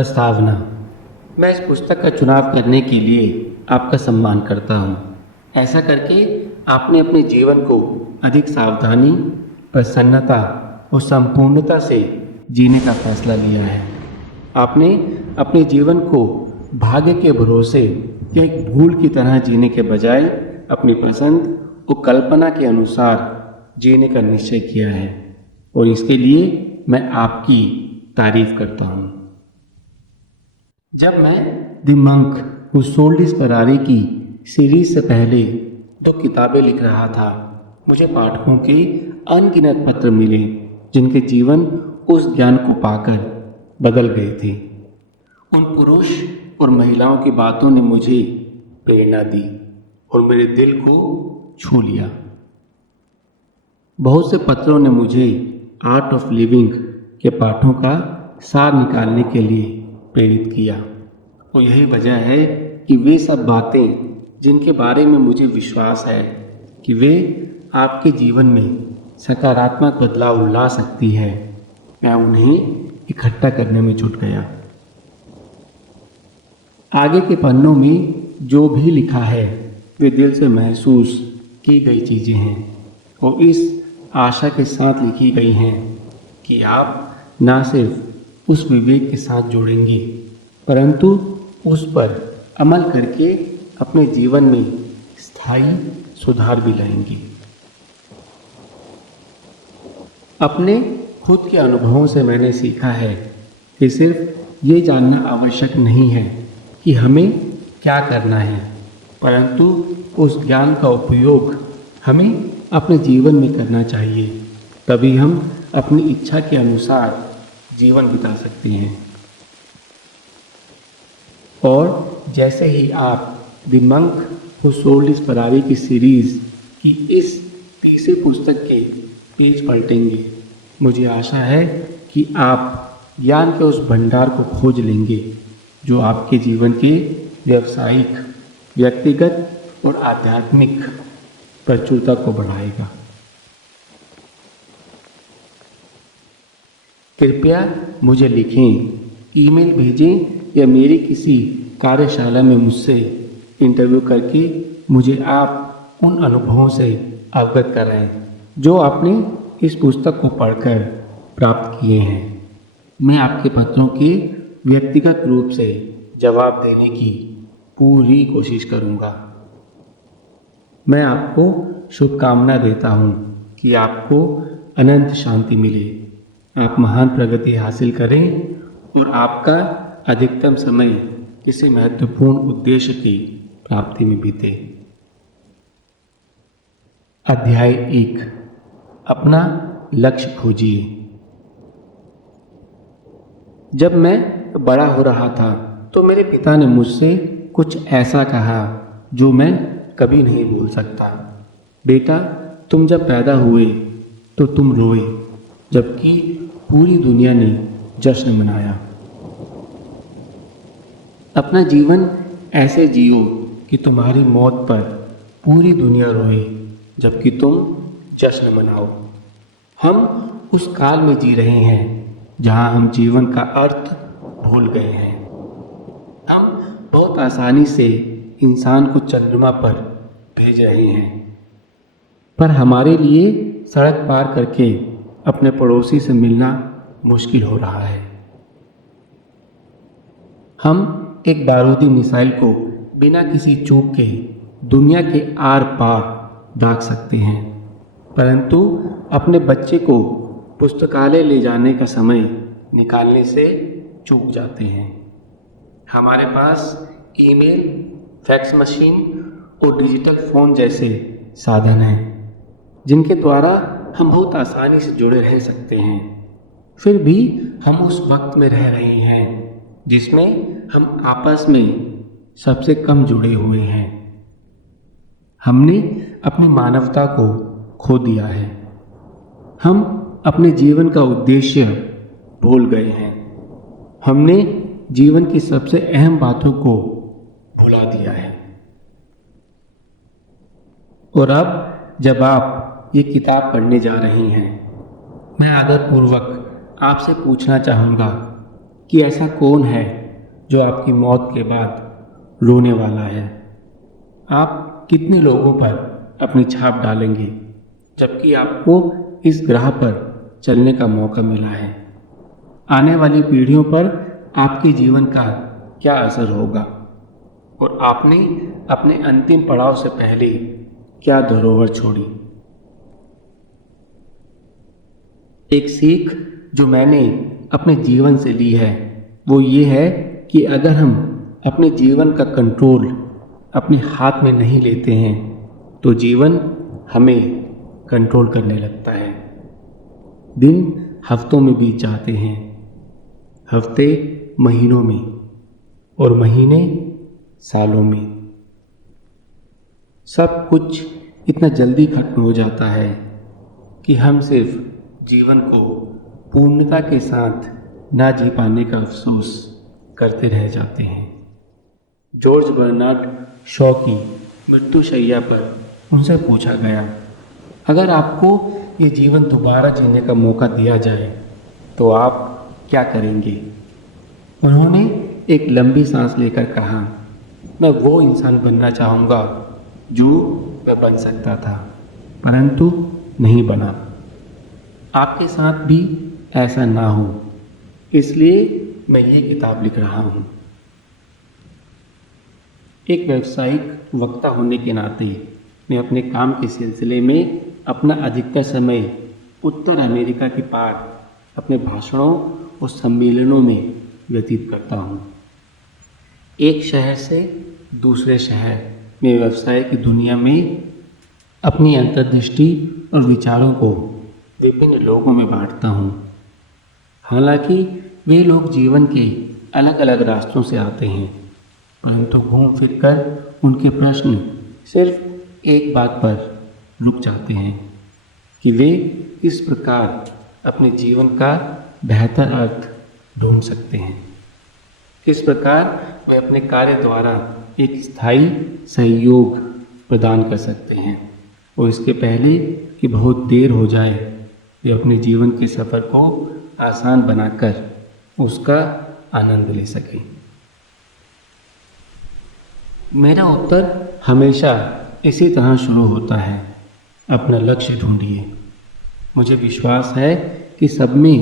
प्रस्तावना। मैं इस पुस्तक का चुनाव करने के लिए आपका सम्मान करता हूँ। ऐसा करके आपने अपने जीवन को अधिक सावधानी, प्रसन्नता और संपूर्णता से जीने का फैसला लिया है। आपने अपने जीवन को भाग्य के भरोसे या एक भूल की तरह जीने के बजाय अपनी पसंद और कल्पना के अनुसार जीने का निश्चय किया है और इसके लिए मैं आपकी तारीफ करता हूँ। जब मैं the monk who sold his Ferrari की सीरीज से पहले 2 किताबें लिख रहा था, मुझे पाठकों के अनगिनत पत्र मिले जिनके जीवन उस ज्ञान को पाकर बदल गए थे। उन पुरुष और महिलाओं की बातों ने मुझे प्रेरणा दी और मेरे दिल को छू लिया। बहुत से पत्रों ने मुझे आर्ट ऑफ लिविंग के पाठों का सार निकालने के लिए प्रेरित किया और यही वजह है कि वे सब बातें जिनके बारे में मुझे विश्वास है कि वे आपके जीवन में सकारात्मक बदलाव ला सकती है, मैं उन्हें इकट्ठा करने में जुट गया। आगे के पन्नों में जो भी लिखा है वे दिल से महसूस की गई चीज़ें हैं और इस आशा के साथ लिखी गई हैं कि आप ना सिर्फ उस विवेक के साथ जुड़ेंगे परंतु उस पर अमल करके अपने जीवन में स्थायी सुधार भी लाएंगे। अपने खुद के अनुभवों से मैंने सीखा है कि सिर्फ ये जानना आवश्यक नहीं है कि हमें क्या करना है, परंतु उस ज्ञान का उपयोग हमें अपने जीवन में करना चाहिए। तभी हम अपनी इच्छा के अनुसार जीवन बिता सकते हैं। और जैसे ही आप the monk who sold his Ferrari की सीरीज की इस तीसरी पुस्तक के पेज पलटेंगे, मुझे आशा है कि आप ज्ञान के उस भंडार को खोज लेंगे जो आपके जीवन के व्यावसायिक, व्यक्तिगत और आध्यात्मिक प्रचुरता को बढ़ाएगा। कृपया मुझे लिखें, ईमेल भेजें या मेरी किसी कार्यशाला में मुझसे इंटरव्यू करके मुझे आप उन अनुभवों से अवगत कराएं जो आपने इस पुस्तक को पढ़कर प्राप्त किए हैं। मैं आपके पत्रों के व्यक्तिगत रूप से जवाब देने की पूरी कोशिश करूंगा। मैं आपको शुभकामना देता हूं कि आपको अनंत शांति मिले, आप महान प्रगति हासिल करें और आपका अधिकतम समय किसी महत्वपूर्ण उद्देश्य की प्राप्ति में बीते। अध्याय 1, अपना लक्ष्य खोजिए। जब मैं बड़ा हो रहा था तो मेरे पिता ने मुझसे कुछ ऐसा कहा जो मैं कभी नहीं भूल सकता। बेटा, तुम जब पैदा हुए तो तुम रोए, जबकि पूरी दुनिया ने जश्न मनाया। अपना जीवन ऐसे जियो कि तुम्हारी मौत पर पूरी दुनिया रोए, जबकि तुम जश्न मनाओ। हम उस काल में जी रहे हैं जहां हम जीवन का अर्थ भूल गए हैं। हम बहुत आसानी से इंसान को चंद्रमा पर भेज रहे हैं, पर हमारे लिए सड़क पार करके अपने पड़ोसी से मिलना मुश्किल हो रहा है। हम एक बारूदी मिसाइल को बिना किसी चूक के दुनिया के आर पार दाग सकते हैं, परंतु अपने बच्चे को पुस्तकालय ले जाने का समय निकालने से चूक जाते हैं। हमारे पास ईमेल, फैक्स मशीन और डिजिटल फ़ोन जैसे साधन हैं जिनके द्वारा हम बहुत आसानी से जुड़े रह सकते हैं। फिर भी हम उस वक्त में रह रहे हैं जिसमें हम आपस में सबसे कम जुड़े हुए हैं। हमने अपनी मानवता को खो दिया है। हम अपने जीवन का उद्देश्य भूल गए हैं। हमने जीवन की सबसे अहम बातों को भुला दिया है। और अब जब आप ये किताब पढ़ने जा रही हैं, मैं आदरपूर्वक आपसे पूछना चाहूँगा कि ऐसा कौन है जो आपकी मौत के बाद रोने वाला है। आप कितने लोगों पर अपनी छाप डालेंगे जबकि आपको इस ग्रह पर चलने का मौका मिला है। आने वाली पीढ़ियों पर आपके जीवन का क्या असर होगा और आपने अपने अंतिम पड़ाव से पहले क्या धरोहर छोड़ी। एक सीख जो मैंने अपने जीवन से ली है वो ये है कि अगर हम अपने जीवन का कंट्रोल अपने हाथ में नहीं लेते हैं तो जीवन हमें कंट्रोल करने लगता है। दिन हफ्तों में बीत जाते हैं, हफ्ते महीनों में और महीने सालों में। सब कुछ इतना जल्दी खत्म हो जाता है कि हम सिर्फ जीवन को पूर्णता के साथ ना जी पाने का अफसोस करते रह जाते हैं। जॉर्ज बर्नार्ड शॉ की मृत्युशैया पर उनसे पूछा गया, अगर आपको ये जीवन दोबारा जीने का मौका दिया जाए तो आप क्या करेंगे। उन्होंने एक लंबी सांस लेकर कहा, मैं वो इंसान बनना चाहूँगा जो मैं बन सकता था परंतु नहीं बना। आपके साथ भी ऐसा ना हो इसलिए मैं ये किताब लिख रहा हूँ। एक व्यावसायिक वक्ता होने के नाते मैं अपने काम के सिलसिले में अपना अधिकतर समय उत्तर अमेरिका के पार अपने भाषणों और सम्मेलनों में व्यतीत करता हूँ। एक शहर से दूसरे शहर में व्यवसाय की दुनिया में अपनी अंतर्दृष्टि और विचारों को विभिन्न लोगों में बांटता हूँ। हालांकि वे लोग जीवन के अलग अलग रास्तों से आते हैं परंतु घूम फिर कर उनके प्रश्न सिर्फ एक बात पर रुक जाते हैं कि वे किस प्रकार अपने जीवन का बेहतर अर्थ ढूंढ सकते हैं, किस प्रकार वे अपने कार्य द्वारा एक स्थायी सहयोग प्रदान कर सकते हैं और इसके पहले कि बहुत देर हो जाए वे अपने जीवन के सफ़र को आसान बनाकर उसका आनंद ले सकें। मेरा उत्तर हमेशा इसी तरह शुरू होता है, अपना लक्ष्य ढूंढिए। मुझे विश्वास है कि सब में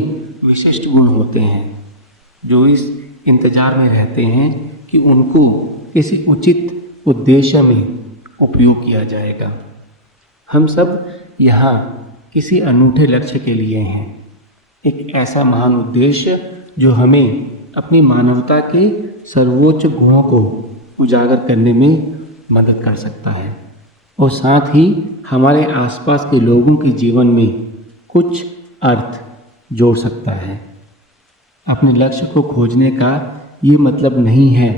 विशिष्ट गुण होते हैं जो इस इंतज़ार में रहते हैं कि उनको किसी उचित उद्देश्य में उपयोग किया जाएगा। हम सब यहाँ किसी अनूठे लक्ष्य के लिए हैं, एक ऐसा महान उद्देश्य जो हमें अपनी मानवता के सर्वोच्च गुणों को उजागर करने में मदद कर सकता है और साथ ही हमारे आसपास के लोगों के जीवन में कुछ अर्थ जोड़ सकता है। अपने लक्ष्य को खोजने का ये मतलब नहीं है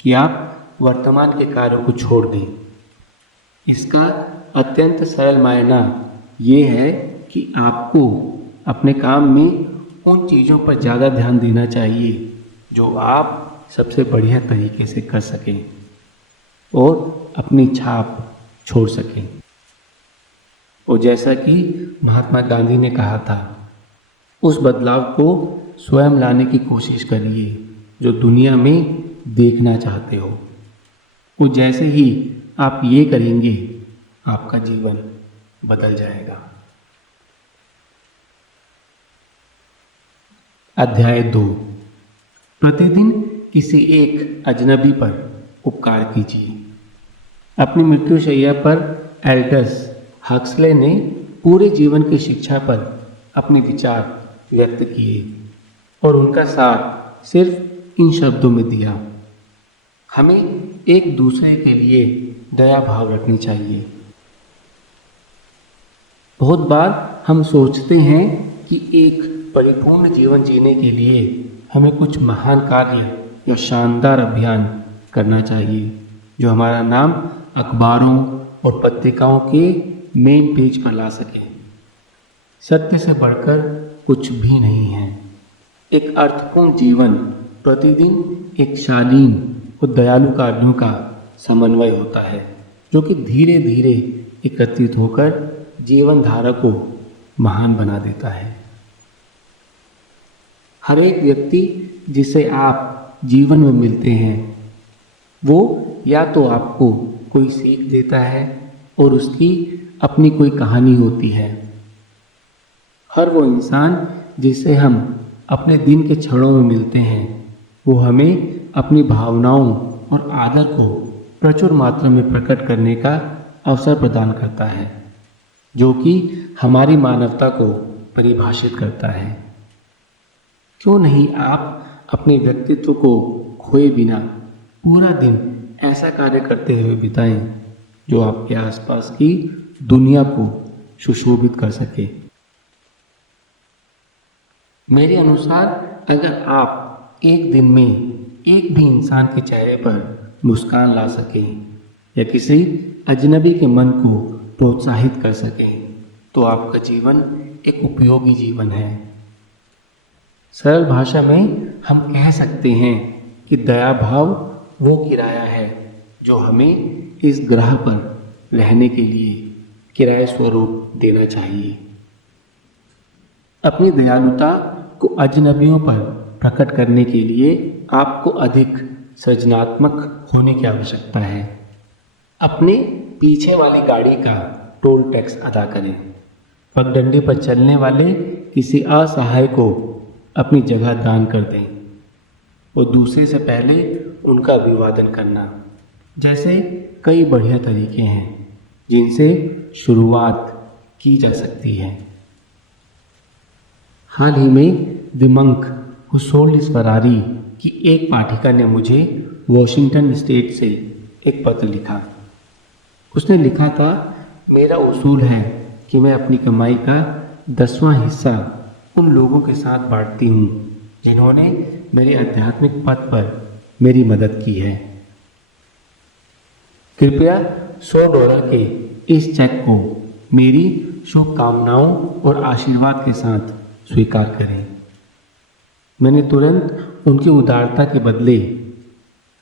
कि आप वर्तमान के कार्यों को छोड़ दें। इसका अत्यंत सरल मायना ये है कि आपको अपने काम में उन चीज़ों पर ज़्यादा ध्यान देना चाहिए जो आप सबसे बढ़िया तरीके से कर सकें और अपनी छाप छोड़ सकें। और जैसा कि महात्मा गांधी ने कहा था, उस बदलाव को स्वयं लाने की कोशिश करिए जो दुनिया में देखना चाहते हो। और जैसे ही आप ये करेंगे आपका जीवन बदल जाएगा। अध्याय 2। प्रतिदिन किसी एक अजनबी पर उपकार कीजिए। अपनी मृत्युशैया पर एल्डस हक्सले ने पूरे जीवन की शिक्षा पर अपने विचार व्यक्त किए और उनका सार सिर्फ इन शब्दों में दिया, हमें एक दूसरे के लिए दया भाव रखनी चाहिए। बहुत बार हम सोचते हैं कि एक परिपूर्ण जीवन जीने के लिए हमें कुछ महान कार्य या शानदार अभियान करना चाहिए जो हमारा नाम अखबारों और पत्रिकाओं के मेन पेज पर ला सके। सत्य से बढ़कर कुछ भी नहीं है। एक अर्थपूर्ण जीवन प्रतिदिन एक शालीन और दयालु कार्यों का समन्वय होता है जो कि धीरे धीरे एकत्रित होकर जीवन धारा को महान बना देता है। हर एक व्यक्ति जिसे आप जीवन में मिलते हैं वो या तो आपको कोई सीख देता है और उसकी अपनी कोई कहानी होती है। हर वो इंसान जिसे हम अपने दिन के क्षणों में मिलते हैं वो हमें अपनी भावनाओं और आदर को प्रचुर मात्रा में प्रकट करने का अवसर प्रदान करता है, जो कि हमारी मानवता को परिभाषित करता है। क्यों नहीं आप अपने व्यक्तित्व को खोए बिना पूरा दिन ऐसा कार्य करते हुए बिताएं जो आपके आसपास की दुनिया को सुशोभित कर सके। मेरे अनुसार अगर आप एक दिन में एक भी इंसान के चेहरे पर मुस्कान ला सकें या किसी अजनबी के मन को प्रोत्साहित कर सकें तो आपका जीवन एक उपयोगी जीवन है। सरल भाषा में हम कह सकते हैं कि दया भाव वो किराया है जो हमें इस ग्रह पर रहने के लिए किराए स्वरूप देना चाहिए। अपनी दयालुता को अजनबियों पर प्रकट करने के लिए आपको अधिक सृजनात्मक होने की आवश्यकता है। अपने पीछे वाली गाड़ी का टोल टैक्स अदा करें। पगडंडी पर चलने वाले किसी असहाय को अपनी जगह दान कर दें और दूसरे से पहले उनका अभिवादन करना जैसे कई बढ़िया तरीके हैं जिनसे शुरुआत की जा सकती है। हाल ही में the monk who sold his Ferrari की एक पाठिका ने मुझे वॉशिंगटन स्टेट से एक पत्र लिखा। उसने लिखा था, मेरा उसूल है कि मैं अपनी कमाई का 10वां हिस्सा उन लोगों के साथ बांटती हूँ जिन्होंने मेरे आध्यात्मिक पथ पर मेरी मदद की है। कृपया $100 के इस चेक को मेरी शुभकामनाओं और आशीर्वाद के साथ स्वीकार करें। मैंने तुरंत उनकी उदारता के बदले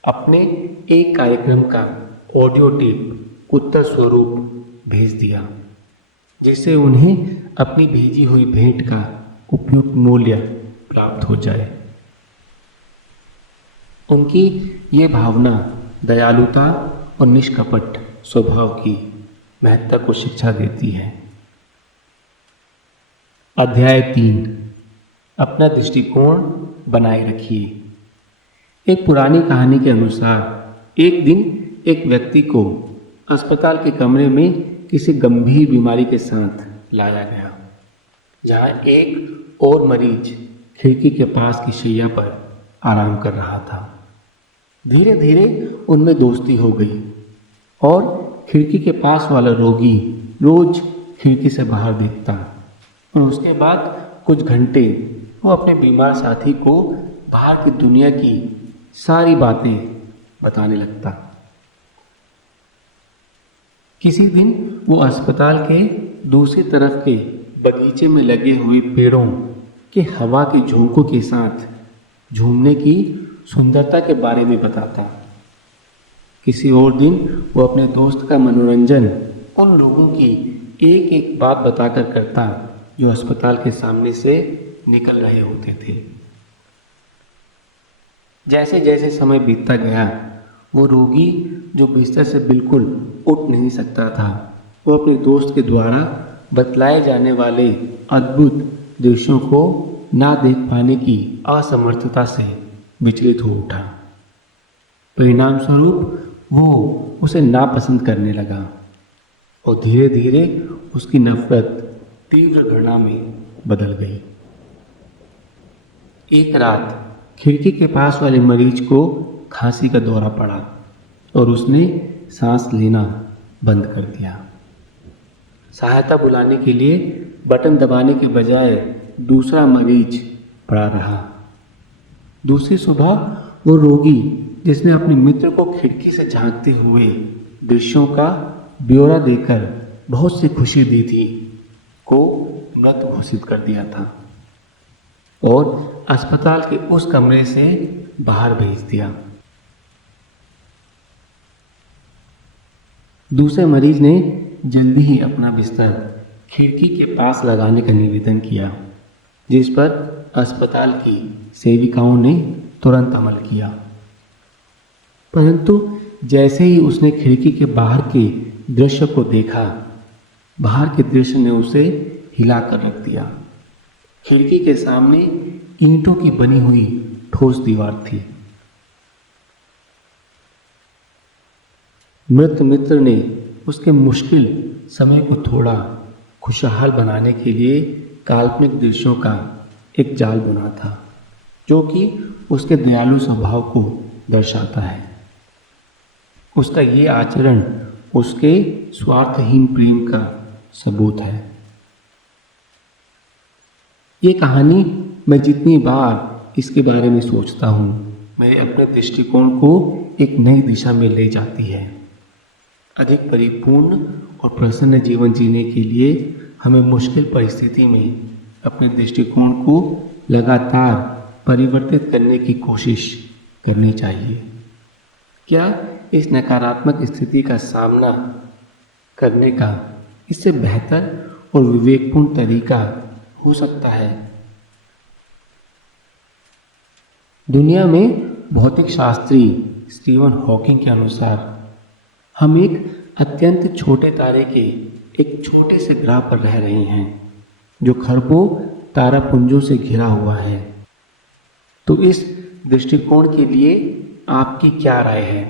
अपने एक कार्यक्रम का ऑडियो टेप उत्तर स्वरूप भेज दिया जिससे उन्हें अपनी भेजी हुई भेंट का उपयुक्त मूल्य प्राप्त हो जाए। उनकी ये भावना दयालुता और निष्कपट स्वभाव की महत्ता को शिक्षा देती है। अध्याय 3, अपना दृष्टिकोण बनाए रखिए। एक पुरानी कहानी के अनुसार एक दिन एक व्यक्ति को अस्पताल के कमरे में किसी गंभीर बीमारी के साथ लाया गया, जहां एक और मरीज खिड़की के पास की शैया पर आराम कर रहा था। धीरे धीरे उनमें दोस्ती हो गई और खिड़की के पास वाला रोगी रोज खिड़की से बाहर देखता और उसके बाद कुछ घंटे वो अपने बीमार साथी को बाहर की दुनिया की सारी बातें बताने लगता। किसी दिन वो अस्पताल के दूसरी तरफ के बगीचे में लगे हुए पेड़ों के हवा के झोंकों के साथ झूमने की सुंदरता के बारे में बताता। किसी और दिन वो अपने दोस्त का मनोरंजन उन लोगों की एक एक बात बताकर करता जो अस्पताल के सामने से निकल रहे होते थे। जैसे जैसे समय बीतता गया वो रोगी जो बिस्तर से बिल्कुल उठ नहीं सकता था, वो अपने दोस्त के द्वारा बतलाए जाने वाले अद्भुत दृश्यों को ना देख पाने की असमर्थता से विचलित हो उठा। परिणाम स्वरूप वो उसे नापसंद करने लगा और धीरे धीरे उसकी नफरत तीव्र घृणा में बदल गई। एक रात खिड़की के पास वाले मरीज को खांसी का दौरा पड़ा और उसने सांस लेना बंद कर दिया। सहायता बुलाने के लिए बटन दबाने के बजाय दूसरा मरीज पड़ा रहा। दूसरी सुबह वो रोगी जिसने अपने मित्र को खिड़की से झांकते हुए दृश्यों का ब्यौरा देकर बहुत सी खुशी दी थी को मृत घोषित कर दिया था और अस्पताल के उस कमरे से बाहर भेज दिया। दूसरे मरीज ने जल्दी ही अपना बिस्तर खिड़की के पास लगाने का निवेदन किया, जिस पर अस्पताल की सेविकाओं ने तुरंत अमल किया, परंतु जैसे ही उसने खिड़की के बाहर के दृश्य को देखा, बाहर के दृश्य ने उसे हिला कर रख दिया। खिड़की के सामने ईंटों की बनी हुई ठोस दीवार थी। मृत मित्र ने उसके मुश्किल समय को थोड़ा खुशहाल बनाने के लिए काल्पनिक दृश्यों का एक जाल बुना था, जो कि उसके दयालु स्वभाव को दर्शाता है। उसका ये आचरण उसके स्वार्थहीन प्रेम का सबूत है। ये कहानी मैं जितनी बार इसके बारे में सोचता हूँ, मेरे अपने दृष्टिकोण को एक नई दिशा में ले जाती है। अधिक परिपूर्ण और प्रसन्न जीवन जीने के लिए हमें मुश्किल परिस्थिति में अपने दृष्टिकोण को लगातार परिवर्तित करने की कोशिश करनी चाहिए। क्या इस नकारात्मक स्थिति का सामना करने का इससे बेहतर और विवेकपूर्ण तरीका हो सकता है? दुनिया में भौतिक शास्त्री स्टीवन हॉकिंग के अनुसार हम एक अत्यंत छोटे तारे के एक छोटे से ग्रह पर रह रहे हैं, जो खरबों तारापुंजों से घिरा हुआ है। तो इस दृष्टिकोण के लिए आपकी क्या राय है?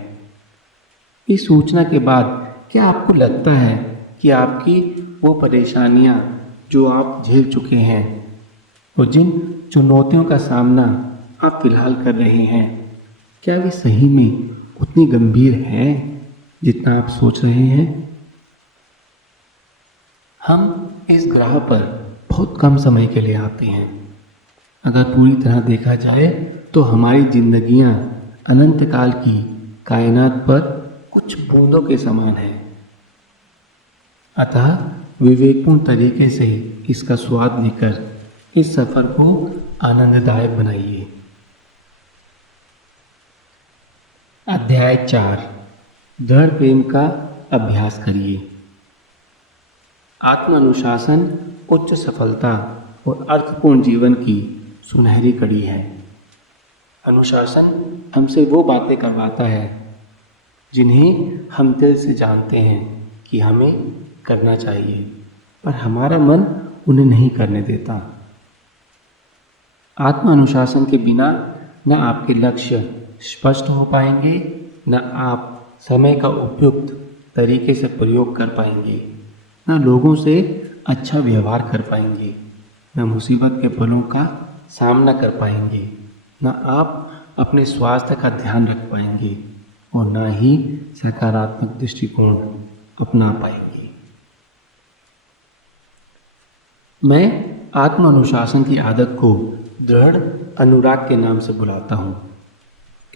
इस सूचना के बाद क्या आपको लगता है कि आपकी वो परेशानियां जो आप झेल चुके हैं और जिन चुनौतियों का सामना आप फिलहाल कर रहे हैं, क्या वे सही में उतनी गंभीर हैं जितना आप सोच रहे हैं? हम इस ग्रह पर बहुत कम समय के लिए आते हैं। अगर पूरी तरह देखा जाए तो हमारी जिंदगियां अनंत काल की कायनात पर कुछ बूंदों के समान है। अतः विवेकपूर्ण तरीके से इसका स्वाद लेकर इस सफर को आनंददायक बनाइए। अध्याय 4, दृढ़ प्रेम का अभ्यास करिए। आत्म अनुशासन उच्च सफलता और अर्थपूर्ण जीवन की सुनहरी कड़ी है। अनुशासन हमसे वो बातें करवाता है जिन्हें हम दिल से जानते हैं कि हमें करना चाहिए, पर हमारा मन उन्हें नहीं करने देता। आत्म अनुशासन के बिना न आपके लक्ष्य स्पष्ट हो पाएंगे, न आप समय का उपयुक्त तरीके से प्रयोग कर पाएंगे, न लोगों से अच्छा व्यवहार कर पाएंगे, न मुसीबत के पलों का सामना कर पाएंगे, न आप अपने स्वास्थ्य का ध्यान रख पाएंगे और न ही सकारात्मक दृष्टिकोण अपना पाएंगे। मैं आत्म अनुशासन की आदत को दृढ़ अनुराग के नाम से बुलाता हूँ,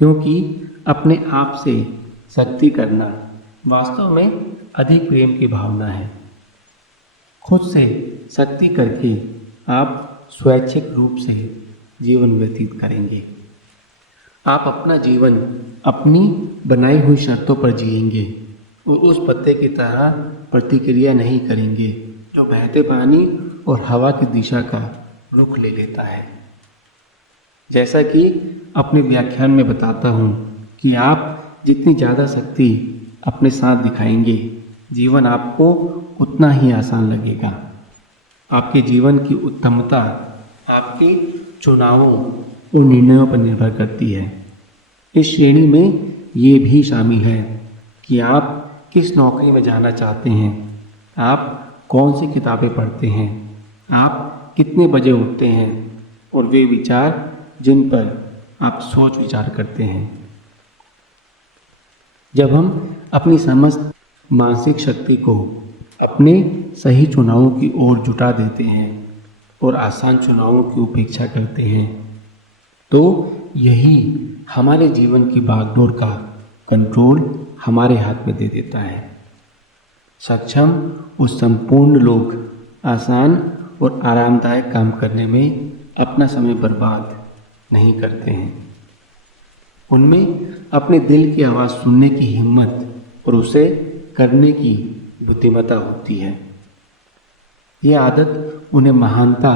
क्योंकि अपने आप से सख्ती करना वास्तव में अधिक प्रेम की भावना है। खुद से सख्ती करके आप स्वैच्छिक रूप से जीवन व्यतीत करेंगे। आप अपना जीवन अपनी बनाई हुई शर्तों पर जिएंगे और उस पत्ते की तरह प्रतिक्रिया नहीं करेंगे जो बहते पानी और हवा की दिशा का रुख ले लेता है। जैसा कि अपने व्याख्यान में बताता हूँ कि आप जितनी ज़्यादा शक्ति अपने साथ दिखाएंगे, जीवन आपको उतना ही आसान लगेगा। आपके जीवन की उत्तमता आपके चुनावों और निर्णयों पर निर्भर करती है। इस श्रेणी में ये भी शामिल है कि आप किस नौकरी में जाना चाहते हैं, आप कौन सी किताबें पढ़ते हैं, आप कितने बजे उठते हैं और वे विचार जिन पर आप सोच विचार करते हैं। जब हम अपनी समस्त मानसिक शक्ति को अपने सही चुनावों की ओर जुटा देते हैं और आसान चुनावों की उपेक्षा करते हैं, तो यही हमारे जीवन की बागडोर का कंट्रोल हमारे हाथ में दे देता है। सक्षम और संपूर्ण लोग आसान और आरामदायक काम करने में अपना समय बर्बाद नहीं करते हैं। उनमें अपने दिल की आवाज़ सुनने की हिम्मत और उसे करने की बुद्धिमत्ता होती है। यह आदत उन्हें महानता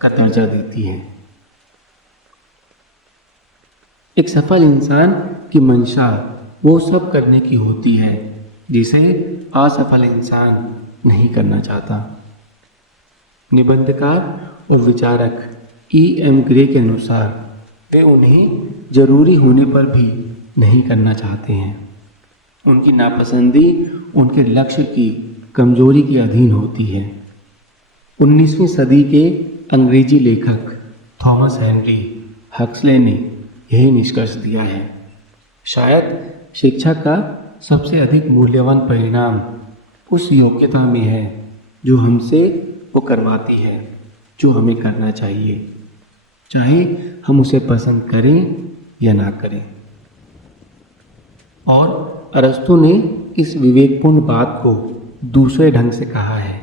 का दर्जा देती है। एक सफल इंसान की मंशा वो सब करने की होती है जिसे असफल इंसान नहीं करना चाहता। निबंधकार और विचारक E.M. ग्रे के अनुसार वे उन्हें जरूरी होने पर भी नहीं करना चाहते हैं। उनकी नापसंदी उनके लक्ष्य की कमजोरी के अधीन होती है। 19वीं सदी के अंग्रेजी लेखक थॉमस हेनरी हक्सले ने यही निष्कर्ष दिया है। शायद शिक्षा का सबसे अधिक मूल्यवान परिणाम उस योग्यता में है जो हमसे वो करवाती है जो हमें करना चाहिए, चाहे हम उसे पसंद करें या ना करें। और अरस्तु ने इस विवेकपूर्ण बात को दूसरे ढंग से कहा है,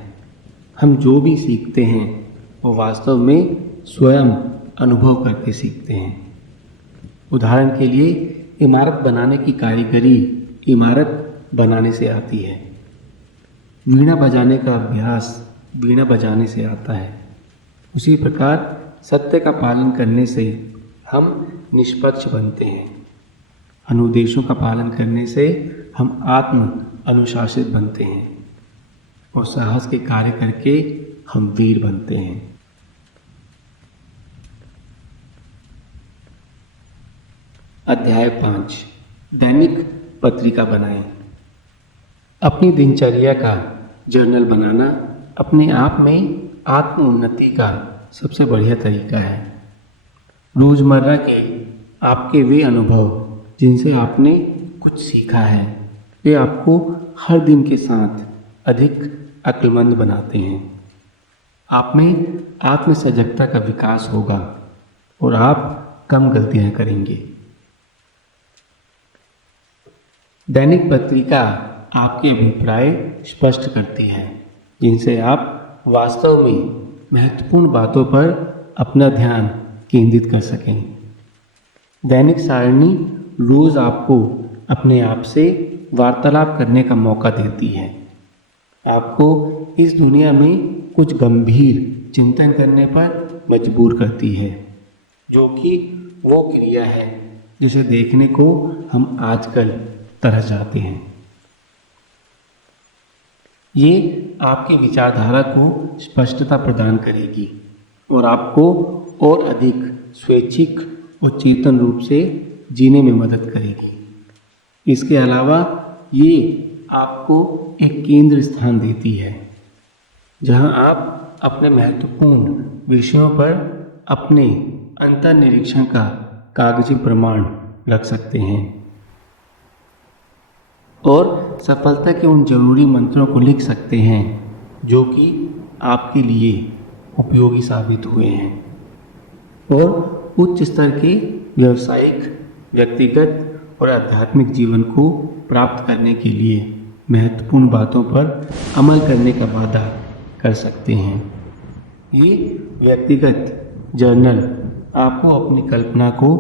हम जो भी सीखते हैं वो वास्तव में स्वयं अनुभव करके सीखते हैं। उदाहरण के लिए इमारत बनाने की कारीगरी इमारत बनाने से आती है। वीणा बजाने का अभ्यास वीणा बजाने से आता है। उसी प्रकार सत्य का पालन करने से हम निष्पक्ष बनते हैं। अनुदेशों का पालन करने से हम आत्म अनुशासित बनते हैं और साहस के कार्य करके हम वीर बनते हैं। अध्याय 5 दैनिक पत्रिका बनाएं। अपनी दिनचर्या का जर्नल बनाना अपने आप में आत्म उन्नति का सबसे बढ़िया तरीका है। रोज़मर्रा के आपके वे अनुभव जिनसे आपने कुछ सीखा है वे आपको हर दिन के साथ अधिक अक्लमंद बनाते हैं। आप में आत्म सजगता का विकास होगा और आप कम गलतियां करेंगे। दैनिक पत्रिका आपके अभिप्राय स्पष्ट करती है जिनसे आप वास्तव में महत्वपूर्ण बातों पर अपना ध्यान केंद्रित कर सकें। दैनिक सारणी रोज़ आपको अपने आप से वार्तालाप करने का मौका देती है, आपको इस दुनिया में कुछ गंभीर चिंतन करने पर मजबूर करती है, जो कि वो क्रिया है जिसे देखने को हम आजकल तरस जाते हैं। ये आपकी विचारधारा को स्पष्टता प्रदान करेगी और आपको और अधिक स्वैच्छिक और चेतन रूप से जीने में मदद करेगी। इसके अलावा ये आपको एक केंद्र स्थान देती है जहां आप अपने महत्वपूर्ण विषयों पर अपने अंतर्निरीक्षण का कागजी प्रमाण रख सकते हैं और सफलता के उन जरूरी मंत्रों को लिख सकते हैं जो कि आपके लिए उपयोगी साबित हुए हैं और उच्च स्तर के व्यावसायिक, व्यक्तिगत और आध्यात्मिक जीवन को प्राप्त करने के लिए महत्वपूर्ण बातों पर अमल करने का वादा कर सकते हैं। ये व्यक्तिगत जर्नल आपको अपनी कल्पना को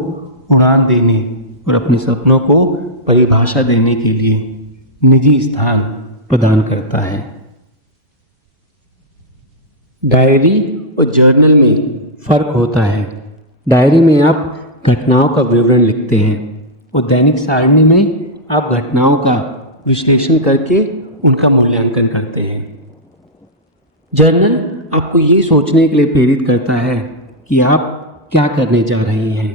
उड़ान देने और अपने सपनों को परिभाषा देने के लिए निजी स्थान प्रदान करता है। डायरी और जर्नल में फ़र्क होता है। डायरी में आप घटनाओं का विवरण लिखते हैं और दैनिक सारणी में आप घटनाओं का विश्लेषण करके उनका मूल्यांकन करते हैं। जर्नल आपको ये सोचने के लिए प्रेरित करता है कि आप क्या करने जा रहे हैं,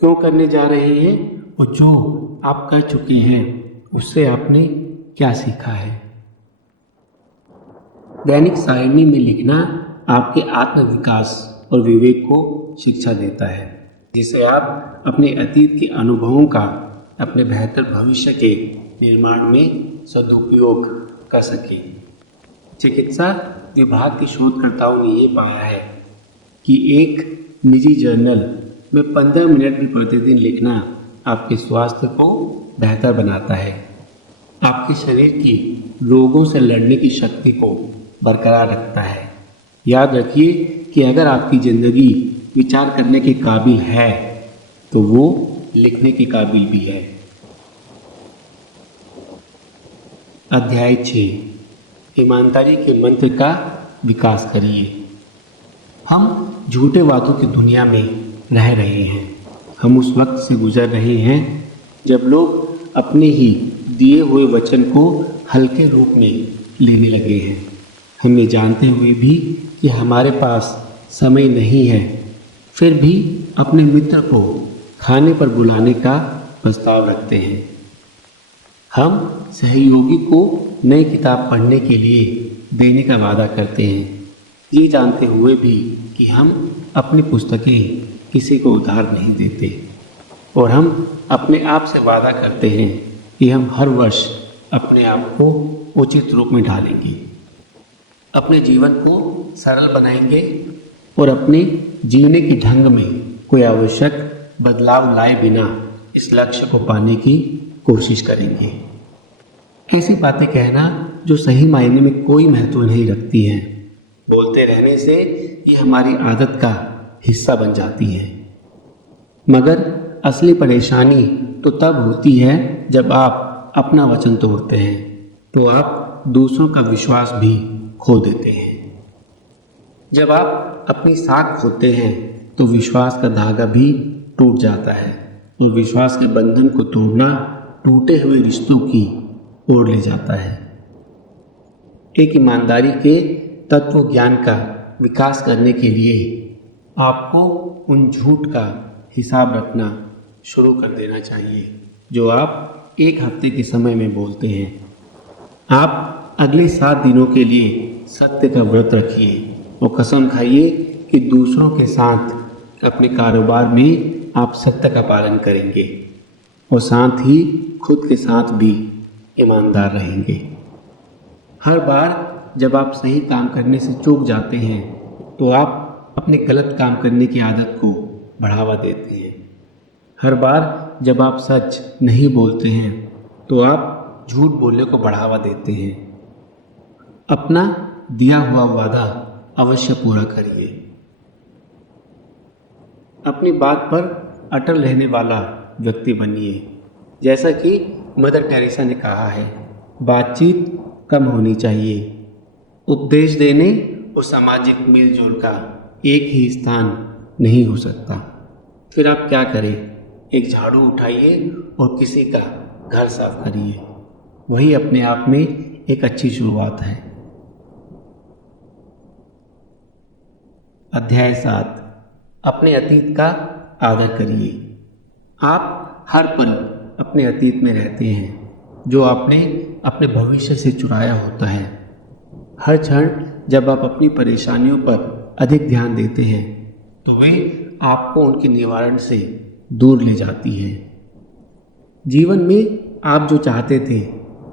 क्यों करने जा रहे हैं और जो आप कर चुके हैं उससे आपने क्या सीखा है। दैनिक सारणी में लिखना आपके आत्मविकास और विवेक को शिक्षा देता है, जिसे आप अपने अतीत के अनुभवों का अपने बेहतर भविष्य के निर्माण में सदुपयोग कर सकें। चिकित्सा विभाग के शोधकर्ताओं ने ये पाया है कि एक निजी जर्नल में 15 मिनट भी प्रतिदिन लिखना आपके स्वास्थ्य को बेहतर बनाता है, आपके शरीर की रोगों से लड़ने की शक्ति को बरकरार रखता है। याद रखिए कि अगर आपकी ज़िंदगी विचार करने के काबिल है तो वो लिखने के काबिल भी है। अध्याय 6 ईमानदारी के मंत्र का विकास करिए। हम झूठे वादों की दुनिया में रह रहे हैं। हम उस वक्त से गुजर रहे हैं जब लोग अपने ही दिए हुए वचन को हल्के रूप में लेने लगे हैं। हम ये जानते हुए भी कि हमारे पास समय नहीं है, फिर भी अपने मित्र को खाने पर बुलाने का प्रस्ताव रखते हैं। हम सहयोगी को नई किताब पढ़ने के लिए देने का वादा करते हैं, ये जानते हुए भी कि हम अपनी पुस्तकें किसी को उधार नहीं देते। और हम अपने आप से वादा करते हैं कि हम हर वर्ष अपने आप को उचित रूप में ढालेंगे, अपने जीवन को सरल बनाएंगे और अपने जीने की ढंग में कोई आवश्यक बदलाव लाए बिना इस लक्ष्य को पाने की कोशिश करेंगे। ऐसी बातें कहना जो सही मायने में कोई महत्व नहीं रखती हैं, बोलते रहने से ये हमारी आदत का हिस्सा बन जाती है। मगर असली परेशानी तो तब होती है जब आप अपना वचन तोड़ते हैं, तो आप दूसरों का विश्वास भी खो देते हैं। जब आप अपनी साख खोते हैं तो विश्वास का धागा भी टूट जाता है, और विश्वास के बंधन को तोड़ना टूटे हुए रिश्तों की ओर ले जाता है। एक ईमानदारी के तत्व ज्ञान का विकास करने के लिए आपको उन झूठ का हिसाब रखना शुरू कर देना चाहिए जो आप एक हफ्ते के समय में बोलते हैं। आप अगले 7 दिनों के लिए सत्य का व्रत रखिए और कसम खाइए कि दूसरों के साथ अपने कारोबार में आप सत्य का पालन करेंगे और साथ ही खुद के साथ भी ईमानदार रहेंगे। हर बार जब आप सही काम करने से चूक जाते हैं तो आप अपने गलत काम करने की आदत को बढ़ावा देते हैं। हर बार जब आप सच नहीं बोलते हैं तो आप झूठ बोलने को बढ़ावा देते हैं। अपना दिया हुआ वादा अवश्य पूरा करिए। अपनी बात पर अटल रहने वाला व्यक्ति बनिए। जैसा कि मदर टेरेसा ने कहा है, बातचीत कम होनी चाहिए। उपदेश देने और सामाजिक मेलजोल का एक ही स्थान नहीं हो सकता। फिर आप क्या करें? एक झाड़ू उठाइए और किसी का घर साफ करिए। वही अपने आप में एक अच्छी शुरुआत है। अध्याय 7, अपने अतीत का आदर करिए। आप हर पल अपने अतीत में रहते हैं जो आपने अपने भविष्य से चुराया होता है। हर क्षण जब आप अपनी परेशानियों पर अधिक ध्यान देते हैं तो वे आपको उनके निवारण से दूर ले जाती हैं। जीवन में आप जो चाहते थे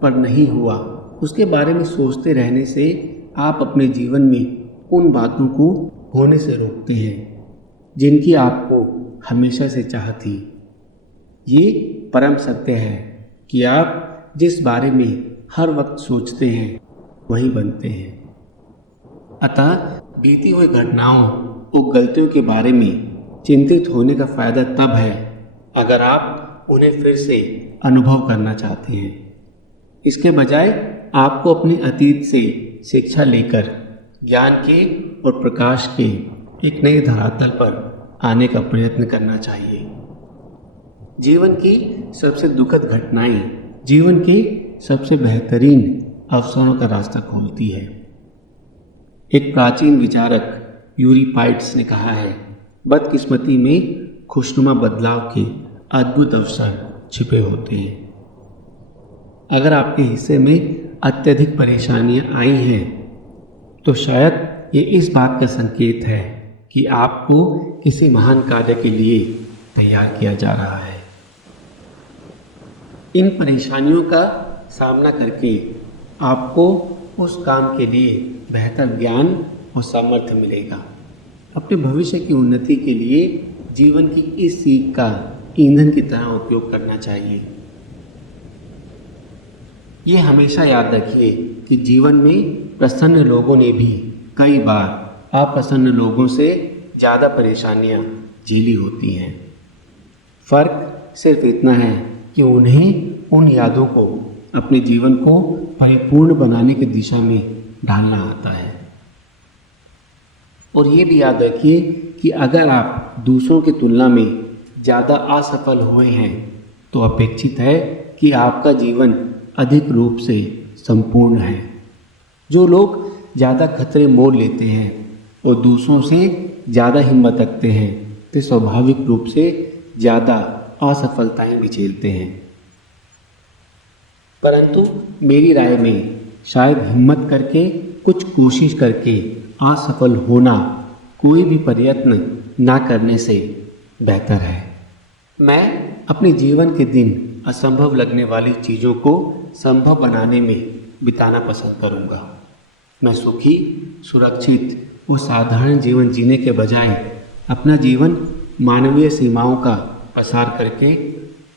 पर नहीं हुआ, उसके बारे में सोचते रहने से आप अपने जीवन में उन बातों को होने से रोकते हैं जिनकी आपको हमेशा से चाह थी। ये परम सत्य है कि आप जिस बारे में हर वक्त सोचते हैं वही बनते हैं। अतः बीती हुई घटनाओं और गलतियों के बारे में चिंतित होने का फायदा तब है अगर आप उन्हें फिर से अनुभव करना चाहते हैं। इसके बजाय आपको अपने अतीत से शिक्षा लेकर ज्ञान के और प्रकाश के एक नए धरातल पर आने का प्रयत्न करना चाहिए। जीवन की सबसे दुखद घटनाएं जीवन के सबसे बेहतरीन अवसरों का रास्ता खोलती है। एक प्राचीन विचारक यूरिपाइड्स ने कहा है, बदकिस्मती में खुशनुमा बदलाव के अद्भुत अवसर छिपे होते हैं। अगर आपके हिस्से में अत्यधिक परेशानियां आई हैं तो शायद ये इस बात का संकेत है कि आपको किसी महान कार्य के लिए तैयार किया जा रहा है। इन परेशानियों का सामना करके आपको उस काम के लिए बेहतर ज्ञान और सामर्थ्य मिलेगा। अपने भविष्य की उन्नति के लिए जीवन की इस सीख का ईंधन की तरह उपयोग करना चाहिए। ये हमेशा याद रखिए कि जीवन में प्रसन्न लोगों ने भी कई बार अप्रसन्न लोगों से ज़्यादा परेशानियां झेली होती हैं। फर्क सिर्फ इतना है कि उन्हें उन यादों को अपने जीवन को परिपूर्ण बनाने की दिशा में ढालना आता है। और ये भी याद रखिए कि अगर आप दूसरों की तुलना में ज़्यादा असफल हुए हैं तो अपेक्षित है कि आपका जीवन अधिक रूप से संपूर्ण है। जो लोग ज़्यादा खतरे मोल लेते हैं और दूसरों से ज़्यादा हिम्मत रखते हैं तो स्वाभाविक रूप से ज़्यादा असफलताएं भी झेलते हैं। परंतु मेरी राय में शायद हिम्मत करके कुछ कोशिश करके असफल होना कोई भी प्रयत्न ना करने से बेहतर है। मैं अपने जीवन के दिन असंभव लगने वाली चीज़ों को संभव बनाने में बिताना पसंद करूँगा। मैं सुखी, सुरक्षित और साधारण जीवन जीने के बजाय अपना जीवन मानवीय सीमाओं का प्रसार करके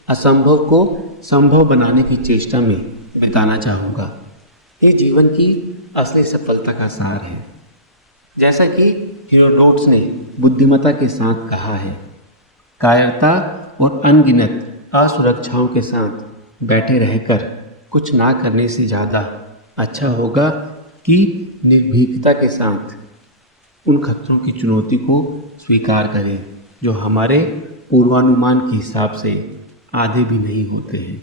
असंभव को संभव बनाने की चेष्टा में बिताना चाहूँगा। ये जीवन की असली सफलता का सार है। जैसा कि हेरोडोटस ने बुद्धिमत्ता के साथ कहा है, कायरता और अनगिनत असुरक्षाओं के साथ बैठे रहकर कुछ ना करने से ज़्यादा अच्छा होगा कि निर्भीकता के साथ उन खतरों की चुनौती को स्वीकार करें जो हमारे पूर्वानुमान के हिसाब से आधे भी नहीं होते हैं।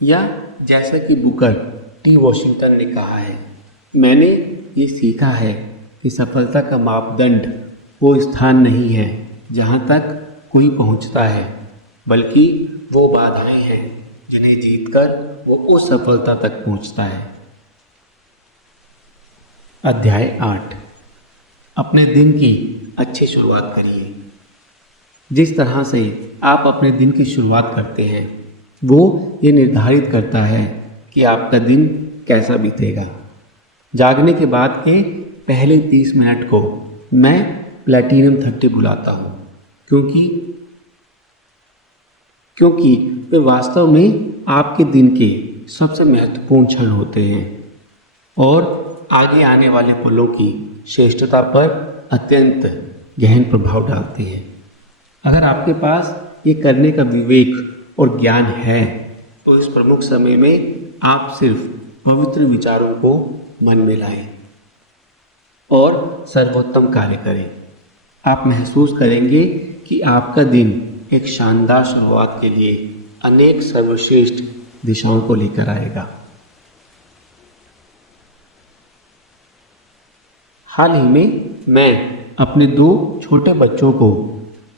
या जैसा कि बुकर टी वॉशिंगटन ने कहा है, मैंने ये सीखा है कि सफलता का मापदंड वो स्थान नहीं है जहाँ तक कोई पहुँचता है, बल्कि वो बाधाएं हैं जिन्हें जीतकर वो उस सफलता तक पहुँचता है। अध्याय 8। अपने दिन की अच्छी शुरुआत करिए। जिस तरह से आप अपने दिन की शुरुआत करते हैं वो ये निर्धारित करता है कि आपका दिन कैसा बीतेगा। जागने के बाद के पहले 30 मिनट को मैं प्लैटिनम 30 बुलाता हूँ क्योंकि वे वास्तव में आपके दिन के सबसे महत्वपूर्ण क्षण होते हैं और आगे आने वाले पलों की श्रेष्ठता पर अत्यंत गहन प्रभाव डालते हैं। अगर आपके पास ये करने का विवेक और ज्ञान है तो इस प्रमुख समय में आप सिर्फ पवित्र विचारों को मन में लाएं और सर्वोत्तम कार्य करें। आप महसूस करेंगे कि आपका दिन एक शानदार शुरुआत के लिए अनेक सर्वश्रेष्ठ दिशाओं को लेकर आएगा। हाल ही में मैं अपने 2 छोटे बच्चों को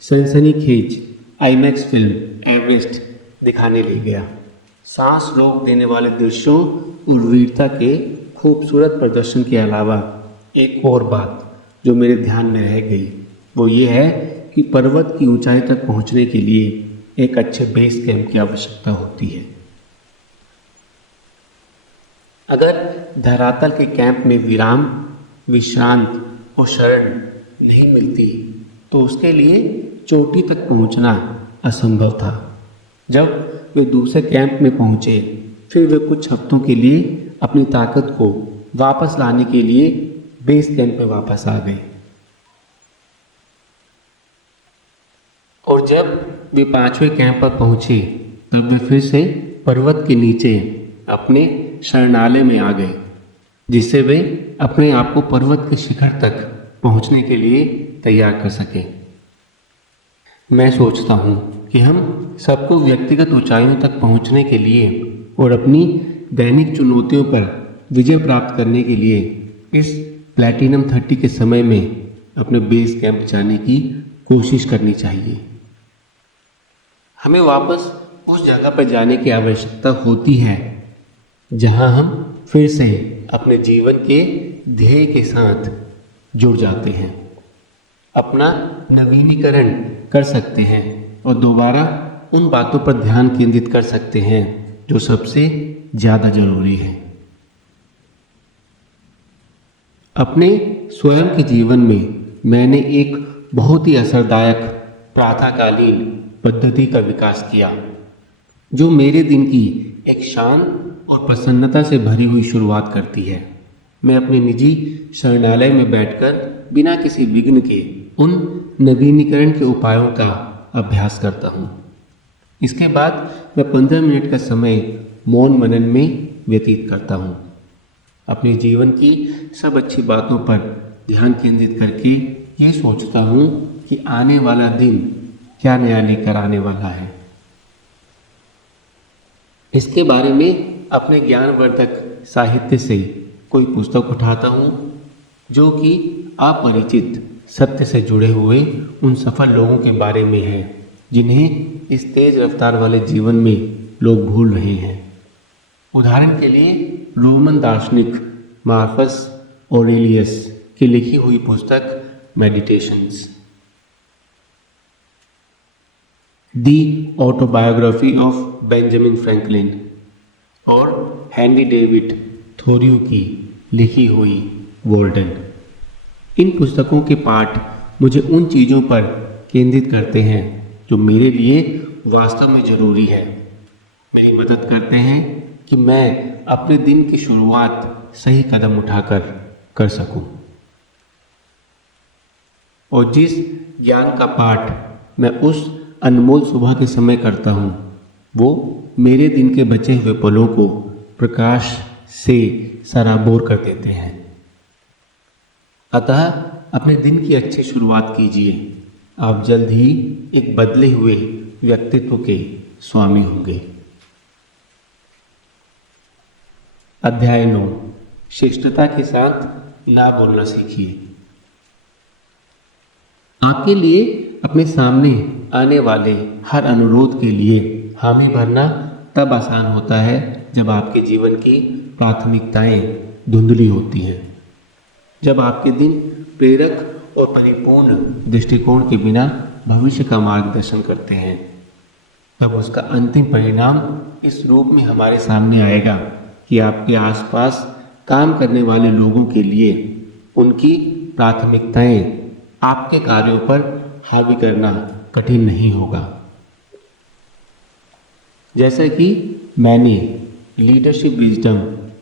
सनसनीखेज आईमैक्स फिल्म एवरेस्ट दिखाने ले गया। सांस रोक देने वाले दृश्यों और वीरता के खूबसूरत प्रदर्शन के अलावा एक और बात जो मेरे ध्यान में रह गई वो ये है कि पर्वत की ऊंचाई तक पहुंचने के लिए एक अच्छे बेस कैंप की आवश्यकता होती है। अगर धरातल के कैंप में विराम, विश्रांत और शरण नहीं मिलती तो उसके लिए चोटी तक पहुंचना असंभव था। जब वे दूसरे कैंप में पहुंचे फिर वे कुछ हफ्तों के लिए अपनी ताकत को वापस लाने के लिए बेस कैंप में वापस आ गए और जब वे 5वें कैंप पर पहुंचे तब वे फिर से पर्वत के नीचे अपने शरणालय में आ गए जिससे वे अपने आप को पर्वत के शिखर तक पहुंचने के लिए तैयार कर सके। मैं सोचता हूँ कि हम सबको व्यक्तिगत ऊंचाइयों तक पहुंचने के लिए और अपनी दैनिक चुनौतियों पर विजय प्राप्त करने के लिए इस प्लैटिनम 30 के समय में अपने बेस कैंप जाने की कोशिश करनी चाहिए। हमें वापस उस जगह पर जाने की आवश्यकता होती है जहां हम फिर से अपने जीवन के ध्येय के साथ जुड़ जाते हैं, अपना नवीनीकरण कर सकते हैं और दोबारा उन बातों पर ध्यान केंद्रित कर सकते हैं जो सबसे ज़्यादा जरूरी है। अपने स्वयं के जीवन में मैंने एक बहुत ही असरदायक प्रातःकालीन पद्धति का विकास किया जो मेरे दिन की एक शांत और प्रसन्नता से भरी हुई शुरुआत करती है। मैं अपने निजी शरणालय में बैठकर बिना किसी विघ्न के उन नवीनीकरण के उपायों का अभ्यास करता हूँ। इसके बाद मैं 15 मिनट का समय मौन मनन में व्यतीत करता हूँ, अपने जीवन की सब अच्छी बातों पर ध्यान केंद्रित करके ये सोचता हूँ कि आने वाला दिन क्या नया लेकर आने वाला है। इसके बारे में अपने ज्ञानवर्धक साहित्य से कोई पुस्तक उठाता हूँ जो कि अपरिचित सत्य से जुड़े हुए उन सफल लोगों के बारे में है जिन्हें इस तेज रफ्तार वाले जीवन में लोग भूल रहे हैं। उदाहरण के लिए रोमन दार्शनिक मार्कस ऑरेलियस की लिखी हुई पुस्तक meditations, the autobiography of Benjamin Franklin और हेनरी डेविड थोरियो की लिखी हुई वोल्टन। इन पुस्तकों के पाठ मुझे उन चीज़ों पर केंद्रित करते हैं जो मेरे लिए वास्तव में ज़रूरी है, मेरी मदद करते हैं कि मैं अपने दिन की शुरुआत सही कदम उठाकर कर सकूं। और जिस ज्ञान का पाठ मैं उस अनमोल सुबह के समय करता हूँ वो मेरे दिन के बचे हुए पलों को प्रकाश से सराबोर कर देते हैं। अतः अपने दिन की अच्छी शुरुआत कीजिए, आप जल्द ही एक बदले हुए व्यक्तित्व के स्वामी होंगे। अध्याय 9, शिष्टता के साथ ना बोलना सीखिए। आपके लिए अपने सामने आने वाले हर अनुरोध के लिए हामी भरना तब आसान होता है जब आपके जीवन की प्राथमिकताएं धुंधली होती हैं, जब आपके दिन प्रेरक और परिपूर्ण दृष्टिकोण के बिना भविष्य का मार्गदर्शन करते हैं। तब उसका अंतिम परिणाम इस रूप में हमारे सामने आएगा कि आपके आसपास काम करने वाले लोगों के लिए उनकी प्राथमिकताएं आपके कार्यों पर हावी करना कठिन नहीं होगा। जैसा कि मैंने leadership wisdom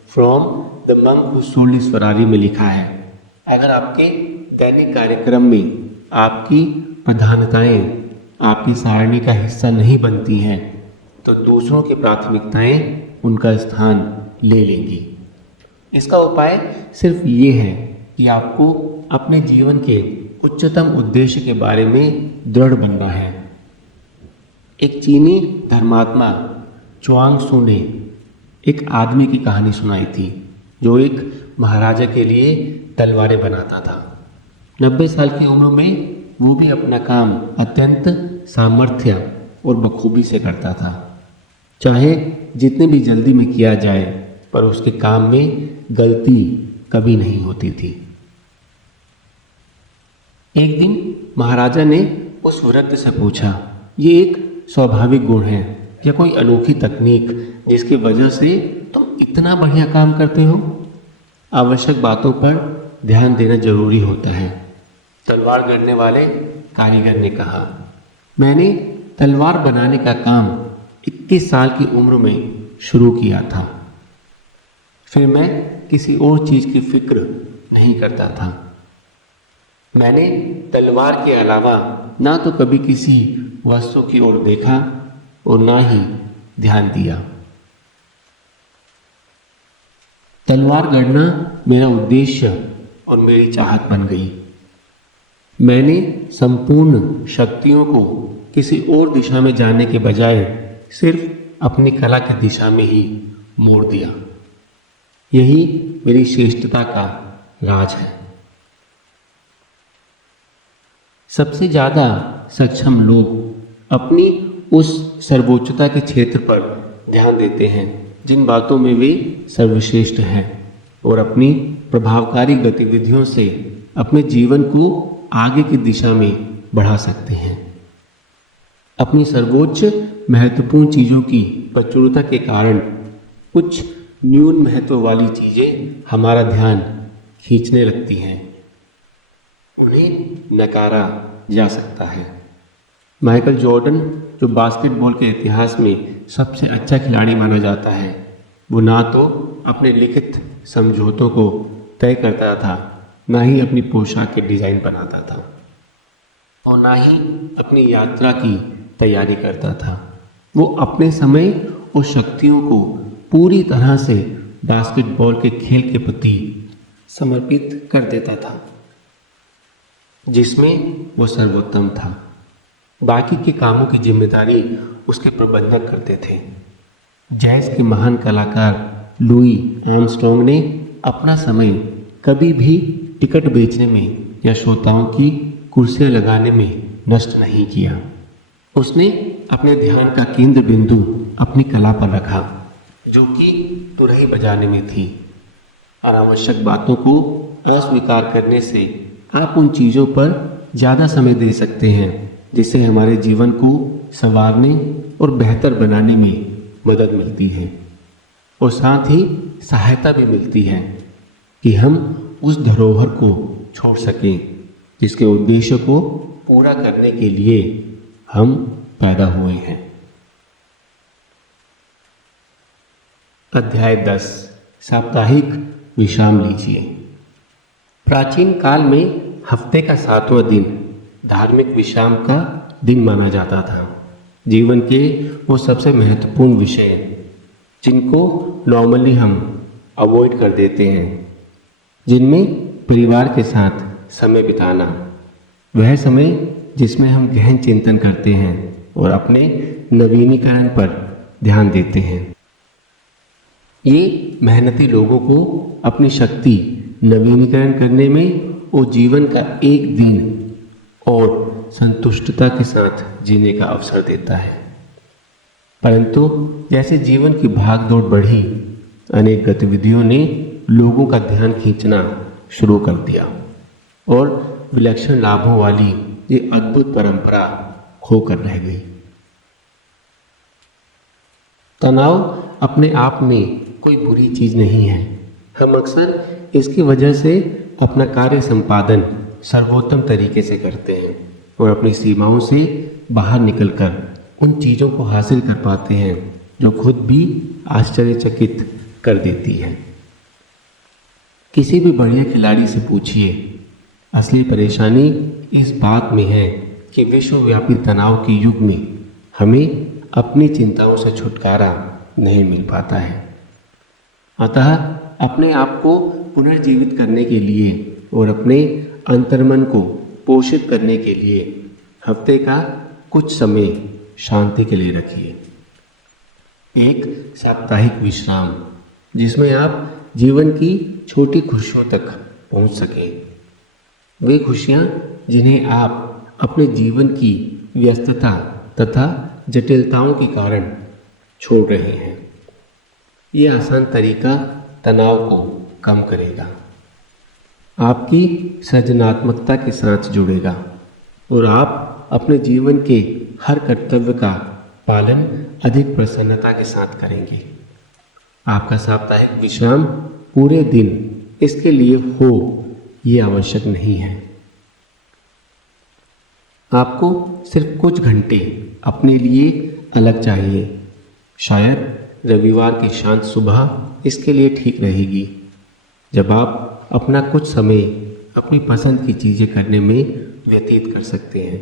from the monk who sold his Ferrari में लिखा है, अगर आपके दैनिक कार्यक्रम में आपकी प्रधानताएं आपकी सारणी का हिस्सा नहीं बनती हैं तो दूसरों की प्राथमिकताएं उनका स्थान ले लेंगी। इसका उपाय सिर्फ ये है कि आपको अपने जीवन के उच्चतम उद्देश्य के बारे में दृढ़ बनना है। एक चीनी धर्मात्मा च्वांग सू ने एक आदमी की कहानी सुनाई थी जो एक महाराजा के लिए तलवारें बनाता था। 90 साल की उम्र में वो भी अपना काम अत्यंत सामर्थ्य और बखूबी से करता था, चाहे जितने भी जल्दी में किया जाए, पर उसके काम में गलती कभी नहीं होती थी। एक दिन महाराजा ने उस वृद्ध से पूछा, ये एक स्वाभाविक गुण है या कोई अनोखी तकनीक जिसकी वजह से तुम इतना बढ़िया काम करते हो? आवश्यक बातों पर ध्यान देना जरूरी होता है, तलवार गढ़ने वाले कारीगर ने कहा। मैंने तलवार बनाने का काम 21 साल की उम्र में शुरू किया था। फिर मैं किसी और चीज़ की फिक्र नहीं करता था। मैंने तलवार के अलावा ना तो कभी किसी वस्तु की ओर देखा और ना ही ध्यान दिया। तलवार गढ़ना मेरा उद्देश्य और मेरी चाहत बन गई। मैंने संपूर्ण शक्तियों को किसी और दिशा में जाने के बजाय सिर्फ अपनी कला की दिशा में ही मोड़ दिया। यही मेरी श्रेष्ठता का राज है। सबसे ज़्यादा सक्षम लोग अपनी उस सर्वोच्चता के क्षेत्र पर ध्यान देते हैं जिन बातों में वे सर्वश्रेष्ठ हैं और अपनी प्रभावकारी गतिविधियों से अपने जीवन को आगे की दिशा में बढ़ा सकते हैं। अपनी सर्वोच्च महत्वपूर्ण चीज़ों की प्रचुरता के कारण कुछ न्यून महत्व वाली चीज़ें हमारा ध्यान खींचने लगती हैं, उन्हें नकारा जा सकता है। माइकल जॉर्डन, जो बास्केटबॉल के इतिहास में सबसे अच्छा खिलाड़ी माना जाता है, वो ना तो अपने लिखित समझौतों को तय करता था, ना ही अपनी पोशाक के डिज़ाइन बनाता था और ना ही अपनी यात्रा की तैयारी करता था। वो अपने समय और शक्तियों को पूरी तरह से बास्केटबॉल के खेल के प्रति समर्पित कर देता था। जिसमें वो सर्वोत्तम था। बाकी के कामों की जिम्मेदारी उसके प्रबंधक करते थे। जैज़ के महान कलाकार लुई आर्मस्ट्रॉन्ग ने अपना समय कभी भी टिकट बेचने में या श्रोताओं की कुर्सियां लगाने में नष्ट नहीं किया। उसने अपने ध्यान का केंद्र बिंदु अपनी कला पर रखा, जो कि तुरही बजाने में थी। अनावश्यक बातों को अस्वीकार करने से आप उन चीज़ों पर ज़्यादा समय दे सकते हैं जिससे हमारे जीवन को संवारने और बेहतर बनाने में मदद मिलती है, और साथ ही सहायता भी मिलती है कि हम उस धरोहर को छोड़ सकें जिसके उद्देश्य को पूरा करने के लिए हम पैदा हुए हैं। अध्याय 10 साप्ताहिक विश्राम लीजिए। प्राचीन काल में हफ्ते का 7वां दिन धार्मिक विश्राम का दिन माना जाता था। जीवन के वो सबसे महत्वपूर्ण विषय जिनको नॉर्मली हम अवॉइड कर देते हैं, जिनमें परिवार के साथ समय बिताना, वह समय जिसमें हम गहन चिंतन करते हैं और अपने नवीनीकरण पर ध्यान देते हैं। ये मेहनती लोगों को अपनी शक्ति नवीनीकरण करने में और जीवन का एक दिन और संतुष्टता के साथ जीने का अवसर देता है। परंतु जैसे जीवन की भागदौड़ बढ़ी, अनेक गतिविधियों ने लोगों का ध्यान खींचना शुरू कर दिया और विलक्षण लाभों वाली ये अद्भुत परंपरा खोकर रह गई। तनाव अपने आप में कोई बुरी चीज नहीं है। हम अक्सर इसकी वजह से अपना कार्य संपादन सर्वोत्तम तरीके से करते हैं और अपनी सीमाओं से बाहर निकलकर उन चीज़ों को हासिल कर पाते हैं जो खुद भी आश्चर्यचकित कर देती है। किसी भी बढ़िया खिलाड़ी से पूछिए, असली परेशानी इस बात में है कि विश्वव्यापी तनाव के युग में हमें अपनी चिंताओं से छुटकारा नहीं मिल पाता है। अतः अपने आप को पुनर्जीवित करने के लिए और अपने अंतर्मन को पोषित करने के लिए हफ्ते का कुछ समय शांति के लिए रखिए। एक साप्ताहिक विश्राम जिसमें आप जीवन की छोटी खुशियों तक पहुंच सकें। वे खुशियां जिन्हें आप अपने जीवन की व्यस्तता तथा जटिलताओं के कारण छोड़ रहे हैं। ये आसान तरीका तनाव को कम करेगा, आपकी सृजनात्मकता के साथ जुड़ेगा और आप अपने जीवन के हर कर्तव्य का पालन अधिक प्रसन्नता के साथ करेंगे। आपका साप्ताहिक विश्राम पूरे दिन इसके लिए हो ये आवश्यक नहीं है। आपको सिर्फ कुछ घंटे अपने लिए अलग चाहिए। शायद रविवार की शांत सुबह इसके लिए ठीक रहेगी, जब आप अपना कुछ समय अपनी पसंद की चीज़ें करने में व्यतीत कर सकते हैं।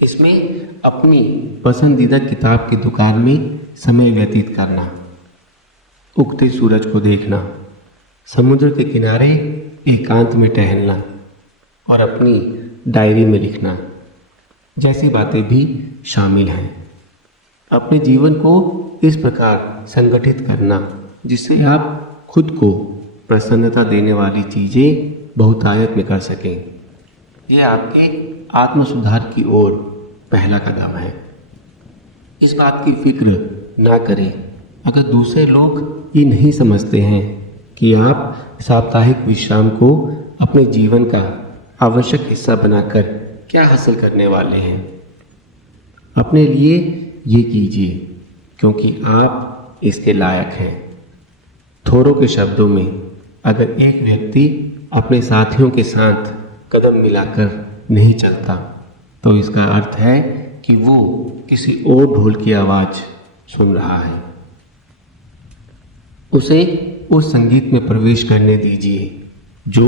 इसमें अपनी पसंदीदा किताब की दुकान में समय व्यतीत करना, उगते सूरज को देखना, समुद्र के किनारे एकांत में टहलना और अपनी डायरी में लिखना जैसी बातें भी शामिल हैं। अपने जीवन को इस प्रकार संगठित करना जिससे आप खुद को प्रसन्नता देने वाली चीज़ें बहुतायत में कर सकें, यह आपके आत्म सुधार की ओर पहला कदम है। इस बात की फिक्र ना करें अगर दूसरे लोग ये नहीं समझते हैं कि आप साप्ताहिक विश्राम को अपने जीवन का आवश्यक हिस्सा बनाकर क्या हासिल करने वाले हैं। अपने लिए ये कीजिए क्योंकि आप इसके लायक हैं। थोरों के शब्दों में, अगर एक व्यक्ति अपने साथियों के साथ कदम मिलाकर नहीं चलता तो इसका अर्थ है कि वो किसी और ढोल की आवाज़ सुन रहा है। उसे उस संगीत में प्रवेश करने दीजिए जो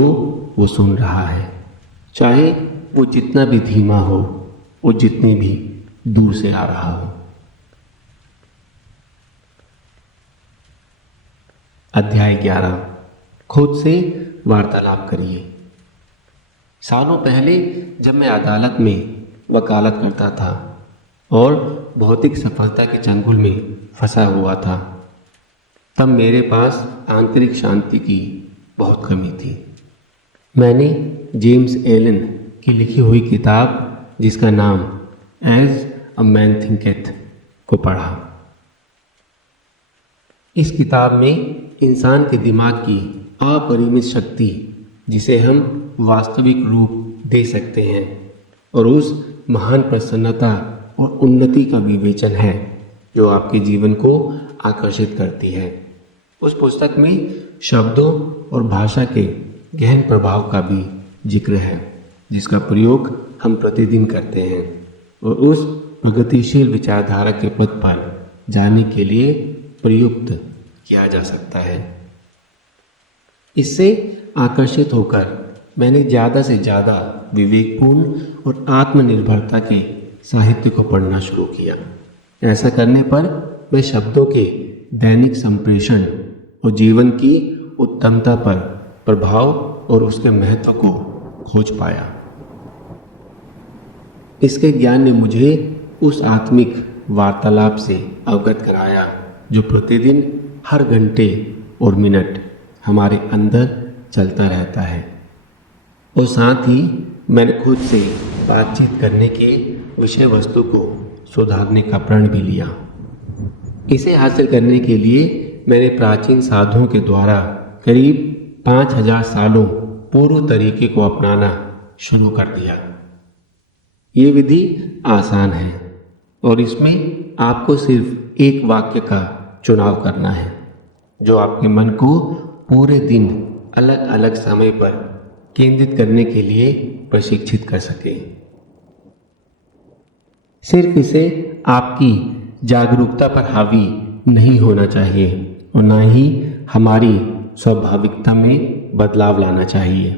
वो सुन रहा है, चाहे वो जितना भी धीमा हो और जितनी भी दूर से आ रहा हो। अध्याय 11 खुद से वार्तालाप करिए। सालों पहले जब मैं अदालत में वकालत करता था और भौतिक सफलता के चंगुल में फंसा हुआ था, तब मेरे पास आंतरिक शांति की बहुत कमी थी। मैंने जेम्स एलन की लिखी हुई किताब जिसका नाम एज अ मैन थिंकेथ को पढ़ा। इस किताब में इंसान के दिमाग की अपरिमित शक्ति, जिसे हम वास्तविक रूप दे सकते हैं, और उस महान प्रसन्नता और उन्नति का विवेचन है जो आपके जीवन को आकर्षित करती है। उस पुस्तक में शब्दों और भाषा के गहन प्रभाव का भी जिक्र है जिसका प्रयोग हम प्रतिदिन करते हैं और उस प्रगतिशील विचारधारा के पथ पर जाने के लिए प्रयुक्त किया जा सकता है। इससे आकर्षित होकर मैंने ज़्यादा से ज़्यादा विवेकपूर्ण और आत्मनिर्भरता के साहित्य को पढ़ना शुरू किया। ऐसा करने पर मैं शब्दों के दैनिक संप्रेषण और जीवन की उत्तमता पर प्रभाव और उसके महत्व को खोज पाया। इसके ज्ञान ने मुझे उस आत्मिक वार्तालाप से अवगत कराया जो प्रतिदिन हर घंटे और मिनट हमारे अंदर चलता रहता है, और साथ ही मैंने खुद से बातचीत करने की विषय वस्तु को सुधारने का प्रण भी लिया। इसे हासिल करने के लिए मैंने प्राचीन साधुओं के द्वारा करीब 5000 सालों पूर्व तरीके को अपनाना शुरू कर दिया। ये विधि आसान है और इसमें आपको सिर्फ एक वाक्य का चुनाव करना है जो आपके मन को पूरे दिन अलग अलग समय पर केंद्रित करने के लिए प्रशिक्षित कर सके। सिर्फ इसे आपकी जागरूकता पर हावी नहीं होना चाहिए और न ही हमारी स्वाभाविकता में बदलाव लाना चाहिए।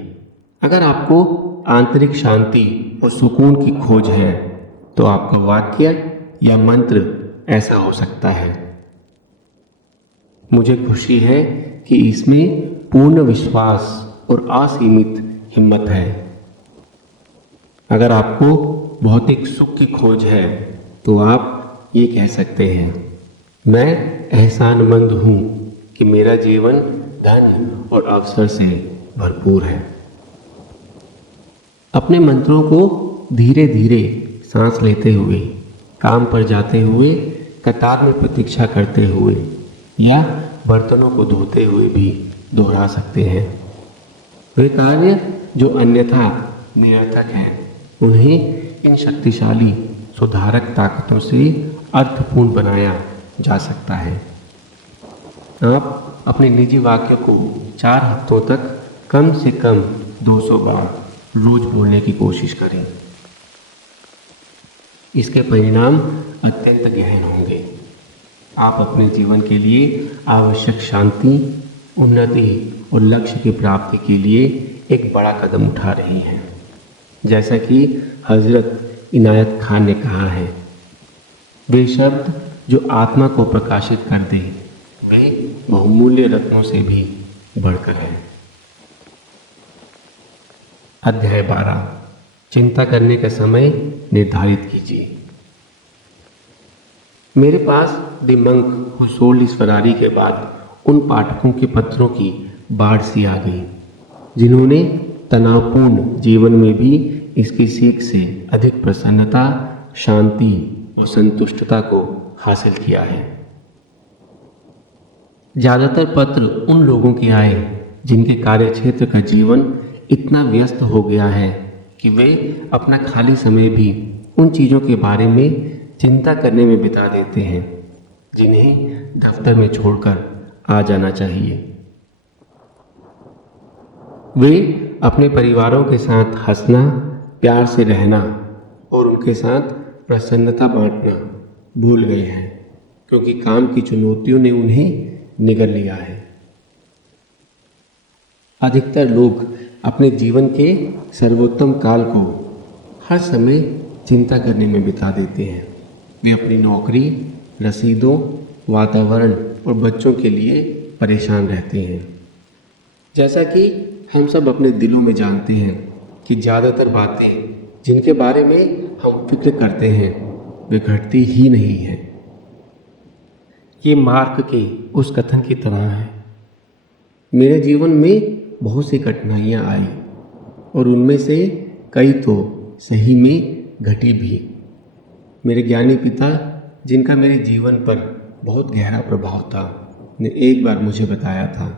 अगर आपको आंतरिक शांति और सुकून की खोज है तो आपका वाक्य या मंत्र ऐसा हो सकता है। मुझे खुशी है कि इसमें पूर्ण विश्वास और असीमित हिम्मत है। अगर आपको भौतिक सुख की खोज है तो आप ये कह सकते हैं, मैं एहसानमंद हूँ कि मेरा जीवन धन और अवसर से भरपूर है। अपने मंत्रों को धीरे धीरे सांस लेते हुए, काम पर जाते हुए, कतार में प्रतीक्षा करते हुए या बर्तनों को धोते हुए भी दोहरा सकते हैं। वे कार्य जो अन्यथा निरर्थक हैं, उन्हें इन शक्तिशाली सुधारक ताकतों से अर्थपूर्ण बनाया जा सकता है। आप अपने निजी वाक्य को 4 हफ्तों तक कम से कम 200 बार रोज बोलने की कोशिश करें। इसके परिणाम अत्यंत गहन होंगे। आप अपने जीवन के लिए आवश्यक शांति, उन्नति और लक्ष्य की प्राप्ति के लिए एक बड़ा कदम उठा रहे हैं। जैसा कि हजरत इनायत खान ने कहा है, वे शब्द जो आत्मा को प्रकाशित कर दे वे बहुमूल्य रत्नों से भी बढ़कर हैं। अध्याय 12, चिंता करने का समय निर्धारित कीजिए। मेरे पास the monk who sold his Ferrari के बाद उन पाठकों के पत्रों की बाढ़ सी आ गई जिन्होंने तनावपूर्ण जीवन में भी इसकी सीख से अधिक प्रसन्नता, शांति और संतुष्टता को हासिल किया है। ज़्यादातर पत्र उन लोगों के आए जिनके कार्यक्षेत्र का जीवन इतना व्यस्त हो गया है कि वे अपना खाली समय भी उन चीज़ों के बारे में चिंता करने में बिता देते हैं जिन्हें दफ्तर में छोड़कर आ जाना चाहिए। वे अपने परिवारों के साथ हंसना, प्यार से रहना और उनके साथ प्रसन्नता बांटना भूल गए हैं क्योंकि काम की चुनौतियों ने उन्हें निगल लिया है। अधिकतर लोग अपने जीवन के सर्वोत्तम काल को हर समय चिंता करने में बिता देते हैं। वे अपनी नौकरी, रसीदों, वातावरण और बच्चों के लिए परेशान रहते हैं। जैसा कि हम सब अपने दिलों में जानते हैं कि ज़्यादातर बातें जिनके बारे में हम फिक्र करते हैं वे घटती ही नहीं हैं। ये मार्क के उस कथन की तरह है। मेरे जीवन में बहुत सी कठिनाइयाँ आई और उनमें से कई तो सही में घटी भी। मेरे ज्ञानी पिता, जिनका मेरे जीवन पर बहुत गहरा प्रभाव था, ने एक बार मुझे बताया था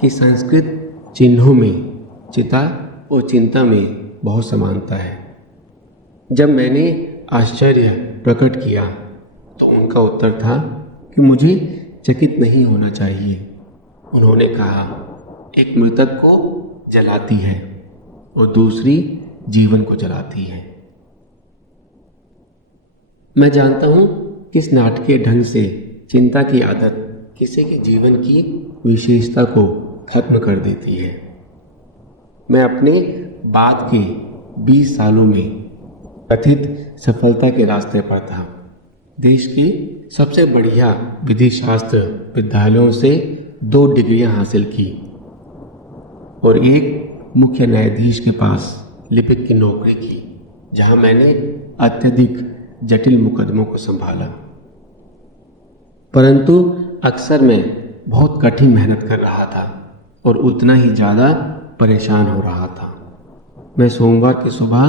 कि संस्कृत चिन्हों में चिता और चिंता में बहुत समानता है। जब मैंने आश्चर्य प्रकट किया तो उनका उत्तर था कि मुझे चकित नहीं होना चाहिए। उन्होंने कहा, एक मृतक को जलाती है और दूसरी जीवन को जलाती है। मैं जानता हूँ किस नाटकीय ढंग से चिंता की आदत किसी के जीवन की विशेषता को खत्म कर देती है। मैं अपने बाद के 20 सालों में कथित सफलता के रास्ते पर था। देश के सबसे बढ़िया विधि शास्त्र विद्यालयों से 2 डिग्रियां हासिल की और एक मुख्य न्यायाधीश के पास लिपिक की नौकरी की, जहां मैंने अत्यधिक जटिल मुकदमों को संभाला। परंतु अक्सर मैं बहुत कठिन मेहनत कर रहा था और उतना ही ज़्यादा परेशान हो रहा था। मैं सोमवार की सुबह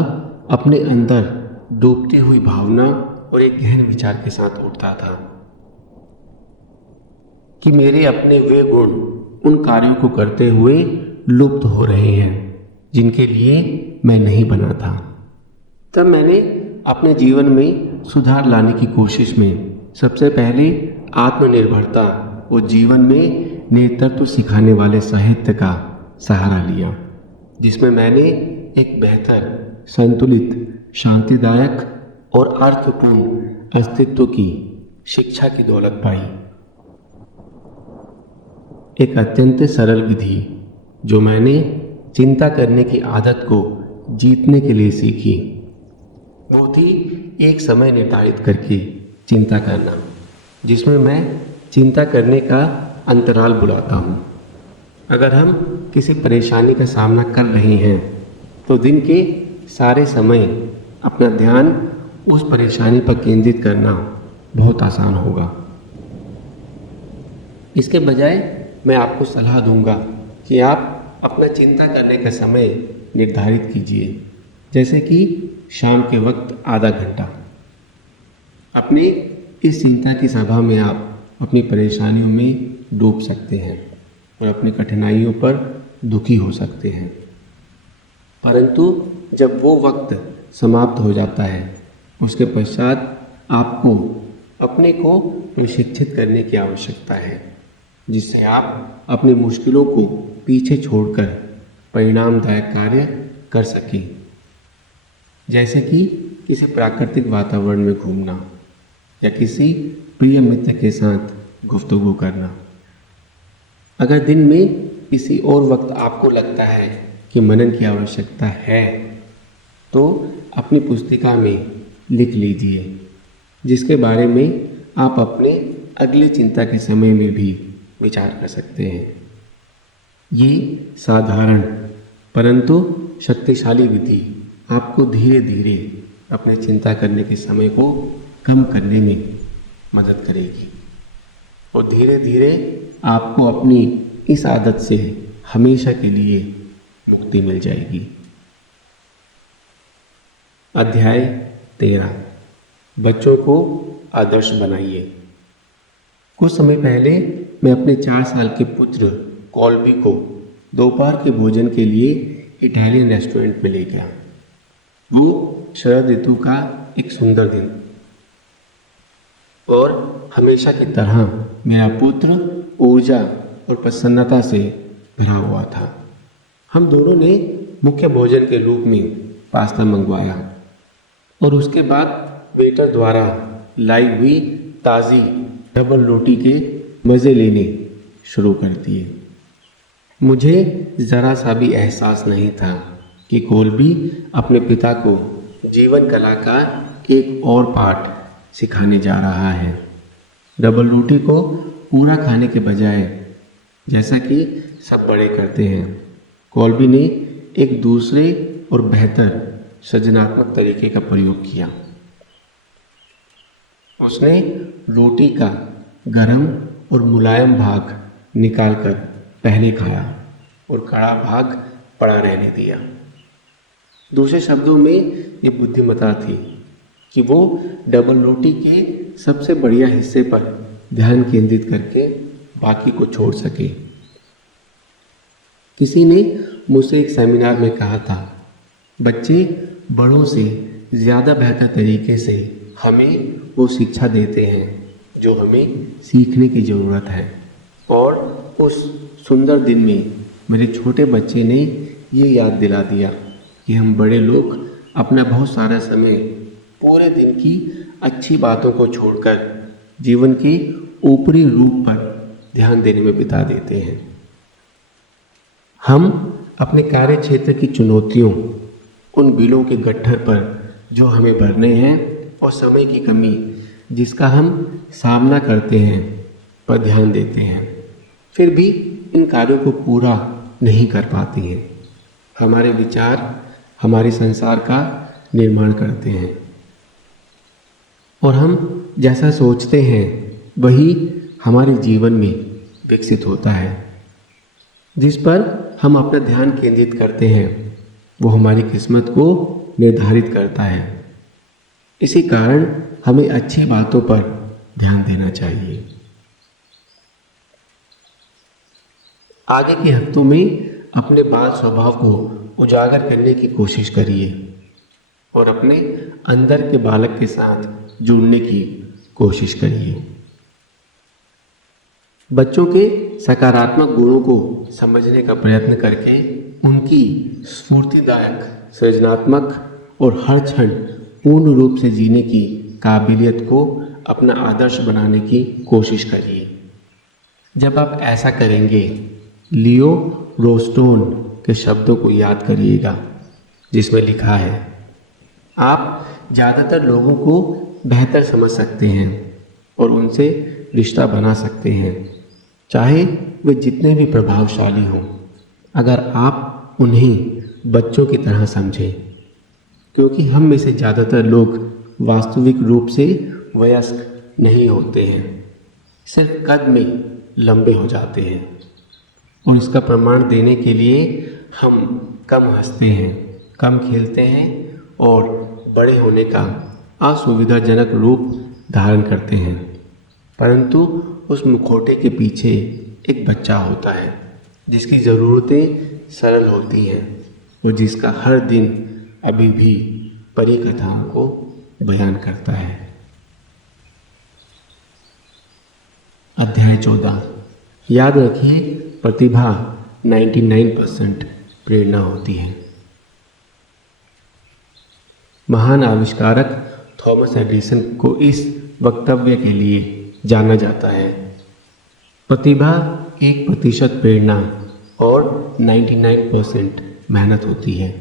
अपने अंदर डूबती हुई भावना और एक गहन विचार के साथ उठता था कि मेरे अपने वे गुण उन कार्यों को करते हुए लुप्त हो रहे हैं जिनके लिए मैं नहीं बना था। तब मैंने अपने जीवन में सुधार लाने की कोशिश में सबसे पहले आत्मनिर्भरता और जीवन में नेतृत्व सिखाने वाले साहित्य का सहारा लिया, जिसमें मैंने एक बेहतर, संतुलित, शांतिदायक और अर्थपूर्ण अस्तित्व की शिक्षा की दौलत पाई। एक अत्यंत सरल विधि जो मैंने चिंता करने की आदत को जीतने के लिए सीखी, वो थी एक समय निर्धारित करके चिंता करना, जिसमें मैं चिंता करने का अंतराल बुलाता हूँ। अगर हम किसी परेशानी का सामना कर रहे हैं तो दिन के सारे समय अपना ध्यान उस परेशानी पर केंद्रित करना बहुत आसान होगा। इसके बजाय मैं आपको सलाह दूंगा कि आप अपना चिंता करने का समय निर्धारित कीजिए, जैसे कि शाम के वक्त आधा घंटा। अपनी इस चिंता की सभा में आप अपनी परेशानियों में डूब सकते हैं और अपनी कठिनाइयों पर दुखी हो सकते हैं। परंतु जब वो वक्त समाप्त हो जाता है, उसके पश्चात आपको अपने को प्रशिक्षित करने की आवश्यकता है, जिससे आप अपनी मुश्किलों को पीछे छोड़कर परिणामदायक कार्य कर सकें, जैसे कि किसी प्राकृतिक वातावरण में घूमना या किसी प्रिय मित्र के साथ गुफ्तगू करना। अगर दिन में किसी और वक्त आपको लगता है कि मनन की आवश्यकता है, तो अपनी पुस्तिका में लिख लीजिए, जिसके बारे में आप अपने अगली चिंता के समय में भी विचार कर सकते हैं। ये साधारण परंतु शक्तिशाली विधि आपको धीरे धीरे अपने चिंता करने के समय को कम करने में मदद करेगी और धीरे धीरे आपको अपनी इस आदत से हमेशा के लिए मुक्ति मिल जाएगी। अध्याय 13, बच्चों को आदर्श बनाइए। कुछ समय पहले मैं अपने 4 साल के पुत्र कॉल्बी को दोपहर के भोजन के लिए इटालियन रेस्टोरेंट में ले गया। वो शरद ऋतु का एक सुंदर दिन और हमेशा की तरह मेरा पुत्र ऊर्जा और प्रसन्नता से भरा हुआ था। हम दोनों ने मुख्य भोजन के रूप में पास्ता मंगवाया और उसके बाद वेटर द्वारा लाई हुई ताज़ी डबल रोटी के मज़े लेने शुरू कर दिए। मुझे ज़रा सा भी एहसास नहीं था कि कोल्बी अपने पिता को जीवन कला का एक और पाठ सिखाने जा रहा है। डबल रोटी को पूरा खाने के बजाय, जैसा कि सब बड़े करते हैं, कोल्बी ने एक दूसरे और बेहतर सृजनात्मक तरीके का प्रयोग किया। उसने रोटी का गरम और मुलायम भाग निकालकर पहले खाया और कड़ा भाग पड़ा रहने दिया। दूसरे शब्दों में ये बुद्धिमत्ता थी कि वो डबल रोटी के सबसे बढ़िया हिस्से पर ध्यान केंद्रित करके बाकी को छोड़ सके। किसी ने मुझसे एक सेमिनार में कहा था, बच्चे बड़ों से ज़्यादा बेहतर तरीके से हमें वो शिक्षा देते हैं जो हमें सीखने की ज़रूरत है। और उस सुंदर दिन में मेरे छोटे बच्चे ने ये याद दिला दिया कि हम बड़े लोग अपना बहुत सारा समय पूरे दिन की अच्छी बातों को छोड़कर जीवन के ऊपरी रूप पर ध्यान देने में बिता देते हैं। हम अपने कार्य क्षेत्र की चुनौतियों, उन बिलों के गट्ठर पर जो हमें भरने हैं और समय की कमी जिसका हम सामना करते हैं पर ध्यान देते हैं, फिर भी इन कार्यों को पूरा नहीं कर पाते हैं। हमारे विचार हमारे संसार का निर्माण करते हैं और हम जैसा सोचते हैं वही हमारे जीवन में विकसित होता है। जिस पर हम अपना ध्यान केंद्रित करते हैं वो हमारी किस्मत को निर्धारित करता है। इसी कारण हमें अच्छी बातों पर ध्यान देना चाहिए। आगे के हफ्तों में अपने बाल स्वभाव को उजागर करने की कोशिश करिए और अपने अंदर के बालक के साथ जुड़ने की कोशिश करिए। बच्चों के सकारात्मक गुणों को समझने का प्रयत्न करके उनकी स्फूर्तिदायक, सृजनात्मक और हर क्षण पूर्ण रूप से जीने की काबिलियत को अपना आदर्श बनाने की कोशिश करिए। जब आप ऐसा करेंगे, लियो रोस्टोन के शब्दों को याद करिएगा जिसमें लिखा है, आप ज़्यादातर लोगों को बेहतर समझ सकते हैं और उनसे रिश्ता बना सकते हैं, चाहे वे जितने भी प्रभावशाली हों, अगर आप उन्हें बच्चों की तरह समझें। क्योंकि हम में से ज़्यादातर लोग वास्तविक रूप से वयस्क नहीं होते हैं, सिर्फ कद में लंबे हो जाते हैं। और इसका प्रमाण देने के लिए हम कम हंसते हैं, कम खेलते हैं और बड़े होने का असुविधाजनक रूप धारण करते हैं। परंतु उस मुखौटे के पीछे एक बच्चा होता है जिसकी ज़रूरतें सरल होती हैं और जिसका हर दिन अभी भी परी कथाओं को बयान करता है। अध्याय 14। याद रखिए, प्रतिभा 99% प्रेरणा होती है। महान आविष्कारक थॉमस एडिसन को इस वक्तव्य के लिए जाना जाता है, प्रतिभा 1% प्रेरणा और 99% मेहनत होती है।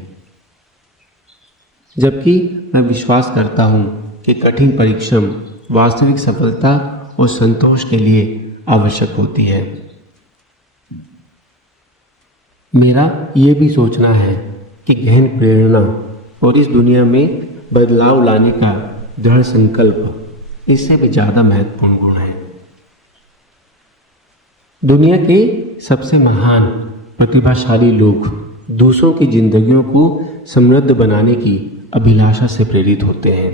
जबकि मैं विश्वास करता हूँ कि कठिन परिश्रम वास्तविक सफलता और संतोष के लिए आवश्यक होती है। मेरा ये भी सोचना है कि गहन प्रेरणा और इस दुनिया में बदलाव लाने का दृढ़ संकल्प इससे भी ज़्यादा महत्वपूर्ण गुण है। दुनिया के सबसे महान प्रतिभाशाली लोग दूसरों की जिंदगियों को समृद्ध बनाने की अभिलाषा से प्रेरित होते हैं।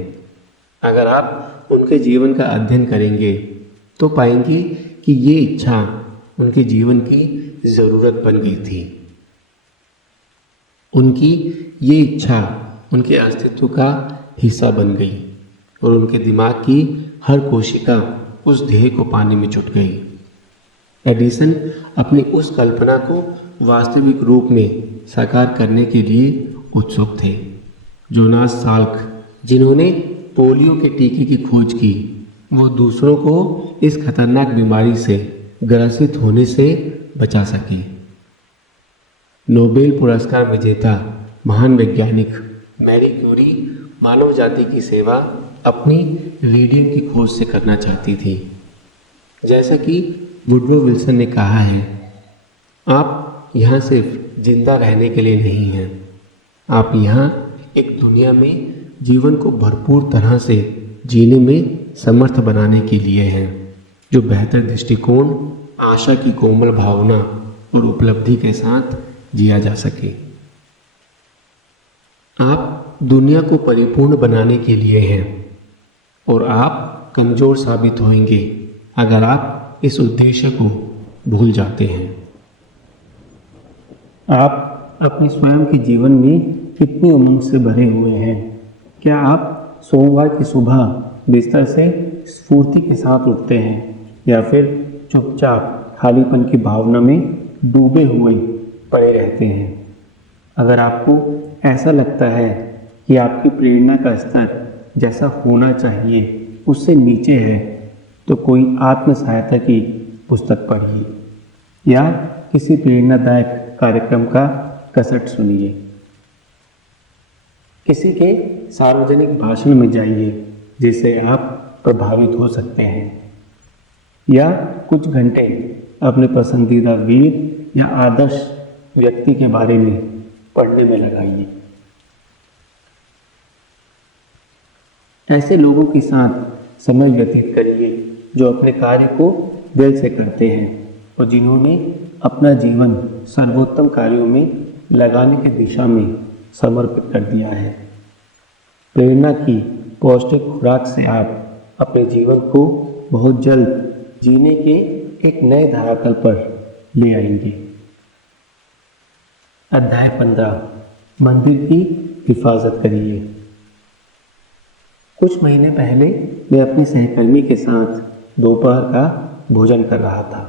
अगर आप उनके जीवन का अध्ययन करेंगे तो पाएंगे कि ये इच्छा उनके जीवन की ज़रूरत बन गई थी। उनकी ये इच्छा उनके अस्तित्व का हिस्सा बन गई और उनके दिमाग की हर कोशिका उस ध्येय को पाने में जुट गई। एडिसन अपनी उस कल्पना को वास्तविक रूप में साकार करने के लिए उत्सुक थे। जोनास साल्क, जिन्होंने पोलियो के टीके की खोज की, वो दूसरों को इस खतरनाक बीमारी से ग्रसित होने से बचा सके। नोबेल पुरस्कार विजेता महान वैज्ञानिक मैरी क्यूरी मानव जाति की सेवा अपनी रेडियम की खोज से करना चाहती थी। जैसा कि वुडरो विल्सन ने कहा है, आप यहाँ सिर्फ जिंदा रहने के लिए नहीं हैं। आप यहाँ एक दुनिया में जीवन को भरपूर तरह से जीने में समर्थ बनाने के लिए हैं, जो बेहतर दृष्टिकोण, आशा की कोमल भावना और उपलब्धि के साथ जिया जा सके। आप दुनिया को परिपूर्ण बनाने के लिए हैं और आप कमज़ोर साबित होंगे अगर आप इस उद्देश्य को भूल जाते हैं। आप अपने स्वयं के जीवन में कितनी उमंग से भरे हुए हैं? क्या आप सोमवार की सुबह बिस्तर से स्फूर्ति के साथ उठते हैं या फिर चुपचाप खालीपन की भावना में डूबे हुए पड़े रहते हैं? अगर आपको ऐसा लगता है कि आपकी प्रेरणा का स्तर जैसा होना चाहिए उससे नीचे है, तो कोई आत्म सहायता की पुस्तक पढ़िए या किसी प्रेरणादायक कार्यक्रम का कसट सुनिए। किसी के सार्वजनिक भाषण में जाइए जिससे आप प्रभावित हो सकते हैं, या कुछ घंटे अपने पसंदीदा वीर या आदर्श व्यक्ति के बारे में पढ़ने में लगाइए। ऐसे लोगों के साथ समय व्यतीत करिए जो अपने कार्य को दिल से करते हैं और जिन्होंने अपना जीवन सर्वोत्तम कार्यों में लगाने की दिशा में समर्पित कर दिया है। प्रेरणा की पौष्टिक खुराक से आप अपने जीवन को बहुत जल्द जीने के एक नए धरातल पर ले आएंगे। अध्याय 15, मंदिर की हिफाजत करिए। कुछ महीने पहले मैं अपनी सहकर्मी के साथ दोपहर का भोजन कर रहा था,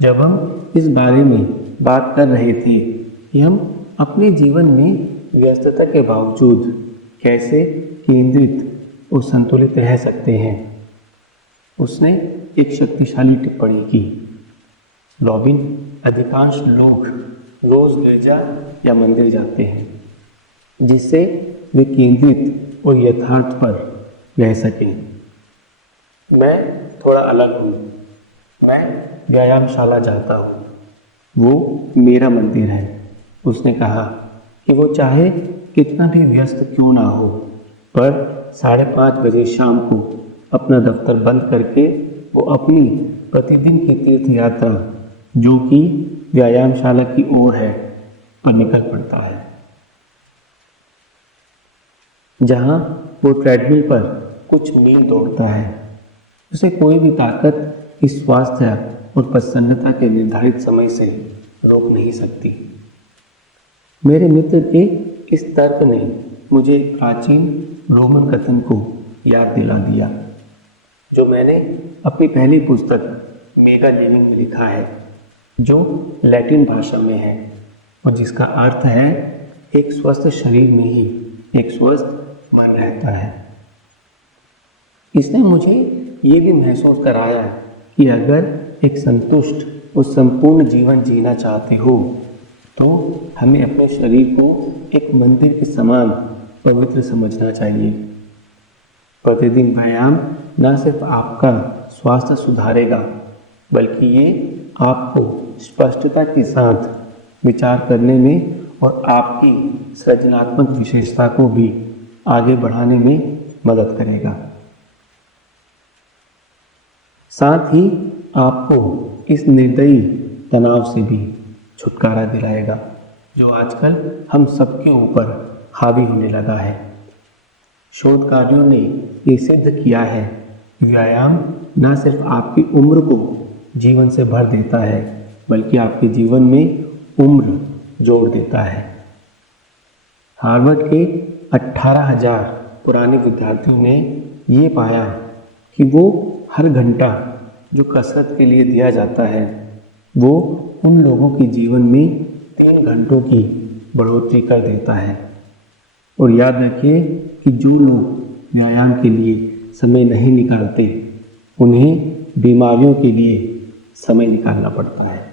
जब हम इस बारे में बात कर रहे थे कि हम अपने जीवन में व्यस्तता के बावजूद कैसे केंद्रित और संतुलित रह सकते हैं। उसने एक शक्तिशाली टिप्पणी की, रॉबिन, अधिकांश लोग रोज गिरजा या मंदिर जाते हैं जिससे वे केंद्रित और यथार्थ पर रह सकें। मैं थोड़ा अलग हूँ। मैं व्यायामशाला जाता हूँ, वो मेरा मंदिर है। उसने कहा कि वो चाहे कितना भी व्यस्त क्यों ना हो, पर 5:30 बजे शाम को अपना दफ्तर बंद करके वो अपनी प्रतिदिन की तीर्थ यात्रा, जो कि व्यायामशाला की ओर है, पर निकल पड़ता है, जहाँ वो ट्रेडमिल पर कुछ मील दौड़ता है। उसे कोई भी ताकत इस स्वास्थ्य और प्रसन्नता के निर्धारित समय से रोक नहीं सकती। मेरे मित्र के इस तर्क ने मुझे एक प्राचीन रोमन कथन को याद दिला दिया, जो मैंने अपनी पहली पुस्तक मेगा लिविंग में लिखा है, जो लैटिन भाषा में है और जिसका अर्थ है एक स्वस्थ शरीर में ही एक स्वस्थ मन रहता है। इसने मुझे ये भी महसूस कराया कि अगर एक संतुष्ट और संपूर्ण जीवन जीना चाहते हो तो हमें अपने शरीर को एक मंदिर के समान पवित्र समझना चाहिए। प्रतिदिन व्यायाम न सिर्फ आपका स्वास्थ्य सुधारेगा, बल्कि ये आपको स्पष्टता के साथ विचार करने में और आपकी सृजनात्मक विशेषता को भी आगे बढ़ाने में मदद करेगा। साथ ही आपको इस निर्दयी तनाव से भी छुटकारा दिलाएगा, जो आजकल हम सबके ऊपर हावी होने लगा है। शोधकार्यों ने ये सिद्ध किया है कि व्यायाम न सिर्फ आपकी उम्र को जीवन से भर देता है, बल्कि आपके जीवन में उम्र जोड़ देता है। हार्वर्ड के 18,000 पुराने विद्यार्थियों ने ये पाया कि वो हर घंटा जो कसरत के लिए दिया जाता है, वो उन लोगों के जीवन में 3 घंटों की बढ़ोतरी कर देता है। और याद रखिए कि जो लोग व्यायाम के लिए समय नहीं निकालते, उन्हें बीमारियों के लिए समय निकालना पड़ता है।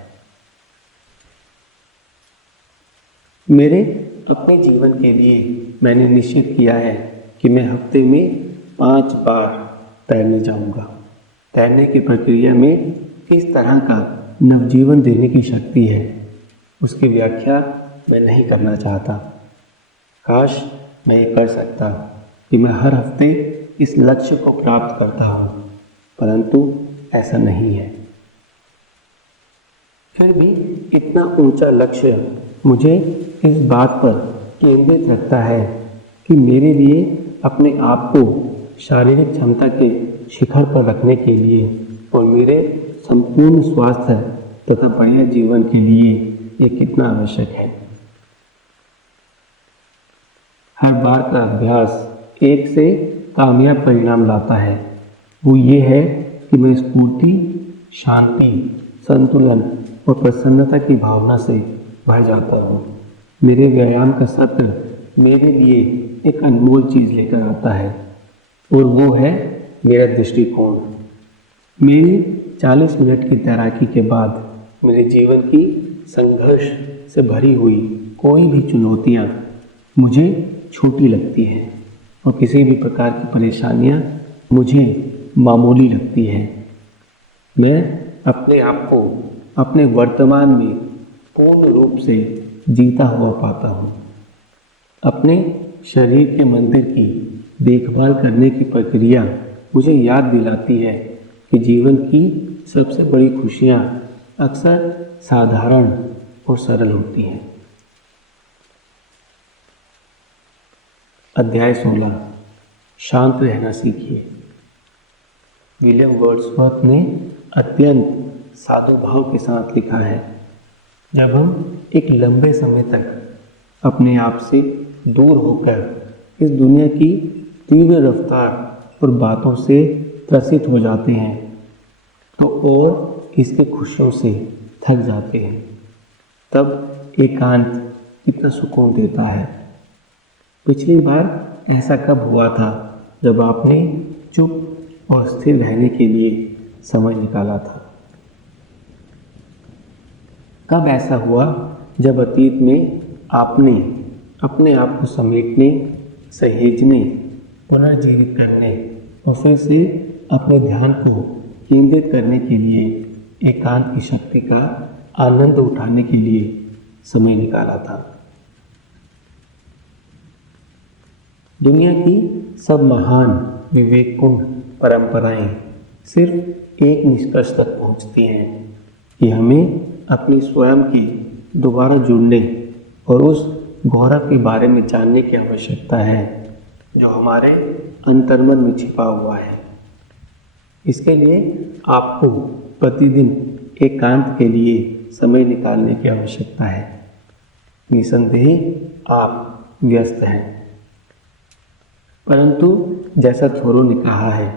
मेरे अपने जीवन के लिए मैंने निश्चित किया है कि मैं हफ्ते में 5 बार तैरने जाऊंगा। तैरने की प्रक्रिया में किस तरह का नवजीवन देने की शक्ति है, उसकी व्याख्या मैं नहीं करना चाहता। काश मैं ये कर सकता कि मैं हर हफ्ते इस लक्ष्य को प्राप्त करता हूँ, परंतु ऐसा नहीं है। फिर भी इतना ऊंचा लक्ष्य मुझे इस बात पर केंद्रित रखता है कि मेरे लिए अपने आप को शारीरिक क्षमता के शिखर पर रखने के लिए और मेरे संपूर्ण स्वास्थ्य तथा बढ़िया जीवन के लिए ये कितना आवश्यक है। हर बार का अभ्यास एक से कामयाब परिणाम लाता है। वो ये है कि मैं स्फूर्ति, शांति, संतुलन और प्रसन्नता की भावना से भर जाता हूँ। मेरे व्यायाम का सत्र मेरे लिए एक अनमोल चीज़ लेकर आता है और वो है मेरा दृष्टिकोण। मेरी 40 मिनट की तैराकी के बाद मेरे जीवन की संघर्ष से भरी हुई कोई भी चुनौतियाँ मुझे छोटी लगती हैं और किसी भी प्रकार की परेशानियाँ मुझे मामूली लगती हैं। मैं अपने आप को अपने वर्तमान में पूर्ण रूप से जीता हुआ पाता हूँ। अपने शरीर के मंदिर की देखभाल करने की प्रक्रिया मुझे याद दिलाती है कि जीवन की सबसे बड़ी खुशियाँ अक्सर साधारण और सरल होती हैं। अध्याय 16 शांत रहना सीखिए। विलियम वर्ड्सवर्थ ने अत्यंत साधु भाव के साथ लिखा है, जब हम एक लंबे समय तक अपने आप से दूर होकर इस दुनिया की तीव्र रफ्तार और बातों से त्रसित हो जाते हैं तो और इसके खुशियों से थक जाते हैं, तब एकांत कितना सुकून देता है। पिछली बार ऐसा कब हुआ था जब आपने चुप और स्थिर रहने के लिए समय निकाला था? कब ऐसा हुआ जब अतीत में आपने अपने आप को समेटने, सहेजने, पुनर्जीवित करने और फिर से अपने ध्यान को केंद्रित करने के लिए एकांत की शक्ति का आनंद उठाने के लिए समय निकाला था? दुनिया की सब महान विवेकपूर्ण परंपराएं सिर्फ एक निष्कर्ष तक पहुंचती हैं कि हमें अपनी स्वयं के दोबारा जुड़ने और उस गौरव के बारे में जानने की आवश्यकता है जो हमारे अंतर्मन में छिपा हुआ है। इसके लिए आपको प्रतिदिन एकांत के लिए समय निकालने की आवश्यकता है। निसंदेह आप व्यस्त हैं, परंतु जैसा थोरो ने कहा है,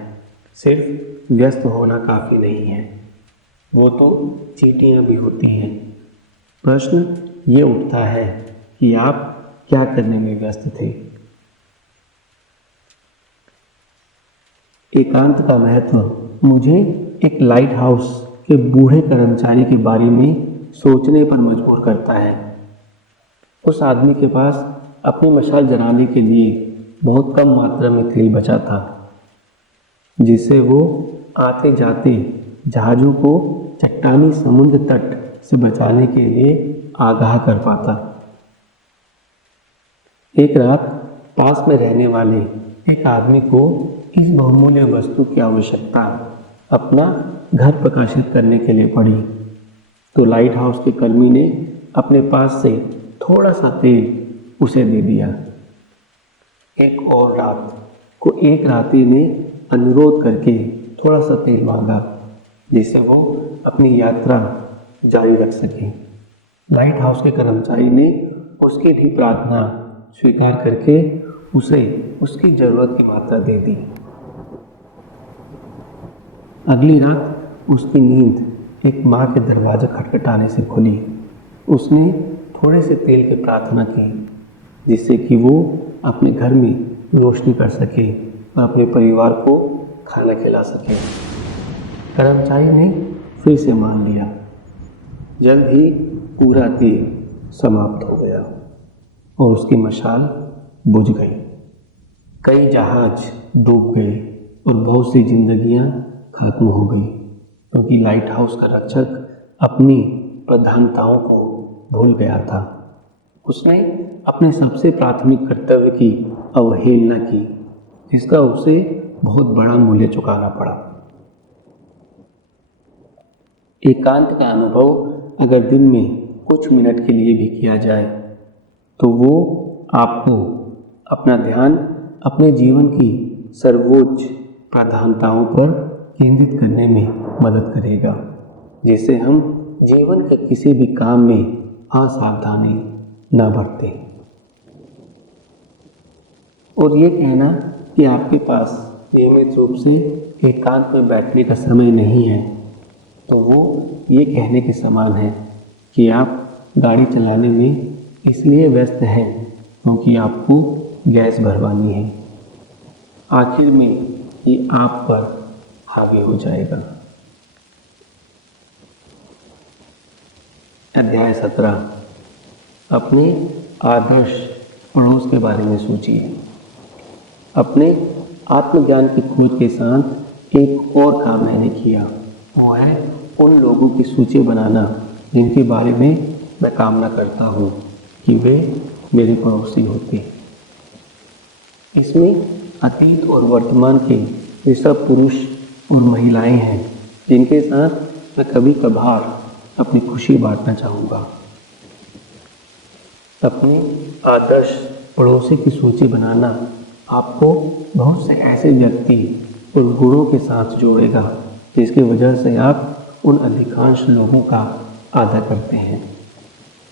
सिर्फ व्यस्त होना काफ़ी नहीं है, वो तो चींटियाँ भी होती हैं। प्रश्न ये उठता है कि आप क्या करने में व्यस्त थे? एकांत का महत्व मुझे एक लाइट हाउस के बूढ़े कर्मचारी के बारे में सोचने पर मजबूर करता है। उस आदमी के पास अपनी मशाल जलाने के लिए बहुत कम मात्रा में तेल बचा था, जिससे वो आते जाते जहाज़ों को चट्टानी समुद्र तट से बचाने के लिए आगाह कर पाता। एक रात पास में रहने वाले एक आदमी को इस बहुमूल्य वस्तु की आवश्यकता अपना घर प्रकाशित करने के लिए पड़ी, तो लाइट हाउस के कर्मी ने अपने पास से थोड़ा सा तेल उसे दे दिया। एक और रात को एक राती ने अनुरोध करके थोड़ा सा तेल मांगा, जिससे वो अपनी यात्रा जारी रख सके। लाइट हाउस के कर्मचारी ने उसकी भी प्रार्थना स्वीकार करके उसे उसकी ज़रूरत की मात्रा दे दी। अगली रात उसकी नींद एक माँ के दरवाज़ा खटखटाने से खुली। उसने थोड़े से तेल की प्रार्थना की, जिससे कि वो अपने घर में रोशनी कर सके और अपने परिवार को खाना खिला सके। कर्मचारी ने फिर से मान लिया। जल्द ही पूरा तेल समाप्त हो गया और उसकी मशाल बुझ गई। कई जहाज डूब गए और बहुत सी जिंदगियां खत्म हो गई, क्योंकि लाइट हाउस का रक्षक अपनी प्रधानताओं को भूल गया था। उसने अपने सबसे प्राथमिक कर्तव्य की अवहेलना की, जिसका उसे बहुत बड़ा मूल्य चुकाना पड़ा। एकांत का अनुभव अगर दिन में कुछ मिनट के लिए भी किया जाए तो वो आपको अपना ध्यान अपने जीवन की सर्वोच्च प्राथमिकताओं पर केंद्रित करने में मदद करेगा, जिससे हम जीवन के किसी भी काम में असावधानी न बरतें। और ये कहना कि आपके पास नियमित रूप से एकांत में बैठने का समय नहीं है, तो वो ये कहने के समान है कि आप गाड़ी चलाने में इसलिए व्यस्त हैं क्योंकि आपको गैस भरवानी है। आखिर में ये आप पर हावी हो जाएगा। अध्याय 17। अपने आदर्श पड़ोस के बारे में सोचिए। अपने आत्मज्ञान की खोज के साथ एक और काम मैंने किया, वो है उन लोगों की सूची बनाना जिनके बारे में मैं कामना करता हूँ कि वे मेरे पड़ोसी होते। इसमें अतीत और वर्तमान के वे सब पुरुष और महिलाएं हैं जिनके साथ मैं कभी कभार अपनी खुशी बांटना चाहूँगा। अपने आदर्श पड़ोसी की सूची बनाना आपको बहुत से ऐसे व्यक्ति और गुणों के साथ जोड़ेगा जिसकी वजह से आप उन अधिकांश लोगों का आदर करते हैं।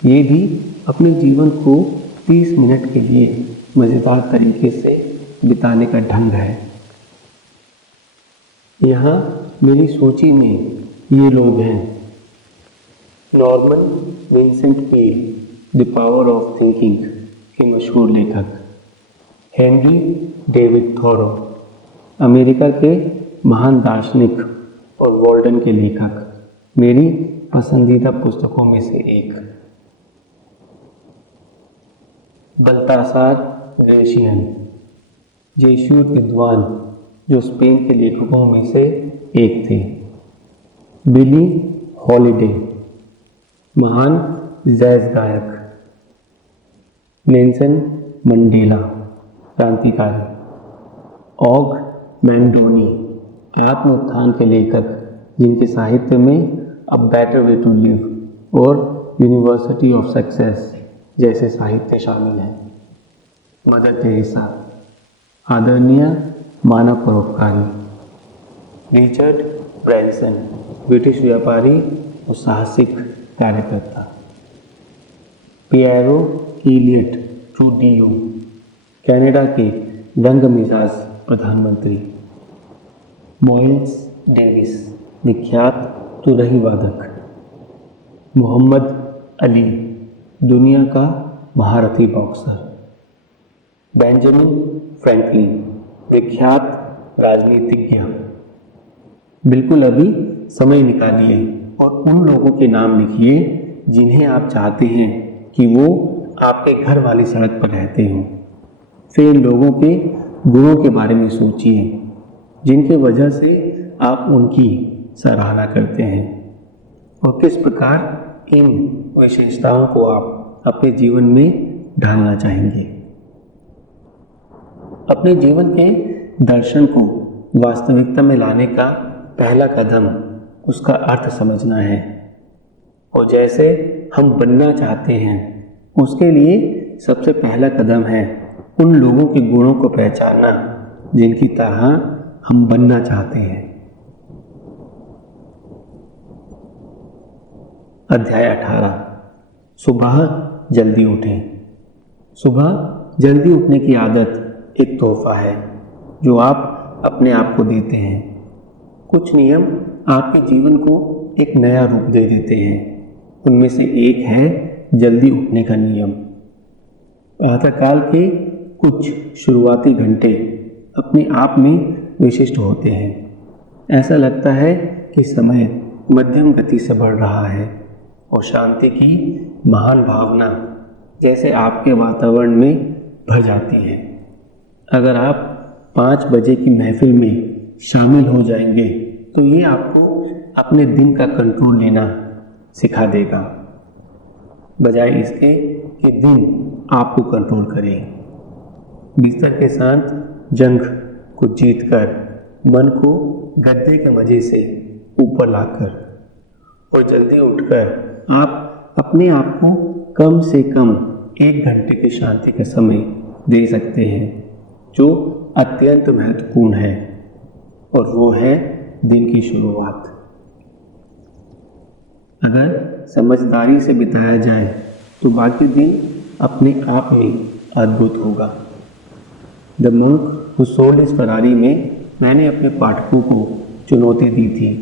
ये भी अपने जीवन को 30 मिनट के लिए मज़ेदार तरीके से बिताने का ढंग है। यहाँ मेरी सूची में ये लोग हैं: Norman Vincent Peale, the power of thinking के मशहूर लेखक, हेनरी डेविड थोरो, अमेरिका के महान दार्शनिक और वॉल्डन के लेखक, मेरी पसंदीदा पुस्तकों में से एक। बल्तासार ग्रेशियन, जेसूट विद्वान जो स्पेन के लेखकों में से एक थे। बिली हॉलिडे, महान जैज गायक। नेल्सन मंडेला, क्रांतिकारी। ऑग मैंडोनी, आत्म उत्थान के लेखक जिनके साहित्य में a better way to live और यूनिवर्सिटी ऑफ सक्सेस जैसे साहित्य शामिल हैं। मदर टेरेसा, आदरणीय मानव परोपकारी। रिचर्ड ब्रैंसन, ब्रिटिश व्यापारी और साहसिक कार्यकर्ता। पिएरो एलियट ट्रूडियो, कनाडा के रंग मिजाज प्रधानमंत्री। माइल्स डेविस, विख्यात तुरही वादक। मोहम्मद अली, दुनिया का महारथी बॉक्सर। बेंजामिन फ्रैंकलिन, विख्यात राजनीतिज्ञ। बिल्कुल अभी समय निकालिए और उन लोगों के नाम लिखिए जिन्हें आप चाहते हैं कि वो आपके घर वाली सड़क पर रहते हों। फिर इन लोगों के गुणों के बारे में सोचिए जिनके वजह से आप उनकी सराहना करते हैं और किस प्रकार इन विशेषताओं को आप अपने जीवन में ढालना चाहेंगे। अपने जीवन के दर्शन को वास्तविकता में लाने का पहला कदम उसका अर्थ समझना है और जैसे हम बनना चाहते हैं उसके लिए सबसे पहला कदम है उन लोगों के गुणों को पहचानना जिनकी तरह हम बनना चाहते हैं। अध्याय 18। सुबह जल्दी उठें। सुबह जल्दी उठने की आदत एक तोहफा है जो आप अपने आप को देते हैं। कुछ नियम आपके जीवन को एक नया रूप दे देते हैं। उनमें से एक है जल्दी उठने का नियम। प्रातःकाल के कुछ शुरुआती घंटे अपने आप में विशिष्ट होते हैं। ऐसा लगता है कि समय मध्यम गति से बढ़ रहा है और शांति की महान भावना जैसे आपके वातावरण में भर जाती है। अगर आप 5 बजे की महफिल में शामिल हो जाएंगे तो ये आपको अपने दिन का कंट्रोल लेना सिखा देगा। बजाय इसके कि दिन आपको कंट्रोल करे। बिस्तर के साथ जंग को जीतकर मन को गद्दे के मजे से ऊपर लाकर और जल्दी उठकर आप अपने आप को कम से कम 1 घंटे की शांति का समय दे सकते हैं, जो अत्यंत महत्वपूर्ण है, और वो है दिन की शुरुआत। अगर समझदारी से बिताया जाए तो बाकी दिन अपने आप में अद्भुत होगा। The monk who sold his Ferrari में मैंने अपने पाठकों को चुनौती दी थी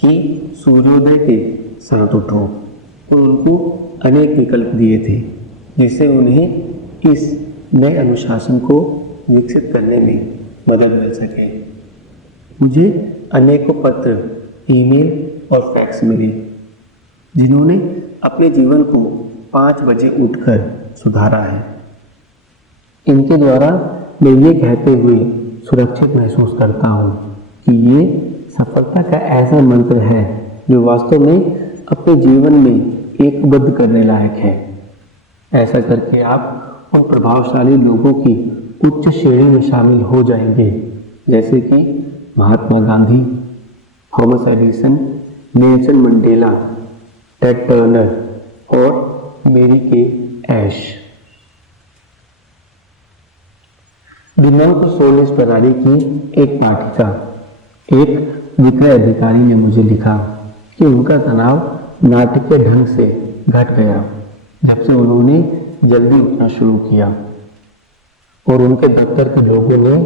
कि सूर्योदय के साथ उठो, और उनको अनेक विकल्प दिए थे जिससे उन्हें इस नए अनुशासन को विकसित करने में मदद मिल सके। मुझे अनेकों पत्र, ईमेल और फैक्स मिले जिन्होंने अपने जीवन को 5 बजे उठकर सुधारा है। इनके द्वारा मैं ये कहते हुए सुरक्षित महसूस करता हूँ कि ये सफलता का ऐसा मंत्र है जो वास्तव में अपने जीवन में एकबद्ध करने लायक है। ऐसा करके आप उन प्रभावशाली लोगों की उच्च श्रेणी में शामिल हो जाएंगे, जैसे कि Mahatma Gandhi, Thomas Edison, Nelson Mandela, Ted Turner और Mary Kay Ash. The monk who sold his Ferrari की एक पाठिका, एक विक्रय अधिकारी ने मुझे लिखा कि उनका तनाव नाटकीय ढंग से घट गया जब से उन्होंने जल्दी उठना शुरू किया, और उनके दफ्तर के लोगों ने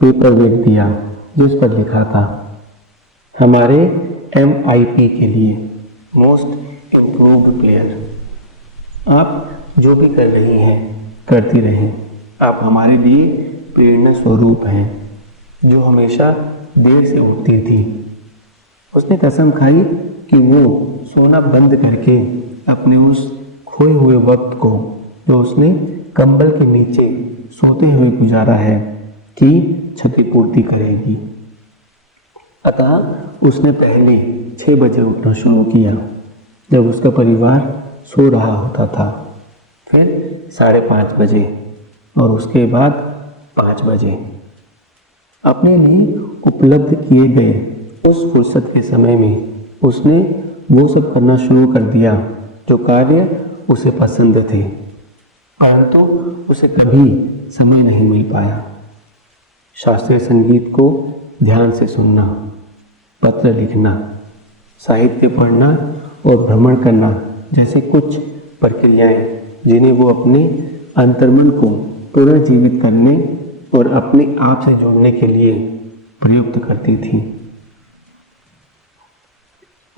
पेपर वेट दिया जिस पर लिखा था, हमारे MIP के लिए मोस्ट इम्प्रूव्ड प्लेयर। आप जो भी कर रही हैं करती रहें, आप हमारे लिए प्रेरणा स्वरूप हैं, जो हमेशा देर से उठती थी। उसने कसम खाई कि वो सोना बंद करके अपने उस खोए हुए वक्त को जो उसने कंबल के नीचे सोते हुए गुजारा है की क्षतिपूर्ति करेगी। अतः उसने पहले 6 बजे उठना शुरू किया जब उसका परिवार सो रहा होता था, फिर 5:30 बजे और उसके बाद 5 बजे। अपने लिए उपलब्ध किए गए उस फुर्सत के समय में उसने वो सब करना शुरू कर दिया जो कार्य उसे पसंद थे, परंतु उसे कभी समय नहीं मिल पाया। शास्त्रीय संगीत को ध्यान से सुनना, पत्र लिखना, साहित्य पढ़ना और भ्रमण करना जैसे कुछ प्रक्रियाएं जिन्हें वो अपने अंतर्मन को पुनर्जीवित करने और अपने आप से जुड़ने के लिए प्रयुक्त करती थी,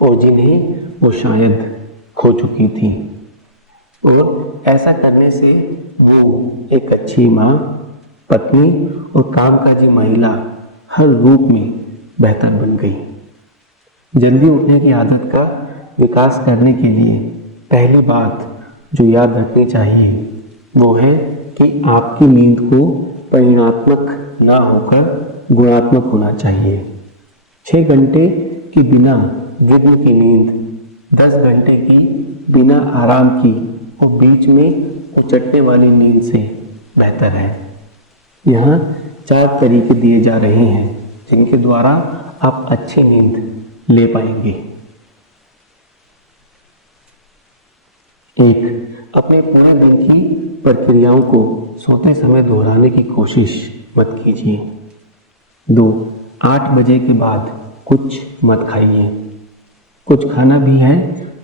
और जिन्हें वो शायद खो चुकी थी। और ऐसा करने से वो एक अच्छी माँ, पत्नी और कामकाजी महिला हर रूप में बेहतर बन गई। जल्दी उठने की आदत का विकास करने के लिए पहली बात जो याद रखनी चाहिए वो है कि आपकी नींद को परिमाणात्मक ना होकर गुणात्मक होना चाहिए। 6 घंटे की बिना विघ्न की नींद 10 घंटे की बिना आराम की और बीच में उचटने वाली नींद से बेहतर है। यहाँ 4 तरीके दिए जा रहे हैं जिनके द्वारा आप अच्छी नींद ले पाएंगे। 1. अपने पूरे दिन की प्रक्रियाओं को सोते समय दोहराने की कोशिश मत कीजिए। 2. 8 बजे के बाद कुछ मत खाइए। कुछ खाना भी है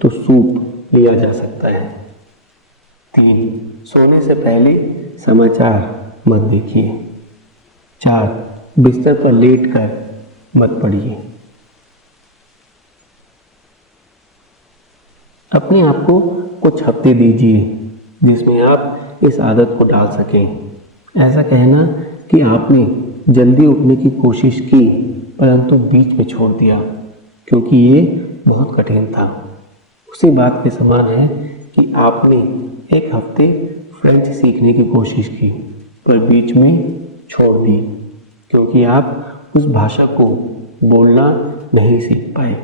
तो सूप लिया जा सकता है। 3. सोने से पहले समाचार मत देखिए। 4. बिस्तर पर लेटकर मत पढ़िए। अपने आप को कुछ हफ्ते दीजिए जिसमें आप इस आदत को डाल सकें। ऐसा कहना कि आपने जल्दी उठने की कोशिश की परंतु बीच में छोड़ दिया क्योंकि ये बहुत कठिन था, उसी बात के समान है कि आपने 1 हफ्ते फ्रेंच सीखने की कोशिश की पर बीच में छोड़ दी क्योंकि आप उस भाषा को बोलना नहीं सीख पाए।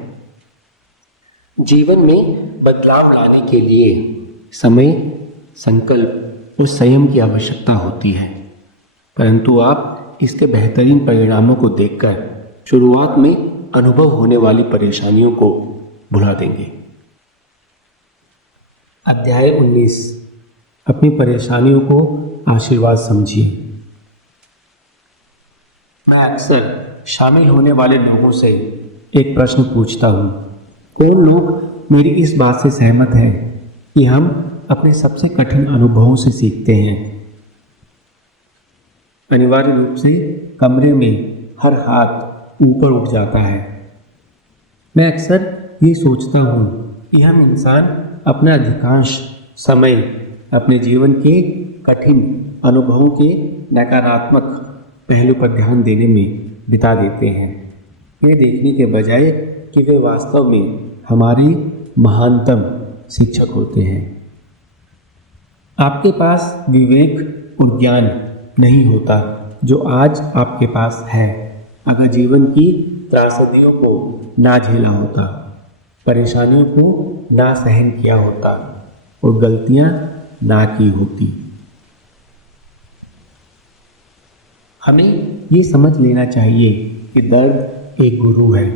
जीवन में बदलाव लाने के लिए समय, संकल्प और संयम की आवश्यकता होती है, परंतु आप इसके बेहतरीन परिणामों को देखकर शुरुआत में अनुभव होने वाली परेशानियों को भुला देंगे। अध्याय 19। अपनी परेशानियों को आशीर्वाद समझिए। मैं अक्सर शामिल होने वाले लोगों से एक प्रश्न पूछता हूँ, कौन लोग मेरी इस बात से सहमत हैं कि हम अपने सबसे कठिन अनुभवों से सीखते हैं। अनिवार्य रूप से कमरे में हर हाथ ऊपर उठ जाता है। मैं अक्सर ये सोचता हूँ कि हम इंसान अपना अधिकांश समय अपने जीवन के कठिन अनुभवों के नकारात्मक पहलू पर ध्यान देने में बिता देते हैं, ये देखने के बजाय कि वे वास्तव में हमारे महानतम शिक्षक होते हैं। आपके पास विवेक और ज्ञान नहीं होता जो आज आपके पास है अगर जीवन की त्रासदियों को ना झेला होता, परेशानियों को ना सहन किया होता और गलतियां ना की होती। हमें ये समझ लेना चाहिए कि दर्द एक गुरु है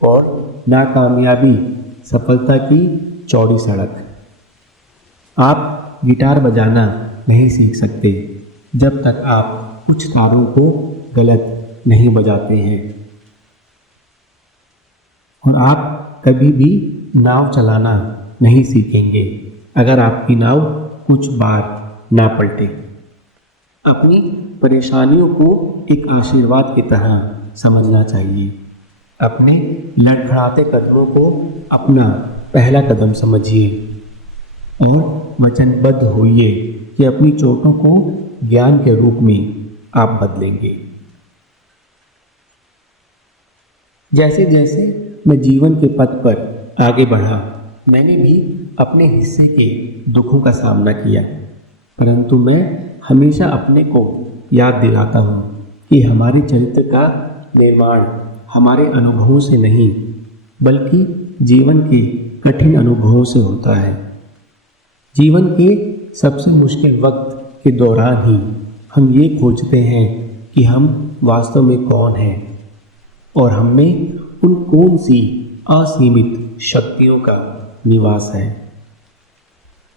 और नाकामयाबी सफलता की चौड़ी सड़क। आप गिटार बजाना नहीं सीख सकते जब तक आप कुछ तारों को गलत नहीं बजाते हैं, और आप कभी भी नाव चलाना नहीं सीखेंगे अगर आपकी नाव कुछ बार ना पलटे। अपनी परेशानियों को एक आशीर्वाद की तरह समझना चाहिए। अपने लड़खड़ाते कदमों को अपना पहला कदम समझिए और वचनबद्ध होइए कि अपनी चोटों को ज्ञान के रूप में आप बदलेंगे। जैसे जैसे मैं जीवन के पथ पर आगे बढ़ा, मैंने भी अपने हिस्से के दुखों का सामना किया, परंतु मैं हमेशा अपने को याद दिलाता हूँ कि हमारे चरित्र का निर्माण हमारे अनुभवों से नहीं बल्कि जीवन के कठिन अनुभवों से होता है। जीवन के सबसे मुश्किल वक्त के दौरान ही हम ये खोजते हैं कि हम वास्तव में कौन हैं और हम में उन कौन सी असीमित शक्तियों का निवास है।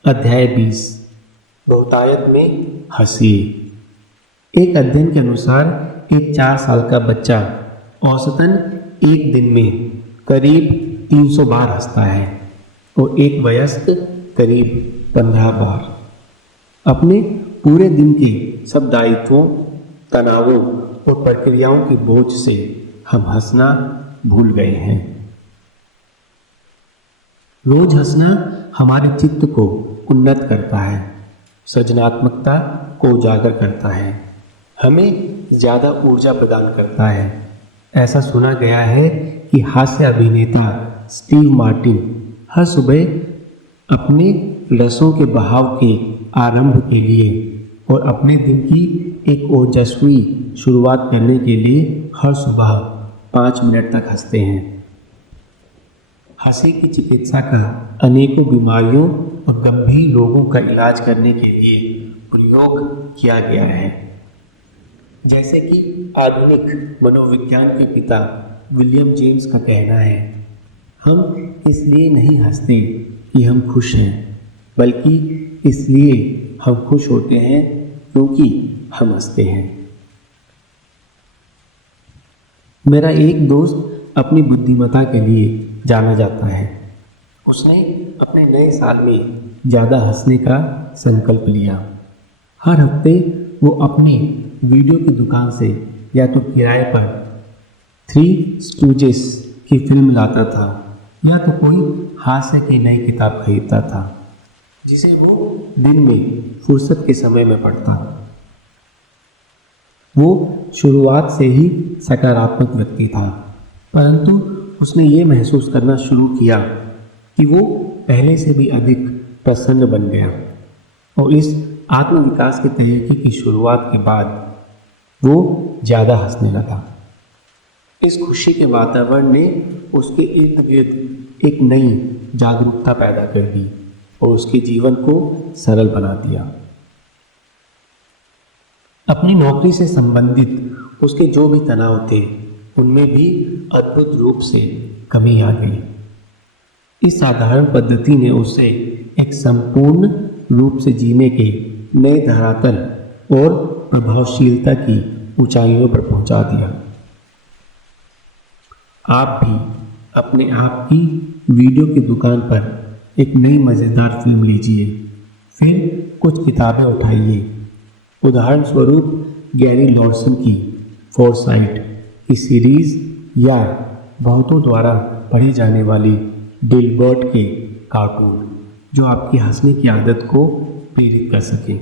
अध्याय 20। बहुतायत में हंसिए। एक अध्ययन के अनुसार एक 4 साल का बच्चा औसतन एक दिन में करीब 300 बार हंसता है और एक वयस्क करीब 15 बार। अपने पूरे दिन के सब दायित्वों, तनावों और प्रक्रियाओं के बोझ से हम हंसना भूल गए हैं। रोज हंसना हमारे चित्त को उन्नत करता है, सृजनात्मकता को उजागर करता है, हमें ज़्यादा ऊर्जा प्रदान करता है। ऐसा सुना गया है कि हास्य अभिनेता स्टीव मार्टिन हर सुबह अपने रसों के बहाव के आरंभ के लिए और अपने दिन की एक ओजस्वी शुरुआत करने के लिए हर सुबह 5 मिनट तक हंसते हैं। हंसी की चिकित्सा का अनेकों बीमारियों और गंभीर रोगों का इलाज करने के लिए प्रयोग किया गया है। जैसे कि आधुनिक मनोविज्ञान के पिता विलियम जेम्स का कहना है, हम इसलिए नहीं हंसते कि हम खुश हैं, बल्कि इसलिए हम खुश होते हैं क्योंकि हम हंसते हैं। मेरा एक दोस्त अपनी बुद्धिमत्ता के लिए जाना जाता है। उसने अपने नए साल में ज़्यादा हंसने का संकल्प लिया। हर हफ्ते वो अपने वीडियो की दुकान से या तो किराए पर 3 स्टूजेस की फिल्म लाता था या तो कोई हास्य की नई किताब खरीदता था जिसे वो दिन में फुर्सत के समय में पढ़ता। वो शुरुआत से ही सकारात्मक व्यक्ति था, परंतु उसने ये महसूस करना शुरू किया कि वो पहले से भी अधिक प्रसन्न बन गया और इस आत्मविकास के तरीके की शुरुआत के बाद वो ज़्यादा हंसने लगा। इस खुशी के वातावरण ने उसके इर्द गिर्द एक नई जागरूकता पैदा कर दी और उसके जीवन को सरल बना दिया। अपनी नौकरी से संबंधित उसके जो भी तनाव थे उनमें भी अद्भुत रूप से कमी आ गई। इस साधारण पद्धति ने उसे एक संपूर्ण रूप से जीने के नए धरातल और प्रभावशीलता की ऊंचाइयों पर पहुंचा दिया। आप भी अपने आप की वीडियो की दुकान पर एक नई मज़ेदार फिल्म लीजिए, फिर कुछ किताबें उठाइए। उदाहरण स्वरूप गैरी लॉर्सन की फोरसाइट की सीरीज़ या बहुतों द्वारा पढ़ी जाने वाली डिलबर्ट के कार्टून, जो आपकी हंसने की आदत को प्रेरित कर सके।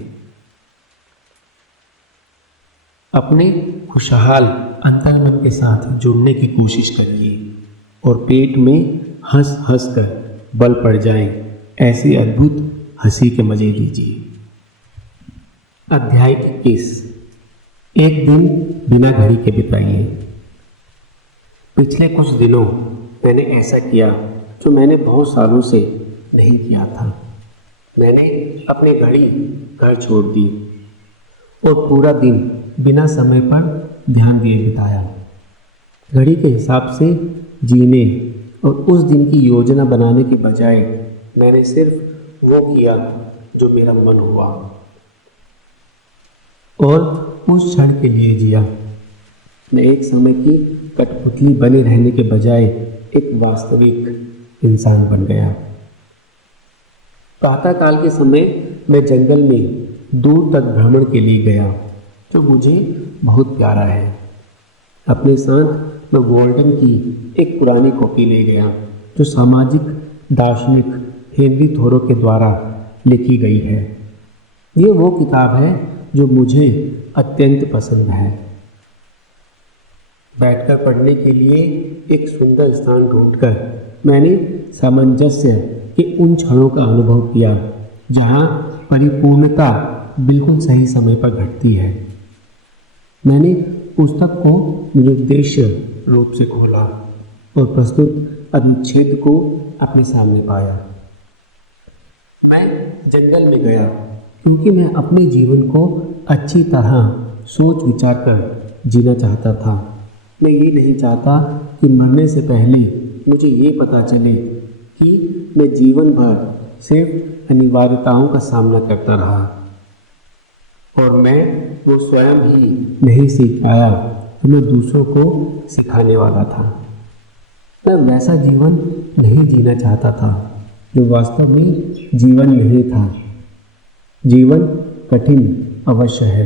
अपने खुशहाल अंतर्मन के साथ जुड़ने की कोशिश करिए और पेट में हंस हंस कर बल पड़ जाए ऐसी अद्भुत हंसी के मजे लीजिए। अध्याय 21। एक दिन बिना घड़ी के बिताइए। पिछले कुछ दिनों मैंने ऐसा किया जो मैंने बहुत सालों से नहीं किया था। मैंने अपनी घड़ी घर छोड़ दी और पूरा दिन बिना समय पर ध्यान दिए बिताया। घड़ी के हिसाब से जीने और उस दिन की योजना बनाने के बजाय मैंने सिर्फ वो किया जो मेरा मन हुआ और उस क्षण के लिए जिया। मैं एक समय की कठपुतली बने रहने के बजाय एक वास्तविक इंसान बन गया। प्रातःकाल के समय मैं जंगल में दूर तक भ्रमण के लिए गया, जो मुझे बहुत प्यारा है। अपने साथ मैं वोल्टन की एक पुरानी कॉपी ले गया, जो सामाजिक दार्शनिक हेनरी थोरो के द्वारा लिखी गई है। ये वो किताब है जो मुझे अत्यंत पसंद है। बैठकर पढ़ने के लिए एक सुंदर स्थान ढूंढकर मैंने सामंजस्य के उन क्षणों का अनुभव किया जहाँ परिपूर्णता बिल्कुल सही समय पर घटती है। मैंने पुस्तक को निरुद्देश्य रूप से खोला और प्रस्तुत अनुच्छेद को अपने सामने पाया। मैं जंगल में गया क्योंकि मैं अपने जीवन को अच्छी तरह सोच विचार कर जीना चाहता था। मैं ये नहीं चाहता कि मरने से पहले मुझे ये पता चले कि मैं जीवन भर सिर्फ अनिवार्यताओं का सामना करता रहा और मैं वो स्वयं ही नहीं सीख पाया तो मैं दूसरों को सिखाने वाला था। मैं वैसा जीवन नहीं जीना चाहता था जो वास्तव में जीवन नहीं था। जीवन कठिन अवश्य है,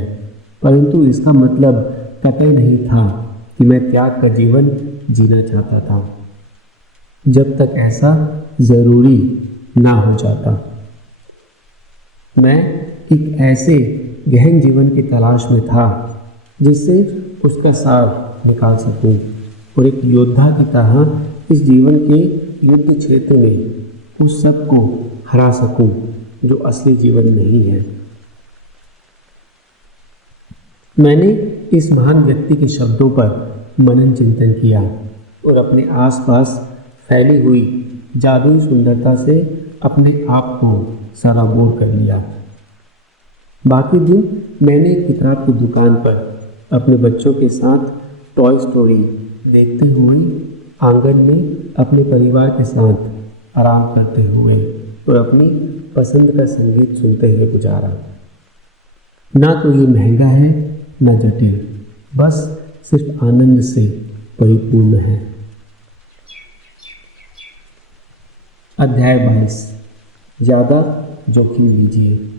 परंतु इसका मतलब कतई नहीं था कि मैं त्याग कर जीवन जीना चाहता था, जब तक ऐसा ज़रूरी ना हो जाता। मैं एक ऐसे गहन जीवन की तलाश में था जिससे उसका सार निकाल सकूं और एक योद्धा की तरह इस जीवन के युद्ध क्षेत्र में उस सब को हरा सकूं जो असली जीवन नहीं है। मैंने इस महान व्यक्ति के शब्दों पर मनन चिंतन किया और अपने आसपास फैली हुई जादुई सुंदरता से अपने आप को सराबोर कर लिया। बाकी दिन मैंने किताब की दुकान पर अपने बच्चों के साथ टॉय स्टोरी देखते हुए, आंगन में अपने परिवार के साथ आराम करते हुए और अपनी पसंद का संगीत सुनते हुए गुजारा। ना तो ये महंगा है ना जटिल, बस सिर्फ आनंद से परिपूर्ण है। अध्याय 22। ज़्यादा जोखिम लीजिए।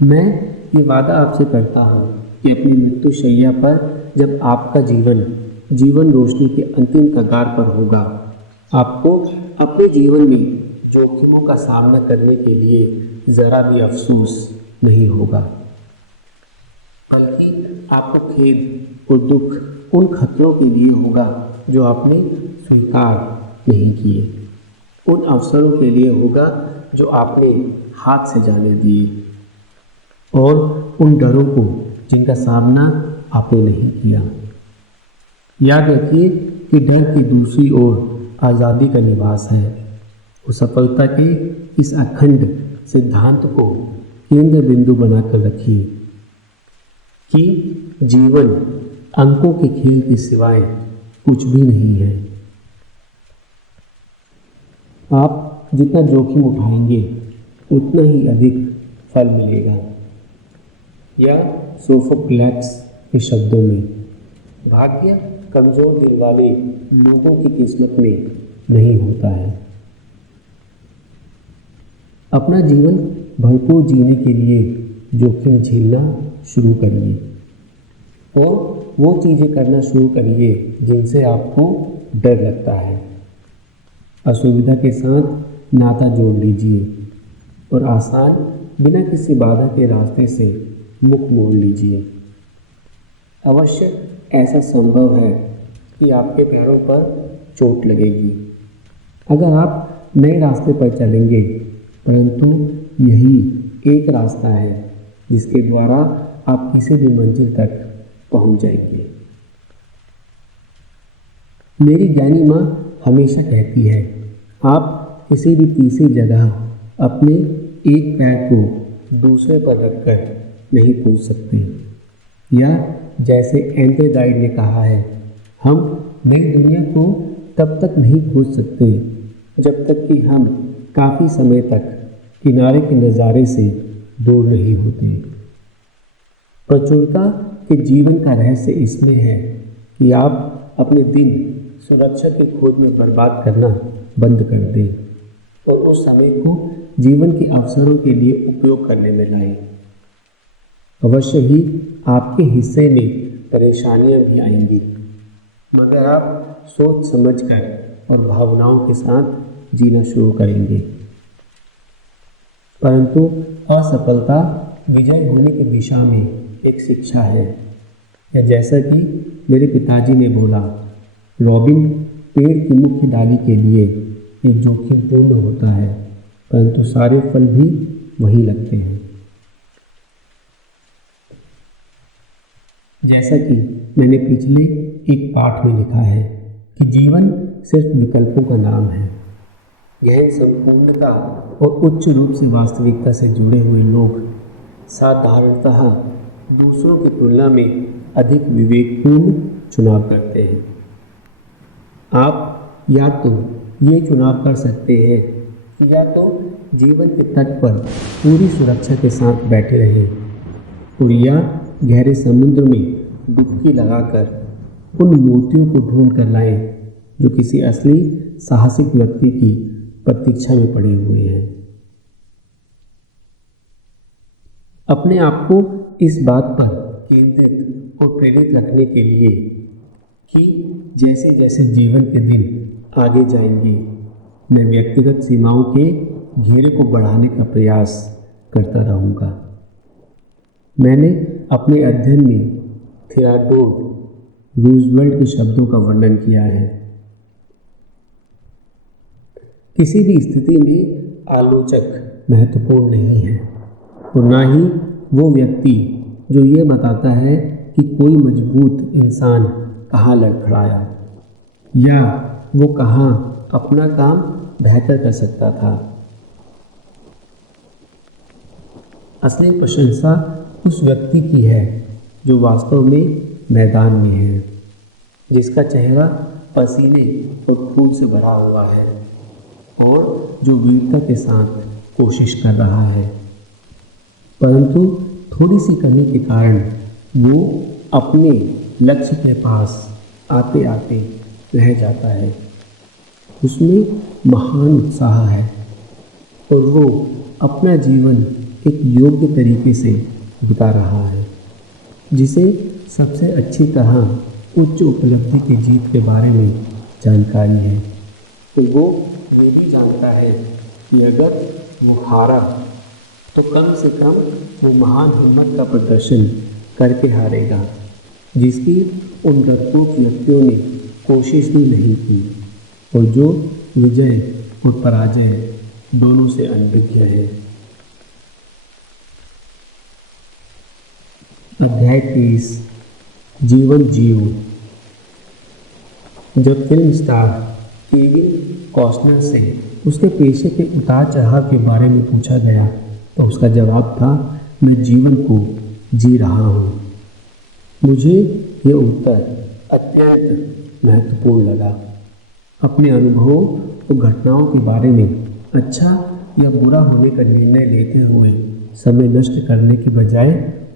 मैं ये वादा आपसे करता हूँ कि अपनी मृत्युशैया पर जब आपका जीवन रोशनी के अंतिम कगार पर होगा, आपको अपने जीवन में जोखिमों का सामना करने के लिए ज़रा भी अफसोस नहीं होगा, बल्कि आपको खेद और दुख उन खतरों के लिए होगा जो आपने स्वीकार नहीं किए, उन अवसरों के लिए होगा जो आपने हाथ से जाने दिए और उन डरों को जिनका सामना आपने नहीं किया। याद रखिए कि डर की दूसरी ओर आज़ादी का निवास है वो सफलता के इस अखंड सिद्धांत को केंद्र बिंदु बनाकर रखिए कि जीवन अंकों के खेल के सिवाय कुछ भी नहीं है। आप जितना जोखिम उठाएंगे उतना ही अधिक फल मिलेगा। या सोफोक्लेस के शब्दों में, भाग्य कमजोर दिल वाले लोगों की किस्मत में नहीं होता है। अपना जीवन भरपूर जीने के लिए जोखिम झेलना शुरू करिए और वो चीज़ें करना शुरू करिए जिनसे आपको डर लगता है। असुविधा के साथ नाता जोड़ लीजिए और आसान बिना किसी बाधा के रास्ते से मुख मोड़ लीजिए। अवश्य ऐसा संभव है कि आपके पैरों पर चोट लगेगी अगर आप नए रास्ते पर चलेंगे, परंतु यही एक रास्ता है जिसके द्वारा आप किसी भी मंजिल तक पहुंच जाएंगे। मेरी ज्ञानी माँ हमेशा कहती है, आप किसी भी तीसरी जगह अपने एक पैर को दूसरे पर रखकर नहीं पूछ सकते। या जैसे एंटे गाइड ने कहा है, हम नई दुनिया को तब तक नहीं खोज सकते जब तक कि हम काफ़ी समय तक किनारे के नज़ारे से दूर नहीं होते। प्रचुरता के जीवन का रहस्य इसमें है कि आप अपने दिन सुरक्षा की खोज में बर्बाद करना बंद कर दें और उस समय को जीवन के अवसरों के लिए उपयोग करने में लाएं। अवश्य ही आपके हिस्से में परेशानियां भी आएंगी, मगर आप सोच समझकर और भावनाओं के साथ जीना शुरू करेंगे। परंतु असफलता विजय होने की दिशा में एक शिक्षा है। या जैसा कि मेरे पिताजी ने बोला, रॉबिन पेड़ की मुख्य डाली के लिए एक जोखिमपूर्ण होता है, परंतु सारे फल भी वही लगते हैं। जैसा कि मैंने पिछले एक पाठ में लिखा है कि जीवन सिर्फ विकल्पों का नाम है। यह संपूर्णता और उच्च रूप से वास्तविकता से जुड़े हुए लोग साधारणतः दूसरों की तुलना में अधिक विवेकपूर्ण चुनाव करते हैं। आप या तो ये चुनाव कर सकते हैं कि या तो जीवन के तट पर पूरी सुरक्षा के साथ बैठे रहें और या गहरे समुद्र में डुबकी लगाकर उन मोतियों को ढूंढ कर लाएं जो किसी असली साहसिक व्यक्ति की प्रतीक्षा में पड़े हुए हैं। अपने आप को इस बात पर केंद्रित और प्रेरित रखने के लिए कि जैसे जैसे जीवन के दिन आगे जाएंगे, मैं व्यक्तिगत सीमाओं के घेरे को बढ़ाने का प्रयास करता रहूँगा। मैंने अपने अध्ययन में थियोडोर रूजवेल्ट के शब्दों का वर्णन किया है, किसी भी स्थिति में आलोचक महत्वपूर्ण नहीं है और ना ही वो व्यक्ति जो ये बताता है कि कोई मजबूत इंसान कहाँ लड़खड़ाया या वो कहाँ अपना काम बेहतर कर सकता था। असली प्रशंसा उस व्यक्ति की है जो वास्तव में मैदान में है, जिसका चेहरा पसीने और खून से भरा हुआ है और जो वीरता के साथ कोशिश कर रहा है, परंतु थोड़ी सी कमी के कारण वो अपने लक्ष्य के पास आते आते रह जाता है। उसमें महान उत्साह है और वो अपना जीवन एक योग्य तरीके से बिता रहा है, जिसे सबसे अच्छी तरह उच्च उपलब्धि की जीत के बारे में जानकारी है। तो वो ये भी जानता है कि अगर वो हारा तो कम से कम वो महान हिम्मत का प्रदर्शन करके हारेगा, जिसकी उन डरपोक व्यक्तियों ने कोशिश भी नहीं की और जो विजय और पराजय दोनों से अनभिज्ञ है। अध्याय 30 जीवन जियो। जब फिल्म स्टार केविन कॉस्टनर से उसके पेशे के उतार चढ़ाव के बारे में पूछा गया तो उसका जवाब था, मैं जीवन को जी रहा हूँ। मुझे यह उत्तर अत्यंत महत्वपूर्ण लगा। अपने अनुभवों और घटनाओं के बारे में अच्छा या बुरा होने का निर्णय लेते हुए समय नष्ट करने के बजाय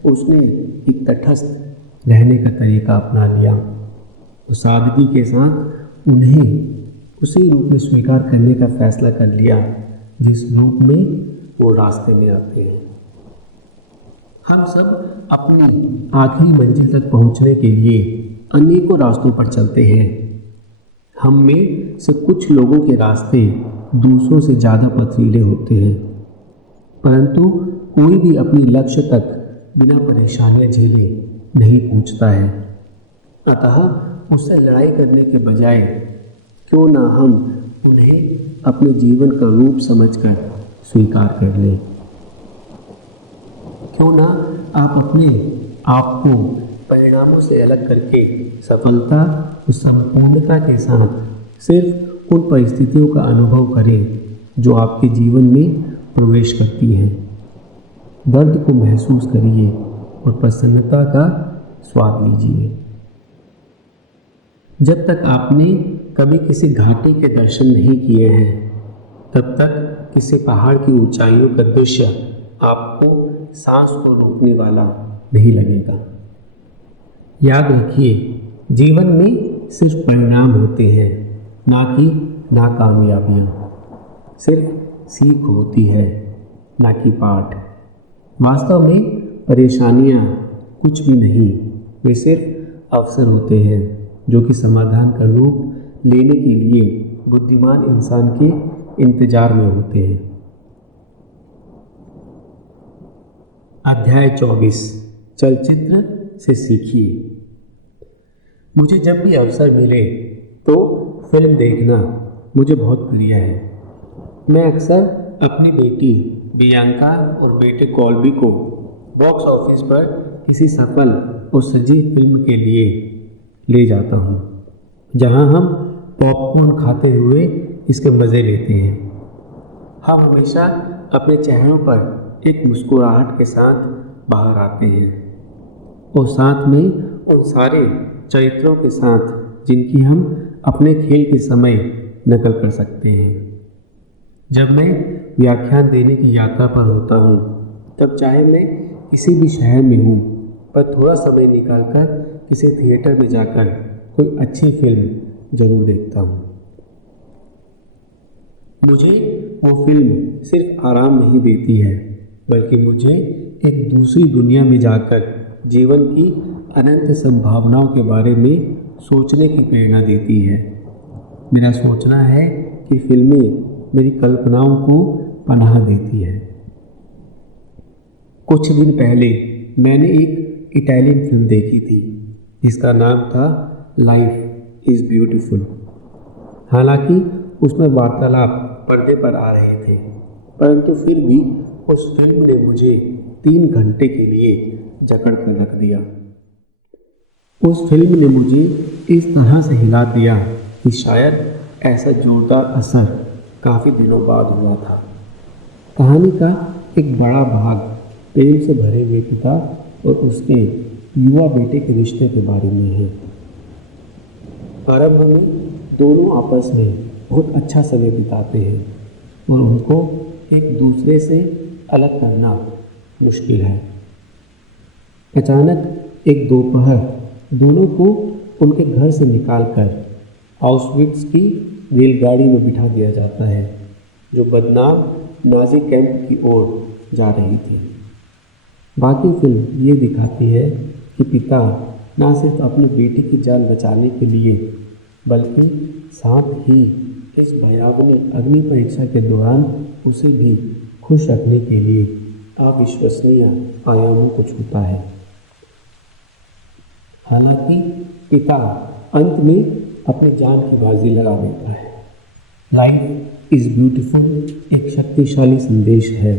उसने एक तटस्थ रहने का तरीका अपना लिया और सादगी के साथ उन्हें उसी रूप में स्वीकार करने का फैसला कर लिया जिस रूप में वो रास्ते में आते हैं। हम सब अपनी आखिरी मंजिल तक पहुंचने के लिए अनेकों रास्तों पर चलते हैं। हम में से कुछ लोगों के रास्ते दूसरों से ज़्यादा पथरीले होते हैं, परंतु कोई भी अपने लक्ष्य तक बिना परेशानियां झेले नहीं पहुंचता है। अतः उससे लड़ाई करने के बजाय क्यों ना हम उन्हें अपने जीवन का रूप समझकर स्वीकार कर लें। क्यों ना आप अपने आप को परिणामों से अलग करके सफलता और संपूर्णता के साथ सिर्फ उन परिस्थितियों का अनुभव करें जो आपके जीवन में प्रवेश करती हैं। दर्द को महसूस करिए और प्रसन्नता का स्वाद लीजिए। जब तक आपने कभी किसी घाटी के दर्शन नहीं किए हैं, तब तक किसी पहाड़ की ऊंचाइयों का दृश्य आपको सांस को रोकने वाला नहीं लगेगा। याद रखिए, जीवन में सिर्फ परिणाम होते हैं, ना कि नाकामयाबियाँ। सिर्फ सीख होती है, ना कि पाठ। वास्तव में परेशानियाँ कुछ भी नहीं, वे सिर्फ अवसर होते हैं जो कि समाधान का रूप लेने के लिए बुद्धिमान इंसान के इंतजार में होते हैं। अध्याय 24 चलचित्र से सीखिए। मुझे जब भी अवसर मिले तो फिल्म देखना मुझे बहुत प्रिय है। मैं अक्सर अपनी बेटी बियांका और बेटे कॉल्बी को बॉक्स ऑफिस पर किसी सफल और सजी फिल्म के लिए ले जाता हूँ, जहाँ हम पॉपकॉर्न खाते हुए इसके मज़े लेते हैं। हम हमेशा अपने चेहरों पर एक मुस्कुराहट के साथ बाहर आते हैं और साथ में उन सारे चरित्रों के साथ जिनकी हम अपने खेल के समय नकल कर सकते हैं। जब मैं व्याख्यान देने की यात्रा पर होता हूँ, तब चाहे मैं किसी भी शहर में हूँ, पर थोड़ा समय निकालकर किसी थिएटर में जाकर कोई अच्छी फिल्म जरूर देखता हूँ। मुझे वो फिल्म सिर्फ आराम नहीं देती है, बल्कि मुझे एक दूसरी दुनिया में जाकर जीवन की अनंत संभावनाओं के बारे में सोचने की प्रेरणा देती है। मेरा सोचना है कि फिल्में मेरी कल्पनाओं को पनाह देती है। कुछ दिन पहले मैंने एक इटालियन फिल्म देखी थी जिसका नाम था लाइफ इज़ ब्यूटीफुल। हालांकि उसमें वार्तालाप पर्दे पर आ रहे थे, परंतु फिर भी उस फिल्म ने मुझे 3 घंटे के लिए जकड़ कर रख दिया। उस फिल्म ने मुझे इस तरह से हिला दिया कि शायद ऐसा जोरदार असर काफ़ी दिनों बाद हुआ था। कहानी का एक बड़ा भाग प्रेम से भरे हुए पिता और उसके युवा बेटे के रिश्ते के बारे में है। आरंभ में दोनों आपस में बहुत अच्छा समय बिताते हैं और उनको एक दूसरे से अलग करना मुश्किल है। अचानक एक दोपहर दोनों को उनके घर से निकालकर आउशविट्ज़ की रेलगाड़ी में बिठा दिया जाता है, जो बदनाम नाज़ी कैंप की ओर जा रही थी। बाकी फिल्म ये दिखाती है कि पिता न सिर्फ अपने बेटे की जान बचाने के लिए, बल्कि साथ ही इस भयावह अग्नि परीक्षा के दौरान उसे भी खुश रखने के लिए अविश्वसनीय आयामों को छूता है। हालांकि पिता अंत में अपनी जान की बाजी लगा देता है। लाइफ इज़ ब्यूटीफुल एक शक्तिशाली संदेश है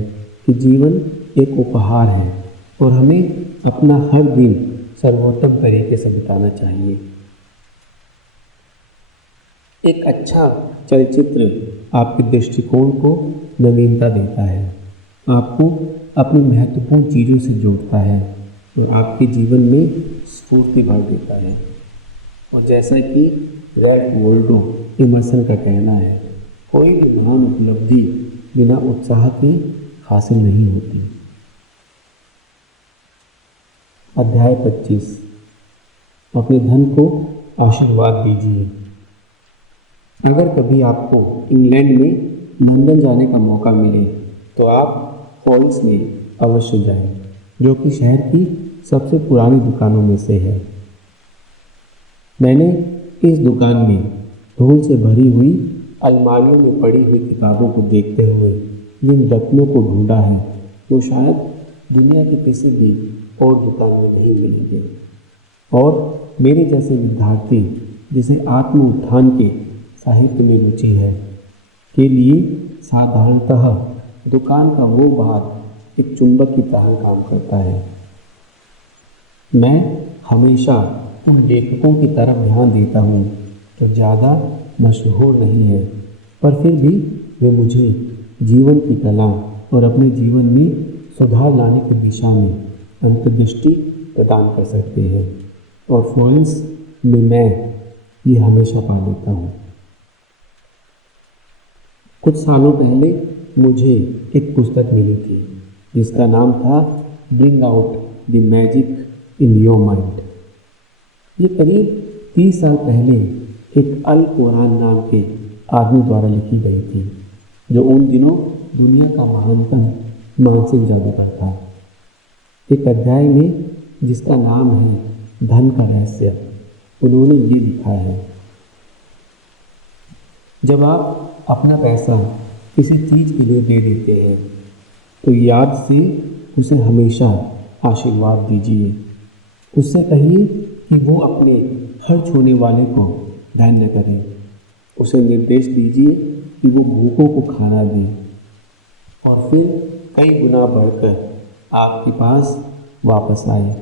कि जीवन एक उपहार है और हमें अपना हर दिन सर्वोत्तम तरीके से बिताना चाहिए। एक अच्छा चलचित्र आपके दृष्टिकोण को नवीनता देता है, आपको अपनी महत्वपूर्ण चीज़ों से जोड़ता है और आपके जीवन में स्फूर्ति भर देता है। और जैसा कि रैल्फ वॉल्डो इमर्सन का कहना है, कोई भी महान उपलब्धि बिना उत्साह के हासिल नहीं होती। अध्याय 25। अपने धन को आशीर्वाद दीजिए। अगर कभी आपको इंग्लैंड में लंदन जाने का मौका मिले तो आप फॉल्स में अवश्य जाएं, जो कि शहर की सबसे पुरानी दुकानों में से है। मैंने इस दुकान में धूल से भरी हुई अलमारियों में पड़ी हुई किताबों को देखते हुए जिन रत्नों को ढूंढा है वो शायद दुनिया की किसी भी और दुकान में नहीं मिलेंगे। और मेरे जैसे विद्यार्थी जिसे आत्म उत्थान के साहित्य में रुचि है के लिए साधारणतः दुकान का वो भाग एक चुंबक की तरह काम करता है। मैं हमेशा उन लेखकों की तरफ ध्यान देता हूँ जो ज़्यादा मशहूर नहीं है, पर फिर भी वे मुझे जीवन की कला और अपने जीवन में सुधार लाने की दिशा में अंतर्दृष्टि प्रदान कर सकते हैं। और फ्लोरेंस में मैं ये हमेशा पा लेता हूँ। कुछ सालों पहले मुझे एक पुस्तक मिली थी जिसका नाम था bring out the magic in your mind. ये करीब 30 साल पहले एक अल कुरान नाम के आदमी द्वारा लिखी गई थी, जो उन दिनों दुनिया का महानतम मानसिक जादूगर था। एक अध्याय में जिसका नाम है धन का रहस्य, उन्होंने ये लिखा है, जब आप अपना पैसा किसी चीज़ के लिए दे देते हैं तो याद से उसे हमेशा आशीर्वाद दीजिए। उससे कहिए कि वो अपने खर्च होने वाले को धन्य करे। उसे निर्देश दीजिए कि वो भूखों को खाना दे और फिर कई गुना बढ़कर आपके पास वापस आए।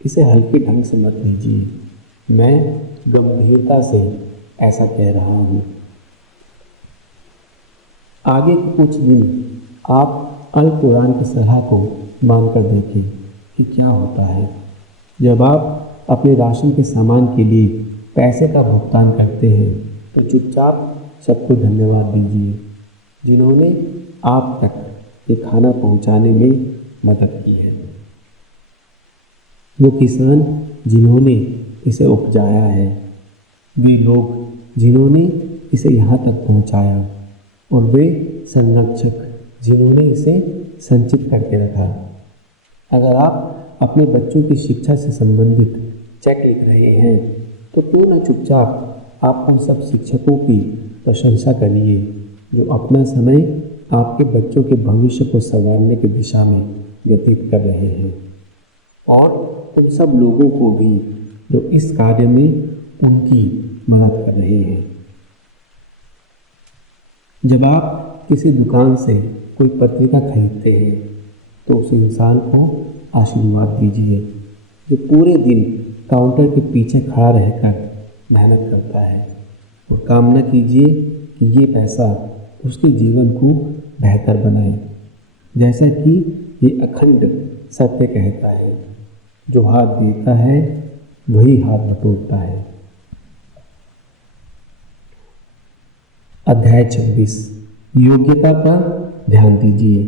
इसे हल्के ढंग से मत लीजिए, मैं गंभीरता से ऐसा कह रहा हूँ। आगे के कुछ दिन आप अल कुरान की सलाह को मानकर देखें कि क्या होता है। जब आप अपने राशन के सामान के लिए पैसे का भुगतान करते हैं तो चुपचाप सबको धन्यवाद दीजिए जिन्होंने आप तक ये खाना पहुंचाने में मदद की है। वो किसान जिन्होंने इसे उपजाया है, वे लोग जिन्होंने इसे यहाँ तक पहुँचाया और वे संरक्षक जिन्होंने इसे संचित करके रखा। अगर आप अपने बच्चों की शिक्षा से संबंधित चेक लिख रहे हैं तो क्यों न चुपचाप आप उन सब शिक्षकों की प्रशंसा करिए जो अपना समय आपके बच्चों के भविष्य को संवारने की दिशा में व्यतीत कर रहे हैं, और उन सब लोगों को भी जो इस कार्य में उनकी मदद कर रहे हैं। जब आप किसी दुकान से कोई पत्रिका खरीदते हैं तो उस इंसान को आशीर्वाद दीजिए जो पूरे दिन काउंटर के पीछे खड़ा रहकर मेहनत करता है, और कामना कीजिए कि ये पैसा उसके जीवन को बेहतर बनाए, जैसा कि ये अखंड सत्य कहता है, जो हाथ देता है वही हाथ बटोरता है। अध्याय 26। योग्यता पर ध्यान दीजिए।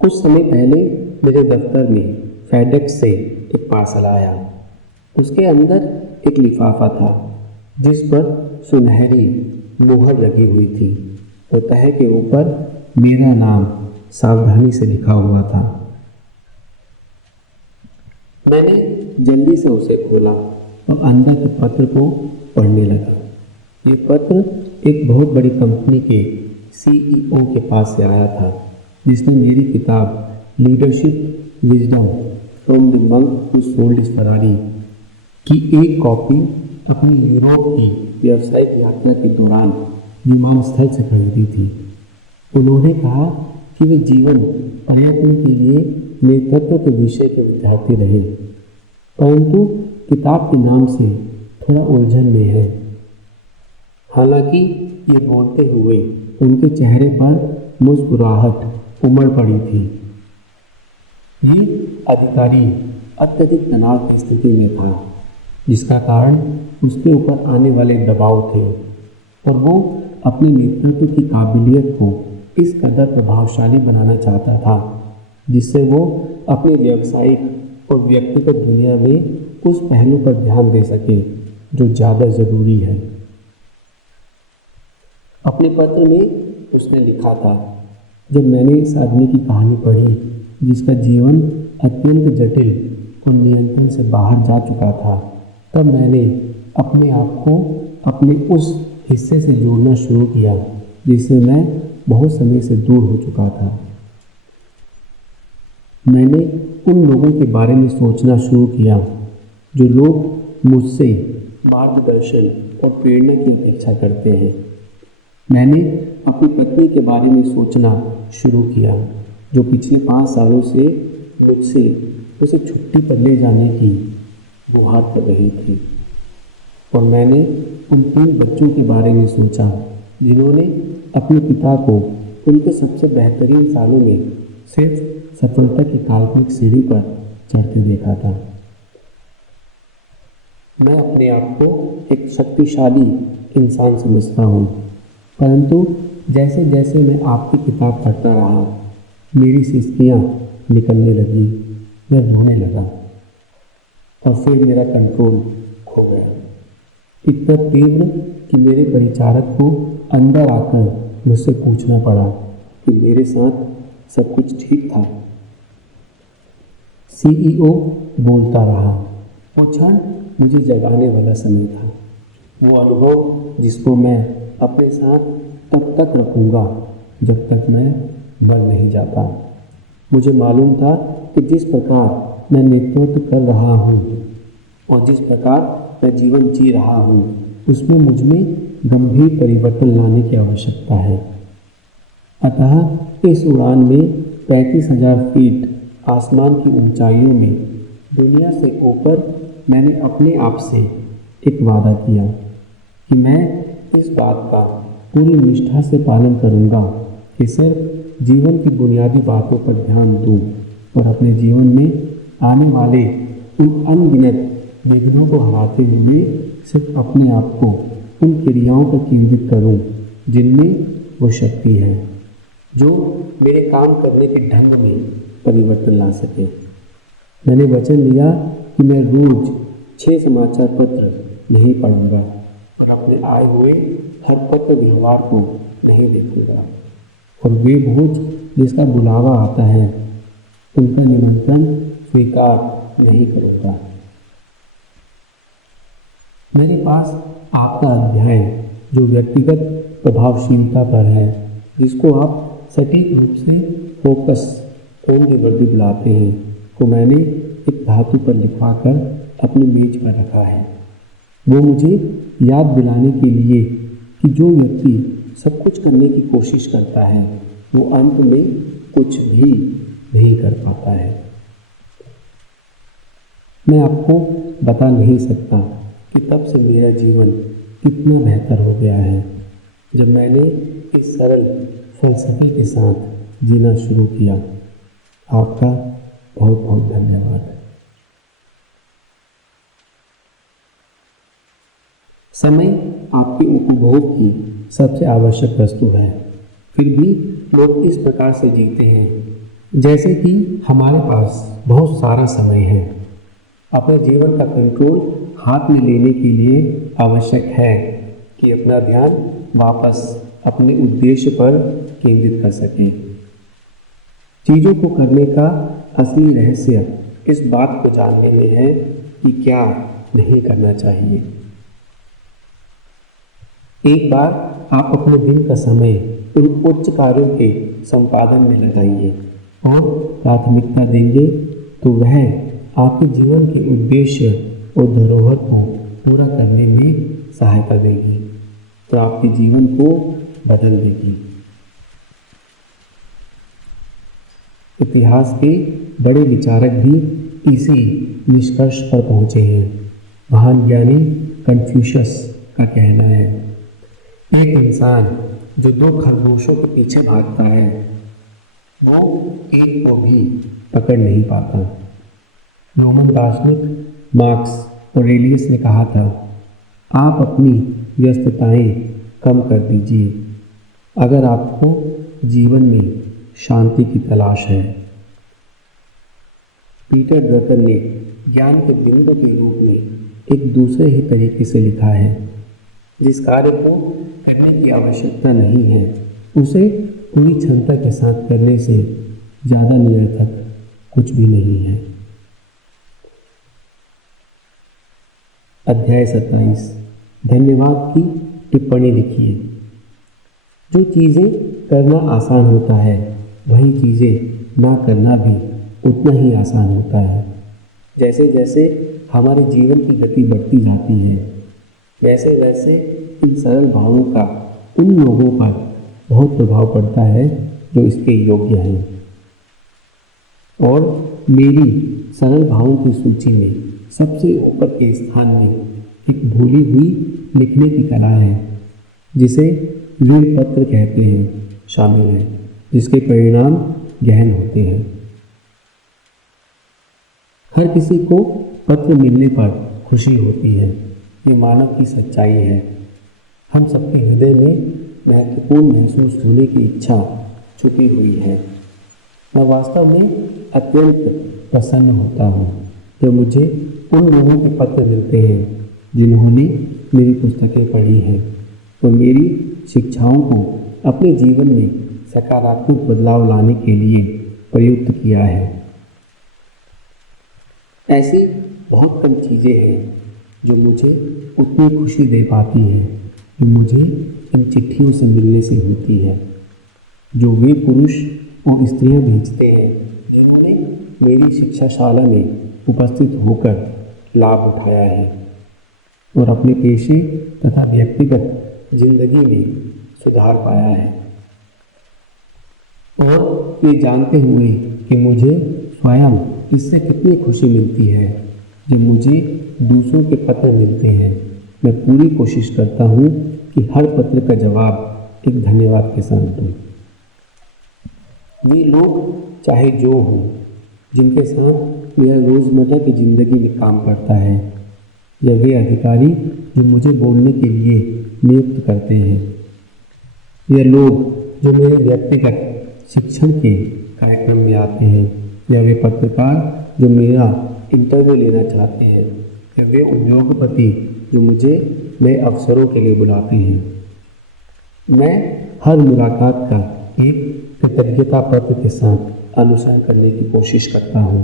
कुछ समय पहले मेरे दफ्तर में फेडेक्स से एक पार्सल आया। उसके अंदर एक लिफाफा था जिस पर सुनहरी मुहर लगी हुई थी और तह के ऊपर मेरा नाम सावधानी से लिखा हुआ था। मैंने जल्दी से उसे खोला और अंदर के पत्र को पढ़ने लगा। ये पत्र एक बहुत बड़ी कंपनी के CEO के पास से आया था, जिसने मेरी किताब leadership wisdom from the monk who sold his Ferrari की एक कॉपी अपनी यूरोप की व्यावसायिक यात्रा के दौरान विमानस्थल से खरीदी थी। उन्होंने कहा कि वे जीवन प्रयत्न के लिए नेतृत्व के विषय के विद्यार्थी रहे, परंतु किताब के नाम से थोड़ा उलझन में है। हालांकि ये बोलते हुए उनके चेहरे पर मुस्कुराहट उमड़ पड़ी थी। ये अधिकारी अत्यधिक तनाव की स्थिति में था, जिसका कारण उसके ऊपर आने वाले दबाव थे, और वो अपने नेतृत्व की काबिलियत को इस कदर प्रभावशाली बनाना चाहता था जिससे वो अपने व्यावसायिक और व्यक्तिगत दुनिया में उस पहलू पर ध्यान दे सके जो ज़्यादा ज़रूरी है। अपने पत्र में उसने लिखा था, जब मैंने इस आदमी की कहानी पढ़ी जिसका जीवन अत्यंत जटिल और नियंत्रण से बाहर जा चुका था, तब मैंने अपने आप को अपने उस हिस्से से जोड़ना शुरू किया जिससे मैं बहुत समय से दूर हो चुका था। मैंने उन लोगों के बारे में सोचना शुरू किया जो लोग मुझसे मार्गदर्शन और प्रेरणा की अपेक्षा करते हैं। मैंने अपनी पत्नी के बारे में सोचना शुरू किया जो पिछले 5 सालों से मुझसे उसे छुट्टी पर ले जाने की गुहार कर रही थी। और मैंने उन 3 बच्चों के बारे में सोचा जिन्होंने अपने पिता को उनके सबसे बेहतरीन सालों में सिर्फ सफलता की काल्पनिक सीढ़ी पर चढ़ते देखा था। मैं अपने आप को एक शक्तिशाली इंसान समझता हूँ, परंतु जैसे जैसे मैं आपकी किताब पढ़ता रहा, मेरी सिस्कियाँ निकलने लगी, मैं रोने लगा और फिर मेरा कंट्रोल खो गया। इतना तीव्र कि मेरे परिचारक को अंदर आकर मुझसे पूछना पड़ा कि मेरे साथ सब कुछ ठीक था। सीईओ बोलता रहा, वो क्षण मुझे जगाने वाला समय था, वो अनुभव जिसको मैं अपने साथ तब तक रखूँगा जब तक मैं मर नहीं जाता। मुझे मालूम था कि जिस प्रकार मैं नेतृत्व कर रहा हूँ और जिस प्रकार मैं जीवन जी रहा हूँ उसमें मुझमें गंभीर परिवर्तन लाने की आवश्यकता है। अतः इस उड़ान में 35,000 फीट आसमान की ऊंचाइयों में दुनिया से ऊपर मैंने अपने आप से एक वादा किया कि मैं इस बात का पूरी निष्ठा से पालन करूंगा कि सिर्फ जीवन की बुनियादी बातों पर ध्यान दूं और अपने जीवन में आने वाले उन अनगिनत विघ्नों को हराते हुए सिर्फ अपने आप को उन क्रियाओं पर केंद्रित करूं जिनमें वो शक्ति है जो मेरे काम करने के ढंग में परिवर्तन ला सके। मैंने वचन लिया कि मैं रोज 6 समाचार पत्र नहीं पढ़ूंगा और अपने आए हुए हर पत्र व्यवहार को नहीं देखूंगा और वे बोझ जिसका बुलावा आता है उनका निमंत्रण स्वीकार नहीं करूंगा। मेरे पास आपका अध्याय जो व्यक्तिगत प्रभावशीलता पर है, जिसको आप सटीक रूप से फोकस ऑन द वर्दी बुलाते हैं, को मैंने एक धातु पर लिखवाकर अपनी मेज पर रखा है। वो मुझे याद दिलाने के लिए कि जो व्यक्ति सब कुछ करने की कोशिश करता है वो अंत में कुछ भी नहीं कर पाता है। मैं आपको बता नहीं सकता कि तब से मेरा जीवन कितना बेहतर हो गया है जब मैंने इस सरल फलसफे के साथ जीना शुरू किया। आपका बहुत बहुत धन्यवाद। समय आपके उपभोग की सबसे आवश्यक वस्तु है, फिर भी लोग इस प्रकार से जीते हैं जैसे कि हमारे पास बहुत सारा समय है। अपने जीवन का कंट्रोल हाथ में लेने के लिए आवश्यक है कि अपना ध्यान वापस अपने उद्देश्य पर केंद्रित कर सकें। चीज़ों को करने का असली रहस्य इस बात को जानने में है कि क्या नहीं करना चाहिए। एक बार आप अपने दिन का समय उन उच्च कार्यों के संपादन में लगाइए और प्राथमिकता देंगे तो वह आपके जीवन के उद्देश्य और धरोहर को पूरा करने में सहायता देगी, तो आपके जीवन को बदल देगी। इतिहास के बड़े विचारक भी इसी निष्कर्ष पर पहुँचे हैं। महान ज्ञानी कन्फ्यूशियस का कहना है, एक इंसान जो दो खरगोशों के पीछे भागता है वो एक को भी पकड़ नहीं पाता। रोमन दार्शनिक मार्क्स ऑरेलियस ने कहा था, आप अपनी व्यस्तताएं कम कर दीजिए अगर आपको जीवन में शांति की तलाश है। पीटर ड्रकर ने ज्ञान के बिंदु के रूप में एक दूसरे ही तरीके से लिखा है, जिस कार्य को करने की आवश्यकता नहीं है उसे पूरी क्षमता के साथ करने से ज़्यादा निरर्थक कुछ भी नहीं है। अध्याय 27 धन्यवाद की टिप्पणी लिखिए। जो चीज़ें करना आसान होता है वही चीज़ें ना करना भी उतना ही आसान होता है। जैसे जैसे हमारे जीवन की गति बढ़ती जाती है वैसे वैसे इन सरल भावों का उन लोगों पर बहुत प्रभाव पड़ता है जो इसके योग्य हैं। और मेरी सरल भावों की सूची में सबसे ऊपर के स्थान में एक भूली हुई लिखने की कला है जिसे ऋण पत्र कहते हैं शामिल है, जिसके परिणाम गहन होते हैं। हर किसी को पत्र मिलने पर खुशी होती है, ये मानव की सच्चाई है। हम सबके हृदय में महत्वपूर्ण महसूस होने की इच्छा छुपी हुई है। मैं वास्तव में अत्यंत प्रसन्न होता हूँ जब मुझे उन लोगों के पत्र मिलते हैं जिन्होंने मेरी पुस्तकें पढ़ी हैं और मेरी शिक्षाओं को अपने जीवन में सकारात्मक बदलाव लाने के लिए प्रयुक्त किया है। ऐसी बहुत कम चीज़ें हैं जो मुझे उतनी खुशी दे पाती हैं जो मुझे इन चिट्ठियों से मिलने से होती है, जो वे पुरुष और स्त्रियां भेजते हैं जिन्होंने मेरी शिक्षाशाला में उपस्थित होकर लाभ उठाया है और अपने पेशे तथा व्यक्तिगत जिंदगी में सुधार पाया है। और ये जानते हुए कि मुझे स्वयं इससे कितनी खुशी मिलती है जब मुझे दूसरों के पत्र मिलते हैं, मैं पूरी कोशिश करता हूँ कि हर पत्र का जवाब एक धन्यवाद के साथ दूँ। वे लोग चाहे जो हों जिनके साथ मेरा रोज़मर्रा की ज़िंदगी में काम करता है, या वे अधिकारी जो मुझे बोलने के लिए नियुक्त करते हैं, या लोग जो मेरे व्यक्तिगत शिक्षण के कार्यक्रम में आते हैं, या वे पत्रकार जो मेरा इंटरव्यू लेना चाहते हैं, या वे उद्योगपति जो मुझे नए अवसरों के लिए बुलाते हैं। मैं हर मुलाकात का एक कृतज्ञता पत्र के साथ अनुसरण करने की कोशिश करता हूँ।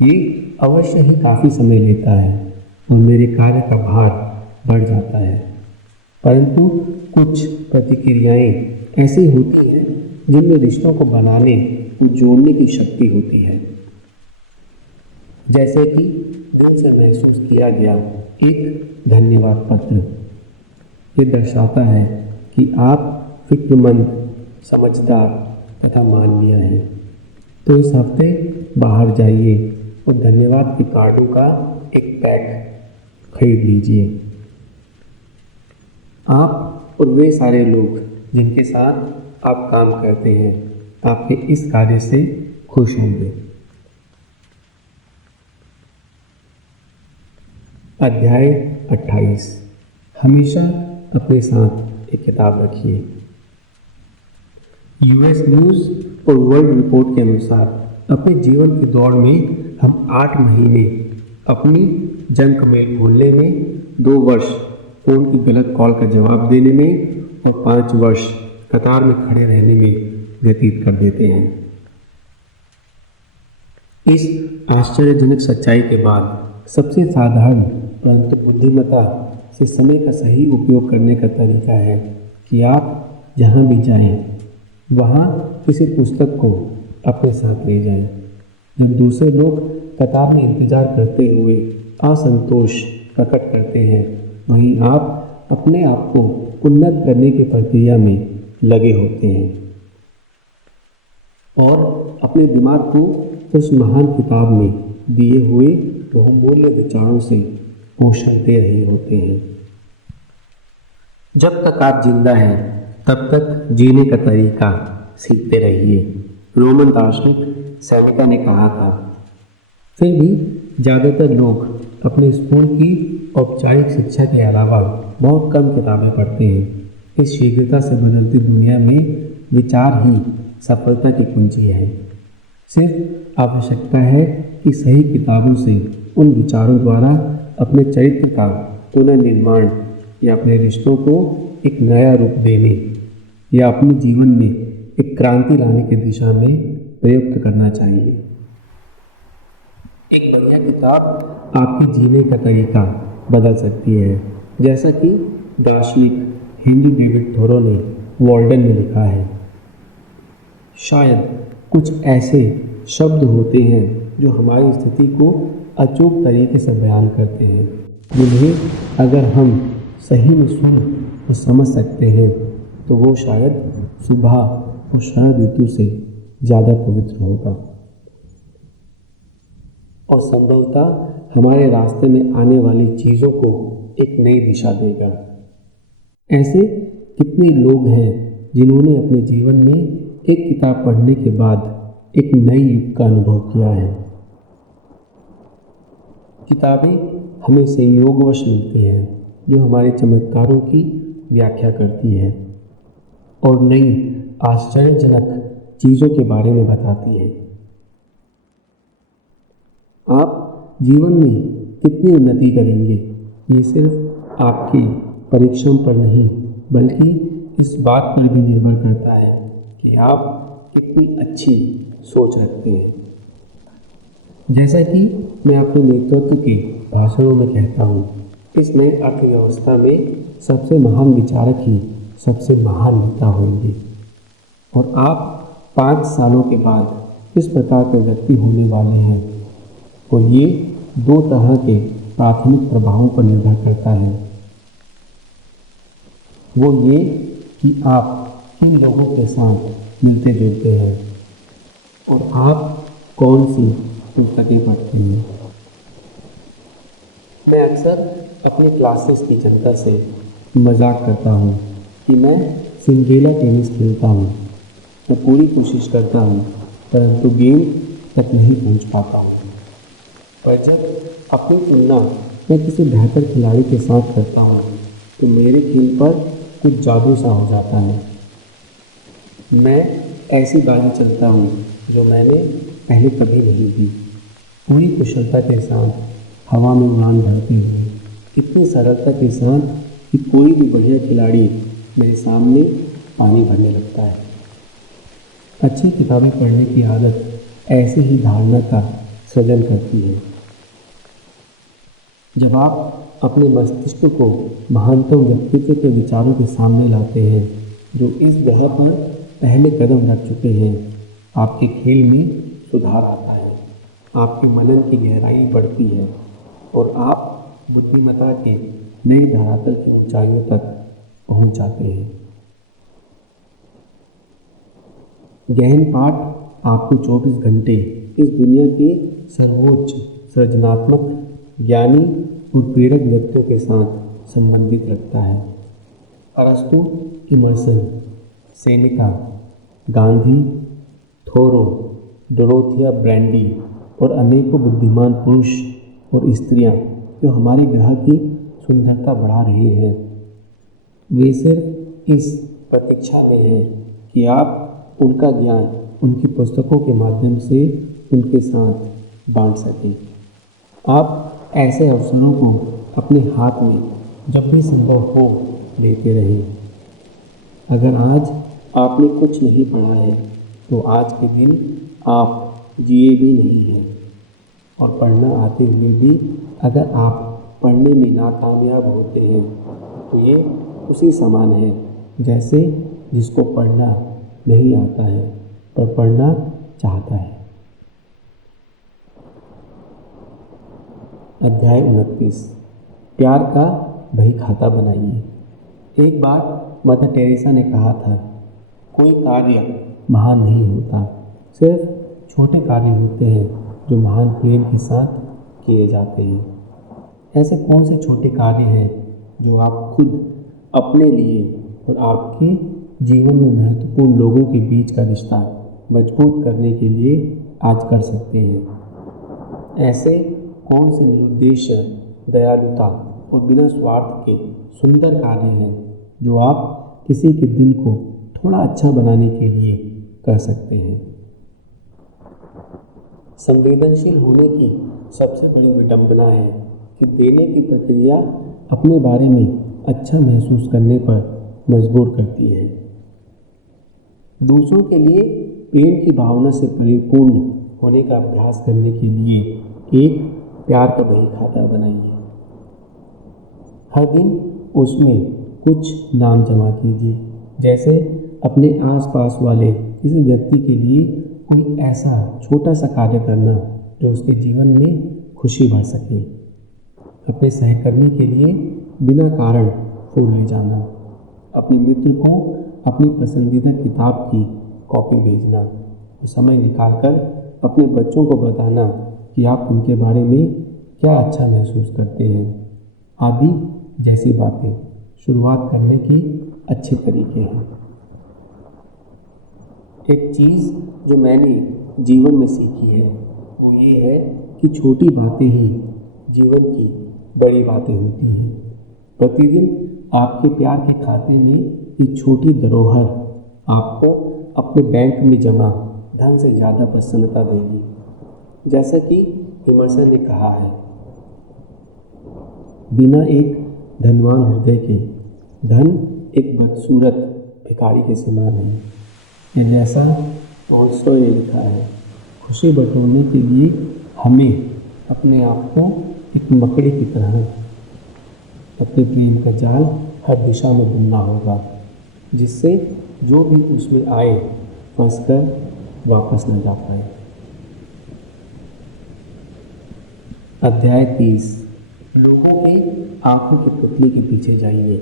ये अवश्य ही काफ़ी समय लेता है और मेरे कार्य का भार बढ़ जाता है, परंतु कुछ प्रतिक्रियाएं ऐसी होती हैं जिनमें रिश्तों को बनाने और जोड़ने की शक्ति होती है। जैसे कि दिल से महसूस किया गया एक धन्यवाद पत्र। ये दर्शाता है कि आप फिक्रमंद, समझदार तथा माननीय हैं। तो इस हफ्ते बाहर जाइए और धन्यवाद के कार्डों का एक पैक खरीद लीजिए। आप और वे सारे लोग जिनके साथ आप काम करते हैं आपके इस कार्य से खुश होंगे। अध्याय 28 हमेशा अपने साथ एक किताब रखिए। यूएस न्यूज़ और वर्ल्ड रिपोर्ट के अनुसार अपने जीवन की दौड़ में हम 8 महीने अपनी जंक मेल खोलने में, 2 वर्ष फ़ोन की गलत कॉल का जवाब देने में और 5 वर्ष कतार में खड़े रहने में व्यतीत कर देते हैं। इस आश्चर्यजनक सच्चाई के बाद सबसे साधारण परंतु बुद्धिमत्ता से समय का सही उपयोग करने का तरीका है कि आप जहाँ भी जाएं वहाँ किसी पुस्तक को अपने साथ ले जाएं। जब दूसरे लोग कतार में इंतजार करते हुए असंतोष प्रकट करते हैं, वहीं आप अपने आप को उन्नत करने की प्रक्रिया में लगे होते हैं और अपने दिमाग को उस महान किताब में दिए हुए बहुमूल्य विचारों से पोषण दे रहे होते हैं। जब तक आप जिंदा हैं तब तक जीने का तरीका सीखते रहिए, रोमन दार्शनिक सेनेका ने कहा था। फिर भी ज़्यादातर लोग अपने स्कूल की औपचारिक शिक्षा के अलावा बहुत कम किताबें पढ़ते हैं। इस शीघ्रता से बदलती दुनिया में विचार ही सफलता की कुंजी है। सिर्फ आवश्यकता है कि सही किताबों से उन विचारों द्वारा अपने चरित्र का पुनर्निर्माण या अपने रिश्तों को एक नया रूप देने या अपने जीवन में एक क्रांति लाने की दिशा में प्रयुक्त करना चाहिए। एक बढ़िया किताब आपके जीने का तरीका बदल सकती है, जैसा कि दार्शनिक हेनरी डेविड थोरो ने वॉल्डन में लिखा है। शायद कुछ ऐसे शब्द होते हैं जो हमारी स्थिति को अचूक तरीके से बयान करते हैं, जिन्हें अगर हम सही में सुन और समझ सकते हैं तो वो शायद सुबह और शरद ऋतु से ज़्यादा पवित्र होगा और संभवतः हमारे रास्ते में आने वाली चीज़ों को एक नई दिशा देगा। ऐसे कितने लोग हैं जिन्होंने अपने जीवन में एक किताब पढ़ने के बाद एक नई युग का अनुभव किया है। किताबें हमें संयोगवश मिलती हैं जो हमारे चमत्कारों की व्याख्या करती है और नई आश्चर्यजनक चीज़ों के बारे में बताती है। आप जीवन में कितनी उन्नति करेंगे ये सिर्फ आपके परिश्रम पर नहीं बल्कि इस बात पर भी निर्भर करता है कि आप कितनी अच्छी सोच रखते हैं। जैसा कि मैं अपने नेतृत्व के भाषणों में कहता हूँ, इस नई अर्थव्यवस्था में सबसे महान विचारक ही सबसे महान नेता होंगे और आप 5 सालों के बाद किस प्रकार के व्यक्ति होने वाले हैं और ये 2 तरह के प्राथमिक प्रभावों पर निर्भर करता है। वो ये कि आप किन लोगों के साथ मिलते जुलते हैं और आप कौन सी पुस्तकें पढ़ते हैं। मैं अक्सर अपनी क्लासेस की जनता से मजाक करता हूँ कि मैं सिंगेला टेनिस खेलता हूँ। मैं पूरी कोशिश करता हूँ परंतु गेम तक नहीं पहुँच पाता हूँ। पर जब अपनी तुलना मैं किसी बेहतर खिलाड़ी के साथ करता हूँ तो मेरे खेल पर कुछ जादू सा हो जाता है। मैं ऐसी बातें चलता हूँ जो मैंने पहले कभी नहीं की, पूरी कुशलता के साथ हवा में उड़ान भरते हुए, इतनी सरलता के साथ कि कोई भी बढ़िया खिलाड़ी मेरे सामने पानी भरने लगता है। अच्छी किताबें पढ़ने की आदत ऐसी ही धारणा का सृजन करती है। जब आप अपने मस्तिष्क को महानतम व्यक्तित्व के विचारों के सामने लाते हैं जो इस ग्रह पर पहले कदम रख चुके हैं, आपके खेल में सुधार आता है, आपके मनन की गहराई बढ़ती है और आप बुद्धिमत्ता के नई धरातल की ऊंचाइयों तक पहुंच जाते हैं। गहन पाठ आपको 24 घंटे इस दुनिया के सर्वोच्च सृजनात्मक ज्ञानी और प्रेरक व्यक्तियों के साथ संबंधित रखता है। अरस्तु, इमर्सन, सेनेका, गांधी, थोरो, डोरोथिया ब्रैंडी और अनेकों बुद्धिमान पुरुष और स्त्रियां जो हमारे ग्रह की सुंदरता बढ़ा रहे हैं, वे सिर्फ इस प्रतीक्षा में हैं कि आप उनका ज्ञान उनकी पुस्तकों के माध्यम से उनके साथ बांट सकें। आप ऐसे अवसरों को अपने हाथ में जब भी संभव हो लेते रहें। अगर आज आपने कुछ नहीं पढ़ा है तो आज के दिन आप जिए भी नहीं हैं और पढ़ना आते हुए भी अगर आप पढ़ने में नाकामयाब होते हैं तो ये उसी समान है जैसे जिसको पढ़ना नहीं आता है पर पढ़ना चाहता है। अध्याय 29 प्यार का बही खाता बनाइए। एक बार मदर टेरेसा ने कहा था, कोई कार्य महान नहीं होता, सिर्फ छोटे कार्य होते हैं जो महान प्रेम के साथ किए जाते हैं। ऐसे कौन से छोटे कार्य हैं जो आप खुद अपने लिए और आपके जीवन में महत्वपूर्ण लोगों के बीच का रिश्ता मजबूत करने के लिए आज कर सकते हैं। ऐसे कौन से निरुद्देश्य, दयालुता और बिना स्वार्थ के सुंदर कार्य हैं जो आप किसी के दिन को थोड़ा अच्छा बनाने के लिए कर सकते हैं। संवेदनशील होने की सबसे बड़ी विडंबना है कि देने की प्रक्रिया अपने बारे में अच्छा महसूस करने पर मजबूर करती है। दूसरों के लिए प्रेम की भावना से परिपूर्ण होने का अभ्यास करने के लिए एक प्यार का बही खाता बनाइए। हर दिन उसमें कुछ नाम जमा कीजिए, जैसे अपने आसपास वाले किसी व्यक्ति के लिए कोई ऐसा छोटा सा कार्य करना जो उसके जीवन में खुशी भर सके। अपने सहकर्मी के लिए बिना कारण फूल ले जाना, अपने मित्र को अपनी पसंदीदा किताब की कॉपी भेजना, समय निकालकर अपने बच्चों को बताना कि आप उनके बारे में क्या अच्छा महसूस करते हैं, आदि जैसी बातें शुरुआत करने के अच्छे तरीके हैं। एक चीज़ जो मैंने जीवन में सीखी है वो ये है कि छोटी बातें ही जीवन की बड़ी बातें होती हैं। प्रतिदिन आपके प्यार के खाते में ये छोटी धरोहर आपको अपने बैंक में जमा धन से ज़्यादा प्रसन्नता देगी। जैसा कि इमर्सन ने कहा है, बिना एक धनवान हृदय के धन एक बदसूरत भिखारी के समान है। ये जैसा टॉल्स्टॉय ने लिखा है, खुशी बटोरने के लिए हमें अपने आप को एक मकड़ी की तरह अपने प्रेम का जाल हर दिशा में बुनना होगा, जिससे जो भी उसमें आए फंसकर वापस न जा पाए। अध्याय 30। लोगों की आंखों के पुतले के पीछे जाइए।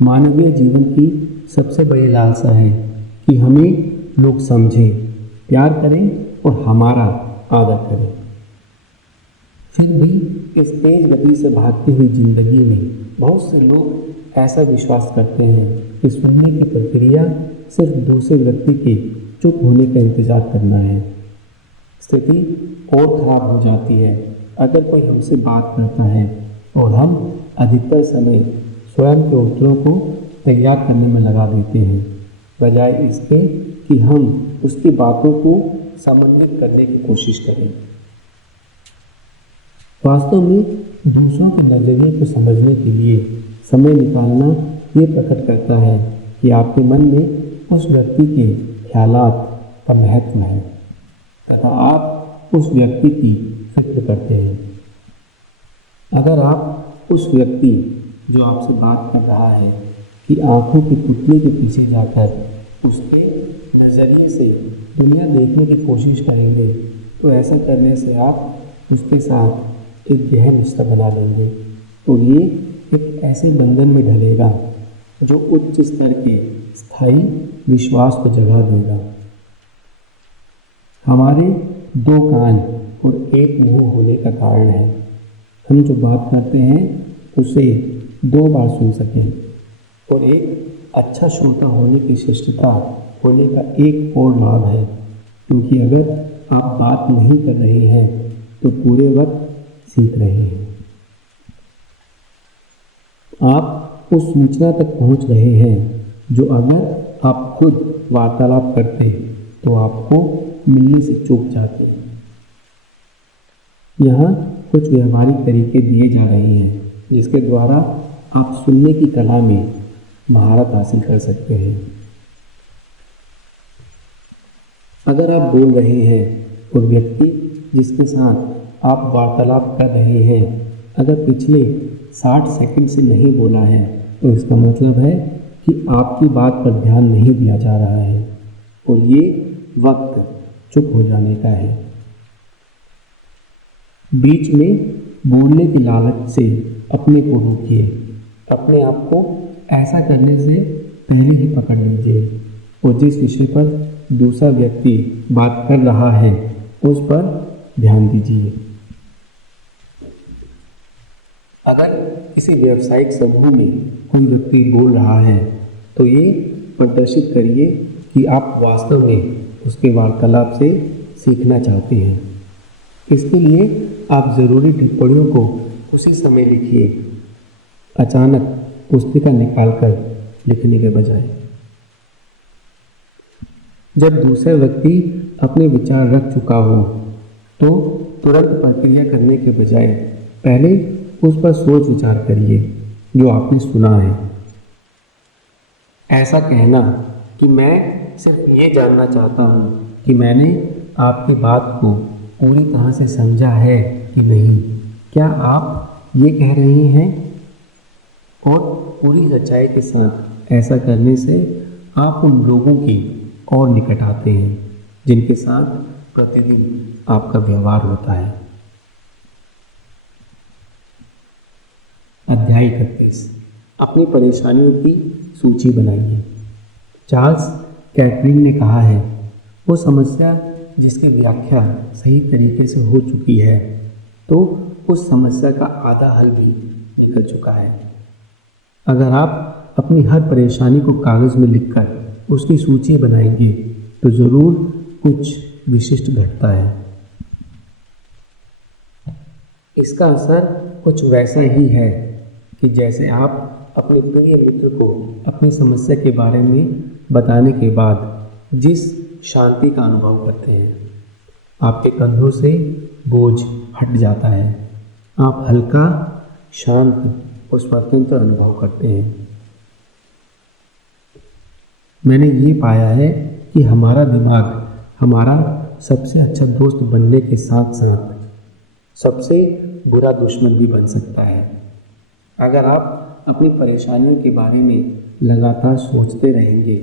मानवीय जीवन की सबसे बड़ी लालसा है कि हमें लोग समझें, प्यार करें और हमारा आदर करें। फिर भी इस तेज गति से भागती हुई जिंदगी में बहुत से लोग ऐसा विश्वास करते हैं कि सुनने की प्रक्रिया सिर्फ दूसरे व्यक्ति के चुप होने का इंतजार करना है। स्थिति और खराब हो जाती है अगर कोई हमसे बात करता है और हम अधिकतर समय स्वयं के उत्तरों को तैयार करने में लगा देते हैं, बजाय इसके कि हम उसकी बातों को समन्वित करने की कोशिश करें। वास्तव में दूसरों के नज़रिए को समझने के लिए समय निकालना ये प्रकट करता है कि आपके मन में उस व्यक्ति के ख्यालात का महत्व है तथा आप उस व्यक्ति की फिक्र करते हैं। अगर आप उस व्यक्ति जो आपसे बात कर रहा है कि आंखों के पुतले के पीछे जाकर उसके नज़रिए से दुनिया देखने की कोशिश करेंगे, तो ऐसा करने से आप उसके साथ एक गहन रिश्ता बना लेंगे और ये एक ऐसे बंधन में ढलेगा जो उच्च स्तर के स्थायी विश्वास को जगा देगा। हमारे 2 कान और 1 मुंह होने का कारण है हम जो बात करते हैं उसे 2 बार सुन सकें, और एक अच्छा श्रोता होने की श्रेष्ठता होने का एक और लाभ है, क्योंकि अगर आप बात नहीं कर रहे हैं तो पूरे वक्त सीख रहे हैं। आप उस सूचना तक पहुंच रहे हैं जो अगर आप खुद वार्तालाप करते तो आपको मिलने से चूक जाते। यहाँ कुछ व्यवहारिक तरीके दिए जा रहे हैं जिसके द्वारा आप सुनने की कला में महारत हासिल कर सकते हैं। अगर आप बोल रहे हैं और व्यक्ति जिसके साथ आप वार्तालाप कर रहे हैं अगर पिछले 60 सेकंड से नहीं बोला है, तो इसका मतलब है कि आपकी बात पर ध्यान नहीं दिया जा रहा है और ये वक्त चुप हो जाने का है। बीच में बोलने की लालच से अपने को रोकिए। अपने आप को ऐसा करने से पहले ही पकड़ लीजिए और जिस विषय पर दूसरा व्यक्ति बात कर रहा है उस पर ध्यान दीजिए। अगर किसी व्यावसायिक समूह में कोई व्यक्ति बोल रहा है तो ये प्रदर्शित करिए कि आप वास्तव में उसके वार्तालाप से सीखना चाहते हैं। इसके लिए आप ज़रूरी टिप्पणियों को उसी समय लिखिए, अचानक पुस्तिका निकालकर लिखने के बजाय। जब दूसरा व्यक्ति अपने विचार रख चुका हो तो तुरंत प्रतिक्रिया करने के बजाय पहले उस पर सोच विचार करिए जो आपने सुना है। ऐसा कहना कि मैं सिर्फ ये जानना चाहता हूँ कि मैंने आपकी बात को पूरी तरह से समझा है कि नहीं, क्या आप ये कह रहे हैं? और पूरी सच्चाई के साथ ऐसा करने से आप उन लोगों के और निकट आते हैं जिनके साथ प्रतिदिन आपका व्यवहार होता है। अध्याय 31, अपनी परेशानियों की सूची बनाइए। चार्ल्स कैटरिंग ने कहा है, वो समस्या जिसकी व्याख्या सही तरीके से हो चुकी है तो उस समस्या का आधा हल भी निकल चुका है। अगर आप अपनी हर परेशानी को कागज़ में लिखकर उसकी सूची बनाएंगे तो ज़रूर कुछ विशिष्ट घटता है। इसका असर कुछ वैसा ही है कि जैसे आप अपने प्रिय मित्र को अपनी समस्या के बारे में बताने के बाद जिस शांति का अनुभव करते हैं, आपके कंधों से बोझ हट जाता है, आप हल्का, शांत और स्वतंत्र अनुभव करते हैं। मैंने ये पाया है कि हमारा दिमाग हमारा सबसे अच्छा दोस्त बनने के साथ साथ सबसे बुरा दुश्मन भी बन सकता है। अगर आप अपनी परेशानियों के बारे में लगातार सोचते रहेंगे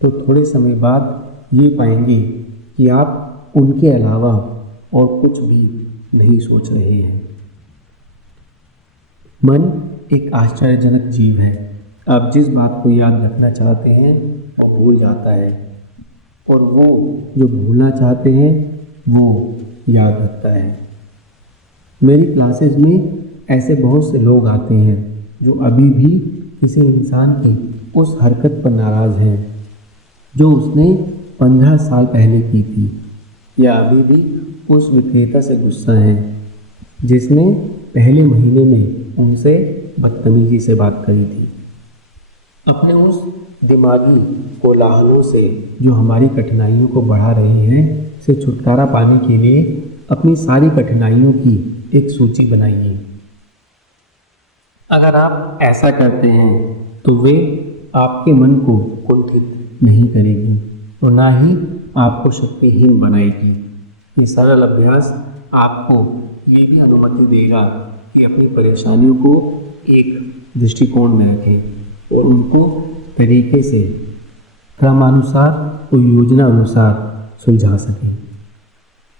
तो थोड़े समय बाद ये पाएंगे कि आप उनके अलावा और कुछ भी नहीं सोच रहे हैं। मन एक आश्चर्यजनक जीव है। आप जिस बात को याद रखना चाहते हैं वो भूल जाता है और वो जो भूलना चाहते हैं वो याद रखता है। मेरी क्लासेस में ऐसे बहुत से लोग आते हैं जो अभी भी किसी इंसान की उस हरकत पर नाराज़ हैं जो उसने 15 साल पहले की थी, या अभी भी उस विक्रेता से गुस्सा है जिसने पहले महीने में उनसे बदतमीजी से बात करी थी। अपने उस दिमागी कोलाहलों से जो हमारी कठिनाइयों को बढ़ा रहे हैं से छुटकारा पाने के लिए अपनी सारी कठिनाइयों की एक सूची बनाइए। अगर आप ऐसा करते हैं तो वे आपके मन को कुंठित नहीं करेगी और ना ही आपको शक्तिहीन बनाएगी। ये सरल अभ्यास आपको ये भी अनुमति देगा कि अपनी परेशानियों को एक दृष्टिकोण में रखें और उनको तरीके से क्रमानुसार और योजना अनुसार सुलझा सकें।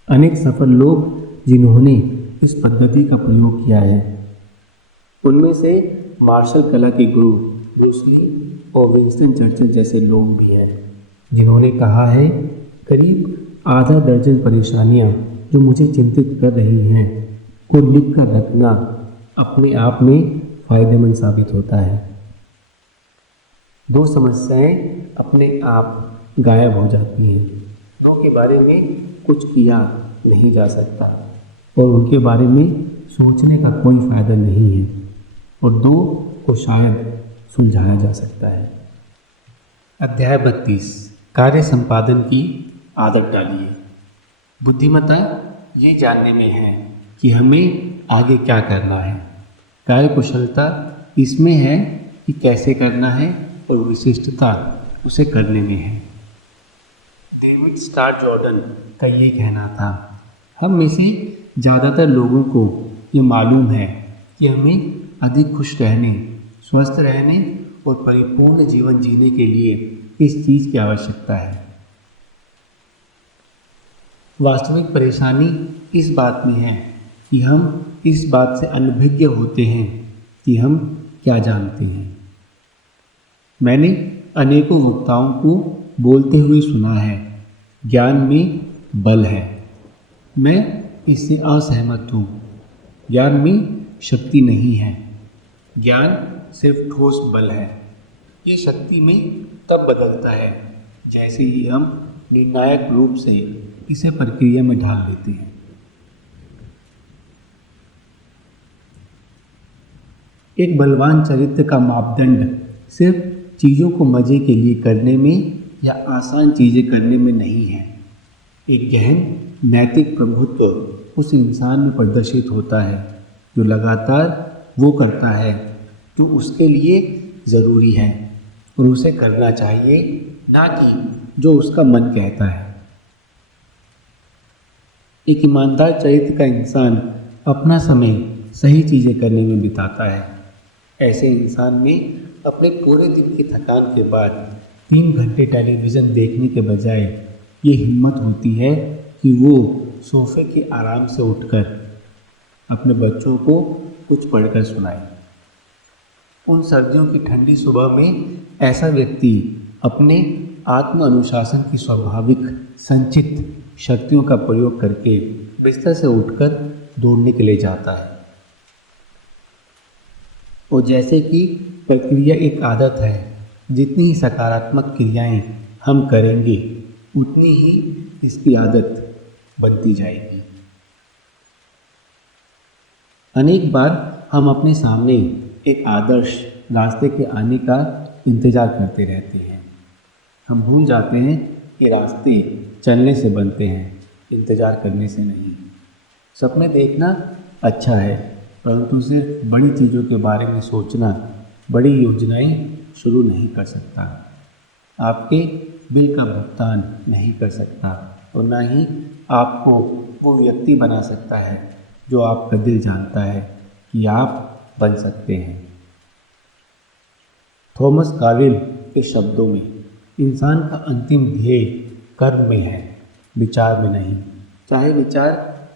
अनेक सफल लोग जिन्होंने इस पद्धति का प्रयोग किया है, उनमें से मार्शल कला के गुरु ब्रूस ली और विंस्टन चर्चिल जैसे लोग भी हैं जिन्होंने कहा है, करीब आधा दर्जन परेशानियां जो मुझे चिंतित कर रही हैं को लिख कर रखना अपने आप में फायदेमंद साबित होता है। 2 समस्याएं अपने आप गायब हो जाती हैं, 2 के बारे में कुछ किया नहीं जा सकता और उनके बारे में सोचने का कोई फायदा नहीं है, और 2 को शायद सुलझाया जा सकता है। अध्याय 32, कार्य संपादन की आदत डालिए। बुद्धिमत्ता ये जानने में है कि हमें आगे क्या करना है। कार्य कुशलता इसमें है कि कैसे करना है और विशिष्टता उसे करने में है। डेविड स्टार जॉर्डन का ये कहना था, हम में से ज़्यादातर लोगों को ये मालूम है कि हमें अधिक खुश रहने, स्वस्थ रहने और परिपूर्ण जीवन जीने के लिए इस चीज़ की आवश्यकता है। वास्तविक परेशानी इस बात में है कि हम इस बात से अनभिज्ञ होते हैं कि हम क्या जानते हैं। मैंने अनेकों वक्ताओं को बोलते हुए सुना है, ज्ञान में बल है। मैं इससे असहमत हूँ। ज्ञान में शक्ति नहीं है, ज्ञान सिर्फ ठोस बल है। ये शक्ति में तब बदलता है जैसे ही हम निर्णायक रूप से इसे प्रक्रिया में ढाल देते हैं। एक बलवान चरित्र का मापदंड सिर्फ चीज़ों को मज़े के लिए करने में या आसान चीज़ें करने में नहीं है। एक गहन नैतिक प्रभुत्व उस इंसान में प्रदर्शित होता है जो लगातार वो करता है जो उसके लिए ज़रूरी है और उसे करना चाहिए, ना कि जो उसका मन कहता है। एक ईमानदार चरित्र का इंसान अपना समय सही चीज़ें करने में बिताता है। ऐसे इंसान में अपने पूरे दिन की थकान के बाद 3 घंटे टेलीविज़न देखने के बजाय ये हिम्मत होती है कि वो सोफे के आराम से उठकर अपने बच्चों को कुछ पढ़कर सुनाए। उन सर्दियों की ठंडी सुबह में ऐसा व्यक्ति अपने आत्म अनुशासन की स्वाभाविक संचित शक्तियों का प्रयोग करके बिस्तर से उठकर दौड़ने के लिए जाता है। और जैसे कि प्रक्रिया एक आदत है, जितनी ही सकारात्मक क्रियाएं हम करेंगे उतनी ही इसकी आदत बनती जाएगी। अनेक बार हम अपने सामने एक आदर्श रास्ते के आने का इंतज़ार करते रहते हैं। हम भूल जाते हैं कि रास्ते चलने से बनते हैं, इंतज़ार करने से नहीं। सपने देखना अच्छा है, परंतु सिर्फ बड़ी चीज़ों के बारे में सोचना बड़ी योजनाएं शुरू नहीं कर सकता, आपके बिल का भुगतान नहीं कर सकता और ना ही आपको वो व्यक्ति बना सकता है जो आपका दिल जानता है कि आप बन सकते हैं। थॉमस कार्विल के शब्दों में, इंसान का अंतिम ध्येय कर्म में है, विचार में नहीं। चाहे विचार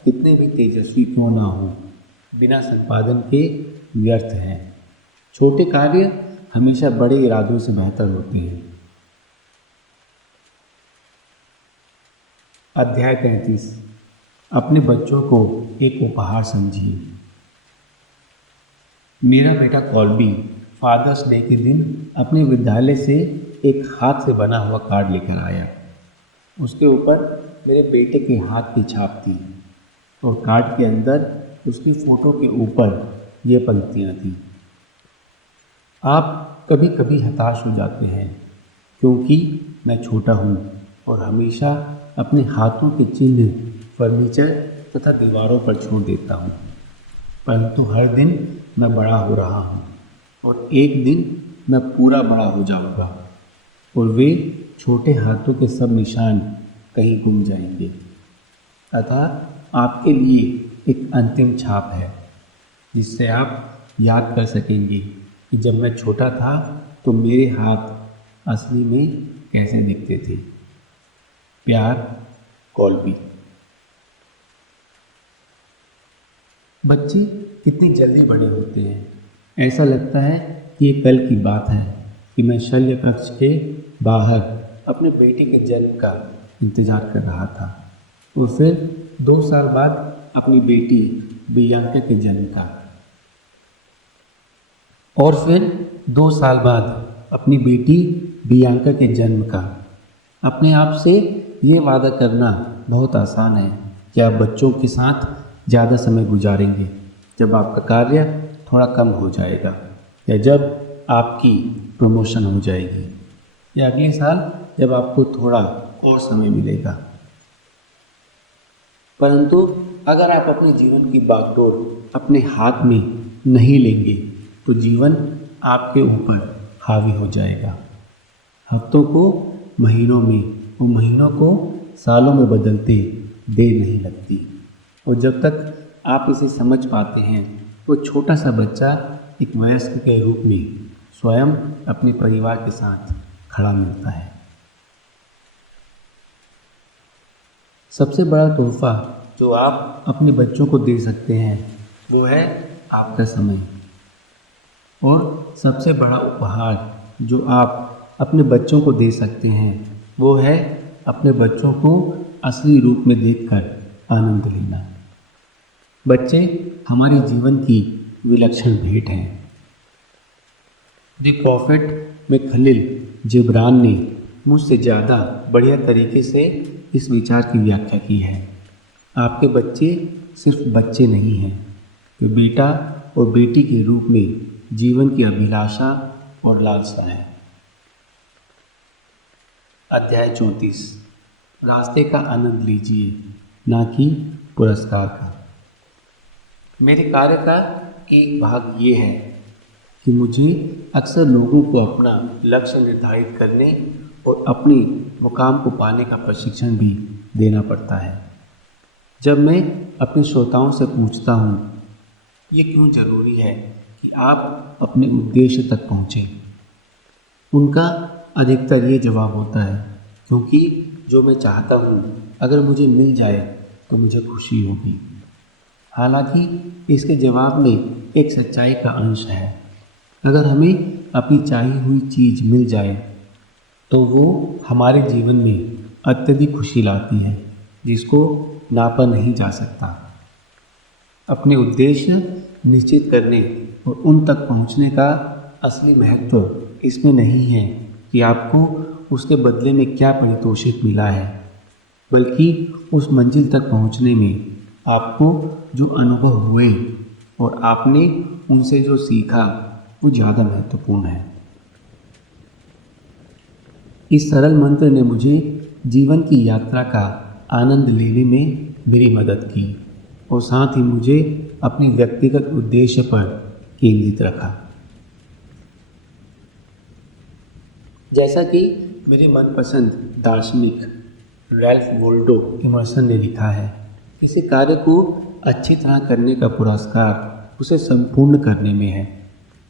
कितने भी तेजस्वी क्यों ना हो, बिना संपादन के व्यर्थ हैं। छोटे कार्य हमेशा बड़े इरादों से बेहतर होते हैं। अध्याय 33। अपने बच्चों को एक उपहार समझिए। मेरा बेटा कॉल्बी फादर्स डे के दिन अपने विद्यालय से एक हाथ से बना हुआ कार्ड लेकर आया। उसके ऊपर मेरे बेटे के हाथ की छाप थी और कार्ड के अंदर उसकी फ़ोटो के ऊपर ये पंक्तियाँ थीं। आप कभी कभी हताश हो जाते हैं क्योंकि मैं छोटा हूँ और हमेशा अपने हाथों के चिन्ह फर्नीचर तथा दीवारों पर छोड़ देता हूँ, परंतु हर दिन मैं बड़ा हो रहा हूँ और एक दिन मैं पूरा बड़ा हो जाऊँगा और वे छोटे हाथों के सब निशान कहीं गुम जाएंगे। अतः आपके लिए एक अंतिम छाप है जिससे आप याद कर सकेंगे कि जब मैं छोटा था तो मेरे हाथ असली में कैसे दिखते थे। प्यार, कॉल्बी। बच्चे कितनी जल्दी बड़े होते हैं। ऐसा लगता है कि ये कल की बात है कि मैं शल्य कक्ष के बाहर अपने बेटे के जन्म का इंतज़ार कर रहा था और फिर 2 साल बाद अपनी बेटी बियांका के जन्म का, और फिर 2 साल बाद अपनी बेटी बियांका के जन्म का। अपने आप से ये वादा करना बहुत आसान है कि आप बच्चों के साथ ज़्यादा समय गुजारेंगे जब आपका कार्य थोड़ा कम हो जाएगा, या जब आपकी प्रमोशन हो जाएगी, या अगले साल जब आपको थोड़ा और समय मिलेगा। परंतु अगर आप अपने जीवन की बागडोर अपने हाथ में नहीं लेंगे तो जीवन आपके ऊपर हावी हो जाएगा। हफ्तों को महीनों में और महीनों को सालों में बदलते देर नहीं लगती, और जब तक आप इसे समझ पाते हैं तो छोटा सा बच्चा एक वयस्क के रूप में स्वयं अपने परिवार के साथ खड़ा मिलता है। सबसे बड़ा तोहफा जो आप अपने बच्चों को दे सकते हैं वो है आपका समय, और सबसे बड़ा उपहार जो आप अपने बच्चों को दे सकते हैं वो है अपने बच्चों को असली रूप में देखकर आनंद लेना। बच्चे हमारे जीवन की विलक्षण भेंट हैं। द प्रॉफिट में खलील जिब्रान ने मुझसे ज़्यादा बढ़िया तरीके से इस विचार की व्याख्या की है। आपके बच्चे सिर्फ बच्चे नहीं हैं, वे बेटा और बेटी के रूप में जीवन की अभिलाषा और लालसा है। अध्याय 34। रास्ते का आनंद लीजिए, ना कि पुरस्कार का। मेरे कार्य का एक भाग ये है कि मुझे अक्सर लोगों को अपना लक्ष्य निर्धारित करने और अपनी मुकाम को पाने का प्रशिक्षण भी देना पड़ता है। जब मैं अपने श्रोताओं से पूछता हूँ, ये क्यों ज़रूरी है कि आप अपने उद्देश्य तक पहुँचें, उनका अधिकतर ये जवाब होता है, क्योंकि जो मैं चाहता हूँ अगर मुझे मिल जाए तो मुझे खुशी होगी। हालांकि इसके जवाब में एक सच्चाई का अंश है। अगर हमें अपनी चाहिए हुई चीज़ मिल जाए तो वो हमारे जीवन में अत्यधिक खुशी लाती है, जिसको नापा नहीं जा सकता। अपने उद्देश्य निश्चित करने और उन तक पहुंचने का असली महत्व इसमें नहीं है कि आपको उसके बदले में क्या पारितोषिक मिला है, बल्कि उस मंजिल तक पहुंचने में आपको जो अनुभव हुए और आपने उनसे जो सीखा वो ज़्यादा महत्वपूर्ण है। इस सरल मंत्र ने मुझे जीवन की यात्रा का आनंद लेने में मेरी मदद की और साथ ही मुझे अपने व्यक्तिगत उद्देश्य पर केंद्रित रखा। जैसा कि मेरे मनपसंद दार्शनिक रैल्फ वॉल्डो इमर्सन ने लिखा है, किसी कार्य को अच्छी तरह करने का पुरस्कार उसे संपूर्ण करने में है।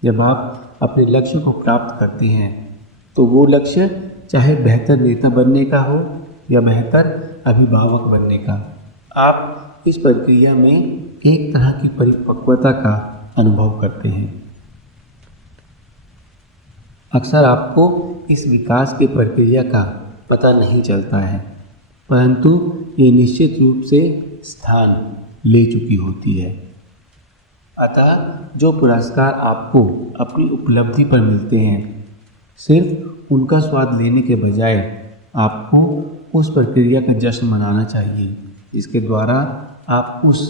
जब आप अपने लक्ष्य को प्राप्त करते हैं तो वो लक्ष्य चाहे बेहतर नेता बनने का हो या बेहतर अभिभावक बनने का, आप इस प्रक्रिया में एक तरह की परिपक्वता का अनुभव करते हैं। अक्सर आपको इस विकास की प्रक्रिया का पता नहीं चलता है, परंतु ये निश्चित रूप से स्थान ले चुकी होती है। अतः जो पुरस्कार आपको अपनी उपलब्धि पर मिलते हैं, सिर्फ उनका स्वाद लेने के बजाय आपको उस प्रक्रिया का जश्न मनाना चाहिए जिसके द्वारा आप उस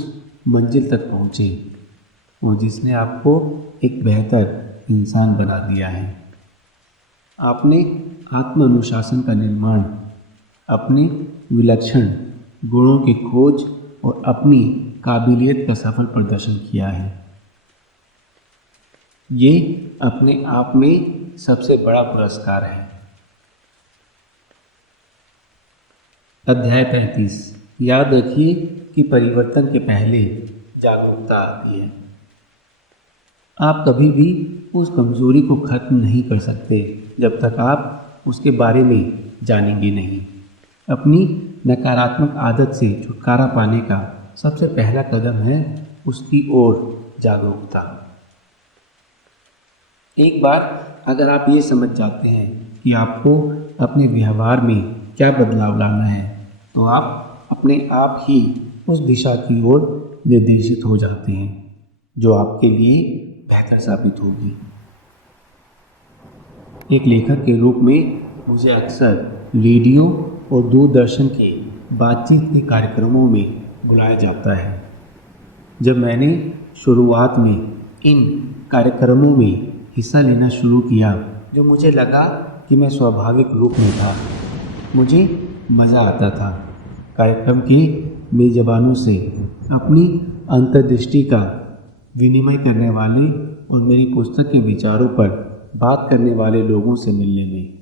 मंजिल तक पहुँचे और जिसने आपको एक बेहतर इंसान बना दिया है। आपने आत्म अनुशासन का निर्माण, अपने विलक्षण गुणों की खोज और अपनी काबिलियत का सफल प्रदर्शन किया है। ये अपने आप में सबसे बड़ा पुरस्कार है। अध्याय 35। याद रखिए कि परिवर्तन के पहले जागरूकता आती है। आप कभी भी उस कमजोरी को खत्म नहीं कर सकते जब तक आप उसके बारे में जानेंगे नहीं। अपनी नकारात्मक आदत से छुटकारा पाने का सबसे पहला कदम है उसकी ओर जागरूकता। एक बार अगर आप ये समझ जाते हैं कि आपको अपने व्यवहार में क्या बदलाव लाना है, तो आप अपने आप ही उस दिशा की ओर निर्देशित हो जाते हैं जो आपके लिए बेहतर साबित होगी। एक लेखक के रूप में मुझे अक्सर रेडियो और दूरदर्शन के बातचीत के कार्यक्रमों में बुलाया जाता है। जब मैंने शुरुआत में इन कार्यक्रमों में हिस्सा लेना शुरू किया, जो मुझे लगा कि मैं स्वाभाविक रूप में था, मुझे मज़ा आता था। कार्यक्रम के मेजबानों से अपनी अंतर्दृष्टि का विनिमय करने वाले और मेरी पुस्तक के विचारों पर बात करने वाले लोगों से मिलने में।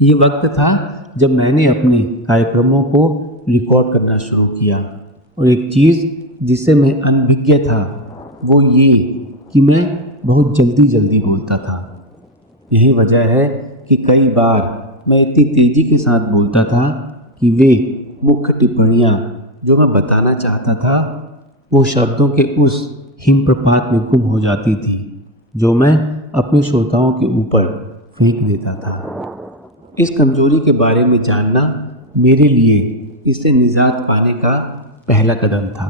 ये वक्त था जब मैंने अपने कार्यक्रमों को रिकॉर्ड करना शुरू किया और एक चीज़ जिससे मैं अनभिज्ञ था वो ये कि मैं बहुत जल्दी बोलता था। यही वजह है कि कई बार मैं इतनी तेज़ी के साथ बोलता था कि वे मुख्य टिप्पणियाँ जो मैं बताना चाहता था वो शब्दों के उस हिमप्रपात में गुम हो जाती थी जो मैं अपने श्रोताओं के ऊपर फेंक देता था। इस कमजोरी के बारे में जानना मेरे लिए इससे निजात पाने का पहला कदम था।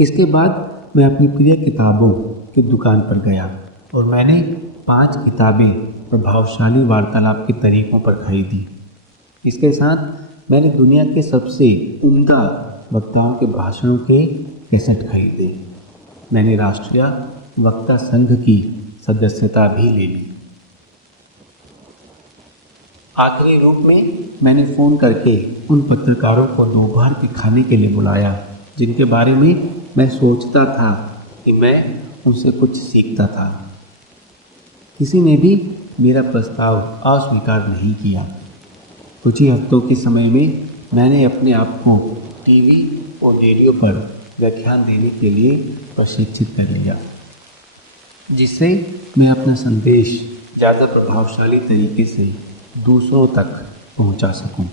इसके बाद मैं अपनी प्रिय किताबों की दुकान पर गया और मैंने 5 किताबें प्रभावशाली वार्तालाप के तरीकों पर खरीदी। इसके साथ मैंने दुनिया के सबसे उम्दा वक्ताओं के भाषणों के कैसेट खरीदे। मैंने राष्ट्रीय वक्ता संघ की सदस्यता भी ले ली। आखिरी रूप में मैंने फ़ोन करके उन पत्रकारों को दोपहर के खाने के लिए बुलाया जिनके बारे में मैं सोचता था कि मैं उनसे कुछ सीखता था। किसी ने भी मेरा प्रस्ताव अस्वीकार नहीं किया। कुछ ही हफ्तों के समय में मैंने अपने आप को टीवी और रेडियो पर व्याख्यान देने के लिए प्रशिक्षित कर लिया, जिससे मैं अपना संदेश ज़्यादा प्रभावशाली तरीके से दूसरों तक पहुंचा सकूं।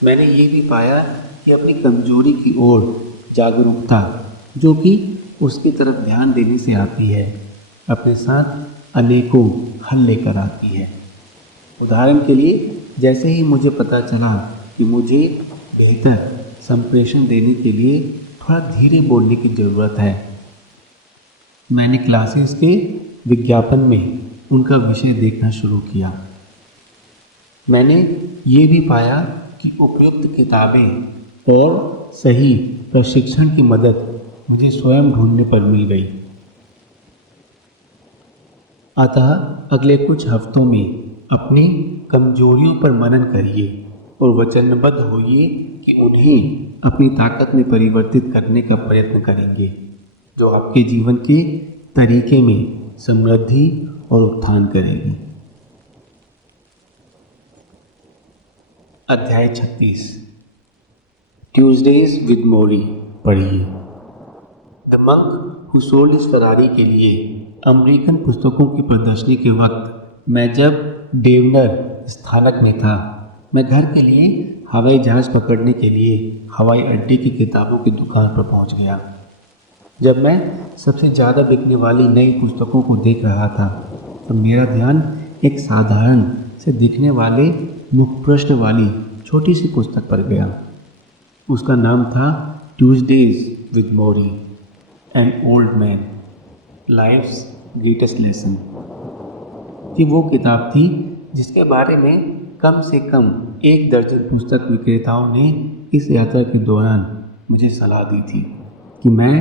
मैंने ये भी पाया कि अपनी कमजोरी की ओर जागरूकता, जो कि उसकी तरफ ध्यान देने से आती है, अपने साथ अनेकों हल लेकर आती है। उदाहरण के लिए, जैसे ही मुझे पता चला कि मुझे बेहतर संप्रेषण देने के लिए थोड़ा धीरे बोलने की ज़रूरत है, मैंने क्लासेस के विज्ञापन में उनका विषय देखना शुरू किया। मैंने ये भी पाया कि उपयुक्त किताबें और सही प्रशिक्षण की मदद मुझे स्वयं ढूंढने पर मिल गई। अतः अगले कुछ हफ्तों में अपनी कमजोरियों पर मनन करिए और वचनबद्ध होइए कि उन्हें अपनी ताकत में परिवर्तित करने का प्रयत्न करेंगे, जो आपके जीवन के तरीके में समृद्धि और उत्थान करेगी। अध्याय 36 ट्यूजडेज विद मोरी पढ़िए। The monk who sold his Ferrari के लिए अमेरिकन पुस्तकों की प्रदर्शनी के वक्त मैं जब डेवनर स्थानक में था, मैं घर के लिए हवाई जहाज़ पकड़ने के लिए हवाई अड्डे की किताबों की दुकान पर पहुंच गया। जब मैं सबसे ज़्यादा बिकने वाली नई पुस्तकों को देख रहा था, तो मेरा ध्यान एक साधारण से दिखने वाले मुख प्रश्न वाली छोटी सी पुस्तक पर गया। उसका नाम था Tuesdays with Morrie, an old man, life's greatest lesson. ये वो किताब थी जिसके बारे में कम से कम 1 दर्जन पुस्तक विक्रेताओं ने इस यात्रा के दौरान मुझे सलाह दी थी कि मैं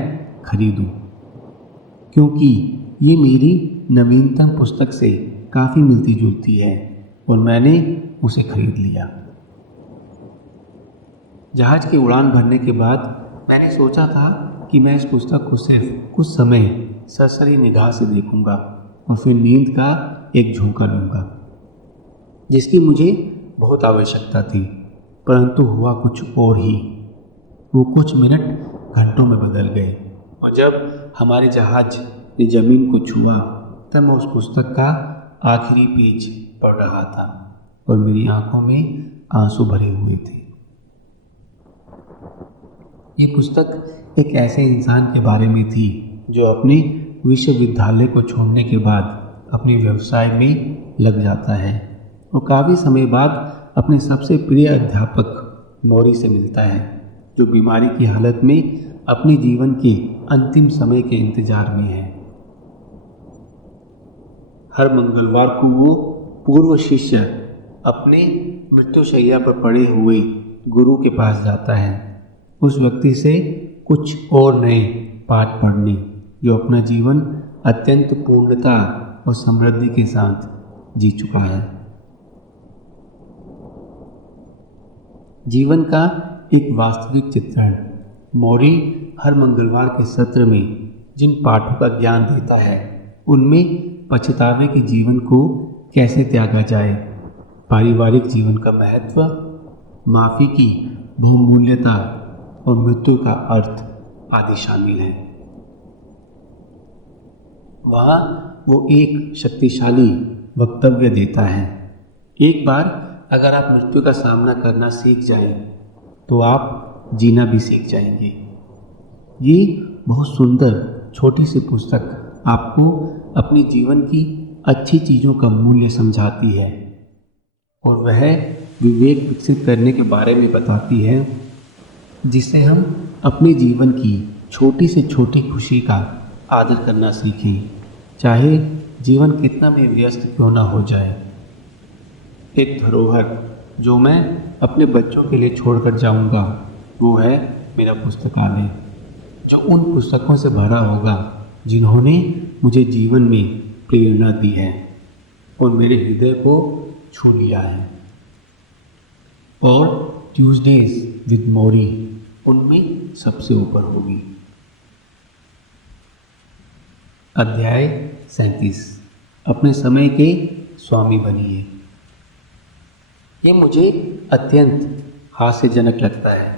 खरीदूं, क्योंकि ये मेरी नवीनतम पुस्तक से काफ़ी मिलती जुलती है, और मैंने उसे खरीद लिया। जहाज़ की उड़ान भरने के बाद मैंने सोचा था कि मैं इस पुस्तक को सिर्फ कुछ समय सरसरी निगाह से देखूंगा और फिर नींद का एक झोंका लूँगा, जिसकी मुझे बहुत आवश्यकता थी। परंतु हुआ कुछ और ही। वो कुछ मिनट घंटों में बदल गए, और जब हमारे जहाज ने ज़मीन को छुआ, तब मैं उस पुस्तक का आखिरी पेज पढ़ रहा था और मेरी आंखों में आंसू भरे हुए थे। ये पुस्तक एक ऐसे इंसान के बारे में थी जो अपने विश्वविद्यालय को छोड़ने के बाद अपने व्यवसाय में लग जाता है और काफ़ी समय बाद अपने सबसे प्रिय अध्यापक मोरी से मिलता है, जो बीमारी की हालत में अपने जीवन के अंतिम समय के इंतजार में है। हर मंगलवार को वो पूर्व शिष्य अपने मृत्युशैया पर पड़े हुए गुरु के पास जाता है, उस व्यक्ति से कुछ और नए पाठ पढ़ने, जो अपना जीवन अत्यंत पूर्णता और समृद्धि के साथ जी चुका है। जीवन का एक वास्तविक चित्रण। मोरी हर मंगलवार के सत्र में जिन पाठों का ज्ञान देता है, उनमें पछतावे के जीवन को कैसे त्यागा जाए, पारिवारिक जीवन का महत्व, माफ़ी की बहुमूल्यता और मृत्यु का अर्थ आदि शामिल हैं। वहाँ वो एक शक्तिशाली वक्तव्य देता है। एक बार अगर आप मृत्यु का सामना करना सीख जाएं, तो आप जीना भी सीख जाएंगे। ये बहुत सुंदर छोटी सी पुस्तक आपको अपने जीवन की अच्छी चीज़ों का मूल्य समझाती है और वह विवेक विकसित करने के बारे में बताती है जिससे हम अपने जीवन की छोटी से छोटी खुशी का आदर करना सीखें, चाहे जीवन कितना भी व्यस्त क्यों ना हो जाए। एक धरोहर जो मैं अपने बच्चों के लिए छोड़कर जाऊंगा वो है मेरा पुस्तकालय, जो उन पुस्तकों से भरा होगा जिन्होंने मुझे जीवन में प्रेरणा दी है और मेरे हृदय को छू लिया है। और ट्यूसडेज विद मोरी उनमें सबसे ऊपर होगी। अध्याय 37 अपने समय के स्वामी बनिए। ये मुझे अत्यंत हास्यजनक लगता है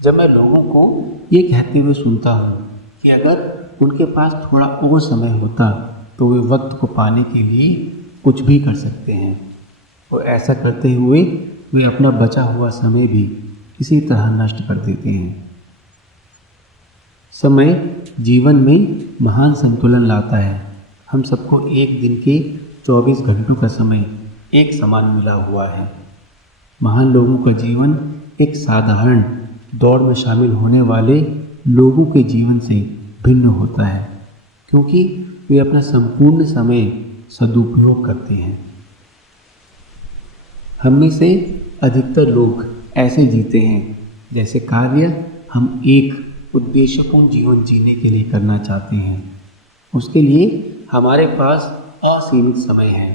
जब मैं लोगों को ये कहते हुए सुनता हूँ कि अगर उनके पास थोड़ा और समय होता तो वे वक्त को पाने के लिए कुछ भी कर सकते हैं, और ऐसा करते हुए वे अपना बचा हुआ समय भी इसी तरह नष्ट कर देते हैं। समय जीवन में महान संतुलन लाता है। हम सबको एक दिन के 24 घंटों का समय एक समान मिला हुआ है। महान लोगों का जीवन एक साधारण दौड़ में शामिल होने वाले लोगों के जीवन से भिन्न होता है, क्योंकि वे अपना संपूर्ण समय सदुपयोग करते हैं। हम में से अधिकतर लोग ऐसे जीते हैं जैसे कार्य हम एक उद्देश्यपूर्ण जीवन जीने के लिए करना चाहते हैं। उसके लिए हमारे पास असीमित समय है।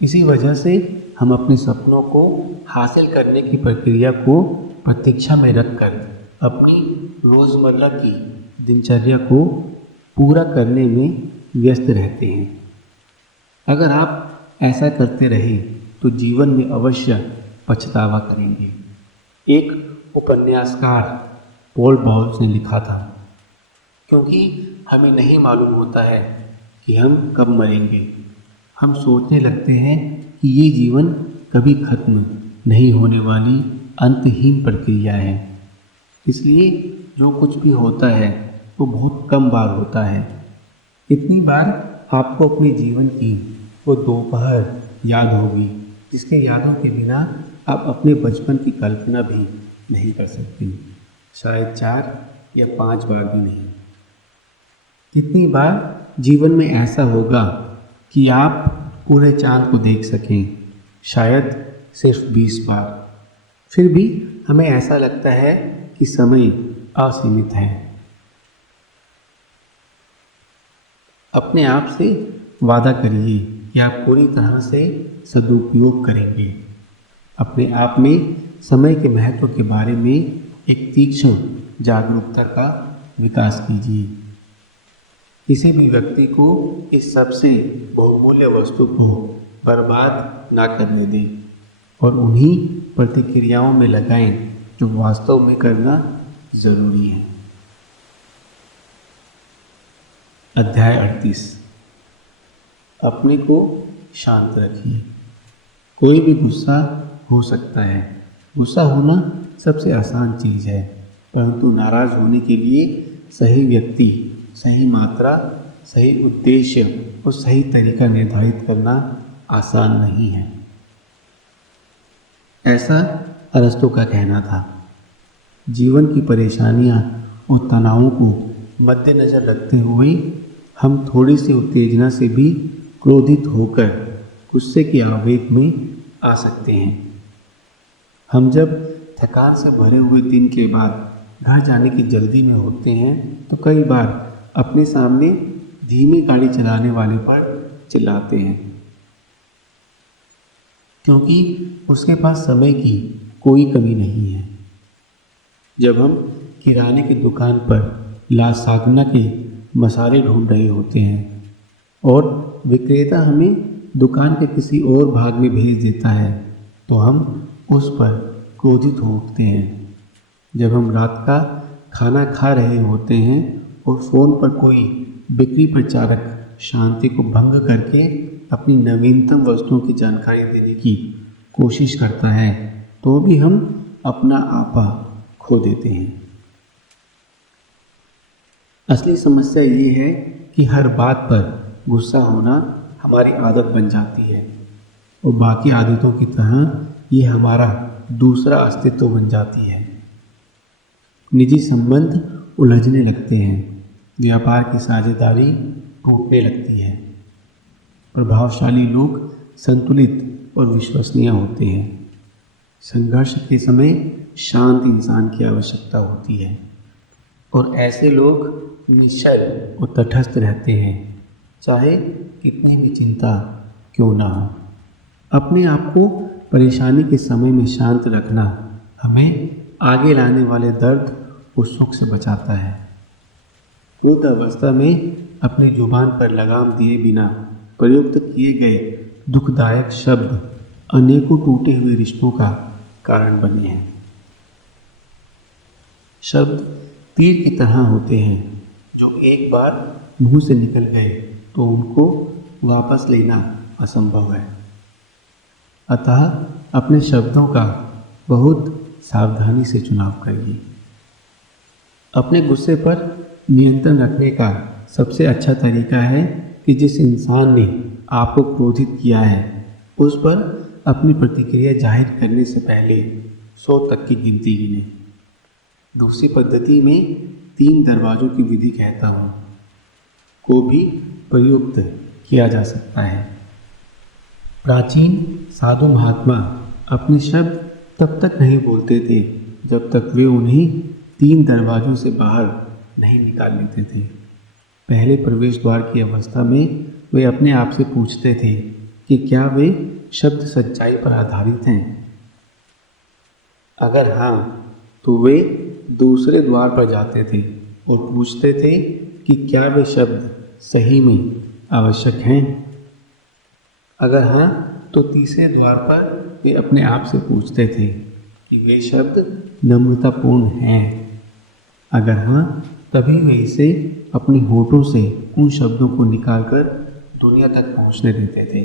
इसी वजह से हम अपने सपनों को हासिल करने की प्रक्रिया को प्रतीक्षा में रखकर अपनी रोज़मर्रा की दिनचर्या को पूरा करने में व्यस्त रहते हैं। अगर आप ऐसा करते रहे तो जीवन में अवश्य पछतावा करेंगे। एक उपन्यासकार पॉल बॉल्स ने लिखा था, क्योंकि हमें नहीं मालूम होता है कि हम कब मरेंगे, हम सोचने लगते हैं कि ये जीवन कभी खत्म नहीं होने वाली अंतहीन प्रक्रिया है। इसलिए जो कुछ भी होता है वो बहुत कम बार होता है। कितनी बार आपको अपने जीवन की वो दोपहर याद होगी जिसके यादों के बिना आप अपने बचपन की कल्पना भी नहीं कर सकते, शायद 4 या 5 बार भी नहीं। कितनी बार जीवन में ऐसा होगा कि आप पूरे चांद को देख सकें, शायद सिर्फ 20 बार। फिर भी हमें ऐसा लगता है कि समय असीमित है। अपने आप से वादा करिए कि आप पूरी तरह से सदुपयोग करेंगे। अपने आप में समय के महत्व के बारे में एक तीक्ष्ण जागरूकता का विकास कीजिए। किसी भी व्यक्ति को इस सबसे बहुमूल्य वस्तु को बर्बाद ना करने दें और उन्हीं प्रतिक्रियाओं में लगाएं जो वास्तव में करना जरूरी है। अध्याय 38 अपने को शांत रखिए। कोई भी गुस्सा हो सकता है। गुस्सा होना सबसे आसान चीज़ है, परंतु नाराज़ होने के लिए सही व्यक्ति, सही मात्रा, सही उद्देश्य और सही तरीका निर्धारित करना आसान नहीं है। ऐसा अरस्तु का कहना था। जीवन की परेशानियां और तनावों को मद्देनज़र रखते हुए हम थोड़ी सी उत्तेजना से भी क्रोधित होकर गुस्से के आवेग में आ सकते हैं। हम जब थकान से भरे हुए दिन के बाद घर जाने की जल्दी में होते हैं तो कई बार अपने सामने धीमी गाड़ी चलाने वाले पर चिल्लाते हैं, क्योंकि उसके पास समय की कोई कमी नहीं है। जब हम किराने की दुकान पर लासाग्ना के मसाले ढूंढ रहे होते हैं और विक्रेता हमें दुकान के किसी और भाग में भेज देता है तो हम उस पर क्रोधित हो उठते हैं। जब हम रात का खाना खा रहे होते हैं और फ़ोन पर कोई बिक्री प्रचारक शांति को भंग करके अपनी नवीनतम वस्तुओं की जानकारी देने की कोशिश करता है तो भी हम अपना आपा खो देते हैं। असली समस्या ये है कि हर बात पर गुस्सा होना हमारी आदत बन जाती है और बाकी आदतों की तरह ये हमारा दूसरा अस्तित्व बन जाती है। निजी संबंध उलझने लगते हैं, व्यापार की साझेदारी टूटने लगती है। प्रभावशाली लोग संतुलित और विश्वसनीय होते हैं। संघर्ष के समय शांत इंसान की आवश्यकता होती है और ऐसे लोग निश्चल और तटस्थ रहते हैं, चाहे कितनी भी चिंता क्यों ना हो। अपने आप को परेशानी के समय में शांत रखना हमें आगे लाने वाले दर्द और सुख से बचाता है। क्रोध अवस्था में अपनी जुबान पर लगाम दिए बिना प्रयुक्त किए गए दुखदायक शब्द अनेकों टूटे हुए रिश्तों का कारण बने हैं। शब्द तीर की तरह होते हैं, जो एक बार मुंह से निकल गए तो उनको वापस लेना असंभव है। अतः अपने शब्दों का बहुत सावधानी से चुनाव करिए। अपने गुस्से पर नियंत्रण रखने का सबसे अच्छा तरीका है कि जिस इंसान ने आपको क्रोधित किया है उस पर अपनी प्रतिक्रिया जाहिर करने से पहले 100 तक की गिनती गिने। दूसरी पद्धति में 3 दरवाज़ों की विधि कहता हूँ को भी प्रयुक्त किया जा सकता है। प्राचीन साधु महात्मा अपने शब्द तब तक नहीं बोलते थे जब तक वे उन्हें 3 दरवाज़ों से बाहर नहीं निकाल लेते थे। पहले प्रवेश द्वार की अवस्था में वे अपने आप से पूछते थे कि क्या वे शब्द सच्चाई पर आधारित हैं। अगर हाँ, तो वे दूसरे द्वार पर जाते थे और पूछते थे कि क्या वे शब्द सही में आवश्यक हैं। अगर हाँ, तो तीसरे द्वार पर वे अपने आप से पूछते थे कि वे शब्द नम्रतापूर्ण हैं। अगर हाँ, तभी वे इसे अपने होठों से उन शब्दों को निकालकर दुनिया तक पहुंचने देते थे।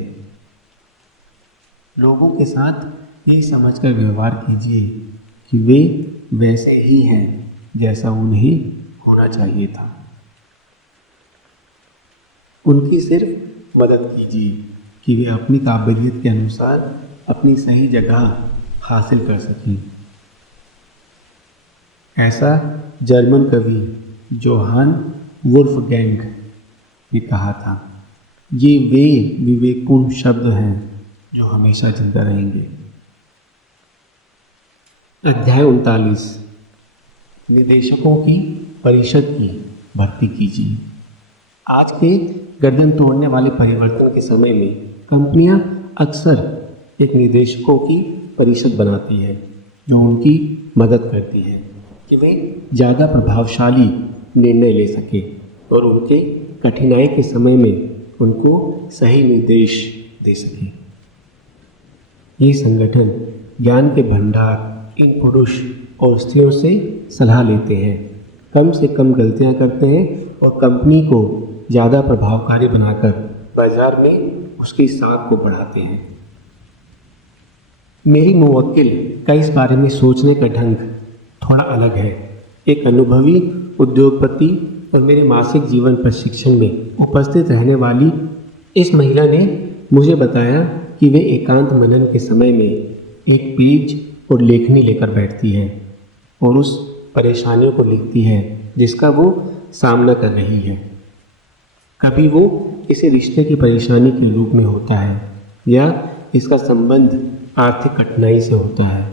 लोगों के साथ ये समझकर व्यवहार कीजिए कि वे वैसे ही हैं जैसा उन्हें होना चाहिए था। उनकी सिर्फ मदद कीजिए कि वे अपनी काबिलियत के अनुसार अपनी सही जगह हासिल कर सकें। ऐसा जर्मन कवि जोहान वुल्फगैंग ने कहा था, ये वे विवेकपूर्ण शब्द हैं जो हमेशा जिंदा रहेंगे। अध्याय 39 निदेशकों की परिषद की भर्ती कीजिए। आज के गर्दन तोड़ने वाले परिवर्तन के समय में कंपनियां अक्सर एक निदेशकों की परिषद बनाती है जो उनकी मदद करती है कि वे ज़्यादा प्रभावशाली निर्णय ले सके और उनके कठिनाई के समय में उनको सही निर्देश दे सके। ये संगठन ज्ञान के भंडार इन पुरुष और स्त्रियों से सलाह लेते हैं, कम से कम गलतियां करते हैं और कंपनी को ज़्यादा प्रभावकारी बनाकर बाजार में उसकी साख को बढ़ाते हैं। मेरी मुवक्किल का इस बारे में सोचने का ढंग थोड़ा अलग है। एक अनुभवी उद्योगपति और मेरे मासिक जीवन प्रशिक्षण में उपस्थित रहने वाली इस महिला ने मुझे बताया कि वे एकांत मनन के समय में एक पेज और लेखनी लेकर बैठती है और उस परेशानियों को लिखती है जिसका वो सामना कर रही है। कभी वो किसी रिश्ते की परेशानी के रूप में होता है या इसका संबंध आर्थिक कठिनाई से होता है।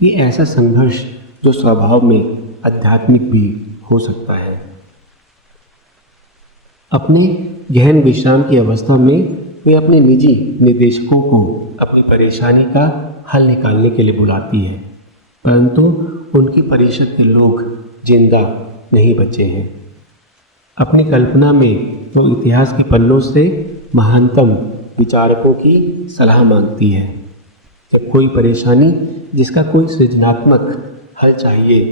ये ऐसा संघर्ष जो स्वभाव में आध्यात्मिक भी हो सकता है। अपने गहन विश्राम की अवस्था में वे अपने निजी निर्देशकों को अपनी परेशानी का हल निकालने के लिए बुलाती है, परंतु उनकी परिषद के लोग जिंदा नहीं बचे हैं। अपनी कल्पना में वो इतिहास के पन्नों से महानतम विचारकों की सलाह मांगती है। जब कोई परेशानी जिसका कोई सृजनात्मक हल चाहिए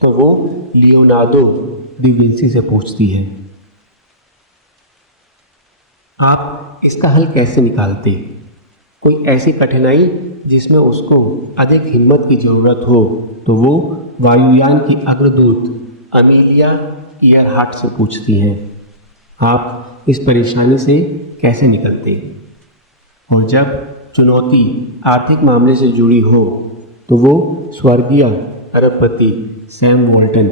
तो वो लियोनार्डो डी विंसी से पूछती है, आप इसका हल कैसे निकालते? कोई ऐसी कठिनाई जिसमें उसको अधिक हिम्मत की ज़रूरत हो तो वो वायुयान की अग्रदूत अमीलिया ईयरहार्ट से पूछती हैं, आप इस परेशानी से कैसे निकलते? और जब चुनौती आर्थिक मामले से जुड़ी हो तो वो स्वर्गीय अरबपति सैम वॉल्टन,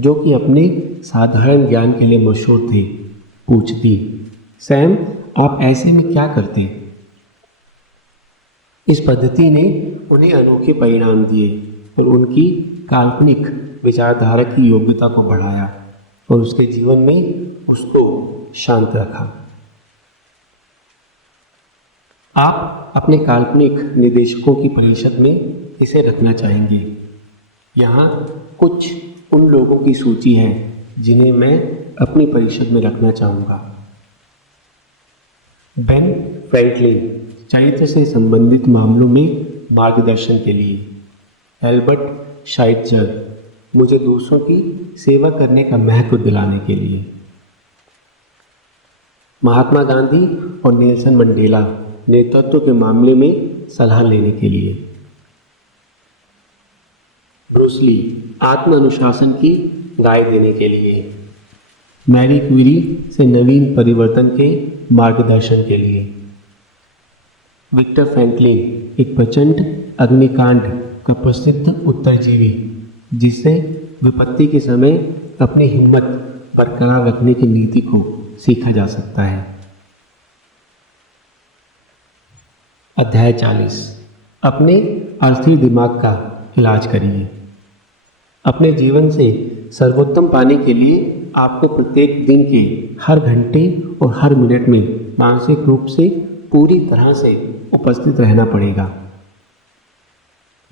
जो कि अपने साधारण ज्ञान के लिए मशहूर थे, पूछती, सैम, आप ऐसे में क्या करते? इस पद्धति ने उन्हें अनोखे परिणाम दिए और उनकी काल्पनिक विचारधारा की योग्यता को बढ़ाया और उसके जीवन में उसको शांत रखा। आप अपने काल्पनिक निदेशकों की परिषद में किसे रखना चाहेंगे? यहाँ कुछ उन लोगों की सूची है जिन्हें मैं अपनी परिषद में रखना चाहूँगा। बेन फ्रैंकलिन, चरित्र से संबंधित मामलों में मार्गदर्शन के लिए। एल्बर्ट शाइट्जर, मुझे दूसरों की सेवा करने का महत्व दिलाने के लिए। महात्मा गांधी और नेल्सन मंडेला, नेतृत्व के मामले में सलाह लेने के लिए। ब्रूस ली, आत्म अनुशासन की राय देने के लिए। मैरी क्यूरी से नवीन परिवर्तन के मार्गदर्शन के लिए। विक्टर फ्रैंकलिन, एक प्रचंड अग्निकांड का प्रसिद्ध उत्तरजीवी जिससे विपत्ति के समय अपनी हिम्मत बरकरार रखने की नीति को सीखा जा सकता है। अध्याय 40, अपने अस्थिर दिमाग का इलाज करिए। अपने जीवन से सर्वोत्तम पाने के लिए आपको प्रत्येक दिन के हर घंटे और हर मिनट में मानसिक रूप से पूरी तरह से उपस्थित रहना पड़ेगा।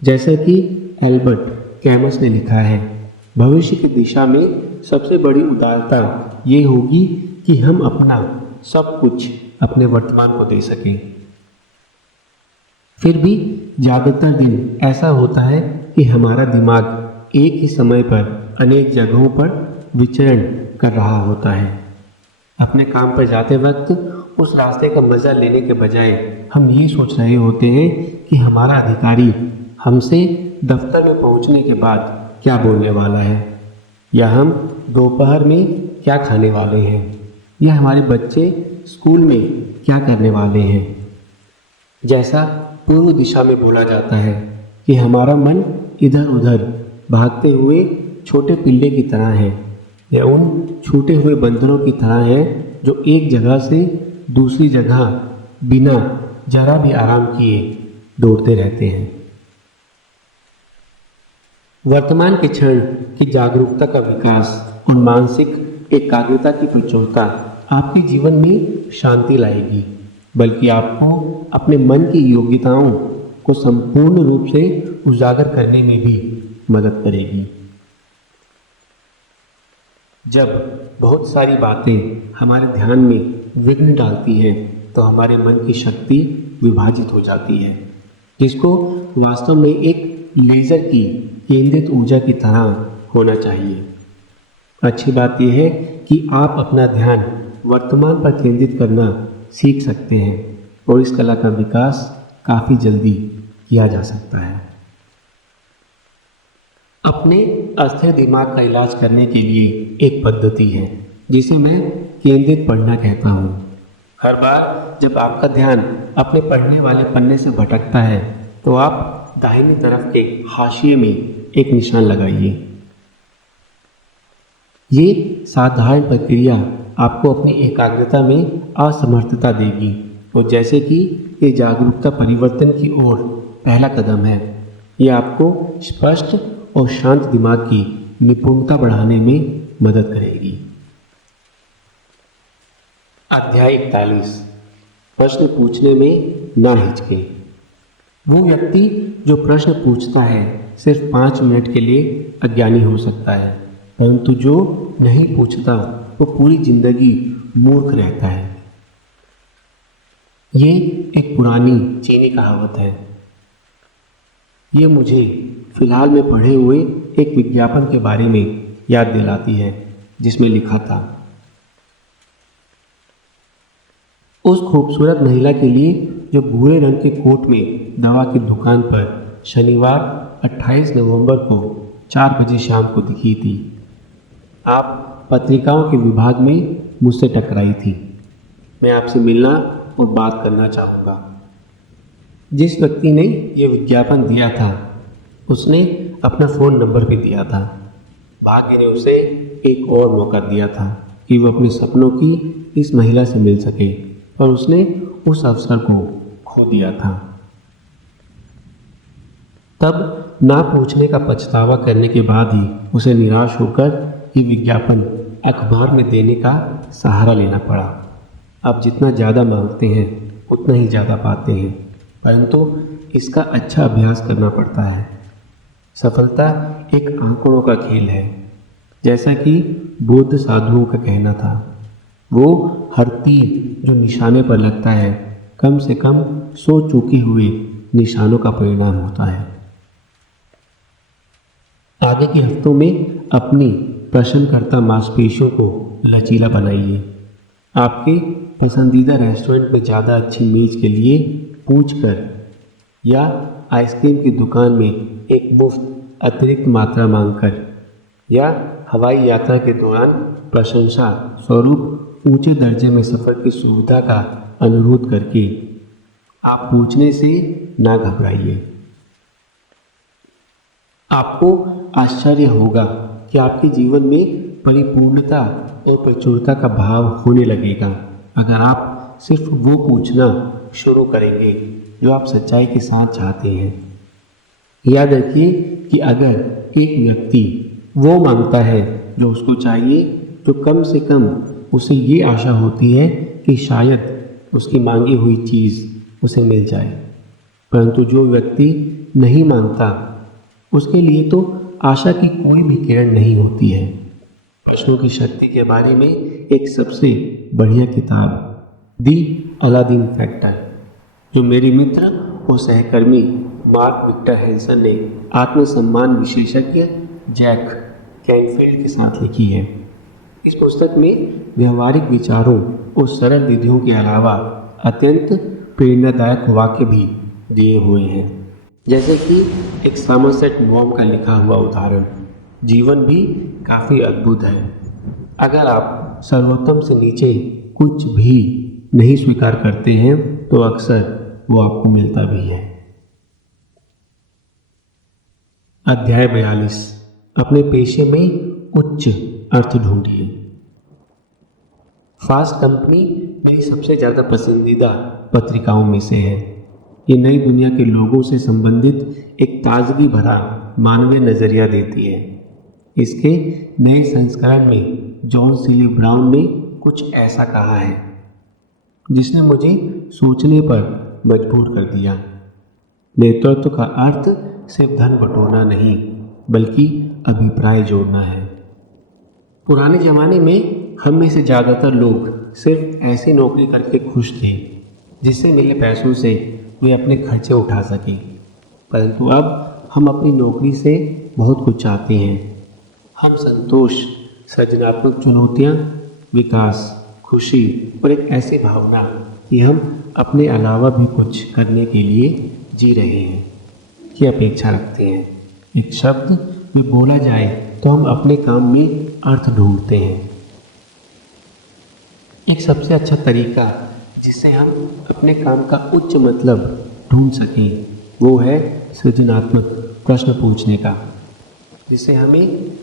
जैसे कि एल्बर्ट कैमस ने लिखा है, भविष्य की दिशा में सबसे बड़ी उदारता ये होगी कि हम अपना सब कुछ अपने वर्तमान को दे सकें। फिर भी ज़्यादातर दिन ऐसा होता है कि हमारा दिमाग एक ही समय पर अनेक जगहों पर विचरण कर रहा होता है। अपने काम पर जाते वक्त उस रास्ते का मज़ा लेने के बजाय हम ये सोच रहे होते हैं कि हमारा अधिकारी हमसे दफ्तर में पहुंचने के बाद क्या बोलने वाला है, या हम दोपहर में क्या खाने वाले हैं, या हमारे बच्चे स्कूल में क्या करने वाले हैं। जैसा पूर्व दिशा में बोला जाता है कि हमारा मन इधर उधर भागते हुए छोटे पिल्ले की तरह है, या उन छूटे हुए बंदरों की तरह है जो एक जगह से दूसरी जगह बिना जरा भी आराम किए दौड़ते रहते हैं। वर्तमान के क्षण की जागरूकता का विकास और मानसिक एकाग्रता की प्रचुरता आपके जीवन में शांति लाएगी, बल्कि आपको अपने मन की योग्यताओं को संपूर्ण रूप से उजागर करने में भी मदद करेगी। जब बहुत सारी बातें हमारे ध्यान में विघ्न डालती हैं तो हमारे मन की शक्ति विभाजित हो जाती है, जिसको वास्तव में एक लेज़र की केंद्रित ऊर्जा की तरह होना चाहिए। अच्छी बात यह है कि आप अपना ध्यान वर्तमान पर केंद्रित करना सीख सकते हैं और इस कला का विकास काफ़ी जल्दी किया जा सकता है। अपने अस्थिर दिमाग का इलाज करने के लिए एक पद्धति है जिसे मैं केंद्रित पढ़ना कहता हूँ। हर बार जब आपका ध्यान अपने पढ़ने वाले पन्ने से भटकता है तो आप दाहिनी तरफ के हाशिए में एक निशान लगाइए। ये साधारण प्रक्रिया आपको अपनी एकाग्रता में असमर्थता देगी और जैसे कि ये जागरूकता परिवर्तन की ओर पहला कदम है, ये आपको स्पष्ट और शांत दिमाग की निपुणता बढ़ाने में मदद करेगी। अध्याय 41, प्रश्न पूछने में ना हिचके। वो व्यक्ति जो प्रश्न पूछता है सिर्फ 5 मिनट के लिए अज्ञानी हो सकता है, परंतु जो नहीं पूछता वो पूरी जिंदगी मूर्ख रहता है। ये एक पुरानी चीनी कहावत है। ये मुझे फिलहाल में पढ़े हुए एक विज्ञापन के बारे में याद दिलाती है जिसमें लिखा था, उस खूबसूरत महिला के लिए जो भूरे रंग के कोट में दवा की दुकान पर शनिवार 28 नवंबर को 4 बजे शाम को दिखी थी। आप पत्रिकाओं के विभाग में मुझसे टकराई थी। मैं आपसे मिलना और बात करना चाहूँगा। जिस व्यक्ति ने यह विज्ञापन दिया था उसने अपना फ़ोन नंबर भी दिया था। भाग्य ने उसे एक और मौका दिया था कि वो अपने सपनों की इस महिला से मिल सके, पर उसने उस अवसर को खो दिया था। तब ना पूछने का पछतावा करने के बाद ही उसे निराश होकर ये विज्ञापन अखबार में देने का सहारा लेना पड़ा। आप जितना ज़्यादा मांगते हैं उतना ही ज़्यादा पाते हैं, परंतु इसका अच्छा अभ्यास करना पड़ता है। सफलता एक आंकड़ों का खेल है। जैसा कि बौद्ध साधुओं का कहना था, वो हर तीर जो निशाने पर लगता है कम से कम 100 चूके हुए निशानों का परिणाम होता है। आगे के हफ्तों में अपनी प्रश्नकर्ता मांसपेशियों को लचीला बनाइए। आपके पसंदीदा रेस्टोरेंट में ज़्यादा अच्छी मेज के लिए पूछकर या आइसक्रीम की दुकान में एक मुफ्त अतिरिक्त मात्रा मांगकर या हवाई यात्रा के दौरान प्रशंसा स्वरूप ऊंचे दर्जे में सफ़र की सुविधा का अनुरोध करके आप पूछने से ना घबराइए। आपको आश्चर्य होगा कि आपके जीवन में परिपूर्णता और प्रचुरता का भाव होने लगेगा अगर आप सिर्फ वो पूछना शुरू करेंगे जो आप सच्चाई के साथ चाहते हैं। याद रखिए कि अगर एक व्यक्ति वो मांगता है जो उसको चाहिए, तो कम से कम उसे ये आशा होती है कि शायद उसकी मांगी हुई चीज़ उसे मिल जाए। परंतु जो व्यक्ति नहीं मांगता, उसके लिए तो आशा की कोई भी किरण नहीं होती है। प्रश्नों की शक्ति के बारे में एक सबसे बढ़िया किताब दी अलादीन फैक्टर, जो मेरे मित्र और सहकर्मी मार्क विक्टर हैंसन ने आत्मसम्मान विशेषज्ञ जैक कैनफील्ड के साथ लिखी है। इस पुस्तक में व्यवहारिक विचारों और सरल विधियों के अलावा अत्यंत प्रेरणादायक वाक्य भी दिए हुए हैं, जैसे कि एक समरसेट मॉम का लिखा हुआ उदाहरण, जीवन भी काफ़ी अद्भुत है। अगर आप सर्वोत्तम से नीचे कुछ भी नहीं स्वीकार करते हैं तो अक्सर वो आपको मिलता भी है। अध्याय 42, अपने पेशे में उच्च अर्थ ढूंढिए। फास्ट कंपनी मेरी सबसे ज़्यादा पसंदीदा पत्रिकाओं में से है। ये नई दुनिया के लोगों से संबंधित एक ताजगी भरा मानवीय नज़रिया देती है। इसके नए संस्करण में जॉन सीली ब्राउन ने कुछ ऐसा कहा है जिसने मुझे सोचने पर मजबूर कर दिया। नेतृत्व का अर्थ सिर्फ धन बटोरना नहीं, बल्कि अभिप्राय जोड़ना है। पुराने ज़माने में हम में से ज़्यादातर लोग सिर्फ ऐसी नौकरी करके खुश थे जिससे मिले पैसों से वे अपने खर्चे उठा सकें, परंतु अब हम अपनी नौकरी से बहुत कुछ चाहते हैं। हम संतोष, सृजनात्मक चुनौतियाँ, विकास, खुशी और एक ऐसी भावना कि हम अपने अलावा भी कुछ करने के लिए जी रहे हैं की अपेक्षा रखते हैं। एक शब्द में बोला जाए तो हम अपने काम में अर्थ ढूंढते हैं। एक सबसे अच्छा तरीका जिससे हम अपने काम का उच्च मतलब ढूंढ सकें वो है सृजनात्मक प्रश्न पूछने का, जिससे हमें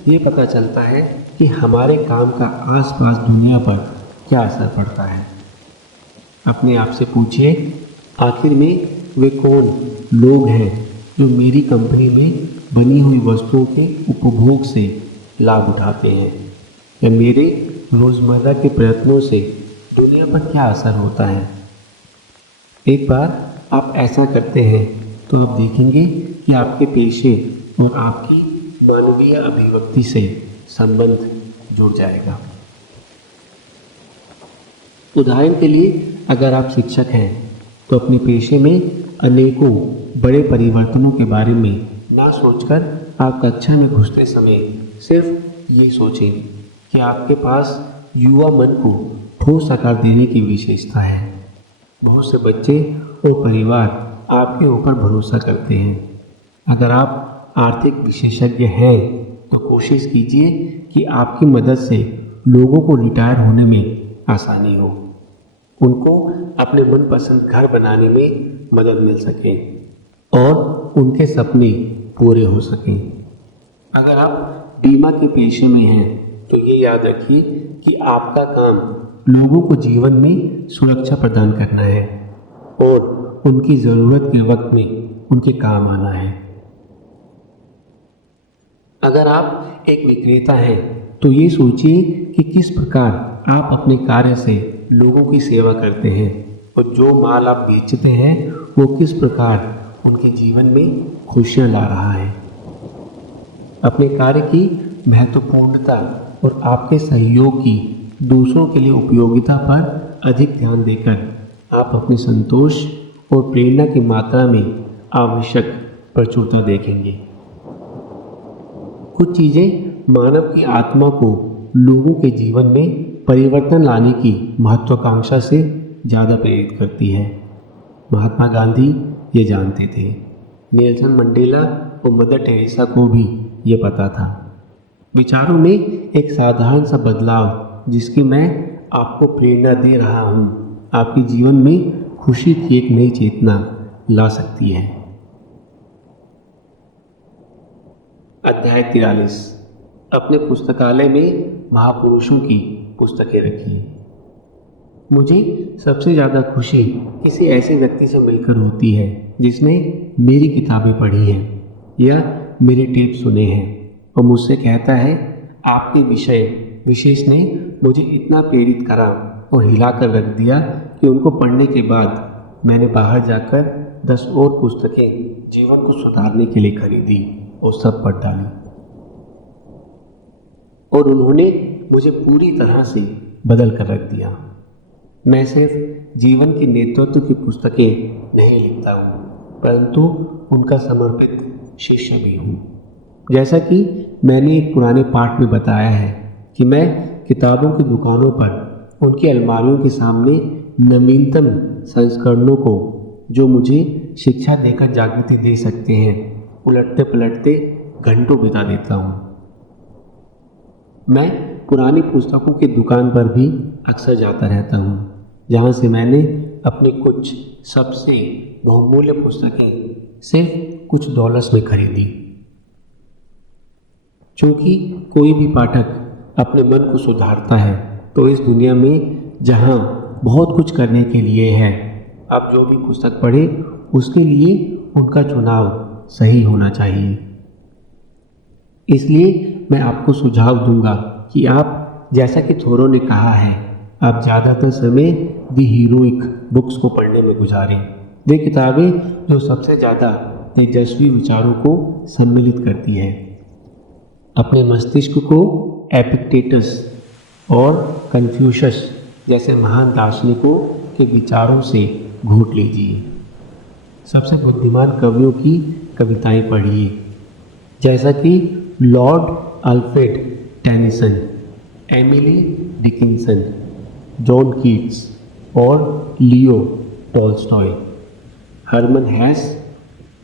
ये पता चलता है कि हमारे काम का आसपास दुनिया पर क्या असर पड़ता है। अपने आप से पूछिए, आखिर में वे कौन लोग हैं जो मेरी कंपनी में बनी हुई वस्तुओं के उपभोग से लाभ उठाते हैं, या मेरे रोज़मर्रा के प्रयत्नों से दुनिया पर क्या असर होता है। एक बार आप ऐसा करते हैं तो आप देखेंगे कि आपके पेशे और आपकी मानवीय अभिव्यक्ति से संबंध जुड़ जाएगा। उदाहरण के लिए, अगर आप शिक्षक हैं तो अपने पेशे में अनेकों बड़े परिवर्तनों के बारे में ना सोचकर आप कक्षा में घुसते समय सिर्फ ये सोचें कि आपके पास युवा मन को ठोस आकार देने की विशेषता है। बहुत से बच्चे और परिवार आपके ऊपर भरोसा करते हैं। अगर आप आर्थिक विशेषज्ञ हैं तो कोशिश कीजिए कि आपकी मदद से लोगों को रिटायर होने में आसानी हो, उनको अपने मनपसंद घर बनाने में मदद मिल सके और उनके सपने पूरे हो सकें। अगर आप बीमा के पेशे में हैं तो ये याद रखिए कि आपका काम लोगों को जीवन में सुरक्षा प्रदान करना है और उनकी ज़रूरत के वक्त में उनके काम आना है। अगर आप एक विक्रेता हैं तो ये सोचिए कि किस प्रकार आप अपने कार्य से लोगों की सेवा करते हैं और जो माल आप बेचते हैं वो किस प्रकार उनके जीवन में खुशियाँ ला रहा है। अपने कार्य की महत्वपूर्णता और आपके सहयोग की दूसरों के लिए उपयोगिता पर अधिक ध्यान देकर आप अपने संतोष और प्रेरणा की मात्रा में आवश्यक प्रचुरता देखेंगे। कुछ चीज़ें मानव की आत्मा को लोगों के जीवन में परिवर्तन लाने की महत्वाकांक्षा से ज़्यादा प्रेरित करती है। महात्मा गांधी ये जानते थे। नेल्सन मंडेला और मदर टेरेसा को भी ये पता था। विचारों में एक साधारण सा बदलाव जिसकी मैं आपको प्रेरणा दे रहा हूँ, आपके जीवन में खुशी की एक नई चेतना ला सकती है। अध्याय 43। अपने पुस्तकालय में महापुरुषों की पुस्तकें रखिए। मुझे सबसे ज़्यादा खुशी किसी ऐसे व्यक्ति से मिलकर होती है जिसने मेरी किताबें पढ़ी हैं या मेरे टेप सुने हैं और मुझसे कहता है आपके विषय विशेष ने मुझे इतना प्रेरित करा और हिला कर रख दिया कि उनको पढ़ने के बाद मैंने बाहर जाकर 10 और पुस्तकें जीवन को सुधारने के लिए खरीदी और सब पढ़ डाली और उन्होंने मुझे पूरी तरह से बदल कर रख दिया। मैं सिर्फ जीवन की नेतृत्व की पुस्तकें नहीं लिखता हूँ परंतु उनका समर्पित शिष्य भी हूँ। जैसा कि मैंने एक पुराने पाठ में बताया है कि मैं किताबों की दुकानों पर उनकी अलमारियों के सामने नवीनतम संस्करणों को जो मुझे शिक्षा देकर जागृति दे सकते हैं उलटते पलटते घंटों बिता देता हूँ। मैं पुरानी पुस्तकों की दुकान पर भी अक्सर जाता रहता हूँ जहाँ से मैंने अपनी कुछ सबसे बहुमूल्य पुस्तकें सिर्फ कुछ डॉलर्स में खरीदी। क्योंकि कोई भी पाठक अपने मन को सुधारता है तो इस दुनिया में जहाँ बहुत कुछ करने के लिए है, आप जो भी पुस्तक पढ़ें उसके लिए उनका चुनाव सही होना चाहिए। इसलिए मैं आपको सुझाव दूंगा कि आप, जैसा कि थोरो ने कहा है, आप ज़्यादातर समय दी हीरोइक बुक्स को पढ़ने में गुजारें। वे किताबें जो सबसे ज़्यादा तेजस्वी विचारों को सम्मिलित करती हैं। अपने मस्तिष्क को एपिक्टेटस और कन्फ्यूशस जैसे महान दार्शनिकों के विचारों से घोट लीजिए। सबसे बुद्धिमान कवियों की कविताएं पढ़िए, जैसा कि Lord Alfred Tennyson, Emily Dickinson, John Keats और लियो टॉल्स्टॉय। हरमन हेस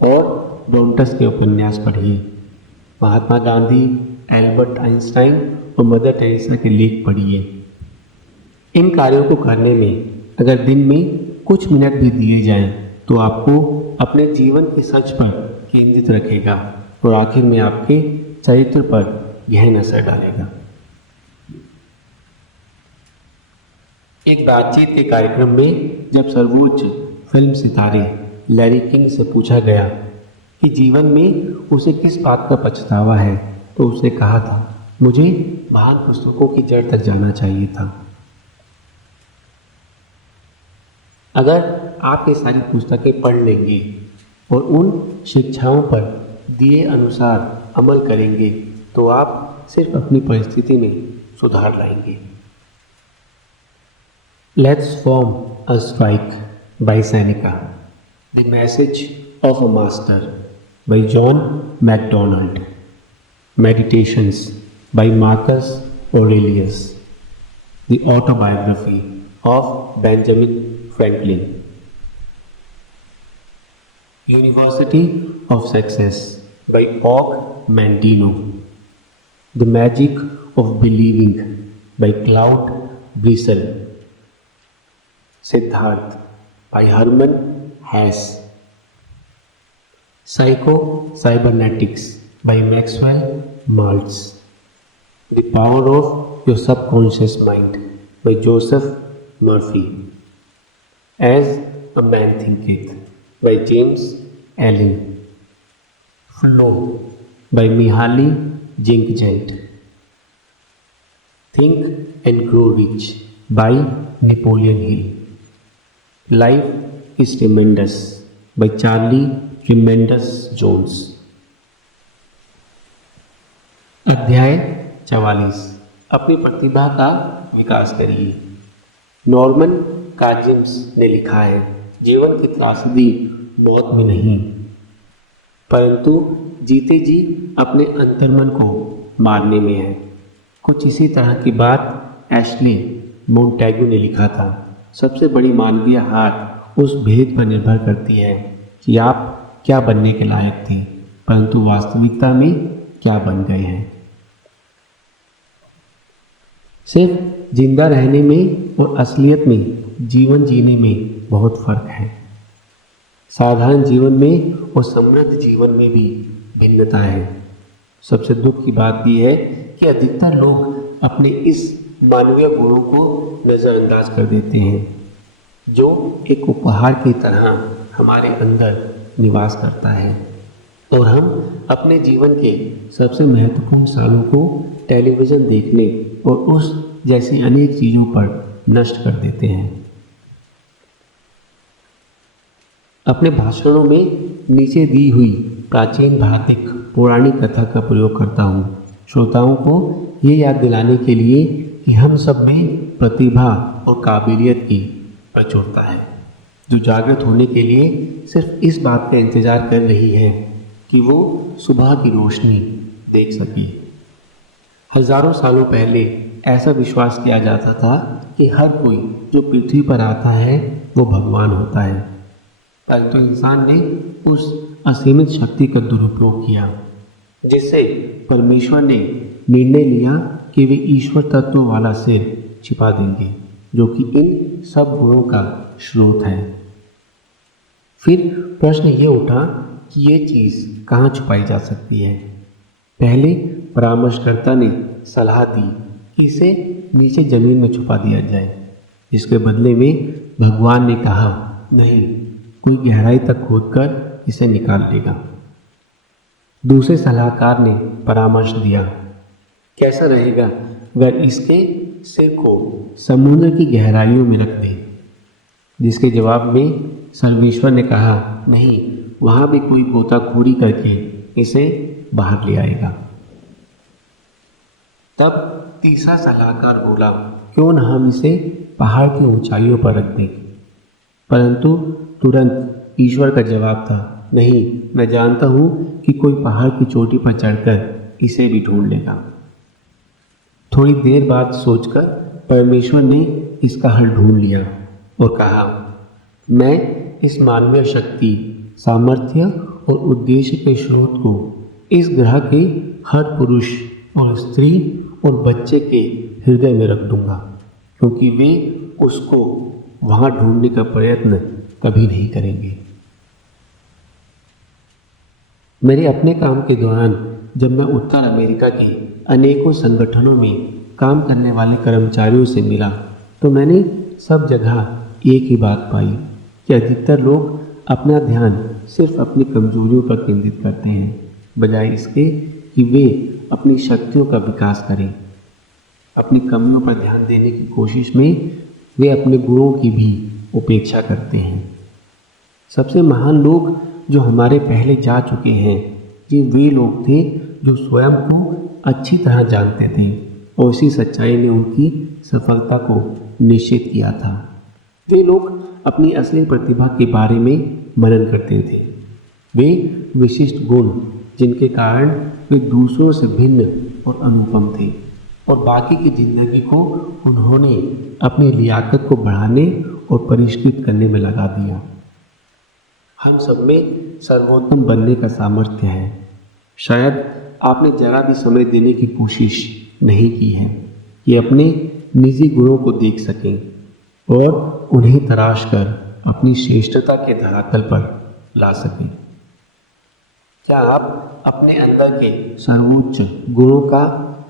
और डोंटस के उपन्यास पढ़िए। महात्मा गांधी, एल्बर्ट आइंस्टाइन और मदर टेरेसा के लेख पढ़िए। इन कार्यों को करने में अगर दिन में कुछ मिनट भी दिए जाएं तो आपको अपने जीवन के सच पर केंद्रित रखेगा और आखिर में आपके चरित्र पर गहन असर डालेगा। एक बातचीत के कार्यक्रम में जब सर्वोच्च फिल्म सितारे लैरी किंग से पूछा गया कि जीवन में उसे किस बात का पछतावा है तो उसने कहा था, मुझे महान पुस्तकों की जड़ तक जाना चाहिए था। अगर आप ये सारी पुस्तकें पढ़ लेंगे और उन शिक्षाओं पर दिए अनुसार अमल करेंगे तो आप सिर्फ अपनी परिस्थिति में सुधार लाएंगे। Letters from a Stoic by Seneca, the message of a master by John MacDonald, Meditations by Marcus Aurelius, The Autobiography of Benjamin Franklin, University of Success by Og Mandino, The Magic of Believing by Claude Brissell, Siddharth by Hermann Hesse, Psycho-Cybernetics by Maxwell Maltz. The Power of Your Subconscious Mind by Joseph Murphy. As a Man Thinketh by James Allen. Flow by Mihaly Csikszentmihalyi. Think and Grow Rich by Napoleon Hill. Life is Tremendous by Charlie Tremendous Jones. अध्याय 44 अपनी प्रतिभा का विकास करिए। Norman काजिम्स ने लिखा है, जीवन की त्रासदी मौत में नहीं परंतु जीते जी अपने अंतर्मन को मारने में है। कुछ इसी तरह की बात एशली मोंटेगू ने लिखा था। सबसे बड़ी मानवीय हार उस भेद पर निर्भर करती है कि आप क्या बनने के लायक थे, परंतु वास्तविकता में क्या बन गए हैं। सिर्फ जिंदा रहने में और असलियत में जीवन जीने में बहुत फर्क है। साधारण जीवन में और समृद्ध जीवन में भी भिन्नता है। सबसे दुख की बात यह है कि अधिकतर लोग अपने इस मानवीय गुणों को नज़रअंदाज कर देते हैं जो एक उपहार की तरह हमारे अंदर निवास करता है, और हम अपने जीवन के सबसे महत्वपूर्ण सालों को टेलीविज़न देखने और उस जैसी अनेक चीज़ों पर नष्ट कर देते हैं। अपने भाषणों में नीचे दी हुई प्राचीन भारतीय पौराणिक कथा का प्रयोग करता हूँ, श्रोताओं को ये याद दिलाने के लिए कि हम सब में प्रतिभा और काबिलियत की प्रचुरता है, जो जागृत होने के लिए सिर्फ इस बात का इंतज़ार कर रही है कि वो सुबह की रोशनी देख सके। हजारों सालों पहले ऐसा विश्वास किया जाता था कि हर कोई जो पृथ्वी पर आता है वो भगवान होता है, परंतु इंसान ने उस असीमित शक्ति का दुरुपयोग किया, जिससे परमेश्वर ने निर्णय लिया कि वे ईश्वर तत्व वाला सिर छिपा देंगे, जो कि इन सब गुणों का स्रोत है। फिर प्रश्न ये उठा कि ये चीज़ कहाँ छुपाई जा सकती है। पहले परामर्शकर्ता ने सलाह दी कि इसे नीचे ज़मीन में छुपा दिया जाए, जिसके बदले में भगवान ने कहा, नहीं, कोई गहराई तक खोदकर इसे निकाल लेगा। दूसरे सलाहकार ने परामर्श दिया, कैसा रहेगा अगर इसके सिर को समुद्र की गहराइयों में रख दें, जिसके जवाब में सर्वेश्वर ने कहा, नहीं, वहाँ भी कोई गोताखोरी करके इसे बाहर ले आएगा। तब तीसरा सलाहकार बोला, क्यों न हम इसे पहाड़ की ऊंचाइयों पर रख दें, परंतु तुरंत ईश्वर का जवाब था, नहीं, मैं जानता हूँ कि कोई पहाड़ की चोटी पर चढ़कर इसे भी ढूंढ लेगा। थोड़ी देर बाद सोचकर परमेश्वर ने इसका हल ढूंढ लिया और कहा, मैं इस मानवीय शक्ति, सामर्थ्य और उद्देश्य के स्रोत को इस ग्रह के हर पुरुष और स्त्री और बच्चे के हृदय में रख दूंगा, क्योंकि वे उसको वहाँ ढूंढने का प्रयत्न कभी नहीं करेंगे। मेरे अपने काम के दौरान जब मैं उत्तर अमेरिका के अनेकों संगठनों में काम करने वाले कर्मचारियों से मिला, तो मैंने सब जगह एक ही बात पाई कि अधिकतर लोग अपना ध्यान सिर्फ अपनी कमजोरियों पर केंद्रित करते हैं, बजाय इसके कि वे अपनी शक्तियों का विकास करें। अपनी कमियों पर ध्यान देने की कोशिश में वे अपने गुणों की भी उपेक्षा करते हैं। सबसे महान लोग जो हमारे पहले जा चुके हैं, ये वे लोग थे जो स्वयं को अच्छी तरह जानते थे और उसी सच्चाई ने उनकी सफलता को निश्चित किया था। वे लोग अपनी असली प्रतिभा के बारे में मनन करते थे। वे विशिष्ट गुण जिनके कारण वे दूसरों से भिन्न और अनुपम थे, और बाकी की जिंदगी को उन्होंने अपनी लियाकत को बढ़ाने और परिष्कृत करने में लगा दिया। हम सब में सर्वोत्तम बनने का सामर्थ्य है। शायद आपने जरा भी समय देने की कोशिश नहीं की है कि अपने निजी गुणों को देख सकें और उन्हें तराश कर अपनी श्रेष्ठता के धरातल पर ला सकें। क्या आप अपने अंदर के सर्वोच्च गुणों का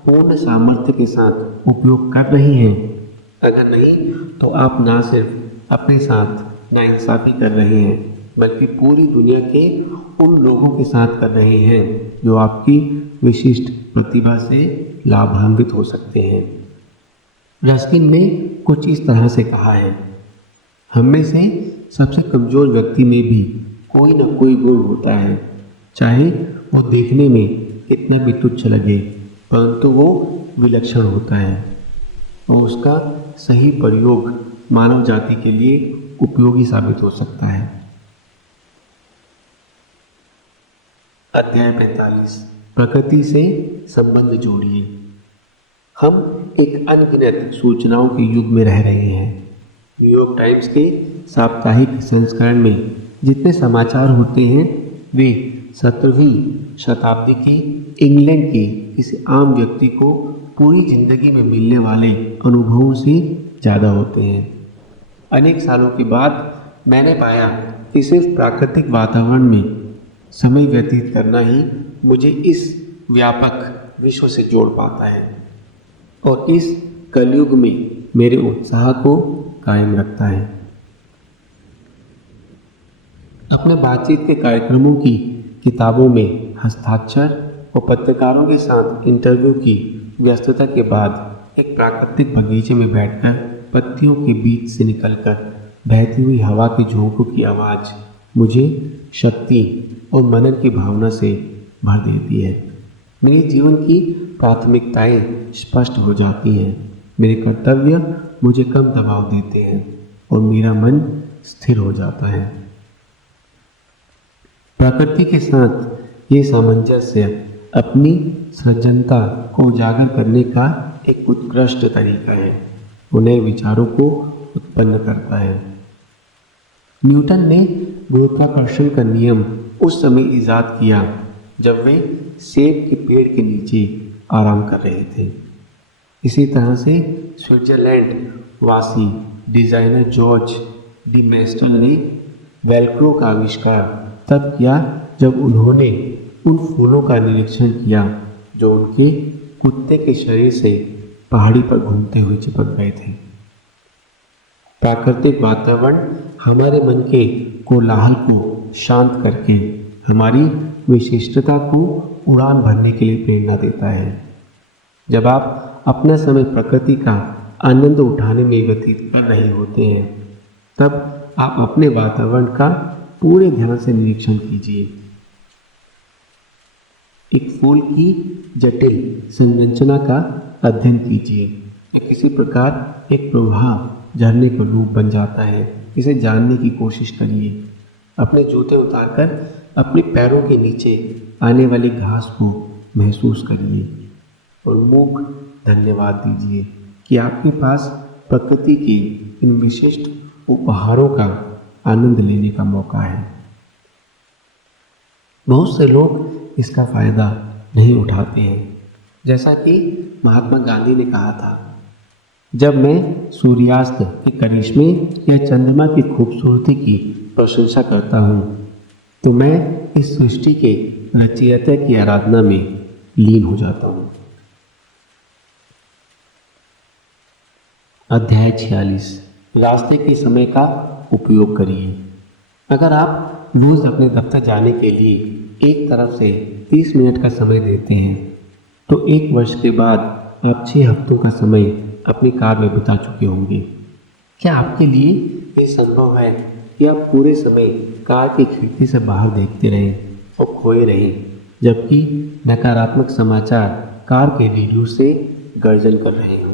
पूर्ण सामर्थ्य के साथ उपयोग कर रही हैं? अगर नहीं, तो आप ना सिर्फ अपने साथ नाइंसाफ़ी कर रहे हैं, बल्कि पूरी दुनिया के उन लोगों के साथ कर रहे हैं जो आपकी विशिष्ट प्रतिभा से लाभान्वित हो सकते हैं। रस्किन ने कुछ इस तरह से कहा है, हम में से सबसे कमज़ोर व्यक्ति में भी कोई ना कोई गुण होता है, चाहे वो देखने में कितना भी तुच्छ लगे, परंतु वो विलक्षण होता है और उसका सही प्रयोग मानव जाति के लिए उपयोगी साबित हो सकता है। अध्याय 45, प्रकृति से संबंध जोड़िए। हम एक अनगिनत सूचनाओं के युग में रह रहे हैं। न्यूयॉर्क टाइम्स के साप्ताहिक संस्करण में जितने समाचार होते हैं वे 17वीं शताब्दी के इंग्लैंड के किसी आम व्यक्ति को पूरी जिंदगी में मिलने वाले अनुभवों से ज़्यादा होते हैं। अनेक सालों के बाद मैंने पाया कि सिर्फ प्राकृतिक वातावरण में समय व्यतीत करना ही मुझे इस व्यापक विश्व से जोड़ पाता है और इस कलयुग में मेरे उत्साह को कायम रखता है। अपने बातचीत के कार्यक्रमों की किताबों में हस्ताक्षर और पत्रकारों के साथ इंटरव्यू की व्यस्तता के बाद एक प्राकृतिक बगीचे में बैठकर पत्तियों के बीच से निकलकर बहती हुई हवा के झोंकों की आवाज़ मुझे शक्ति और मनन की भावना से भर देती है। मेरे जीवन की प्राथमिकताएं स्पष्ट हो जाती हैं, मेरे कर्तव्य मुझे कम दबाव देते हैं और मेरा मन स्थिर हो जाता है। प्रकृति के साथ ये सामंजस्य अपनी सृजनता को उजागर करने का एक उत्कृष्ट तरीका है, वो नए विचारों को उत्पन्न करता है। न्यूटन ने गुरुत्वाकर्षण का नियम उस समय ईजाद किया जब वे सेब के पेड़ के नीचे आराम कर रहे थे। इसी तरह से स्विट्जरलैंड वासी डिजाइनर जॉर्ज डी मेस्टर ने वेल्क्रो का आविष्कार तब किया जब उन्होंने उन फूलों का निरीक्षण किया जो उनके कुत्ते के शरीर से पहाड़ी पर घूमते हुए चिपक गए थे। प्राकृतिक वातावरण हमारे मन के कोलाहल को शांत करके हमारी विशिष्टता को उड़ान भरने के लिए प्रेरणा देता है। जब आप अपना समय प्रकृति का आनंद उठाने में व्यतीत कर रहे होते हैं, तब आप अपने वातावरण का पूरे ध्यान से निरीक्षण कीजिए। एक फूल की जटिल संरचना का अध्ययन कीजिए। ये किसी प्रकार एक प्रवाह झरने का रूप बन जाता है। इसे जानने की कोशिश करिए। अपने जूते उतारकर अपने पैरों के नीचे आने वाली घास को महसूस करिए और मूक धन्यवाद दीजिए कि आपके पास प्रकृति के इन विशिष्ट उपहारों का आनंद लेने का मौका है। बहुत से लोग इसका फायदा नहीं उठाते हैं। जैसा कि महात्मा गांधी ने कहा था, जब मैं सूर्यास्त के करिश्मे या चंद्रमा की खूबसूरती की प्रशंसा करता हूँ, तो मैं इस सृष्टि के रचयिता की आराधना में लीन हो जाता हूँ। अध्याय 46, रास्ते के समय का उपयोग करिए। अगर आप रोज अपने दफ्तर जाने के लिए एक तरफ से 30 मिनट का समय देते हैं, तो एक वर्ष के बाद आप 6 हफ्तों का समय अपनी कार में बिता चुके होंगे। क्या आपके लिए ये संभव है कि आप पूरे समय कार की खिड़की से बाहर देखते रहें और खोए रहें, जबकि नकारात्मक समाचार कार के रेडियो से गर्जन कर रहे हों?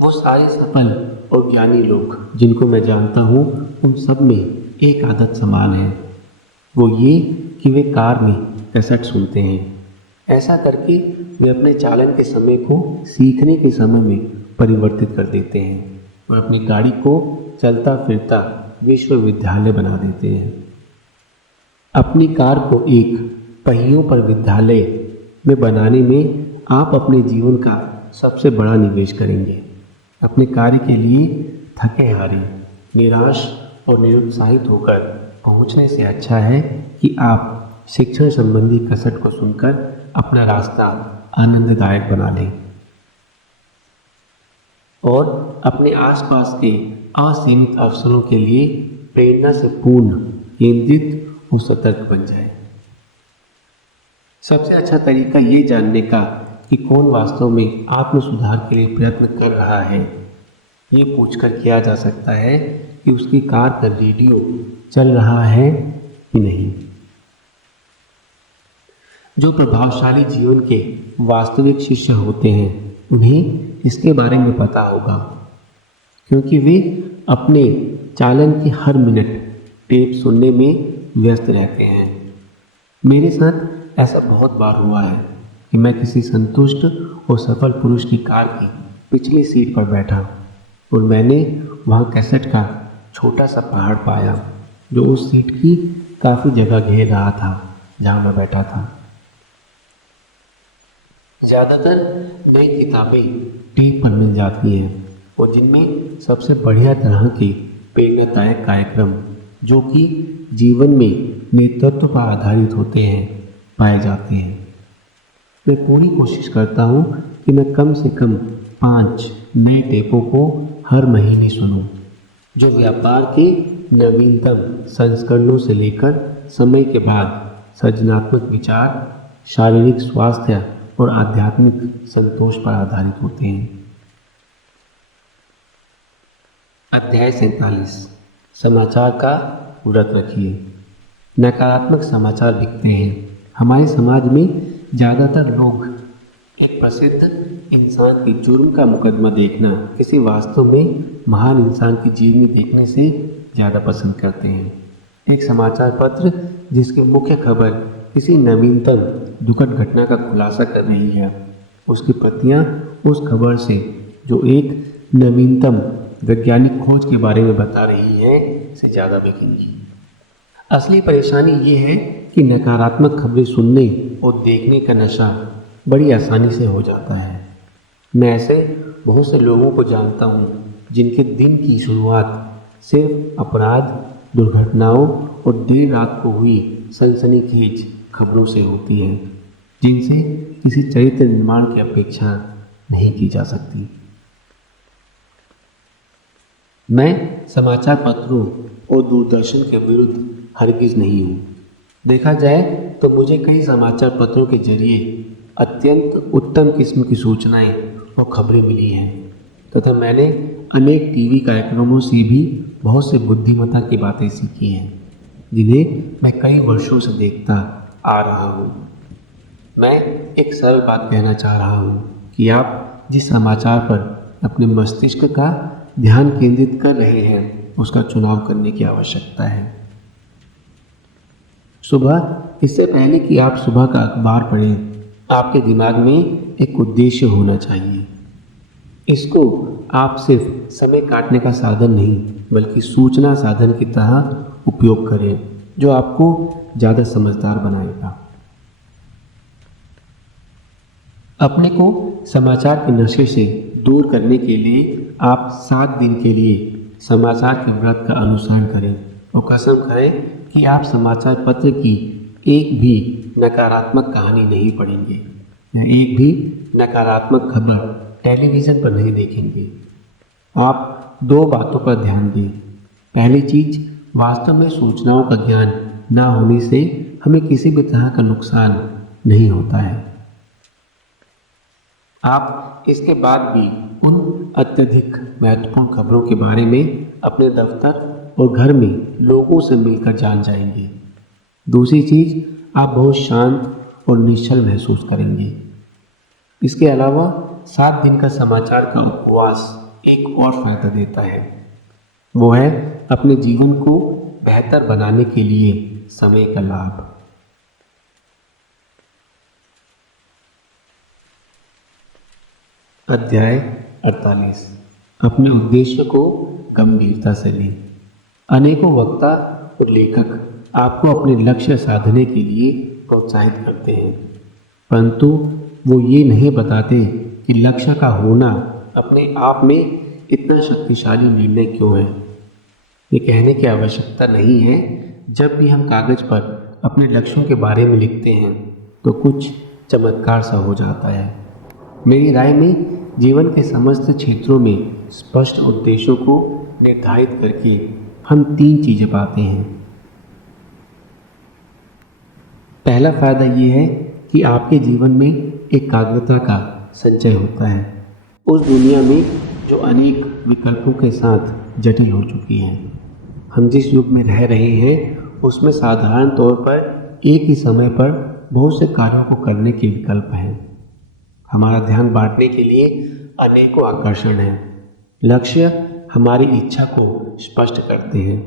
वो सारे सफल और ज्ञानी लोग जिनको मैं जानता हूँ, उन सब में एक आदत समान है, वो ये कि वे कार में कैसेट सुनते हैं। ऐसा करके वे अपने चालन के समय को सीखने के समय में परिवर्तित कर देते हैं और अपनी गाड़ी को चलता फिरता विश्वविद्यालय बना देते हैं। अपनी कार को एक पहियों पर विद्यालय में बनाने में आप अपने जीवन का सबसे बड़ा निवेश करेंगे। अपने कार्य के लिए थके हारे, निराश और निरुत्साहित होकर पहुंचने से अच्छा है कि आप शिक्षण संबंधी कसट को सुनकर अपना रास्ता आनंददायक बना लें और अपने आसपास के असीमित अवसरों के लिए प्रेरणा से पूर्ण, केंद्रित और सतर्क बन जाए। सबसे अच्छा तरीका ये जानने का कि कौन वास्तव में आत्म सुधार के लिए प्रयत्न कर रहा है, ये पूछकर किया जा सकता है कि उसकी कार का रेडियो चल रहा है कि नहीं। जो प्रभावशाली जीवन के वास्तविक शिष्य होते हैं उन्हें इसके बारे में पता होगा, क्योंकि वे अपने चालन की हर मिनट टेप सुनने में व्यस्त रहते हैं। मेरे साथ ऐसा बहुत बार हुआ है कि मैं किसी संतुष्ट और सफल पुरुष की कार की पिछली सीट पर बैठा और मैंने वहाँ कैसेट का छोटा सा पहाड़ पाया जो उस सीट की काफ़ी जगह घेर रहा था जहाँ मैं बैठा था। ज़्यादातर नई किताबें टेप पर मिल जाती हैं और जिनमें सबसे बढ़िया तरह के प्रेरणादायक कार्यक्रम जो कि जीवन में नेतृत्व पर आधारित होते हैं पाए जाते हैं। मैं पूरी कोशिश करता हूँ कि मैं कम से कम 5 नए टेपों को हर महीने सुनूं, जो व्यापार के नवीनतम संस्करणों से लेकर समय के बाद सृजनात्मक विचार, शारीरिक स्वास्थ्य और आध्यात्मिक संतोष पर आधारित होते हैं। अध्याय 47 समाचार का व्रत रखिए। नकारात्मक समाचार बिकते हैं। हमारे समाज में ज़्यादातर लोग एक प्रसिद्ध इंसान के जुर्म का मुकदमा देखना किसी वास्तव में महान इंसान की जीवनी देखने से ज़्यादा पसंद करते हैं। एक समाचार पत्र जिसकी मुख्य खबर किसी नवीनतम दुखद घटना का खुलासा कर रही है, उसकी प्रतियां उस खबर से जो एक नवीनतम वैज्ञानिक खोज के बारे में बता रही है से ज़्यादा बिकेंगी। असली परेशानी ये है कि नकारात्मक खबरें सुनने और देखने का नशा बड़ी आसानी से हो जाता है। मैं ऐसे बहुत से लोगों को जानता हूँ जिनके दिन की शुरुआत सिर्फ अपराध, दुर्घटनाओं और देर रात को हुई सनसनीखेज खबरों से होती है, जिनसे किसी चरित्र निर्माण की अपेक्षा नहीं की जा सकती। मैं समाचार पत्रों और दूरदर्शन के विरुद्ध हरगिज नहीं हूँ। देखा जाए तो मुझे कई समाचार पत्रों के जरिए अत्यंत उत्तम किस्म की सूचनाएं और खबरें मिली हैं तथा मैंने अनेक टीवी कार्यक्रमों से भी बहुत से बुद्धिमत्ता की बातें सीखी हैं जिन्हें मैं कई वर्षों से देखता आ रहा हूँ। मैं एक सरल बात कहना चाह रहा हूँ कि आप जिस समाचार पर अपने मस्तिष्क का ध्यान केंद्रित कर रहे हैं उसका चुनाव करने की आवश्यकता है। सुबह, इससे पहले कि आप सुबह का अखबार पढ़ें, आपके दिमाग में एक उद्देश्य होना चाहिए। इसको आप सिर्फ समय काटने का साधन नहीं बल्कि सूचना साधन की तरह उपयोग करें जो आपको ज़्यादा समझदार बनाएगा। अपने को समाचार के नशे से दूर करने के लिए आप 7 दिन के लिए समाचार के व्रत का अनुसरण करें और कसम खाएं कि आप समाचार पत्र की एक भी नकारात्मक कहानी नहीं पढ़ेंगे या एक भी नकारात्मक खबर टेलीविज़न पर नहीं देखेंगे। आप 2 बातों पर ध्यान दें। पहली चीज़, वास्तव में सूचनाओं का ज्ञान ना होने से हमें किसी भी तरह का नुकसान नहीं होता है। आप इसके बाद भी उन अत्यधिक महत्वपूर्ण खबरों के बारे में अपने दफ्तर और घर में लोगों से मिलकर जान जाएंगे। दूसरी चीज़, आप बहुत शांत और निश्चल महसूस करेंगे। इसके अलावा 7 दिन का समाचार का उपवास एक और फायदा देता है, वो है अपने जीवन को बेहतर बनाने के लिए समय का लाभ। अध्याय 48 अपने उद्देश्य को गंभीरता से लें। अनेकों वक्ता और लेखक आपको अपने लक्ष्य साधने के लिए प्रोत्साहित करते हैं, परंतु वो ये नहीं बताते कि लक्ष्य का होना अपने आप में इतना शक्तिशाली निर्णय क्यों है। ये कहने की आवश्यकता नहीं है जब भी हम कागज पर अपने लक्ष्यों के बारे में लिखते हैं तो कुछ चमत्कार सा हो जाता है। मेरी राय में जीवन के समस्त क्षेत्रों में स्पष्ट उद्देश्यों को निर्धारित करके हम 3 चीज़ें पाते हैं। पहला फायदा ये है कि आपके जीवन में एकाग्रता का संचय होता है। उस दुनिया में जो अनेक विकल्पों के साथ जटिल हो चुकी है, हम जिस युग में रह रहे हैं उसमें साधारण तौर पर एक ही समय पर बहुत से कार्यों को करने के विकल्प हैं। हमारा ध्यान बांटने के लिए अनेकों आकर्षण हैं। लक्ष्य हमारी इच्छा को स्पष्ट करते हैं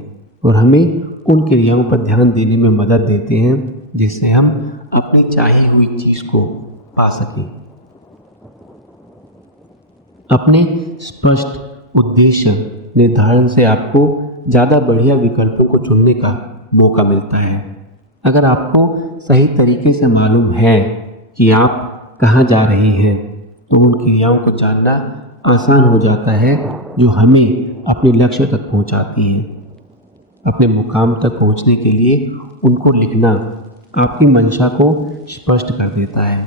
और हमें उन क्रियाओं पर ध्यान देने में मदद देते हैं जिससे हम अपनी चाही हुई चीज़ को पा सकें। अपने स्पष्ट उद्देश्य निर्धारण से आपको ज़्यादा बढ़िया विकल्पों को चुनने का मौका मिलता है। अगर आपको सही तरीके से मालूम है कि आप कहाँ जा रहे हैं तो उन क्रियाओं को जानना आसान हो जाता है जो हमें अपने लक्ष्य तक पहुँचाती हैं। अपने मुकाम तक पहुँचने के लिए उनको लिखना आपकी मंशा को स्पष्ट कर देता है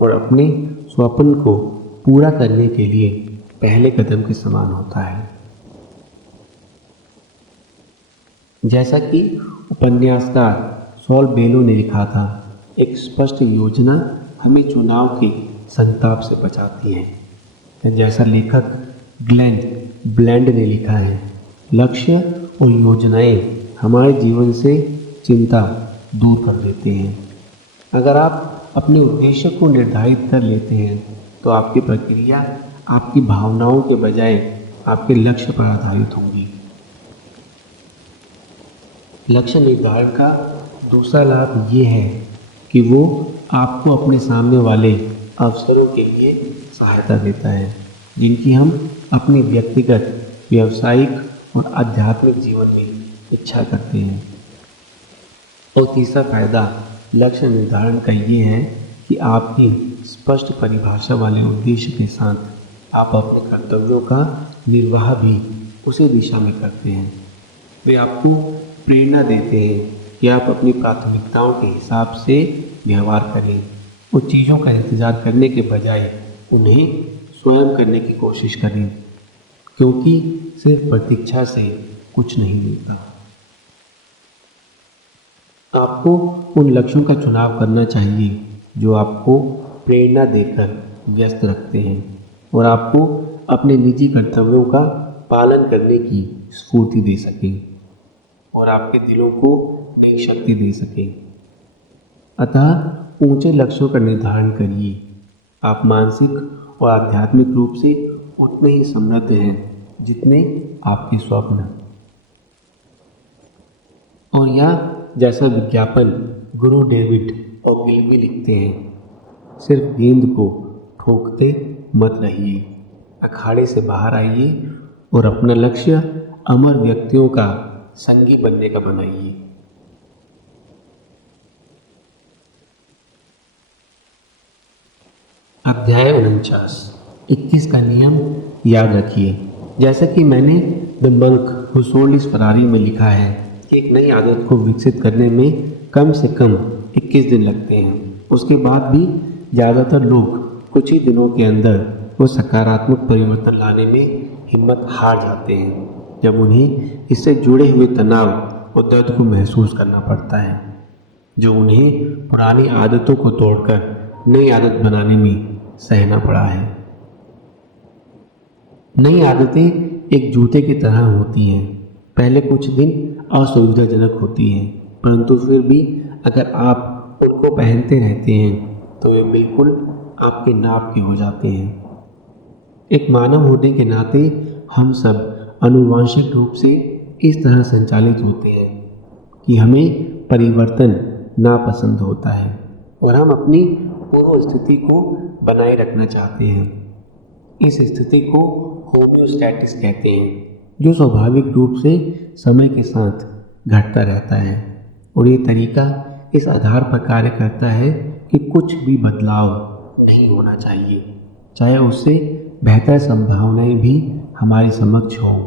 और अपने स्वप्न को पूरा करने के लिए पहले कदम के समान होता है। जैसा कि उपन्यासकार सॉल बेलो ने लिखा था, एक स्पष्ट योजना हमें चुनाव के संताप से बचाती है। जैसा लेखक ग्लेन ब्लैंड ने लिखा है, लक्ष्य और योजनाएं हमारे जीवन से चिंता दूर कर देते हैं। अगर आप अपने उद्देश्य को निर्धारित कर लेते हैं तो आपकी प्रक्रिया आपकी भावनाओं के बजाय आपके लक्ष्य पर आधारित होगी। लक्ष्य निर्धारण का दूसरा लाभ ये है कि वो आपको अपने सामने वाले अवसरों के लिए सहायता देता है जिनकी हम अपनी व्यक्तिगत, व्यावसायिक और आध्यात्मिक जीवन में इच्छा करते हैं। और तीसरा फायदा लक्ष्य निर्धारण का ये है कि आपकी स्पष्ट परिभाषा वाले उद्देश्य के साथ आप अपने कर्तव्यों का निर्वाह भी उसी दिशा में करते हैं। वे आपको प्रेरणा देते हैं कि आप अपनी प्राथमिकताओं के हिसाब से व्यवहार करें और चीज़ों का इंतज़ार करने के बजाय उन्हें स्वयं करने की कोशिश करें, क्योंकि सिर्फ प्रतीक्षा से कुछ नहीं मिलता। आपको उन लक्ष्यों का चुनाव करना चाहिए जो आपको प्रेरणा देकर व्यस्त रखते हैं और आपको अपने निजी कर्तव्यों का पालन करने की स्फूर्ति दे सकें और आपके दिलों को नई शक्ति दे सकें। अतः ऊंचे लक्ष्यों का निर्धारण करिए। आप मानसिक और आध्यात्मिक रूप से उतने ही समृद्ध हैं जितने आपके स्वप्न। और यह जैसा विज्ञापन गुरु डेविड और गिलबी लिखते हैं, सिर्फ गेंद को ठोकते मत रहिए, अखाड़े से बाहर आइए और अपना लक्ष्य अमर व्यक्तियों का संगी बनने का बनाइए। अध्याय 49 21 का नियम याद रखिए। जैसा कि मैंने the monk who sold his Ferrari में लिखा है, एक नई आदत को विकसित करने में कम से कम 21 दिन लगते हैं। उसके बाद भी ज़्यादातर लोग कुछ ही दिनों के अंदर वो सकारात्मक परिवर्तन लाने में हिम्मत हार जाते हैं जब उन्हें इससे जुड़े हुए तनाव और दर्द को महसूस करना पड़ता है जो उन्हें पुरानी आदतों को तोड़कर नई आदत बनाने में सहना पड़ा है। नई आदतें एक जूते की तरह होती हैं। पहले कुछ दिन असुविधाजनक होती हैं, परंतु फिर भी अगर आप उनको पहनते रहते हैं तो वे बिल्कुल आपके नाप के हो जाते हैं। एक मानव होने के नाते हम सब आनुवांशिक रूप से इस तरह संचालित होते हैं कि हमें परिवर्तन नापसंद होता है और हम अपनी पूर्व स्थिति को बनाए रखना चाहते हैं। इस स्थिति को होम्योस्टैटिस कहते हैं, जो स्वाभाविक रूप से समय के साथ घटता रहता है और ये तरीका इस आधार पर कार्य करता है कि कुछ भी बदलाव नहीं होना चाहिए, चाहे उससे बेहतर संभावनाएं भी हमारे समक्ष हों।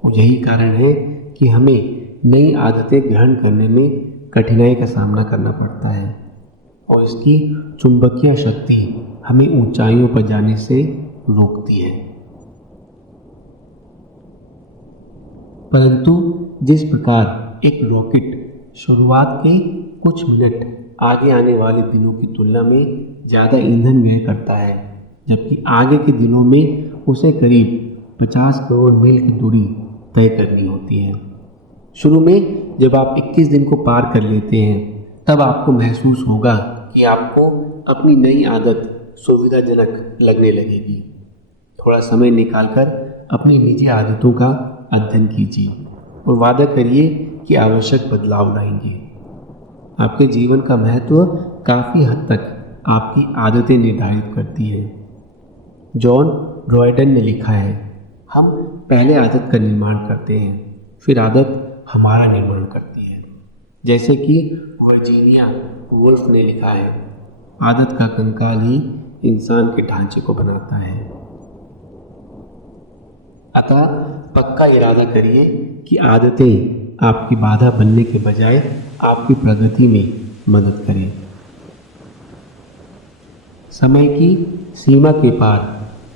और यही कारण है कि हमें नई आदतें ग्रहण करने में कठिनाई का सामना करना पड़ता है और इसकी चुंबकीय शक्ति हमें ऊंचाइयों पर जाने से रोकती है। परंतु जिस प्रकार एक रॉकेट शुरुआत के कुछ मिनट आगे आने वाले दिनों की तुलना में ज़्यादा ईंधन व्यय करता है, जबकि आगे के दिनों में उसे करीब 50 करोड़ मील की दूरी तय करनी होती है। शुरू में जब आप 21 दिन को पार कर लेते हैं, तब आपको महसूस होगा कि आपको अपनी नई आदत सुविधाजनक लगने लगेगी। थोड़ा समय निकालकर अपनी निजी आदतों का अध्ययन कीजिए और वादा करिए कि आवश्यक बदलाव लाएंगे। आपके जीवन का महत्व काफ़ी हद तक आपकी आदतें निर्धारित करती है। जॉन रॉयडन ने लिखा है, हम पहले आदत का निर्माण करते हैं, फिर आदत हमारा निर्माण करती है। जैसे कि वर्जीनिया वुल्फ ने लिखा है, आदत का कंकाल ही इंसान के ढांचे को बनाता है। अतः पक्का इरादा करिए कि आदतें आपकी बाधा बनने के बजाय आपकी प्रगति में मदद करें। समय की सीमा के पार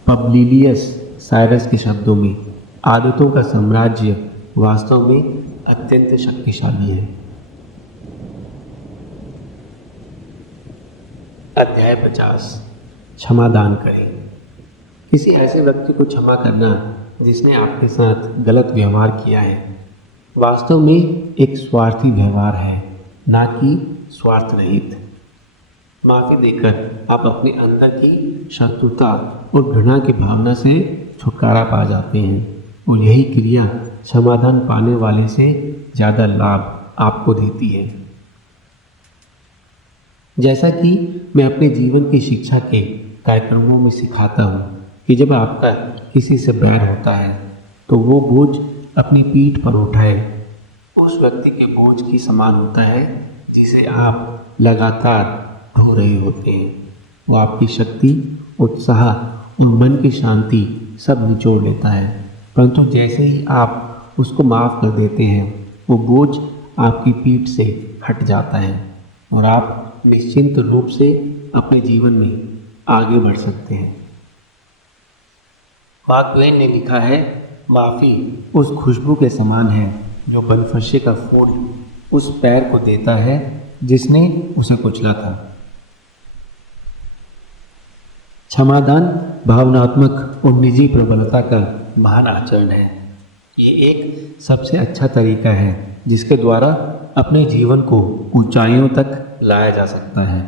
पब्लिलियस साइरस के शब्दों में, आदतों का साम्राज्य वास्तव में अत्यंत शक्तिशाली है। अध्याय 50, क्षमादान करें। किसी ऐसे व्यक्ति को क्षमा करना जिसने आपके साथ गलत व्यवहार किया है, वास्तव में एक स्वार्थी व्यवहार है, ना कि स्वार्थ रहित। माफ़ी देकर आप अपने अंदर की शत्रुता और घृणा की भावना से छुटकारा पा जाते हैं और यही क्रिया क्षमादान पाने वाले से ज़्यादा लाभ आपको देती है। जैसा कि मैं अपने जीवन की शिक्षा के कार्यक्रमों में सिखाता हूँ कि जब आपका किसी से बैर होता है तो वो बोझ अपनी पीठ पर उठाए उस व्यक्ति के बोझ की समान होता है जिसे आप लगातार ढो रहे होते हैं। वो आपकी शक्ति, उत्साह और मन की शांति सब निचोड़ लेता है, परंतु जैसे ही आप उसको माफ़ कर देते हैं, वो बोझ आपकी पीठ से हट जाता है और आप निश्चिंत रूप से अपने जीवन में आगे बढ़ सकते हैं। मार्क ट्वेन ने लिखा है, माफ़ी उस खुशबू के समान है जो बनफशे का फूल उस पैर को देता है जिसने उसे कुचला था। क्षमादान भावनात्मक और निजी प्रबलता का महान आचरण है। ये एक सबसे अच्छा तरीका है जिसके द्वारा अपने जीवन को ऊंचाइयों तक लाया जा सकता है।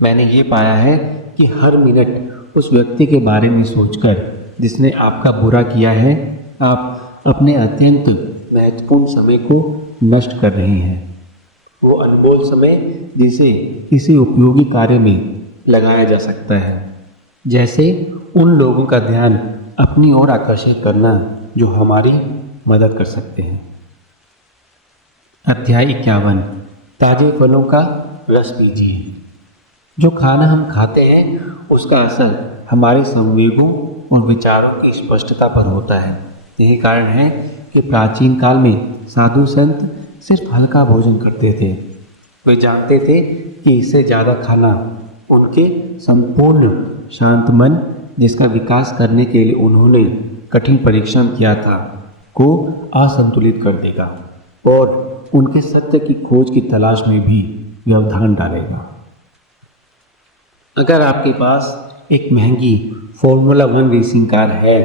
मैंने ये पाया है कि हर मिनट उस व्यक्ति के बारे में सोचकर जिसने आपका बुरा किया है, आप अपने अत्यंत महत्वपूर्ण समय को नष्ट कर रहे हैं। वो अनमोल समय जिसे किसी उपयोगी कार्य में लगाया जा सकता है, जैसे उन लोगों का ध्यान अपनी ओर आकर्षित करना जो हमारी मदद कर सकते हैं। अध्याय 51, ताजे फलों का रस पीजिए। जो खाना हम खाते हैं उसका असर हमारे संवेगों और विचारों की स्पष्टता पर होता है। यही कारण है कि प्राचीन काल में साधु संत सिर्फ हल्का भोजन करते थे। वे जानते थे कि इससे ज़्यादा खाना उनके संपूर्ण शांत मन, जिसका विकास करने के लिए उन्होंने कठिन परिश्रम किया था, को असंतुलित कर देगा और उनके सत्य की खोज की तलाश में भी व्यवधान डालेगा। अगर आपके पास एक महंगी फॉर्मूला 1 रेसिंग कार है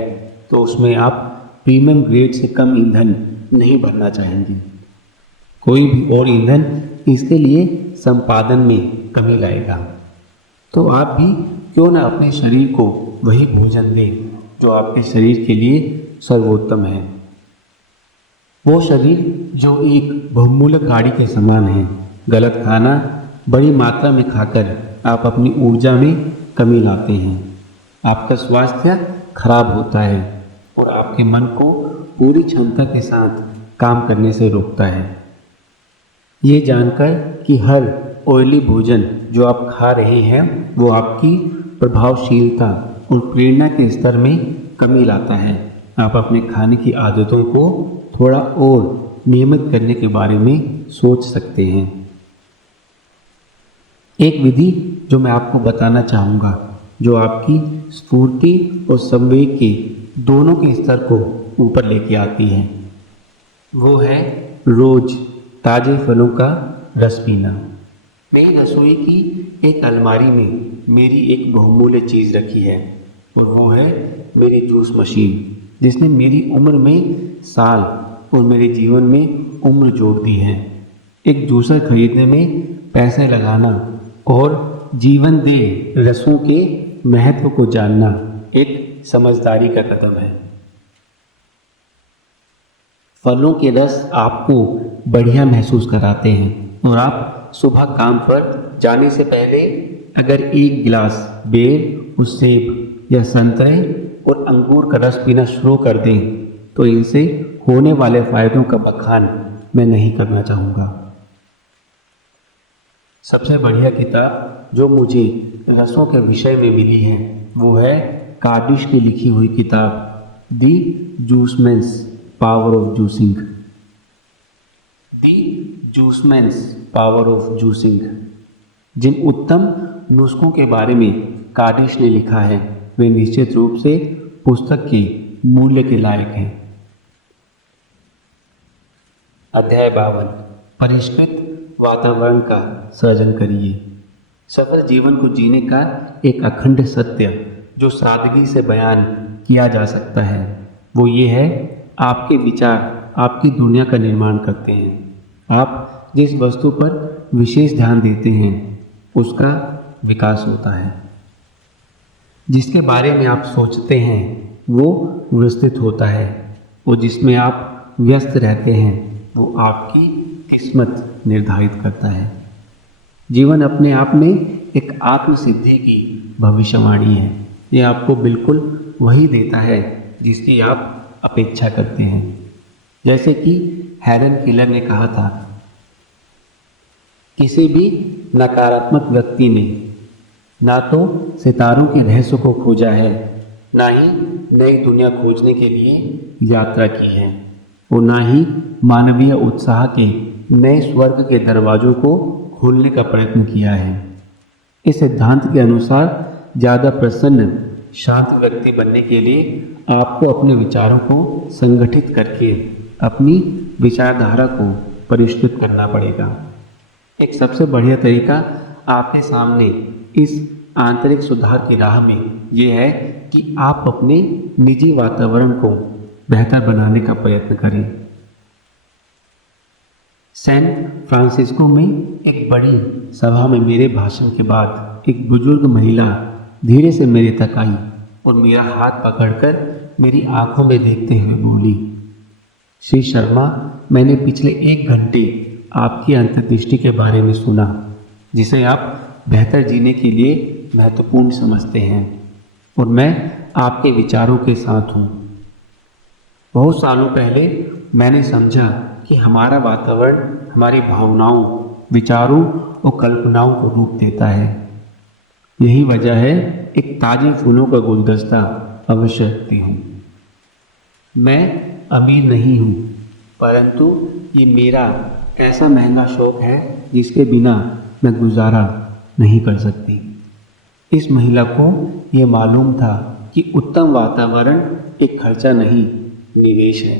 तो उसमें आप प्रीमियम ग्रेड से कम ईंधन नहीं भरना चाहेंगे। कोई भी और ईंधन इसके लिए संपादन में कमी लाएगा। तो आप भी क्यों न अपने शरीर को वही भोजन दें जो आपके शरीर के लिए सर्वोत्तम है। वो शरीर जो एक बहुमूल्य गाड़ी के समान है। गलत खाना बड़ी मात्रा में खाकर आप अपनी ऊर्जा में कमी लाते हैं। आपका स्वास्थ्य खराब होता है और आपके मन को पूरी क्षमता के साथ काम करने से रोकता है। ये जानकर कि हर ऑयली भोजन जो आप खा रहे हैं वो आपकी प्रभावशीलता और प्रेरणा के स्तर में कमी लाता है, आप अपने खाने की आदतों को थोड़ा और नियमित करने के बारे में सोच सकते हैं। एक विधि जो मैं आपको बताना चाहूँगा, जो आपकी स्फूर्ति और संवेग के दोनों के स्तर को ऊपर लेके आती है, वो है रोज ताजे फलों का रस पीना। मेरी रसोई की एक अलमारी में मेरी एक बहुमूल्य चीज़ रखी है, और वो है मेरी जूस मशीन, जिसने मेरी उम्र में साल और मेरे जीवन में उम्र जोड़ दी है। एक जूसर खरीदने में पैसे लगाना और जीवन दे रसों के महत्व को जानना एक समझदारी का कदम है। फलों के रस आपको बढ़िया महसूस कराते हैं, और आप सुबह काम पर जाने से पहले अगर एक गिलास बेर और सेब या संतरे और अंगूर का रस पीना शुरू कर दें तो इनसे होने वाले फायदों का बखान मैं नहीं करना चाहूँगा। सबसे बढ़िया किताब जो मुझे रसों के विषय में मिली है वो है कार्डिश की लिखी हुई किताब the juiceman's power of juicing. The juiceman's power of juicing. जिन उत्तम नुस्खों के बारे में कार्डिश ने लिखा है वे निश्चित रूप से पुस्तक के मूल्य के लायक हैं। अध्याय 52। परिष्कृत वातावरण का सृजन करिए। सफल जीवन को जीने का एक अखंड सत्य जो सादगी से बयान किया जा सकता है वो ये है, आपके विचार आपकी दुनिया का निर्माण करते हैं। आप जिस वस्तु पर विशेष ध्यान देते हैं उसका विकास होता है। जिसके बारे में आप सोचते हैं वो विस्तृत होता है, और जिसमें आप व्यस्त रहते हैं वो आपकी किस्मत निर्धारित करता है। जीवन अपने आप में एक आत्म सिद्धि की भविष्यवाणी है। ये आपको बिल्कुल वही देता है जिसकी आप अपेक्षा करते हैं। जैसे कि हेलन केलर ने कहा था, किसी भी नकारात्मक व्यक्ति ने ना तो सितारों के रहस्य को खोजा है, ना ही नई दुनिया खोजने के लिए यात्रा की है, और ना ही मानवीय उत्साह के नए स्वर्ग के दरवाजों को खोलने का प्रयत्न किया है। इस सिद्धांत के अनुसार ज़्यादा प्रसन्न शांत व्यक्ति बनने के लिए आपको अपने विचारों को संगठित करके अपनी विचारधारा को परिष्कृत करना पड़ेगा। एक सबसे बढ़िया तरीका आपके सामने इस आंतरिक सुधार की राह में यह है कि आप अपने निजी वातावरण को बेहतर बनाने का प्रयत्न करें। सैन फ्रांसिस्को में एक बड़ी सभा में मेरे भाषण के बाद एक बुजुर्ग महिला धीरे से मेरे तक आई और मेरा हाथ पकड़कर मेरी आंखों में देखते हुए बोली, श्री शर्मा, मैंने पिछले 1 घंटे आपकी अंतर्दृष्टि के बारे में सुना जिसे आप बेहतर जीने के लिए महत्वपूर्ण समझते हैं, और मैं आपके विचारों के साथ हूँ। बहुत सालों पहले मैंने समझा कि हमारा वातावरण हमारी भावनाओं, विचारों और कल्पनाओं को रूप देता है। यही वजह है एक ताजे फूलों का गुलदस्ता अवश्य रखती हूँ। मैं अमीर नहीं हूँ, परंतु ये मेरा ऐसा महंगा शौक है जिसके बिना मैं गुजारा नहीं कर सकती। इस महिला को ये मालूम था कि उत्तम वातावरण एक खर्चा नहीं, निवेश है।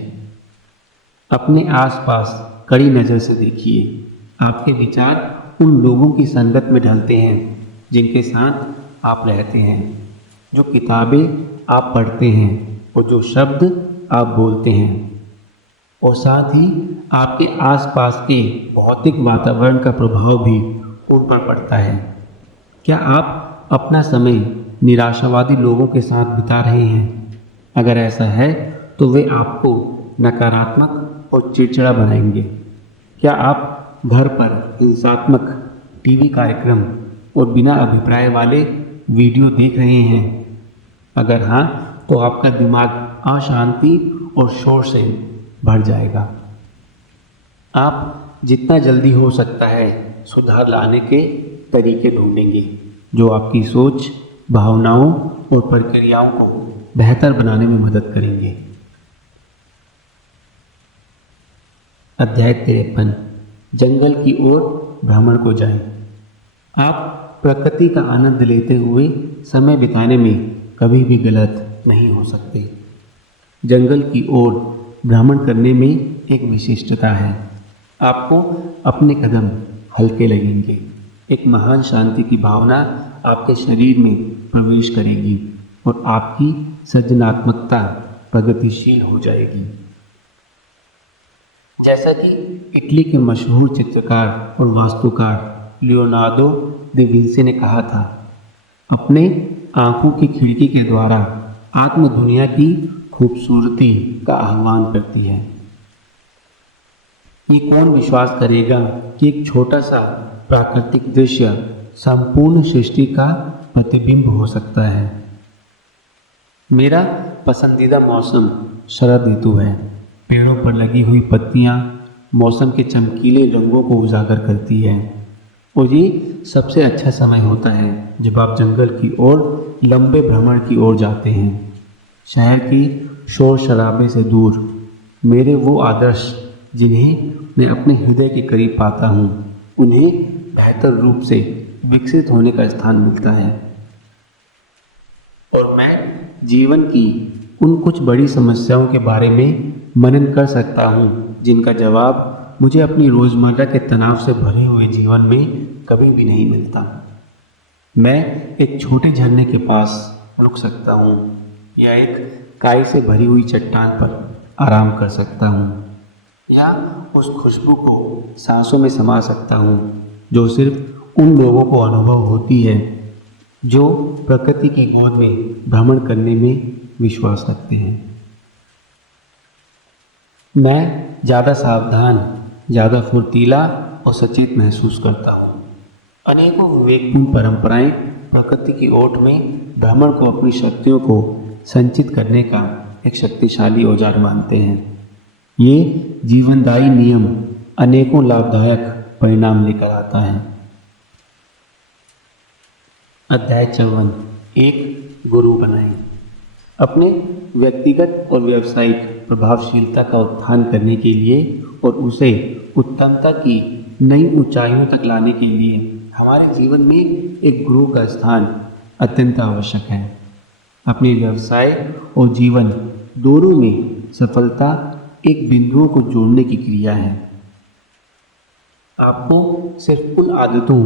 अपने आसपास कड़ी नज़र से देखिए। आपके विचार उन लोगों की संगत में ढलते हैं जिनके साथ आप रहते हैं, जो किताबें आप पढ़ते हैं और जो शब्द आप बोलते हैं, और साथ ही आपके आसपास के भौतिक वातावरण का प्रभाव भी उन पर पड़ता है। क्या आप अपना समय निराशावादी लोगों के साथ बिता रहे हैं? अगर ऐसा है तो वे आपको नकारात्मक और चिड़चिड़ा बनाएंगे। क्या आप घर पर हिंसात्मक टीवी कार्यक्रम और बिना अभिप्राय वाले वीडियो देख रहे हैं? अगर हाँ, तो आपका दिमाग अशांति और शोर से भर जाएगा। आप जितना जल्दी हो सकता है सुधार लाने के तरीके ढूंढेंगे जो आपकी सोच, भावनाओं और प्रक्रियाओं को बेहतर बनाने में मदद करेंगे। अध्याय 53। जंगल की ओर भ्रमण को जाएं। आप प्रकृति का आनंद लेते हुए समय बिताने में कभी भी गलत नहीं हो सकते। जंगल की ओर भ्रमण करने में एक विशिष्टता है। आपको अपने कदम हल्के लगेंगे। एक महान शांति की भावना आपके शरीर में प्रवेश करेगी और आपकी सृजनात्मकता प्रगतिशील हो जाएगी। जैसा कि इटली के मशहूर चित्रकार और वास्तुकार लियोनार्डो दा विंसी ने कहा था, अपने आंखों की खिड़की के द्वारा आत्म दुनिया की खूबसूरती का आह्वान करती है। ये कौन विश्वास करेगा कि एक छोटा सा प्राकृतिक दृश्य संपूर्ण सृष्टि का प्रतिबिंब हो सकता है। मेरा पसंदीदा मौसम शरद ऋतु है। पेड़ों पर लगी हुई पत्तियां मौसम के चमकीले रंगों को उजागर करती है और ये सबसे अच्छा समय होता है जब आप जंगल की ओर लंबे भ्रमण की ओर जाते हैं। शहर की शोर शराबे से दूर मेरे वो आदर्श जिन्हें मैं अपने हृदय के करीब पाता हूँ, उन्हें बेहतर रूप से विकसित होने का स्थान मिलता है और मैं जीवन की उन कुछ बड़ी समस्याओं के बारे में मनन कर सकता हूँ जिनका जवाब मुझे अपनी रोज़मर्रा के तनाव से भरे हुए जीवन में कभी भी नहीं मिलता। मैं एक छोटे झरने के पास रुक सकता हूँ या एक काई से भरी हुई चट्टान पर आराम कर सकता हूँ या उस खुशबू को सांसों में समा सकता हूँ जो सिर्फ उन लोगों को अनुभव होती है जो प्रकृति की गोद में भ्रमण करने में विश्वास रखते हैं। मैं ज़्यादा सावधान, ज़्यादा फुर्तीला और सचेत महसूस करता हूँ। अनेकों विवेकपूर्ण परंपराएं प्रकृति की ओट में भ्रमण को अपनी शक्तियों को संचित करने का एक शक्तिशाली औजार मानते हैं। ये जीवनदायी नियम अनेकों लाभदायक परिणाम लेकर आता है। अध्याय 54 एक गुरु बनाएं। अपने व्यक्तिगत और व्यावसायिक प्रभावशीलता का उत्थान करने के लिए और उसे उत्तमता की नई ऊंचाइयों तक लाने के लिए हमारे जीवन में एक गुरु का स्थान अत्यंत आवश्यक है। अपने व्यवसाय और जीवन दोनों में सफलता एक बिंदुओं को जोड़ने की क्रिया है। आपको सिर्फ उन आदतों,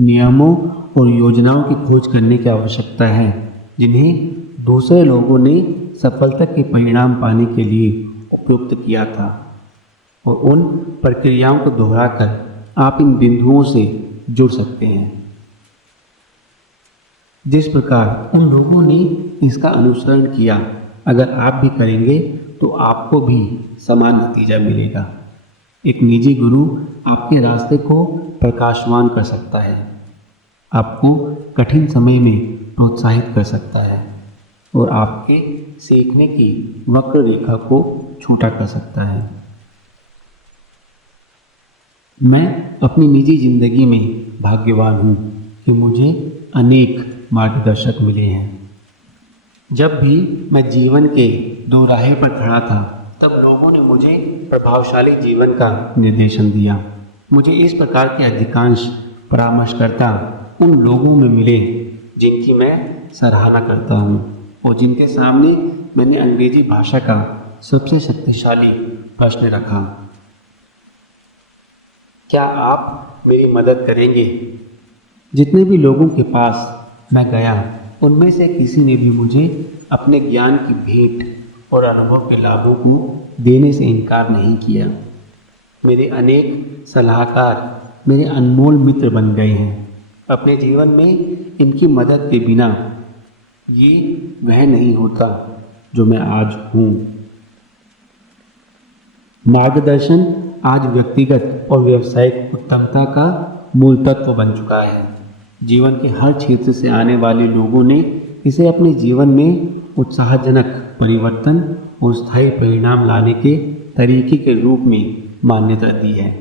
नियमों और योजनाओं की खोज करने की आवश्यकता है जिन्हें दूसरे लोगों ने सफलता के परिणाम पाने के लिए उपयुक्त किया था और उन प्रक्रियाओं को दोहराकर आप इन बिंदुओं से जुड़ सकते हैं। जिस प्रकार उन लोगों ने इसका अनुसरण किया, अगर आप भी करेंगे तो आपको भी समान नतीजा मिलेगा। एक निजी गुरु आपके रास्ते को प्रकाशवान कर सकता है, आपको कठिन समय में प्रोत्साहित कर सकता है और आपके सीखने की वक्र रेखा को छोटा कर सकता है। मैं अपनी निजी जिंदगी में भाग्यवान हूँ कि मुझे अनेक मार्गदर्शक मिले हैं। जब भी मैं जीवन के दोराहे पर खड़ा था, तब लोगों ने मुझे प्रभावशाली जीवन का निर्देशन दिया। मुझे इस प्रकार के अधिकांश परामर्शकर्ता उन लोगों में मिले जिनकी मैं सराहना करता हूँ और जिनके सामने मैंने अंग्रेजी भाषा का सबसे शक्तिशाली प्रश्न रखा। क्या आप मेरी मदद करेंगे? जितने भी लोगों के पास मैं गया, उनमें से किसी ने भी मुझे अपने ज्ञान की भेंट और अनुभव के लाभों को देने से इनकार नहीं किया। मेरे अनेक सलाहकार मेरे अनमोल मित्र बन गए हैं। अपने जीवन में इनकी मदद के बिना ये वह नहीं होता जो मैं आज हूँ। मार्गदर्शन आज व्यक्तिगत और व्यावसायिक उत्तमता का मूल तत्व बन चुका है। जीवन के हर क्षेत्र से आने वाले लोगों ने इसे अपने जीवन में उत्साहजनक परिवर्तन और स्थायी परिणाम लाने के तरीके के रूप में मान्यता दी है।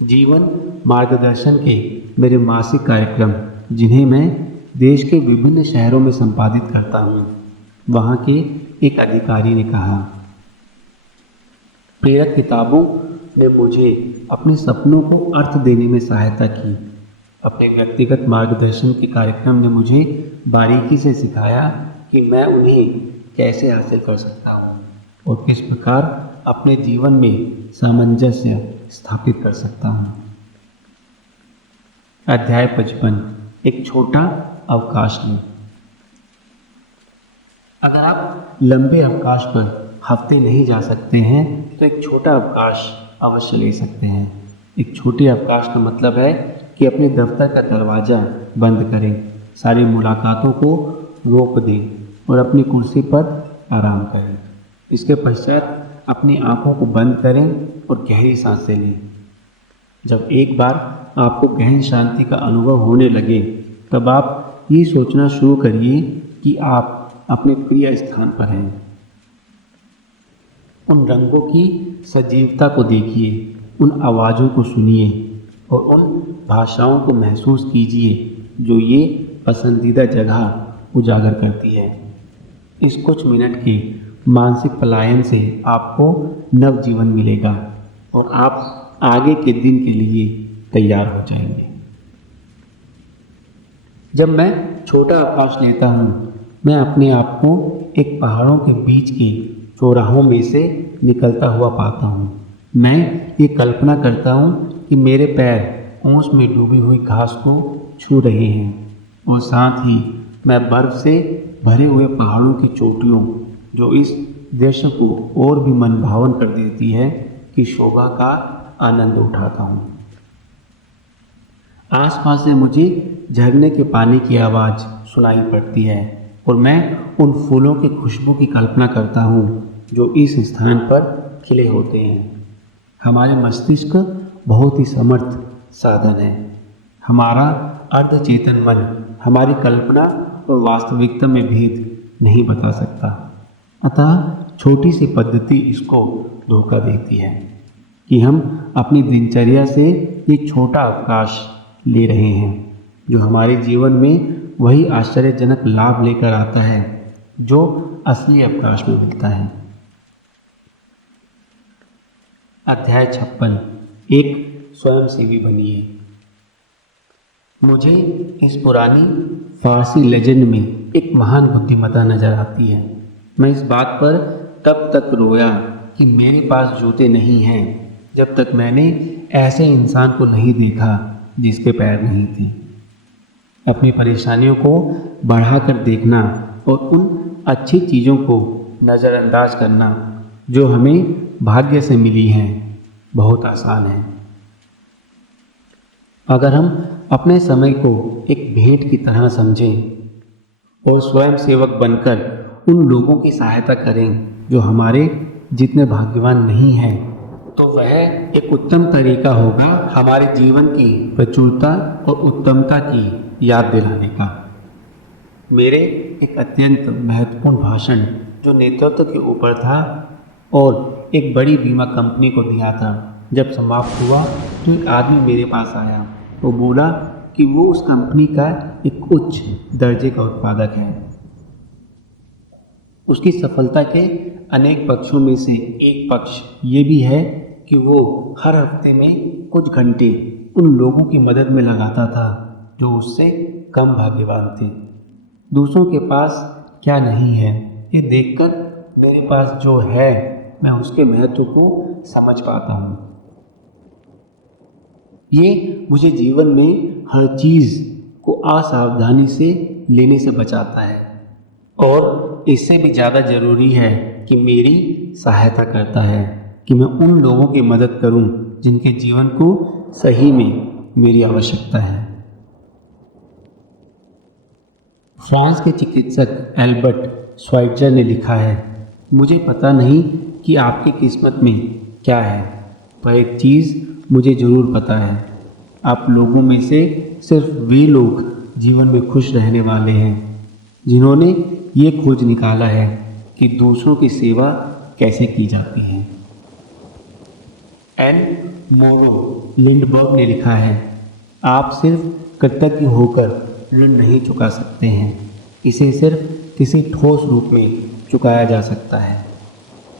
जीवन मार्गदर्शन के मेरे मासिक कार्यक्रम, जिन्हें मैं देश के विभिन्न शहरों में संपादित करता हूँ, वहाँ के एक अधिकारी ने कहा, प्रेरक किताबों ने मुझे अपने सपनों को अर्थ देने में सहायता की। अपने व्यक्तिगत मार्गदर्शन के कार्यक्रम ने मुझे बारीकी से सिखाया कि मैं उन्हें कैसे हासिल कर सकता हूँ और किस प्रकार अपने जीवन में सामंजस्य स्थापित कर सकता हूँ। अध्याय 55, एक छोटा अवकाश लें। अगर आप लंबे अवकाश पर हफ्ते नहीं जा सकते हैं तो एक छोटा अवकाश अवश्य ले सकते हैं। एक छोटे अवकाश का मतलब है कि अपने दफ्तर का दरवाज़ा बंद करें, सारी मुलाकातों को रोक दें और अपनी कुर्सी पर आराम करें। इसके पश्चात अपनी आंखों को बंद करें और गहरी सांसें लें। जब एक बार आपको गहन शांति का अनुभव होने लगे तब आप ये सोचना शुरू करिए कि आप अपने प्रिय स्थान पर हैं। उन रंगों की सजीवता को देखिए, उन आवाज़ों को सुनिए और उन भाषाओं को महसूस कीजिए जो ये पसंदीदा जगह उजागर करती है। इस कुछ मिनट के मानसिक पलायन से आपको नव जीवन मिलेगा और आप आगे के दिन के लिए तैयार हो जाएंगे। जब मैं छोटा अवकाश लेता हूँ, मैं अपने आप को एक पहाड़ों के बीच के चौराहों में से निकलता हुआ पाता हूँ। मैं ये कल्पना करता हूँ कि मेरे पैर ओस में डूबी हुई घास को छू रहे हैं और साथ ही मैं बर्फ से भरे हुए पहाड़ों की चोटियों, जो इस दृश्य को और भी मनभावन कर देती है, की शोभा का आनंद उठाता हूँ। आसपास से मुझे झरने के पानी की आवाज़ सुनाई पड़ती है और मैं उन फूलों की खुशबू की कल्पना करता हूँ जो इस स्थान पर खिले होते हैं। हमारे मस्तिष्क बहुत ही समर्थ साधन है। हमारा अर्धचेतन मन हमारी कल्पना और वास्तविकता में भेद नहीं बता सकता, अतः छोटी सी पद्धति इसको धोखा देती है कि हम अपनी दिनचर्या से ये छोटा अवकाश ले रहे हैं जो हमारे जीवन में वही आश्चर्यजनक लाभ लेकर आता है जो असली अवकाश में मिलता है। अध्याय 56, एक स्वयंसेवी बनिए। मुझे इस पुरानी फारसी लेजेंड में एक महान बुद्धिमत्ता नजर आती है। मैं इस बात पर तब तक रोया कि मेरे पास जूते नहीं हैं जब तक मैंने ऐसे इंसान को नहीं देखा जिसके पैर नहीं थे। अपनी परेशानियों को बढ़ाकर देखना और उन अच्छी चीज़ों को नज़रअंदाज करना जो हमें भाग्य से मिली हैं बहुत आसान है। अगर हम अपने समय को एक भेंट की तरह समझें और स्वयं सेवक बनकर उन लोगों की सहायता करें जो हमारे जितने भाग्यवान नहीं हैं, तो वह एक उत्तम तरीका होगा हमारे जीवन की प्रचुरता और उत्तमता की याद दिलाने का। मेरे एक अत्यंत महत्वपूर्ण भाषण जो नेतृत्व के ऊपर था और एक बड़ी बीमा कंपनी को दिया था, जब समाप्त हुआ तो एक आदमी मेरे पास आया। वो बोला कि वो उस कंपनी का एक उच्च दर्जे का उत्पादक है। उसकी सफलता के अनेक पक्षों में से एक पक्ष ये भी है कि वो हर हफ्ते में कुछ घंटे उन लोगों की मदद में लगाता था जो उससे कम भाग्यवान थे। दूसरों के पास क्या नहीं है, ये देखकर मेरे पास जो है मैं उसके महत्व को समझ पाता हूँ। ये मुझे जीवन में हर चीज़ को असावधानी से लेने से बचाता है और इससे भी ज़्यादा ज़रूरी है कि मेरी सहायता करता है कि मैं उन लोगों की मदद करूं जिनके जीवन को सही में मेरी आवश्यकता है। फ्रांस के चिकित्सक एल्बर्ट श्वाइट्ज़र ने लिखा है, मुझे पता नहीं कि आपकी किस्मत में क्या है, पर एक चीज़ मुझे ज़रूर पता है, आप लोगों में से सिर्फ वे लोग जीवन में खुश रहने वाले हैं जिन्होंने ये खोज निकाला है कि दूसरों की सेवा कैसे की जाती है। एन मोरो लिंडबर्ग ने लिखा है, आप सिर्फ कृतज्ञ होकर ऋण नहीं चुका सकते हैं, इसे सिर्फ किसी ठोस रूप में चुकाया जा सकता है।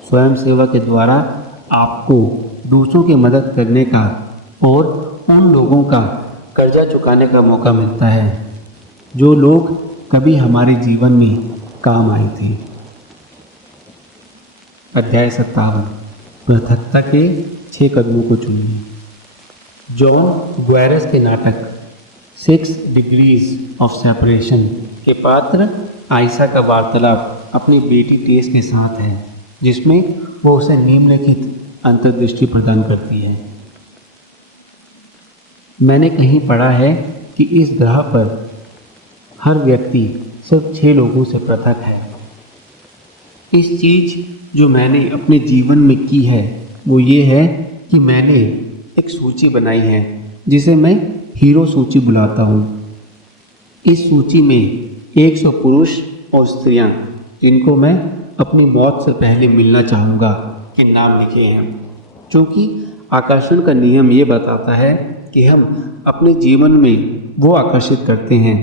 स्वयं सेवा के द्वारा आपको दूसरों की मदद करने का और उन लोगों का कर्जा चुकाने का मौका मिलता है, जो लोग कभी हमारे जीवन में काम आए थे। अध्याय 57, पृथकता के 6 कदमों को चुनिए। जॉन ग्वायरस के नाटक 6 डिग्रीज ऑफ सेपरेशन के पात्र आयशा का वार्तालाप अपनी बेटी टेस के साथ है, जिसमें वो उसे निम्नलिखित अंतर्दृष्टि प्रदान करती है। मैंने कहीं पढ़ा है कि इस ग्रह पर हर व्यक्ति सिर्फ 6 लोगों से पृथक है। इस चीज़ जो मैंने अपने जीवन में की है वो ये है कि मैंने एक सूची बनाई है जिसे मैं हीरो सूची बुलाता हूँ। इस सूची में 100 पुरुष और स्त्रियाँ जिनको मैं अपनी मौत से पहले मिलना चाहूँगा के नाम लिखे हैं, क्योंकि आकर्षण का नियम ये बताता है कि हम अपने जीवन में वो आकर्षित करते हैं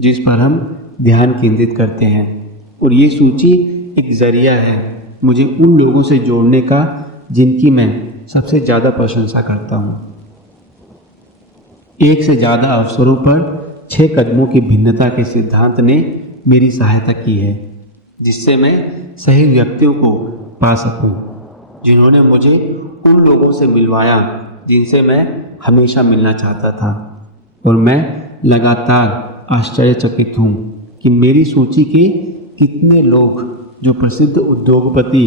जिस पर हम ध्यान केंद्रित करते हैं, और ये सूची एक जरिया है मुझे उन लोगों से जोड़ने का जिनकी मैं सबसे ज़्यादा प्रशंसा करता हूँ। एक से ज़्यादा अवसरों पर 6 कदमों की भिन्नता के सिद्धांत ने मेरी सहायता की है, जिससे मैं सही व्यक्तियों को पा सकूं, जिन्होंने मुझे उन लोगों से मिलवाया जिनसे मैं हमेशा मिलना चाहता था। और मैं लगातार आश्चर्यचकित हूँ कि मेरी सूची के कितने लोग जो प्रसिद्ध उद्योगपति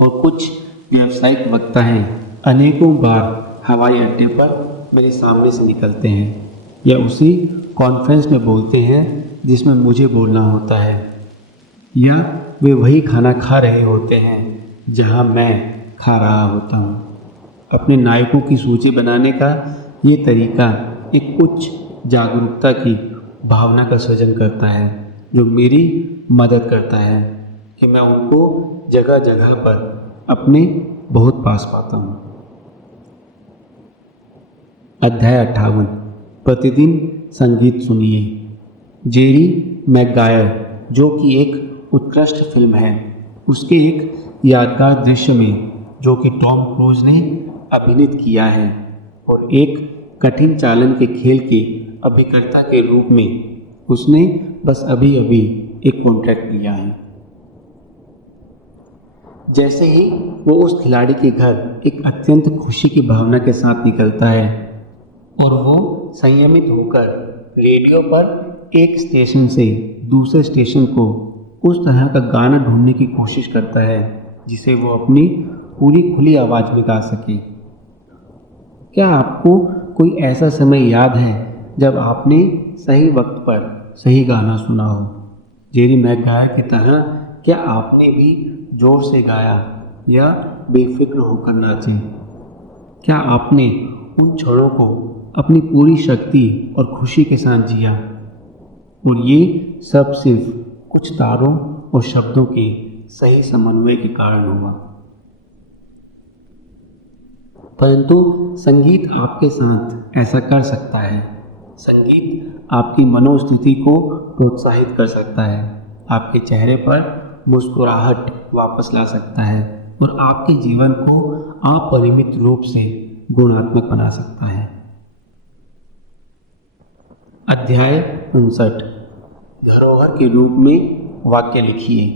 और कुछ व्यावसायिक वक्ता हैं, अनेकों बार हवाई अड्डे पर मेरे सामने से निकलते हैं या उसी कॉन्फ्रेंस में बोलते हैं जिसमें मुझे बोलना होता है, या वे वही खाना खा रहे होते हैं जहां मैं खा रहा होता हूं। अपने नायकों की सूची बनाने का ये तरीका एक उच्च जागरूकता की भावना का सृजन करता है, जो मेरी मदद करता है कि मैं उनको जगह जगह पर अपने बहुत पास पाता हूँ। अध्याय 58, प्रतिदिन संगीत सुनिए। जेरी मैकगायर, जो कि एक उत्कृष्ट फिल्म है, उसके एक यादगार दृश्य में जो कि टॉम क्रूज ने अभिनीत किया है और एक कठिन चालन के खेल के अभिकर्ता के रूप में उसने बस अभी अभी एक कॉन्ट्रैक्ट लिया है। जैसे ही वो उस खिलाड़ी के घर एक अत्यंत खुशी की भावना के साथ निकलता है और वो संयमित होकर रेडियो पर एक स्टेशन से दूसरे स्टेशन को उस तरह का गाना ढूंढने की कोशिश करता है जिसे वो अपनी पूरी खुली आवाज़ में गा सके। क्या आपको कोई ऐसा समय याद है जब आपने सही वक्त पर सही गाना सुना हो? जेरी मैकगायर की तरह क्या आपने भी जोर से गाया या बेफिक्र होकर नाचे? क्या आपने उन क्षणों को अपनी पूरी शक्ति और खुशी के साथ जिया? और ये सब सिर्फ कुछ तारों और शब्दों के सही समन्वय के कारण हुआ। परंतु संगीत आपके साथ ऐसा कर सकता है। संगीत आपकी मनोस्थिति को प्रोत्साहित कर सकता है, आपके चेहरे पर मुस्कुराहट वापस ला सकता है और आपके जीवन को अपरिमित रूप से गुणात्मक बना सकता है। अध्याय 59, धरोहर के रूप में वाक्य लिखिए।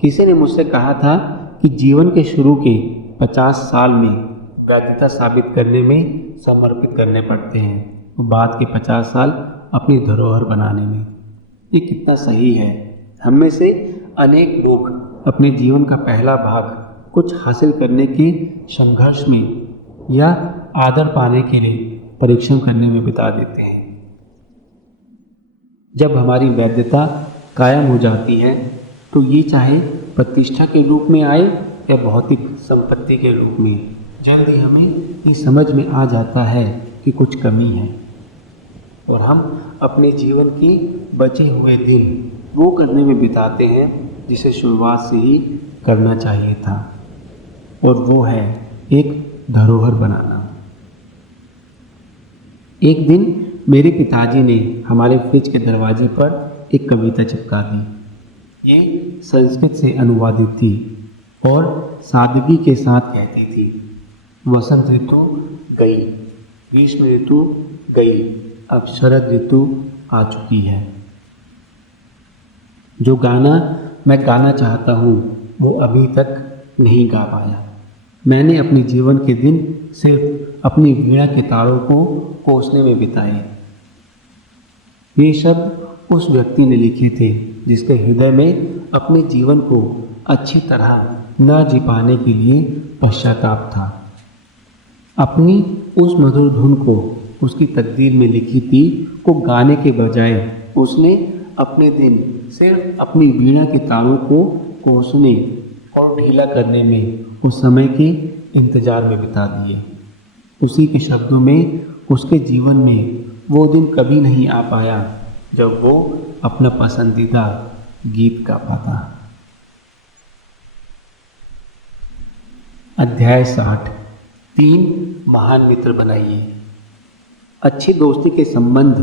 किसी ने मुझसे कहा था कि जीवन के शुरू के 50 साल में वैधता साबित करने में समर्पित करने पड़ते हैं और बाद के 50 साल अपनी धरोहर बनाने में। ये कितना सही है। हम में से अनेक लोग अपने जीवन का पहला भाग कुछ हासिल करने के संघर्ष में या आदर पाने के लिए परिश्रम करने में बिता देते हैं। जब हमारी वैधता कायम हो जाती है तो ये चाहे प्रतिष्ठा के रूप में आए या भौतिक संपत्ति के रूप में, जल्द ही हमें ये समझ में आ जाता है कि कुछ कमी है और हम अपने जीवन के बचे हुए दिन वो करने में बिताते हैं जिसे शुरुआत से ही करना चाहिए था, और वो है एक धरोहर बनाना। एक दिन मेरे पिताजी ने हमारे फ्रिज के दरवाजे पर एक कविता चिपका दी। ये संस्कृत से अनुवादित थी और सादगी के साथ कहती थी, वसंत ऋतु गई, ग्रीष्म ऋतु गई, अब शरद ऋतु आ चुकी है। जो गाना मैं गाना चाहता हूँ वो अभी तक नहीं गा पाया। मैंने अपने जीवन के दिन सिर्फ अपनी वीणा के तारों को कोसने में बिताए। ये शब्द उस व्यक्ति ने लिखे थे जिसके हृदय में अपने जीवन को अच्छी तरह न जी पाने के लिए पश्चाताप था। अपनी उस मधुर धुन को उसकी तकदीर में लिखी थी को गाने के बजाय उसने अपने दिन सिर्फ अपनी वीणा के तारों को कोसने और ढीला करने में उस समय के इंतजार में बिता दिए। उसी के शब्दों में उसके जीवन में वो दिन कभी नहीं आ पाया जब वो अपना पसंदीदा गीत गा पाता। अध्याय 60। 3 महान मित्र बनाइए। अच्छी दोस्ती के संबंध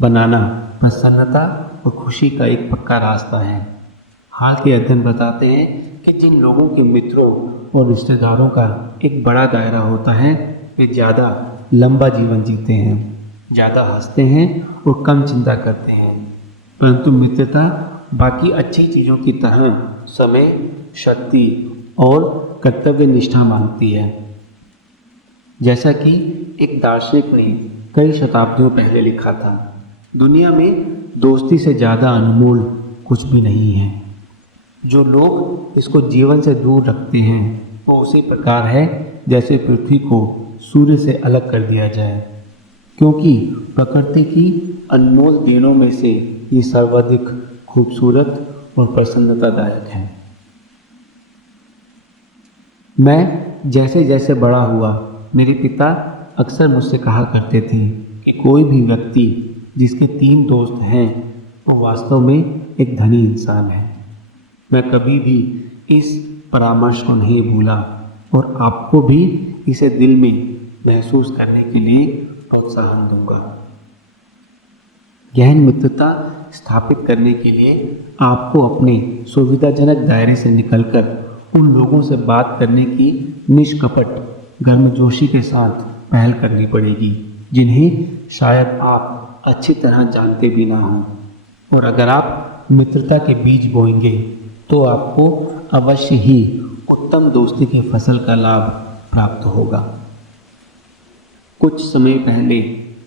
बनाना प्रसन्नता और खुशी का एक पक्का रास्ता है। हाल के अध्ययन बताते हैं कि जिन लोगों के मित्रों और रिश्तेदारों का एक बड़ा दायरा होता है वे ज़्यादा लंबा जीवन जीते हैं, ज़्यादा हंसते हैं और कम चिंता करते हैं। परंतु मित्रता बाकी अच्छी चीज़ों की तरह समय, शक्ति और कर्तव्य निष्ठा मांगती है। जैसा कि एक दार्शनिक ने कई शताब्दियों पहले लिखा था, दुनिया में दोस्ती से ज़्यादा अनमोल कुछ भी नहीं है। जो लोग इसको जीवन से दूर रखते हैं वो उसी प्रकार है जैसे पृथ्वी को सूर्य से अलग कर दिया जाए, क्योंकि प्रकृति की अनमोल देनों में से ये सर्वाधिक खूबसूरत और प्रसन्नतादायक है। मैं जैसे जैसे बड़ा हुआ मेरे पिता अक्सर मुझसे कहा करते थे कि कोई भी व्यक्ति जिसके 3 दोस्त हैं वो वास्तव में एक धनी इंसान है। मैं कभी भी इस परामर्श को नहीं भूला और आपको भी इसे दिल में महसूस करने के लिए प्रोत्साहन दूंगा। गहन मित्रता स्थापित करने के लिए आपको अपने सुविधाजनक दायरे से निकलकर उन लोगों से बात करने की निष्कपट गर्मजोशी के साथ पहल करनी पड़ेगी जिन्हें शायद आप अच्छी तरह जानते भी ना हों। और अगर आप मित्रता के बीज बोएंगे तो आपको अवश्य ही उत्तम दोस्ती की फसल का लाभ प्राप्त होगा। कुछ समय पहले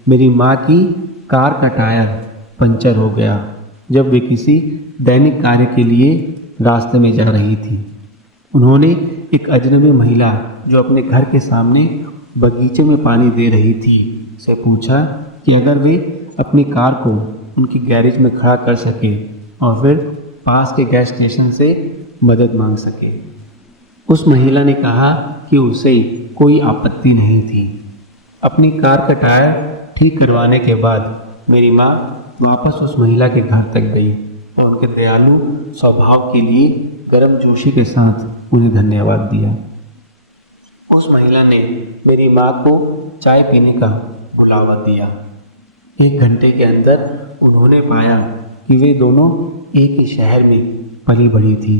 मेरी माँ की कार का टायर पंचर हो गया जब वे किसी दैनिक कार्य के लिए रास्ते में जा रही थी। उन्होंने एक अजनबी महिला जो अपने घर के सामने बगीचे में पानी दे रही थी से पूछा कि अगर वे अपनी कार को उनकी गैरेज में खड़ा कर सके और फिर पास के गैस स्टेशन से मदद मांग सके। उस महिला ने कहा कि उसे कोई आपत्ति नहीं थी। अपनी कार का टायर ठीक करवाने के बाद मेरी माँ वापस उस महिला के घर तक गई और उनके दयालु स्वभाव के लिए गर्मजोशी के साथ उन्हें धन्यवाद दिया। उस महिला ने मेरी माँ को चाय पीने का बुलावा दिया। 1 घंटे के अंदर उन्होंने पाया कि वे दोनों एक ही शहर में पली बढ़ी थी,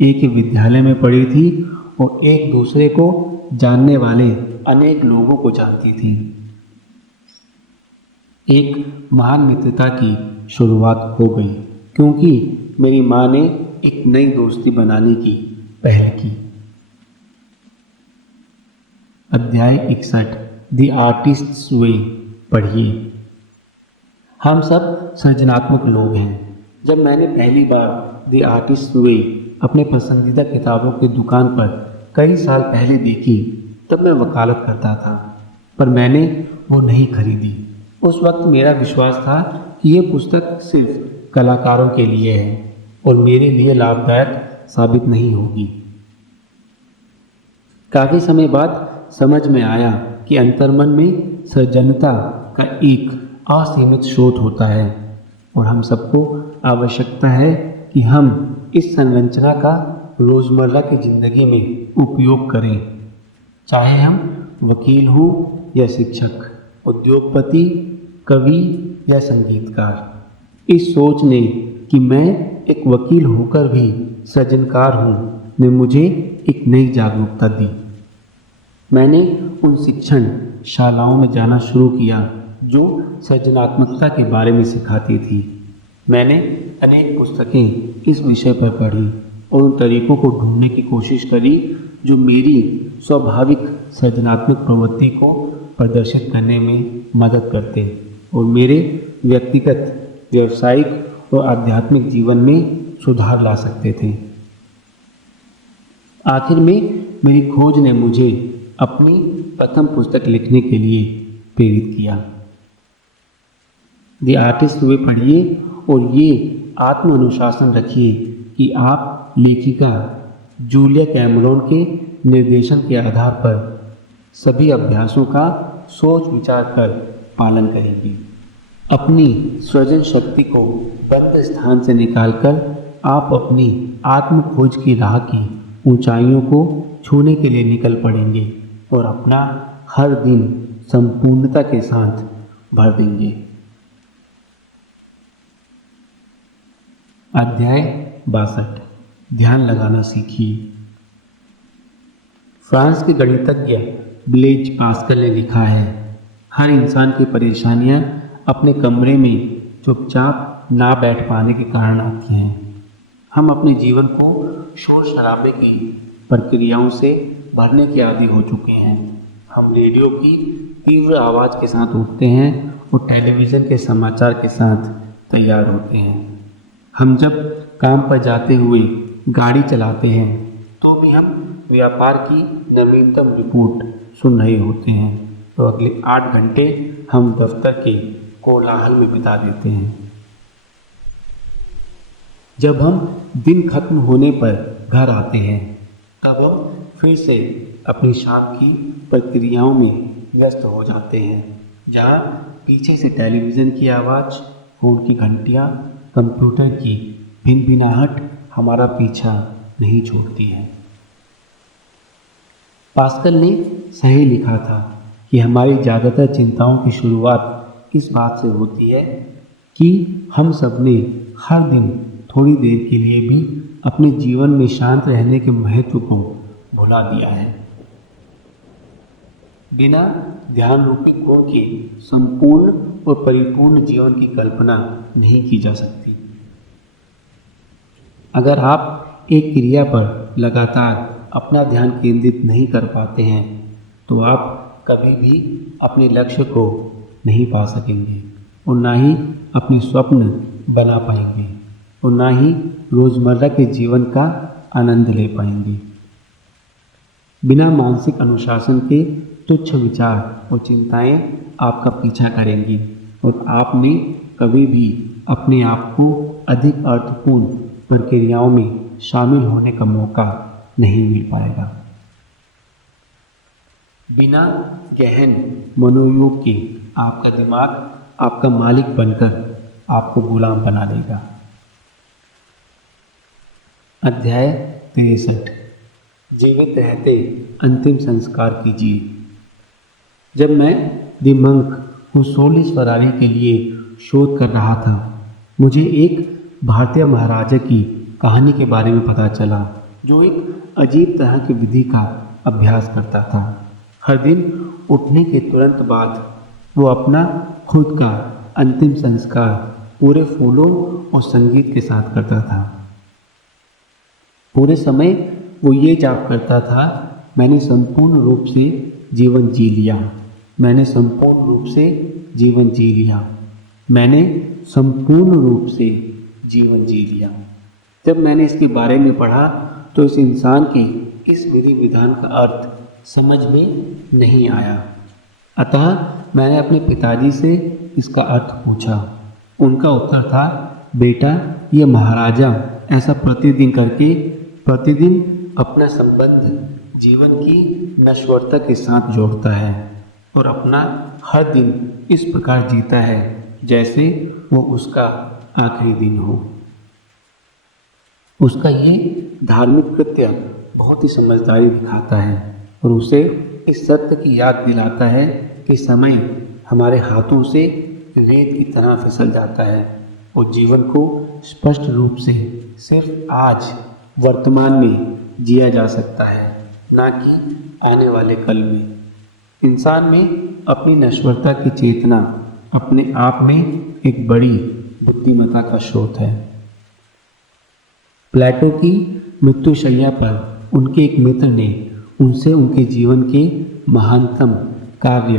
एक ही विद्यालय में पढ़ी थी और एक दूसरे को जानने वाले अनेक लोगों को जानती थी। एक महान मित्रता की शुरुआत हो गई क्योंकि मेरी माँ ने एक नई दोस्ती बनाने की पहल की। अध्याय 61। द आर्टिस्ट्स वे पढ़िए। हम सब सृजनात्मक लोग हैं। जब मैंने पहली बार द आर्टिस्ट्स वे अपने पसंदीदा किताबों की दुकान पर कई साल पहले देखी तब मैं वकालत करता था, पर मैंने वो नहीं खरीदी। उस वक्त मेरा विश्वास था कि ये पुस्तक सिर्फ कलाकारों के लिए है और मेरे लिए लाभदायक साबित नहीं होगी। काफ़ी समय बाद समझ में आया कि अंतर्मन में सृजनता का एक असीमित स्रोत होता है और हम सबको आवश्यकता है कि हम इस संरचना का रोज़मर्रा की ज़िंदगी में उपयोग करें, चाहे हम वकील हों या शिक्षक, उद्योगपति, कवि या संगीतकार। इस सोच ने कि मैं एक वकील होकर भी सृजनकार हूँ ने मुझे एक नई जागरूकता दी। मैंने उन शिक्षण शालाओं में जाना शुरू किया जो सृजनात्मकता के बारे में सिखाती थी। मैंने अनेक पुस्तकें इस विषय पर पढ़ी और उन तरीकों को ढूंढने की कोशिश करी जो मेरी स्वाभाविक सृजनात्मक प्रवृत्ति को प्रदर्शित करने में मदद करते और मेरे व्यक्तिगत, व्यावसायिक और आध्यात्मिक जीवन में सुधार ला सकते थे। आखिर में मेरी खोज ने मुझे अपनी प्रथम पुस्तक लिखने के लिए प्रेरित किया। द आर्टिस्ट वे पढ़िए और ये आत्म अनुशासन रखिए कि आप लेखिका जूलिया कैमरॉन के निर्देशन के आधार पर सभी अभ्यासों का सोच विचार कर पालन करेंगे। अपनी सृजन शक्ति को बंद स्थान से निकालकर आप अपनी आत्म खोज की राह की ऊंचाइयों को छूने के लिए निकल पड़ेंगे और अपना हर दिन संपूर्णता के साथ भर देंगे। अध्याय 62 ध्यान लगाना सीखिए। फ्रांस के गणितज्ञ ब्लेज पास्कल ने लिखा है, हर इंसान की परेशानियां अपने कमरे में चुपचाप ना बैठ पाने के कारण आती हैं। हम अपने जीवन को शोर शराबे की प्रक्रियाओं से भरने के आदी हो चुके हैं। हम रेडियो की तीव्र आवाज़ के साथ उठते हैं और टेलीविज़न के समाचार के साथ तैयार होते हैं। हम जब काम पर जाते हुए गाड़ी चलाते हैं तो भी हम व्यापार की नवीनतम रिपोर्ट सुन रहे होते हैं, तो अगले 8 घंटे हम दफ्तर के कोलाहल में बिता देते हैं। जब हम दिन खत्म होने पर घर आते हैं तब हम फिर से अपनी शाम की प्रक्रियाओं में व्यस्त हो जाते हैं, जहाँ पीछे से टेलीविज़न की आवाज़, फ़ोन की घंटियाँ, कंप्यूटर की भिनभिनाहट हमारा पीछा नहीं छोड़ती है। पास्कल ने सही लिखा था कि हमारी ज़्यादातर चिंताओं की शुरुआत इस बात से होती है कि हम सब ने हर दिन थोड़ी देर के लिए भी अपने जीवन में शांत रहने के महत्व को भुला दिया है। बिना ध्यान रूपी गुण के संपूर्ण और परिपूर्ण जीवन की कल्पना नहीं की जा सकती। अगर आप एक क्रिया पर लगातार अपना ध्यान केंद्रित नहीं कर पाते हैं तो आप कभी भी अपने लक्ष्य को नहीं पा सकेंगे और ना ही अपने स्वप्न बना पाएंगे और ना ही रोज़मर्रा के जीवन का आनंद ले पाएंगे। बिना मानसिक अनुशासन के तुच्छ विचार और चिंताएं आपका पीछा करेंगी और आप में कभी भी अपने आप को अधिक अर्थपूर्ण प्रक्रियाओं में शामिल होने का मौका नहीं मिल पाएगा। बिना गहन मनोयोग के आपका दिमाग आपका मालिक बनकर आपको गुलाम बना देगा। अध्याय 63 जीवित रहते अंतिम संस्कार कीजिए। जब मैं the monk who sold his Ferrari के लिए शोध कर रहा था, मुझे एक भारतीय महाराजा की कहानी के बारे में पता चला जो एक अजीब तरह की विधि का अभ्यास करता था। हर दिन उठने के तुरंत बाद वो अपना खुद का अंतिम संस्कार पूरे फूलों और संगीत के साथ करता था। पूरे समय वो ये जाप करता था, मैंने संपूर्ण रूप से जीवन जी लिया, मैंने संपूर्ण रूप से जीवन जी लिया, मैंने संपूर्ण रूप से जीवन जी लिया। जब मैंने इसके बारे में पढ़ा तो इस इंसान के इस विधि विधान का अर्थ समझ में नहीं आया। अतः मैंने अपने पिताजी से इसका अर्थ पूछा। उनका उत्तर था, बेटा, ये महाराजा ऐसा प्रतिदिन करके प्रतिदिन अपना संबंध जीवन की नश्वरता के साथ जोड़ता है और अपना हर दिन इस प्रकार जीता है जैसे वो उसका आखिरी दिन हो। उसका ये धार्मिक कृत्य बहुत ही समझदारी दिखाता है और उसे इस सत्य की याद दिलाता है कि समय हमारे हाथों से रेत की तरह फिसल जाता है और जीवन को स्पष्ट रूप से सिर्फ आज वर्तमान में जिया जा सकता है, ना कि आने वाले कल में। इंसान में अपनी नश्वरता की चेतना अपने आप में एक बड़ी बुद्धिमत्ता का स्रोत है। प्लेटो की मृत्युशैया पर उनके एक मित्र ने उनसे उनके जीवन के महानतम कार्य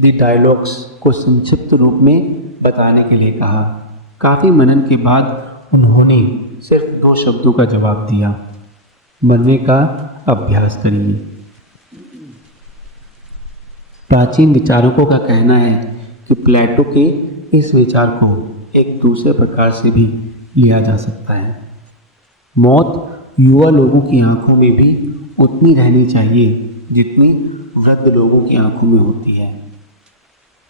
द डायलॉग्स को संक्षिप्त रूप में बताने के लिए कहा। काफ़ी मनन के बाद उन्होंने सिर्फ 2 शब्दों का जवाब दिया, मरने का अभ्यास करिए। प्राचीन विचारकों का कहना है कि प्लेटो के इस विचार को एक दूसरे प्रकार से भी लिया जा सकता है। मौत युवा लोगों की आंखों में भी उतनी रहनी चाहिए जितनी वृद्ध लोगों की आंखों में होती है।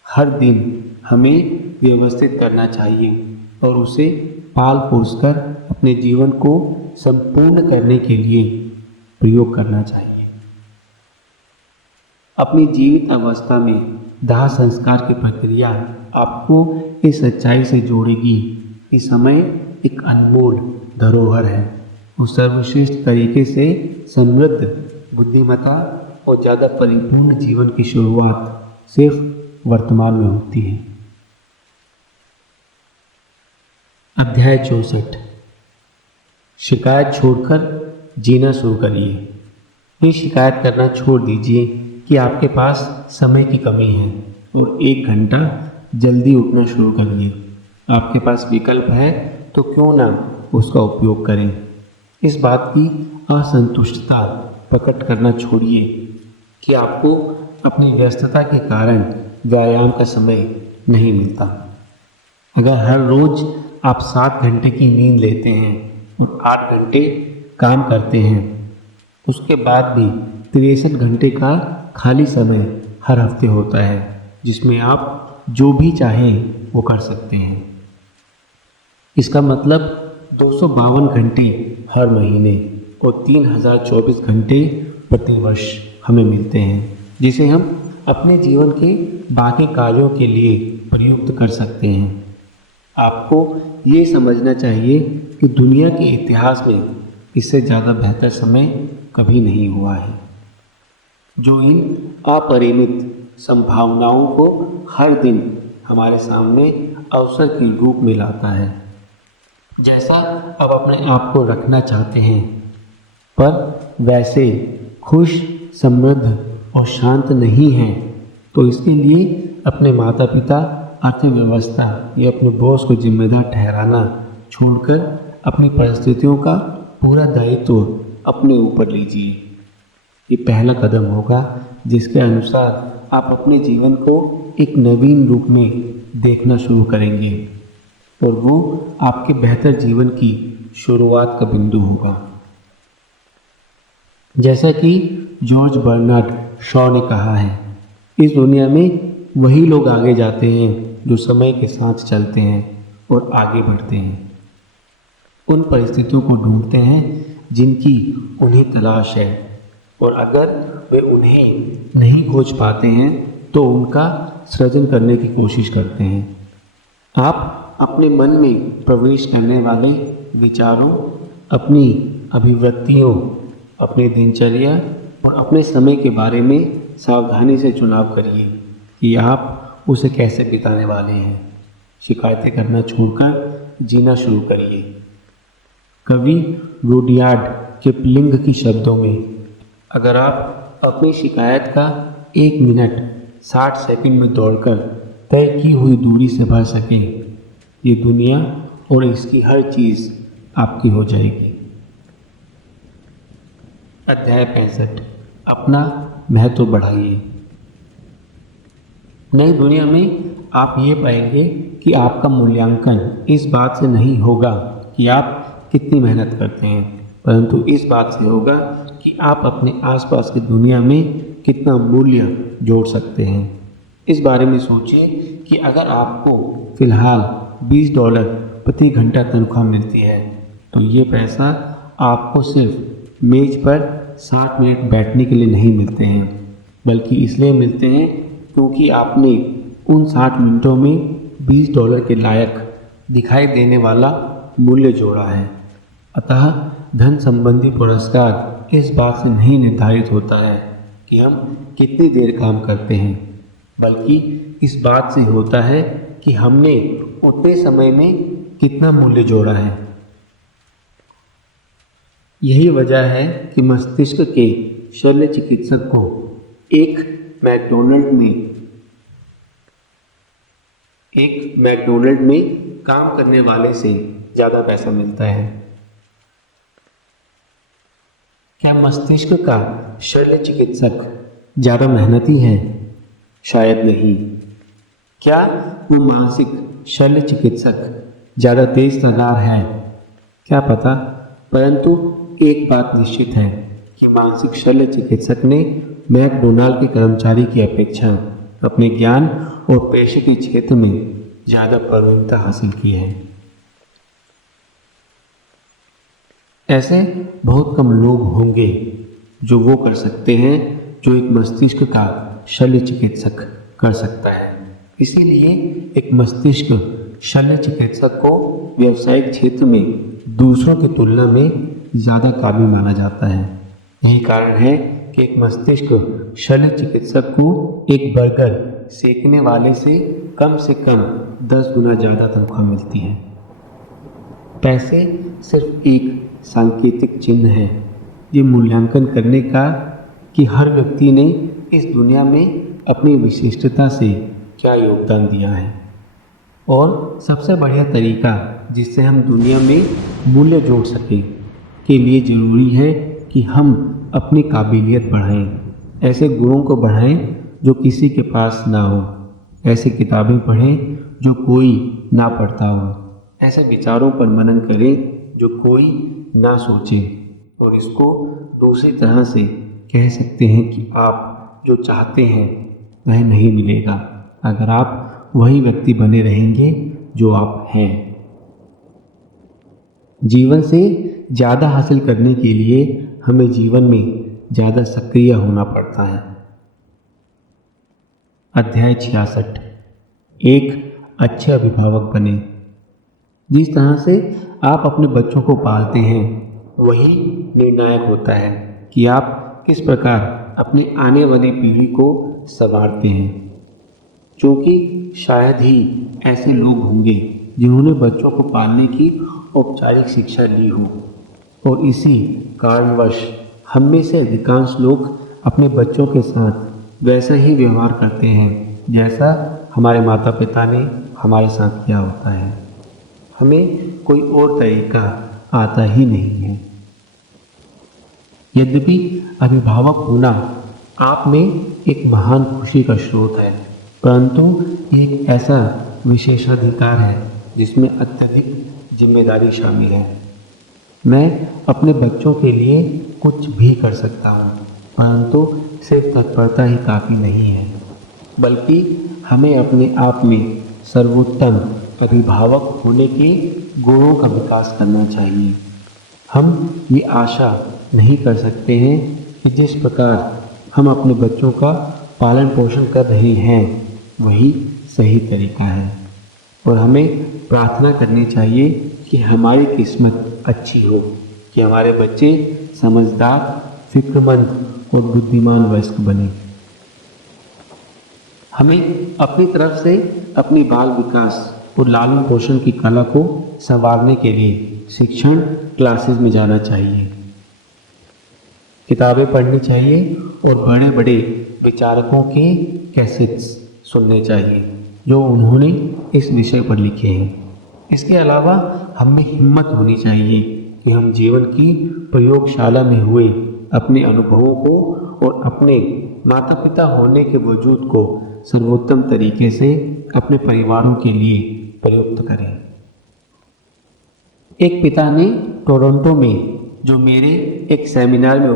हर दिन हमें व्यवस्थित करना चाहिए और उसे पाल पोस कर अपने जीवन को संपूर्ण करने के लिए प्रयोग करना चाहिए। अपनी जीवित अवस्था में दाह संस्कार की प्रक्रिया आपको इस सच्चाई से जोड़ेगी कि समय एक अनमोल धरोहर है। वो सर्वश्रेष्ठ तरीके से समृद्ध बुद्धिमत्ता और ज़्यादा परिपूर्ण जीवन की शुरुआत सिर्फ वर्तमान में होती है। अध्याय 64। शिकायत छोड़कर जीना शुरू करिए। ये शिकायत करना छोड़ दीजिए कि आपके पास समय की कमी है और 1 घंटा जल्दी उठना शुरू करिए। आपके पास विकल्प है तो क्यों ना उसका उपयोग करें। इस बात की असंतुष्टता प्रकट करना छोड़िए कि आपको अपनी व्यस्तता के कारण व्यायाम का समय नहीं मिलता। अगर हर रोज आप 7 घंटे की नींद लेते हैं और 8 घंटे काम करते हैं, उसके बाद भी 63 घंटे का खाली समय हर हफ्ते होता है जिसमें आप जो भी चाहें वो कर सकते हैं। इसका मतलब 252 घंटे हर महीने और 3024 घंटे प्रति वर्ष हमें मिलते हैं, जिसे हम अपने जीवन के बाकी कार्यों के लिए प्रयुक्त कर सकते हैं। आपको ये समझना चाहिए कि दुनिया के इतिहास में इससे ज़्यादा बेहतर समय कभी नहीं हुआ है, जो इन अपरिमित संभावनाओं को हर दिन हमारे सामने अवसर के रूप में लाता है। जैसा आप अपने आप को रखना चाहते हैं, पर वैसे खुश, समृद्ध और शांत नहीं हैं, तो इसके लिए अपने माता पिता, अर्थव्यवस्था या अपने बॉस को जिम्मेदार ठहराना छोड़कर अपनी परिस्थितियों का पूरा दायित्व अपने ऊपर लीजिए। ये पहला कदम होगा जिसके अनुसार आप अपने जीवन को एक नवीन रूप में देखना शुरू करेंगे और वो आपके बेहतर जीवन की शुरुआत का बिंदु होगा। जैसा कि जॉर्ज बर्नार्ड शॉ ने कहा है, इस दुनिया में वही लोग आगे जाते हैं जो समय के साथ चलते हैं और आगे बढ़ते हैं। उन परिस्थितियों को ढूंढते हैं जिनकी उन्हें तलाश है, और अगर वे उन्हें नहीं खोज पाते हैं तो उनका सृजन करने की कोशिश करते हैं। आप अपने मन में प्रवेश करने वाले विचारों, अपनी अभिव्यक्तियों, अपने दिनचर्या और अपने समय के बारे में सावधानी से चुनाव करिए कि आप उसे कैसे बिताने वाले हैं। शिकायतें करना छोड़कर जीना शुरू करिए। कवि रुडयार्ड किपलिंग के शब्दों में, अगर आप अपनी शिकायत का 1 मिनट 60 सेकंड में दौड़कर तय की हुई दूरी से भर सकें, ये दुनिया और इसकी हर चीज़ आपकी हो जाएगी। अध्याय 65। अपना महत्व बढ़ाइए। नई दुनिया में आप ये पाएंगे कि आपका मूल्यांकन इस बात से नहीं होगा कि आप कितनी मेहनत करते हैं, परंतु इस बात से होगा कि आप अपने आसपास की दुनिया में कितना मूल्य जोड़ सकते हैं। इस बारे में सोचिए कि अगर आपको फ़िलहाल $20 प्रति घंटा तनख्वाह मिलती है, तो ये पैसा आपको सिर्फ मेज पर 60 मिनट बैठने के लिए नहीं मिलते हैं, बल्कि इसलिए मिलते हैं क्योंकि आपने उन 60 मिनटों में $20 के लायक दिखाई देने वाला मूल्य जोड़ा है। अतः धन संबंधी पुरस्कार इस बात से नहीं निर्धारित होता है कि हम कितनी देर काम करते हैं, बल्कि इस बात से होता है कि हमने उतने समय में कितना मूल्य जोड़ा है। यही वजह है कि मस्तिष्क के शल्य चिकित्सक को एक मैकडोनल्ड में काम करने वाले से ज़्यादा पैसा मिलता है। क्या मस्तिष्क का शल्य चिकित्सक ज़्यादा मेहनती है? शायद नहीं। क्या वो मानसिक शल्य चिकित्सक ज़्यादा तेज तर्रार है? क्या पता। परंतु एक बात निश्चित है कि मानसिक शल्य चिकित्सक ने मैकडोनाल्ड के कर्मचारी की अपेक्षा अपने ज्ञान और पेशे के क्षेत्र में ज़्यादा प्रवीणता हासिल की है। ऐसे बहुत कम लोग होंगे जो वो कर सकते हैं जो एक मस्तिष्क का शल्य चिकित्सक कर सकता है। इसीलिए एक मस्तिष्क शल्य चिकित्सक को व्यावसायिक क्षेत्र में दूसरों की तुलना में ज़्यादा काबिल माना जाता है। यही कारण है कि एक मस्तिष्क शल्य चिकित्सक को एक बर्गर सेकने वाले से कम 10 गुना ज़्यादा तनख्वाह मिलती है। पैसे सिर्फ एक सांकेतिक चिन्ह है ये मूल्यांकन करने का कि हर व्यक्ति ने इस दुनिया में अपनी विशिष्टता से क्या योगदान दिया है। और सबसे बढ़िया तरीका जिससे हम दुनिया में मूल्य जोड़ सकें के लिए ज़रूरी है कि हम अपनी काबिलियत बढ़ाएं, ऐसे गुणों को बढ़ाएं जो किसी के पास ना हो, ऐसे किताबें पढ़ें जो कोई ना पढ़ता हो, ऐसे विचारों पर मनन करें जो कोई ना सोचे। और इसको दूसरी तरह से कह सकते हैं कि आप जो चाहते हैं वह नहीं मिलेगा अगर आप वही व्यक्ति बने रहेंगे जो आप हैं। जीवन से ज़्यादा हासिल करने के लिए हमें जीवन में ज़्यादा सक्रिय होना पड़ता है। अध्याय 66। एक अच्छे अभिभावक बने। जिस तरह से आप अपने बच्चों को पालते हैं वही निर्णायक होता है कि आप किस प्रकार अपने आने वाली पीढ़ी को संवारते हैं। क्योंकि शायद ही ऐसे लोग होंगे जिन्होंने बच्चों को पालने की औपचारिक शिक्षा ली हो, और इसी कारणवश हम में से अधिकांश लोग अपने बच्चों के साथ वैसा ही व्यवहार करते हैं जैसा हमारे माता पिता ने हमारे साथ किया होता है। हमें कोई और तरीका आता ही नहीं है। यद्यपि अभिभावक होना आप में एक महान खुशी का स्रोत है, परंतु एक ऐसा विशेषाधिकार है जिसमें अत्यधिक जिम्मेदारी शामिल है। मैं अपने बच्चों के लिए कुछ भी कर सकता हूँ, परंतु सिर्फ तत्परता ही काफ़ी नहीं है, बल्कि हमें अपने आप में सर्वोत्तम अभिभावक होने के गुणों का विकास करना चाहिए। हम ये आशा नहीं कर सकते हैं कि जिस प्रकार हम अपने बच्चों का पालन पोषण कर रहे हैं वही सही तरीका है, और हमें प्रार्थना करनी चाहिए कि हमारी किस्मत अच्छी हो, कि हमारे बच्चे समझदार, फिक्रमंद और बुद्धिमान वयस्क बने। हमें अपनी तरफ से अपनी बाल विकास और लालन पोषण की कला को संवारने के लिए शिक्षण क्लासेस में जाना चाहिए, किताबें पढ़नी चाहिए और बड़े बड़े विचारकों के कैसेट्स सुनने चाहिए जो उन्होंने इस विषय पर लिखे हैं। इसके अलावा हमें हिम्मत होनी चाहिए कि हम जीवन की प्रयोगशाला में हुए अपने अनुभवों को और अपने माता पिता होने के वजूद को सर्वोत्तम तरीके से अपने परिवारों के लिए प्रयुक्त करें। एक पिता ने टोरंटो में जो मेरे एक सेमिनार में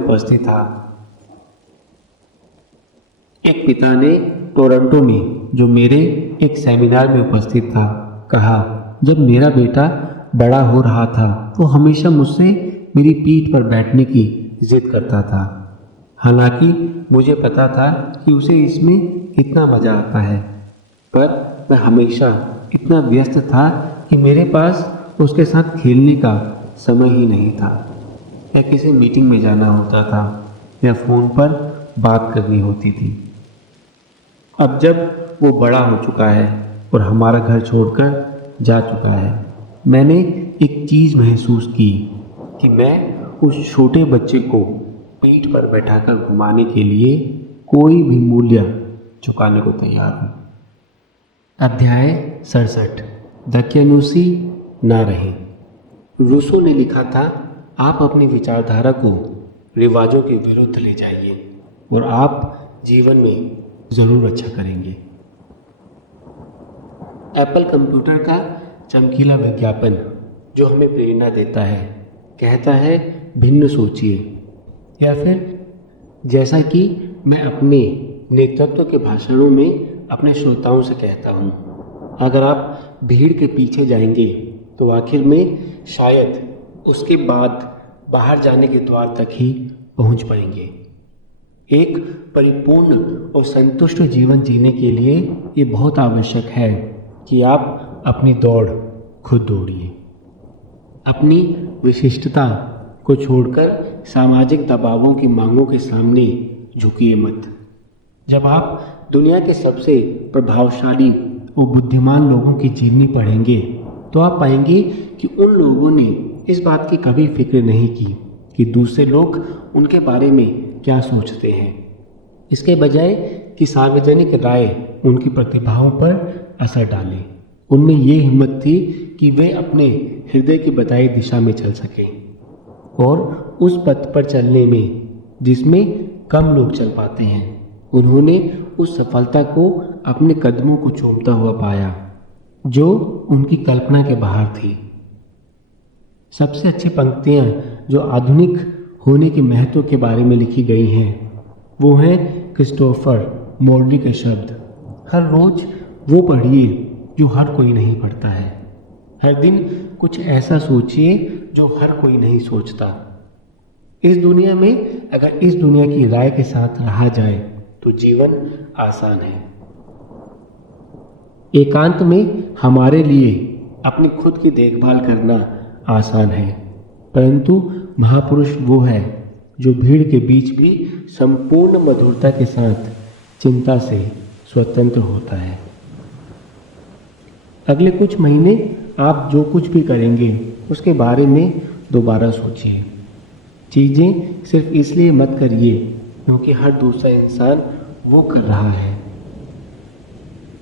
उपस्थित था कहा, जब मेरा बेटा बड़ा हो रहा था तो हमेशा मुझसे मेरी पीठ पर बैठने की जिद करता था। हालांकि मुझे पता था कि उसे इसमें कितना मज़ा आता है, पर मैं हमेशा इतना व्यस्त था कि मेरे पास उसके साथ खेलने का समय ही नहीं था। या किसी मीटिंग में जाना होता था या फ़ोन पर बात करनी होती थी। अब जब वो बड़ा हो चुका है और हमारा घर छोड़कर जा चुका है, मैंने एक चीज़ महसूस की कि मैं उस छोटे बच्चे को पीठ पर बैठाकर घुमाने के लिए कोई भी मूल्य चुकाने को तैयार हूँ। अध्याय 67 दकियानुसी ना रहें। रूसो ने लिखा था, आप अपनी विचारधारा को रिवाजों के विरुद्ध ले जाइए और आप जीवन में ज़रूर अच्छा करेंगे। एप्पल कंप्यूटर का चमकीला विज्ञापन जो हमें प्रेरणा देता है, कहता है भिन्न सोचिए, या फिर जैसा कि मैं अपने नेतृत्व के भाषणों में अपने श्रोताओं से कहता हूँ, अगर आप भीड़ के पीछे जाएंगे तो आखिर में शायद उसके बाद बाहर जाने के द्वार तक ही पहुँच पाएंगे। एक परिपूर्ण और संतुष्ट जीवन जीने के लिए ये बहुत आवश्यक है कि आप अपनी दौड़ खुद दौड़िए। अपनी विशिष्टता को छोड़कर सामाजिक दबावों की मांगों के सामने झुकिए मत। जब आप दुनिया के सबसे प्रभावशाली और बुद्धिमान लोगों की जीवनी पढ़ेंगे तो आप पाएंगे कि उन लोगों ने इस बात की कभी फिक्र नहीं की कि दूसरे लोग उनके बारे में क्या सोचते हैं। इसके बजाय कि सार्वजनिक राय उनकी प्रतिभाओं पर असर डाले, उनमें ये हिम्मत थी कि वे अपने हृदय की बताई दिशा में चल सकें और उस पथ पर चलने में जिसमें कम लोग चल पाते हैं, उन्होंने उस सफलता को अपने कदमों को चूमता हुआ पाया जो उनकी कल्पना के बाहर थी। सबसे अच्छी पंक्तियाँ जो आधुनिक होने के महत्व के बारे में लिखी गई हैं वो हैं क्रिस्टोफर मोरली के शब्द, हर रोज वो पढ़िए जो हर कोई नहीं पढ़ता है, हर दिन कुछ ऐसा सोचिए जो हर कोई नहीं सोचता। इस दुनिया में अगर इस दुनिया की राय के साथ रहा जाए तो जीवन आसान है। एकांत में हमारे लिए अपनी खुद की देखभाल करना आसान है, परंतु महापुरुष वो है जो भीड़ के बीच भी संपूर्ण मधुरता के साथ चिंता से स्वतंत्र होता है। अगले कुछ महीने आप जो कुछ भी करेंगे उसके बारे में दोबारा सोचिए। चीज़ें सिर्फ इसलिए मत करिए क्योंकि हर दूसरा इंसान वो कर रहा है।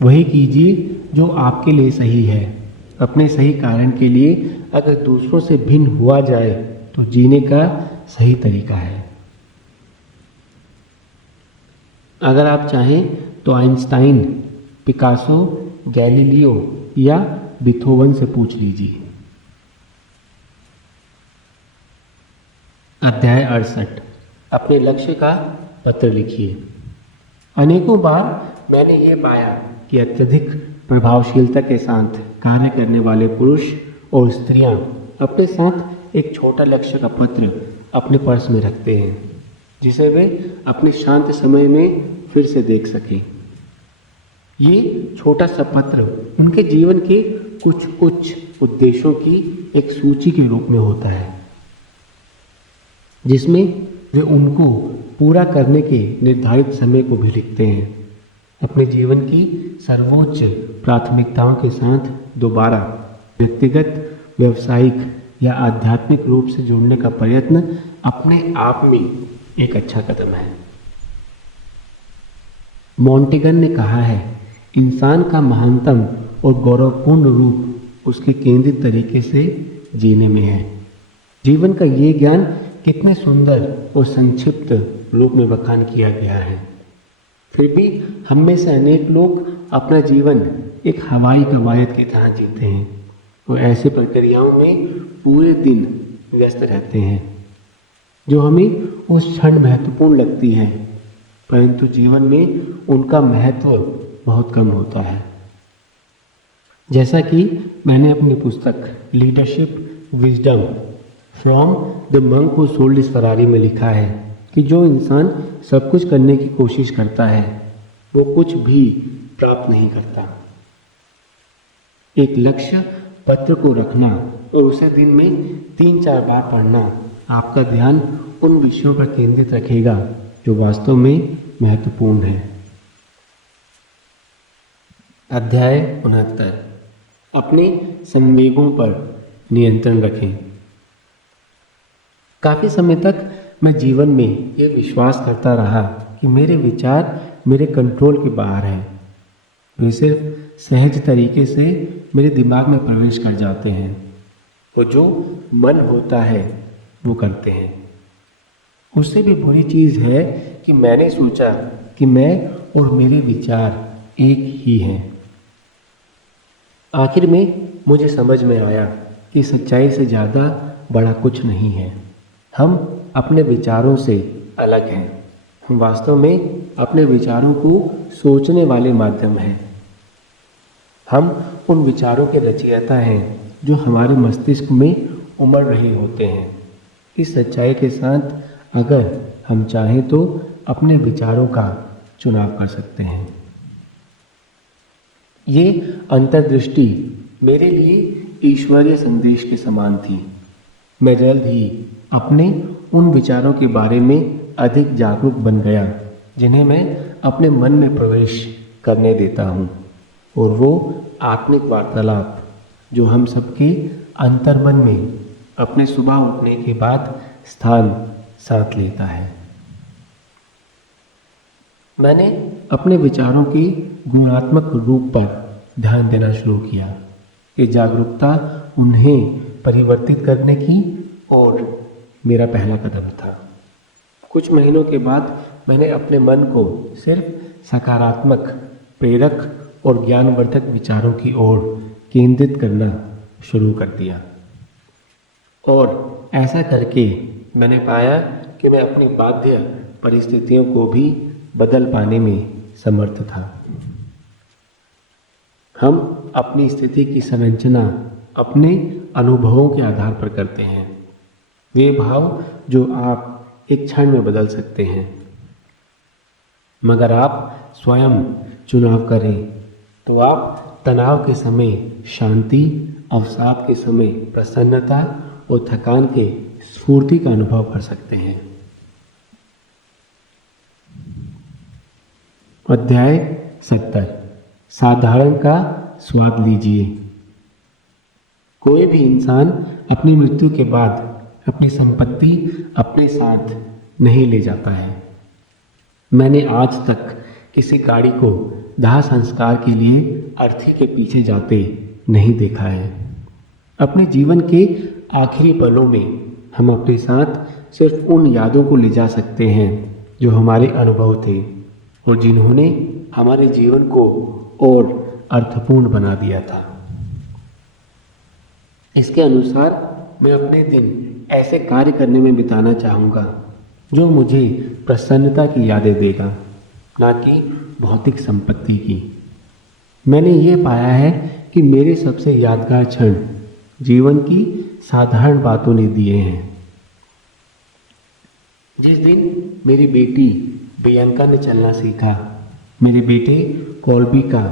वही कीजिए जो आपके लिए सही है। अपने सही कारण के लिए अगर दूसरों से भिन्न हुआ जाए तो जीने का सही तरीका है। अगर आप चाहें तो आइंस्टाइन, पिकासो, गैलीलियो या बीथोवन से पूछ लीजिए। अध्याय 68 अपने लक्ष्य का पत्र लिखिए। अनेकों बार मैंने ये पाया कि अत्यधिक प्रभावशीलता के साथ कार्य करने वाले पुरुष और स्त्रियां अपने साथ एक छोटा लक्ष्य का पत्र अपने पर्स में रखते हैं जिसे वे अपने शांत समय में फिर से देख सकें। ये छोटा सा पत्र उनके जीवन के कुछ उच्च उद्देश्यों की एक सूची के रूप में होता है जिसमें वे उनको पूरा करने के निर्धारित समय को भी लिखते हैं। अपने जीवन की सर्वोच्च प्राथमिकताओं के साथ दोबारा व्यक्तिगत, व्यावसायिक या आध्यात्मिक रूप से जुड़ने का प्रयत्न अपने आप में एक अच्छा कदम है। मॉन्टेगन ने कहा है, इंसान का महानतम और गौरवपूर्ण रूप उसके केंद्रित तरीके से जीने में है। जीवन का ये ज्ञान कितने सुंदर और संक्षिप्त रूप में बखान किया गया है। फिर भी हम में से अनेक लोग अपना जीवन एक हवाई कवायद की तरह जीते हैं और ऐसी प्रक्रियाओं में पूरे दिन व्यस्त रहते हैं जो हमें उस क्षण महत्वपूर्ण लगती हैं, परंतु जीवन में उनका महत्व बहुत कम होता है। जैसा कि मैंने अपनी पुस्तक leadership wisdom from the monk who sold his Ferrari में लिखा है कि जो इंसान सब कुछ करने की कोशिश करता है वो कुछ भी प्राप्त नहीं करता। एक लक्ष्य पत्र को रखना और उसे दिन में 3-4 बार पढ़ना आपका ध्यान उन विषयों पर केंद्रित रखेगा जो वास्तव में महत्वपूर्ण है। अध्याय 69। अपने संवेगों पर नियंत्रण रखें। काफ़ी समय तक मैं जीवन में ये विश्वास करता रहा कि मेरे विचार मेरे कंट्रोल के बाहर हैं। वे सिर्फ सहज तरीके से मेरे दिमाग में प्रवेश कर जाते हैं और जो मन होता है वो करते हैं। उससे भी बुरी चीज़ है कि मैंने सोचा कि मैं और मेरे विचार एक ही हैं। आखिर में मुझे समझ में आया कि सच्चाई से ज़्यादा बड़ा कुछ नहीं है। हम अपने विचारों से अलग हैं। हम वास्तव में अपने विचारों को सोचने वाले माध्यम हैं। हम उन विचारों के रचयिता हैं जो हमारे मस्तिष्क में उमड़ रहे होते हैं। इस सच्चाई के साथ अगर हम चाहें तो अपने विचारों का चुनाव कर सकते हैं। ये अंतर्दृष्टि मेरे लिए ईश्वरीय संदेश के समान थी। मैं जल्द ही अपने उन विचारों के बारे में अधिक जागरूक बन गया जिन्हें मैं अपने मन में प्रवेश करने देता हूँ, और वो आत्मिक वार्तालाप जो हम सबके अंतर्मन में अपने सुबह उठने के बाद स्थान साथ लेता है। मैंने अपने विचारों के गुणात्मक रूप पर ध्यान देना शुरू किया। ये जागरूकता उन्हें परिवर्तित करने की और मेरा पहला कदम था। कुछ महीनों के बाद मैंने अपने मन को सिर्फ सकारात्मक, प्रेरक और ज्ञानवर्धक विचारों की ओर केंद्रित करना शुरू कर दिया, और ऐसा करके मैंने पाया कि मैं अपनी बाध्य परिस्थितियों को भी बदल पाने में समर्थ था। हम अपनी स्थिति की संरचना अपने अनुभवों के आधार पर करते हैं। वे भाव जो आप एक क्षण में बदल सकते हैं, मगर आप स्वयं चुनाव करें तो आप तनाव के समय शांति, अवसाद के समय प्रसन्नता और थकान के स्फूर्ति का अनुभव कर सकते हैं। अध्याय 70। साधारण का स्वाद लीजिए। कोई भी इंसान अपनी मृत्यु के बाद अपनी संपत्ति अपने साथ नहीं ले जाता है। मैंने आज तक किसी गाड़ी को दाह संस्कार के लिए अर्थी के पीछे जाते नहीं देखा है। अपने जीवन के आखिरी पलों में हम अपने साथ सिर्फ उन यादों को ले जा सकते हैं जो हमारे अनुभव थे और जिन्होंने हमारे जीवन को और अर्थपूर्ण बना दिया था। इसके अनुसार मैं अपने दिन ऐसे कार्य करने में बिताना चाहूँगा जो मुझे प्रसन्नता की यादें देगा, ना कि भौतिक संपत्ति की। मैंने ये पाया है कि मेरे सबसे यादगार क्षण जीवन की साधारण बातों ने दिए हैं। जिस दिन मेरी बेटी बियांका ने चलना सीखा, मेरे बेटे कॉल्बी का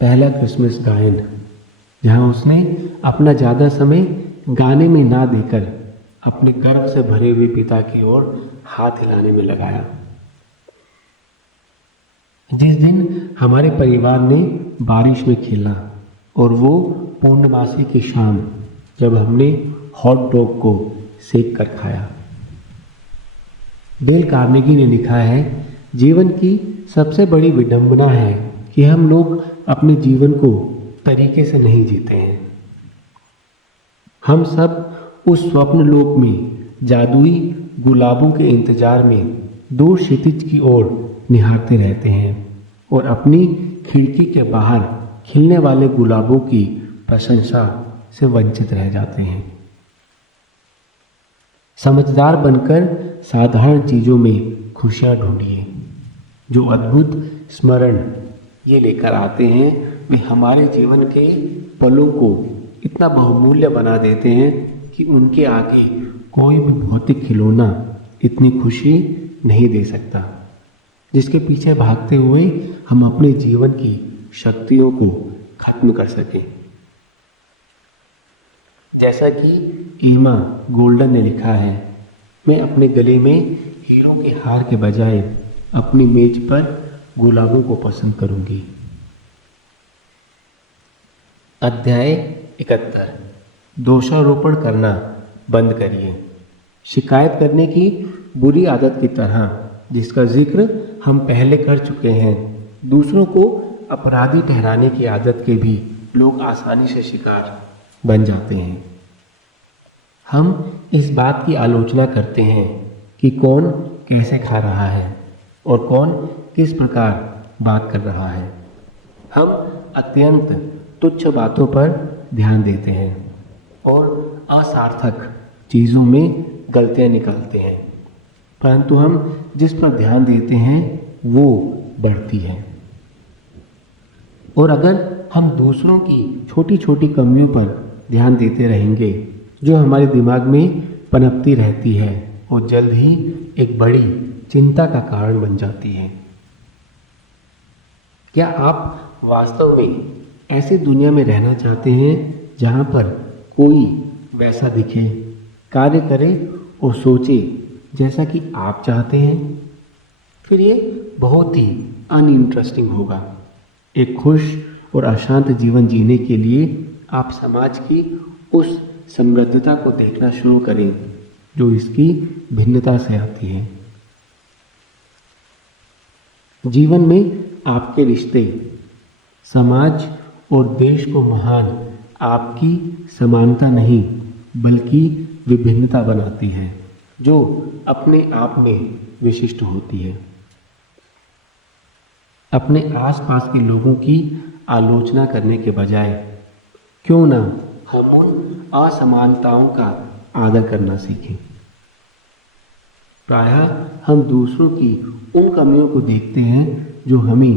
पहला क्रिसमस गायन, जहां उसने अपना ज़्यादा समय गाने में ना देकर अपने गर्व से भरे हुए पिता की ओर हाथ हिलाने में लगाया। जिस दिन हमारे परिवार ने बारिश में खेला और वो पूर्णमासी की शाम जब हमने हॉट डॉग को सेक कर खाया। डेल कार्नेगी ने लिखा है, जीवन की सबसे बड़ी विडंबना है कि हम लोग अपने जीवन को तरीके से नहीं जीते हैं। हम सब उस स्वप्न लोक में जादुई गुलाबों के इंतजार में दूर क्षितिज की ओर निहारते रहते हैं और अपनी खिड़की के बाहर खिलने वाले गुलाबों की प्रशंसा से वंचित रह जाते हैं। समझदार बनकर साधारण चीज़ों में खुशियाँ ढूंढिए। जो अद्भुत स्मरण ये लेकर आते हैं वे हमारे जीवन के पलों को इतना बहुमूल्य बना देते हैं कि उनके आगे कोई भी भौतिक खिलौना इतनी खुशी नहीं दे सकता, जिसके पीछे भागते हुए हम अपने जीवन की शक्तियों को खत्म कर सकें। जैसा कि एमा गोल्डन ने लिखा है, मैं अपने गले में हीरों के हार के बजाय अपनी मेज पर गुलाबों को पसंद करूंगी। अध्याय 71। दोषारोपण करना बंद करिए। शिकायत करने की बुरी आदत की तरह, जिसका जिक्र हम पहले कर चुके हैं, दूसरों को अपराधी ठहराने की आदत के भी लोग आसानी से शिकार बन जाते हैं। हम इस बात की आलोचना करते हैं कि कौन कैसे खा रहा है और कौन किस प्रकार बात कर रहा है। हम अत्यंत तुच्छ बातों पर ध्यान देते हैं और असार्थक चीज़ों में गलतियाँ निकालते हैं, परंतु हम जिस पर ध्यान देते हैं वो बढ़ती है। और अगर हम दूसरों की छोटी छोटी कमियों पर ध्यान देते रहेंगे, जो हमारे दिमाग में पनपती रहती है और जल्द ही एक बड़ी चिंता का कारण बन जाती है। क्या आप वास्तव में ऐसी दुनिया में रहना चाहते हैं जहाँ पर कोई वैसा दिखे, कार्य करे और सोचे जैसा कि आप चाहते हैं? फिर ये बहुत ही अनइंटरेस्टिंग होगा। एक खुश और अशांत जीवन जीने के लिए आप समाज की उस समृद्धता को देखना शुरू करें जो इसकी भिन्नता से आती है। जीवन में आपके रिश्ते, समाज और देश को महान आपकी समानता नहीं बल्कि विभिन्नता बनाती है, जो अपने आप में विशिष्ट होती है। अपने आसपास के लोगों की आलोचना करने के बजाय क्यों ना हम उन असमानताओं का आदर करना सीखें। प्रायः हम दूसरों की उन कमियों को देखते हैं जो हमें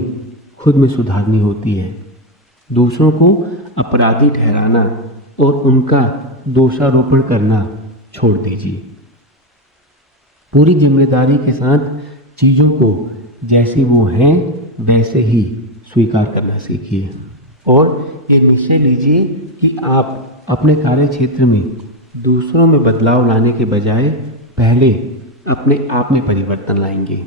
खुद में सुधारनी होती है। दूसरों को अपराधी ठहराना और उनका दोषारोपण करना छोड़ दीजिए। पूरी जिम्मेदारी के साथ चीज़ों को जैसी वो हैं वैसे ही स्वीकार करना सीखिए और ये निश्चय लीजिए कि आप अपने कार्य क्षेत्र में दूसरों में बदलाव लाने के बजाय पहले अपने आप में परिवर्तन लाएंगे।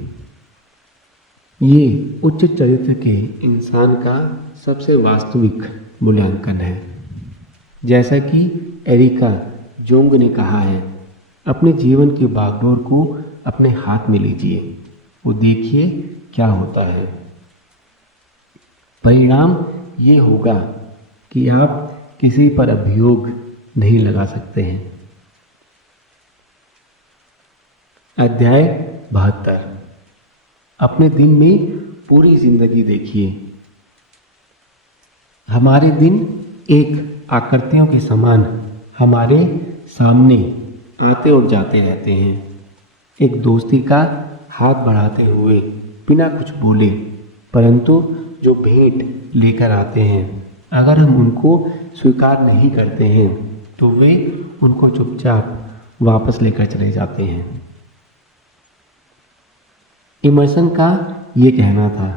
ये उच्च चरित्र के इंसान का सबसे वास्तविक मूल्यांकन है। जैसा कि एरिका जोंग ने कहा है, अपने जीवन की बागडोर को अपने हाथ में लीजिए, वो देखिए क्या होता है। परिणाम ये होगा कि आप किसी पर अभियोग नहीं लगा सकते हैं। अध्याय 72। अपने दिन में पूरी जिंदगी देखिए। हमारे दिन एक आकृतियों के समान हमारे सामने आते और जाते रहते हैं, एक दोस्ती का हाथ बढ़ाते हुए बिना कुछ बोले, परंतु जो भेंट लेकर आते हैं, अगर हम उनको स्वीकार नहीं करते हैं तो वे उनको चुपचाप वापस लेकर चले जाते हैं। इमर्सन का ये कहना था,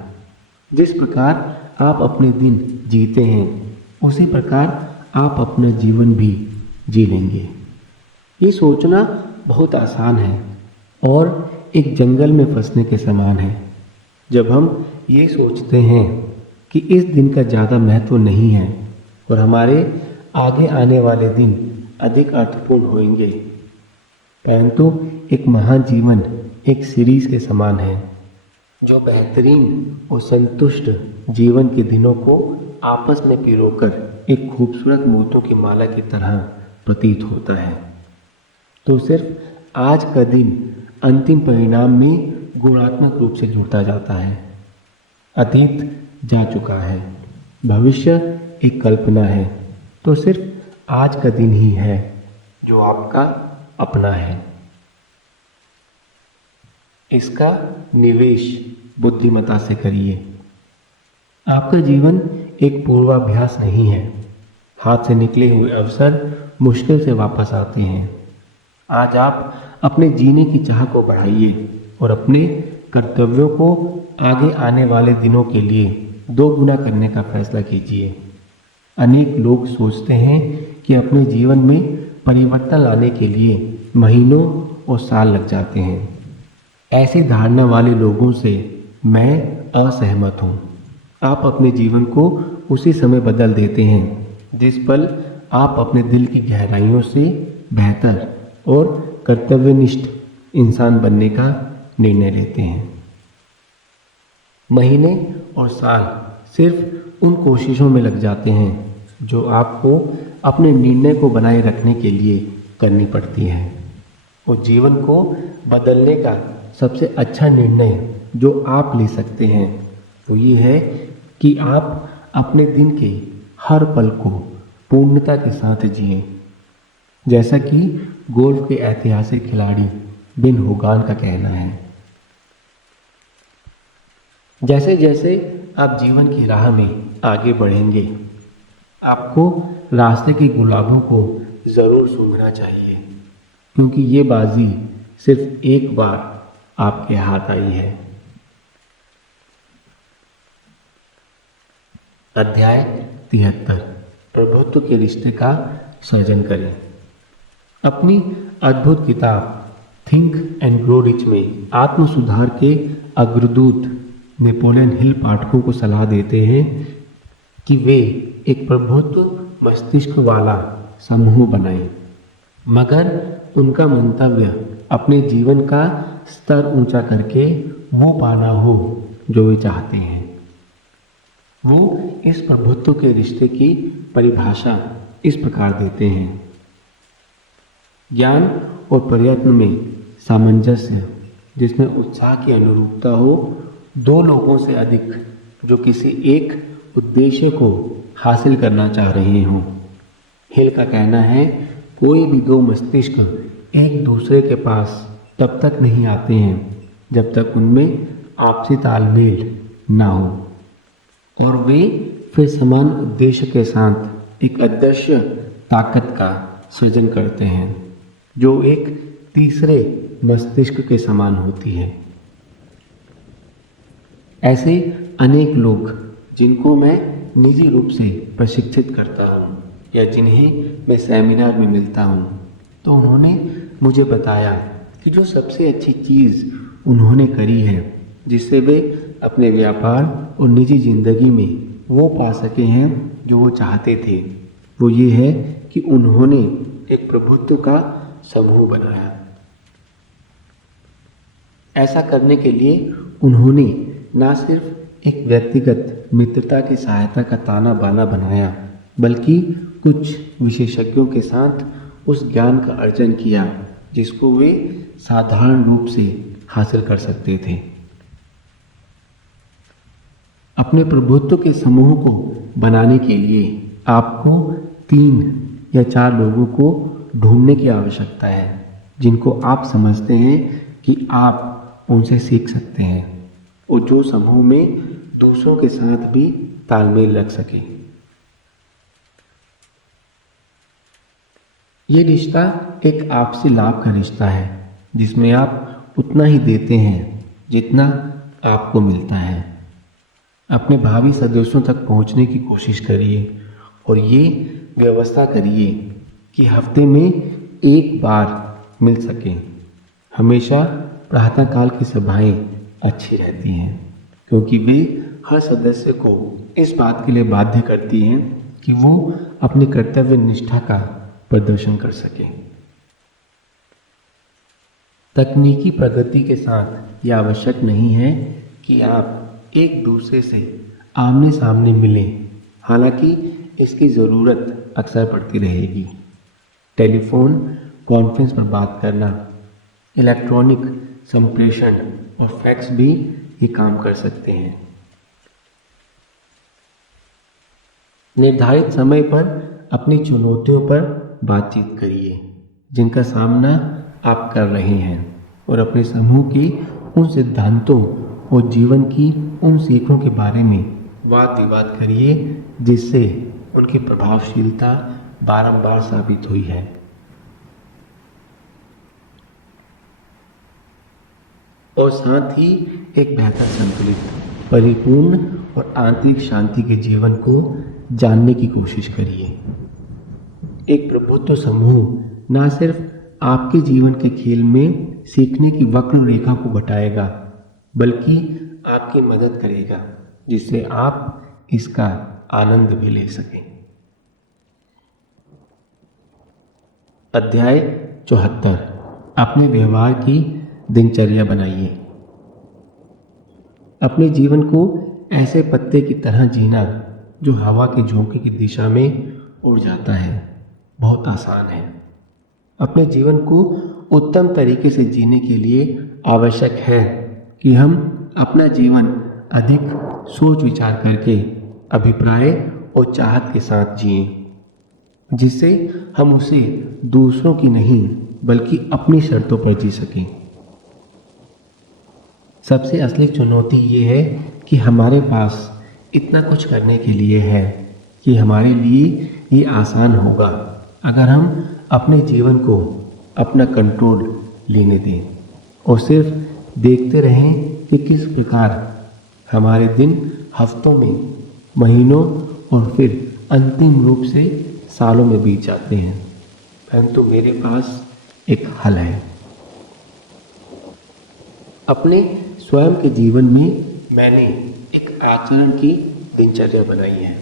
जिस प्रकार आप अपने दिन जीते हैं उसी प्रकार आप अपना जीवन भी जी लेंगे। ये सोचना बहुत आसान है और एक जंगल में फंसने के समान है। जब हम ये सोचते हैं कि इस दिन का ज़्यादा महत्व नहीं है और हमारे आगे आने वाले दिन अधिक अर्थपूर्ण होंगे, परंतु एक महान जीवन एक सीरीज के समान है जो बेहतरीन और संतुष्ट जीवन के दिनों को आपस में पिरोकर एक खूबसूरत मोतियों की माला की तरह प्रतीत होता है। तो सिर्फ आज का दिन अंतिम परिणाम में गुणात्मक रूप से जुड़ता जाता है। अतीत जा चुका है, भविष्य एक कल्पना है, तो सिर्फ आज का दिन ही है जो आपका अपना है। इसका निवेश बुद्धिमत्ता से करिए। आपका जीवन एक पूर्वाभ्यास नहीं है। हाथ से निकले हुए अवसर मुश्किल से वापस आते हैं। आज आप अपने जीने की चाह को बढ़ाइए और अपने कर्तव्यों को आगे आने वाले दिनों के लिए 2 गुना करने का फैसला कीजिए। अनेक लोग सोचते हैं कि अपने जीवन में परिवर्तन लाने के लिए महीनों और साल लग जाते हैं। ऐसी धारणा वाले लोगों से मैं असहमत हूँ। आप अपने जीवन को उसी समय बदल देते हैं जिस पल आप अपने दिल की गहराइयों से बेहतर और कर्तव्यनिष्ठ इंसान बनने का निर्णय लेते हैं। महीने और साल सिर्फ उन कोशिशों में लग जाते हैं जो आपको अपने निर्णय को बनाए रखने के लिए करनी पड़ती हैं। और जीवन को बदलने का सबसे अच्छा निर्णय जो आप ले सकते हैं वो ये है कि आप अपने दिन के हर पल को पूर्णता के साथ जिएं। जैसा कि गोल्फ के ऐतिहासिक खिलाड़ी बिन होगान का कहना है, जैसे जैसे आप जीवन की राह में आगे बढ़ेंगे आपको रास्ते के गुलाबों को ज़रूर सूंघना चाहिए, क्योंकि ये बाजी सिर्फ एक बार आपके हाथ आई है। अध्याय 73 प्रभुत्व के रिश्ते का सृजन करें। अपनी अद्भुत किताब थिंक एंड ग्रो रिच में आत्म सुधार के अग्रदूत नेपोलियन हिल पाठकों को सलाह देते हैं कि वे एक प्रभुत्व मस्तिष्क वाला समूह बनाएं, मगर उनका मंतव्य अपने जीवन का स्तर ऊंचा करके वो पाना हो जो वे चाहते हैं। वो इस प्रभुत्व के रिश्ते की परिभाषा इस प्रकार देते हैं: ज्ञान और प्रयत्न में सामंजस्य, जिसमें उत्साह की अनुरूपता हो, दो लोगों से अधिक जो किसी एक उद्देश्य को हासिल करना चाह रहे हों। हिल का कहना है कोई भी दो मस्तिष्क एक दूसरे के पास तब तक नहीं आते हैं जब तक उनमें आपसी तालमेल ना हो और वे फिर समान उद्देश्य के साथ एक अदृश्य ताकत का सृजन करते हैं जो एक तीसरे मस्तिष्क के समान होती है। ऐसे अनेक लोग जिनको मैं निजी रूप से प्रशिक्षित करता हूँ या जिन्हें मैं सेमिनार में मिलता हूँ, तो उन्होंने मुझे बताया कि जो सबसे अच्छी चीज़ उन्होंने करी है जिससे वे अपने व्यापार और निजी जिंदगी में वो पा सके हैं जो वो चाहते थे, वो ये है कि उन्होंने एक प्रभुत्व का समूह बनाया। ऐसा करने के लिए उन्होंने ना सिर्फ एक व्यक्तिगत मित्रता की सहायता का ताना बाना बनाया, बल्कि कुछ विशेषज्ञों के साथ उस ज्ञान का अर्जन किया जिसको वे साधारण रूप से हासिल कर सकते थे। अपने प्रभुत्व के समूह को बनाने के लिए आपको 3 या 4 लोगों को ढूंढने की आवश्यकता है जिनको आप समझते हैं कि आप उनसे सीख सकते हैं और जो समूह में दूसरों के साथ भी तालमेल रख सके। ये रिश्ता एक आपसी लाभ का रिश्ता है जिसमें आप उतना ही देते हैं जितना आपको मिलता है। अपने भावी सदस्यों तक पहुंचने की कोशिश करिए और ये व्यवस्था करिए कि हफ्ते में एक बार मिल सकें। हमेशा प्रातःकाल की सभाएं अच्छी रहती हैं क्योंकि वे हर सदस्य को इस बात के लिए बाध्य करती हैं कि वो अपनी कर्तव्य निष्ठा का प्रदर्शन कर सके। तकनीकी प्रगति के साथ ये आवश्यक नहीं है कि आप एक दूसरे से आमने सामने मिलें, हालांकि इसकी ज़रूरत अक्सर पड़ती रहेगी। टेलीफोन कॉन्फ्रेंस पर बात करना, इलेक्ट्रॉनिक संप्रेषण और फैक्स भी ये काम कर सकते हैं। निर्धारित समय पर अपनी चुनौतियों पर बातचीत करिए जिनका सामना आप कर रहे हैं और अपने समूह की उन सिद्धांतों और जीवन की उन सीखों के बारे में वाद विवाद करिए जिससे उनकी प्रभावशीलता बारंबार साबित हुई है। और साथ ही एक बेहतर संतुलित, परिपूर्ण और आंतरिक शांति के जीवन को जानने की कोशिश करिए। एक प्रभुत्व समूह ना सिर्फ आपके जीवन के खेल में सीखने की वक्र रेखा को घटाएगा, बल्कि आपकी मदद करेगा जिससे आप इसका आनंद भी ले सकें। अध्याय 74। अपने व्यवहार की दिनचर्या बनाइए। अपने जीवन को ऐसे पत्ते की तरह जीना जो हवा के झोंके की दिशा में उड़ जाता है बहुत आसान है। अपने जीवन को उत्तम तरीके से जीने के लिए आवश्यक है कि हम अपना जीवन अधिक सोच विचार करके अभिप्राय और चाहत के साथ जिएं, जिससे हम उसे दूसरों की नहीं बल्कि अपनी शर्तों पर जी सकें। सबसे असली चुनौती ये है कि हमारे पास इतना कुछ करने के लिए है कि हमारे लिए ये आसान होगा अगर हम अपने जीवन को अपना कंट्रोल लेने दें और सिर्फ देखते रहें कि किस प्रकार हमारे दिन हफ्तों में, महीनों और फिर अंतिम रूप से सालों में बीत जाते हैं। परंतु मेरे पास एक हल है। अपने स्वयं के जीवन में मैंने एक आचरण की दिनचर्या बनाई है।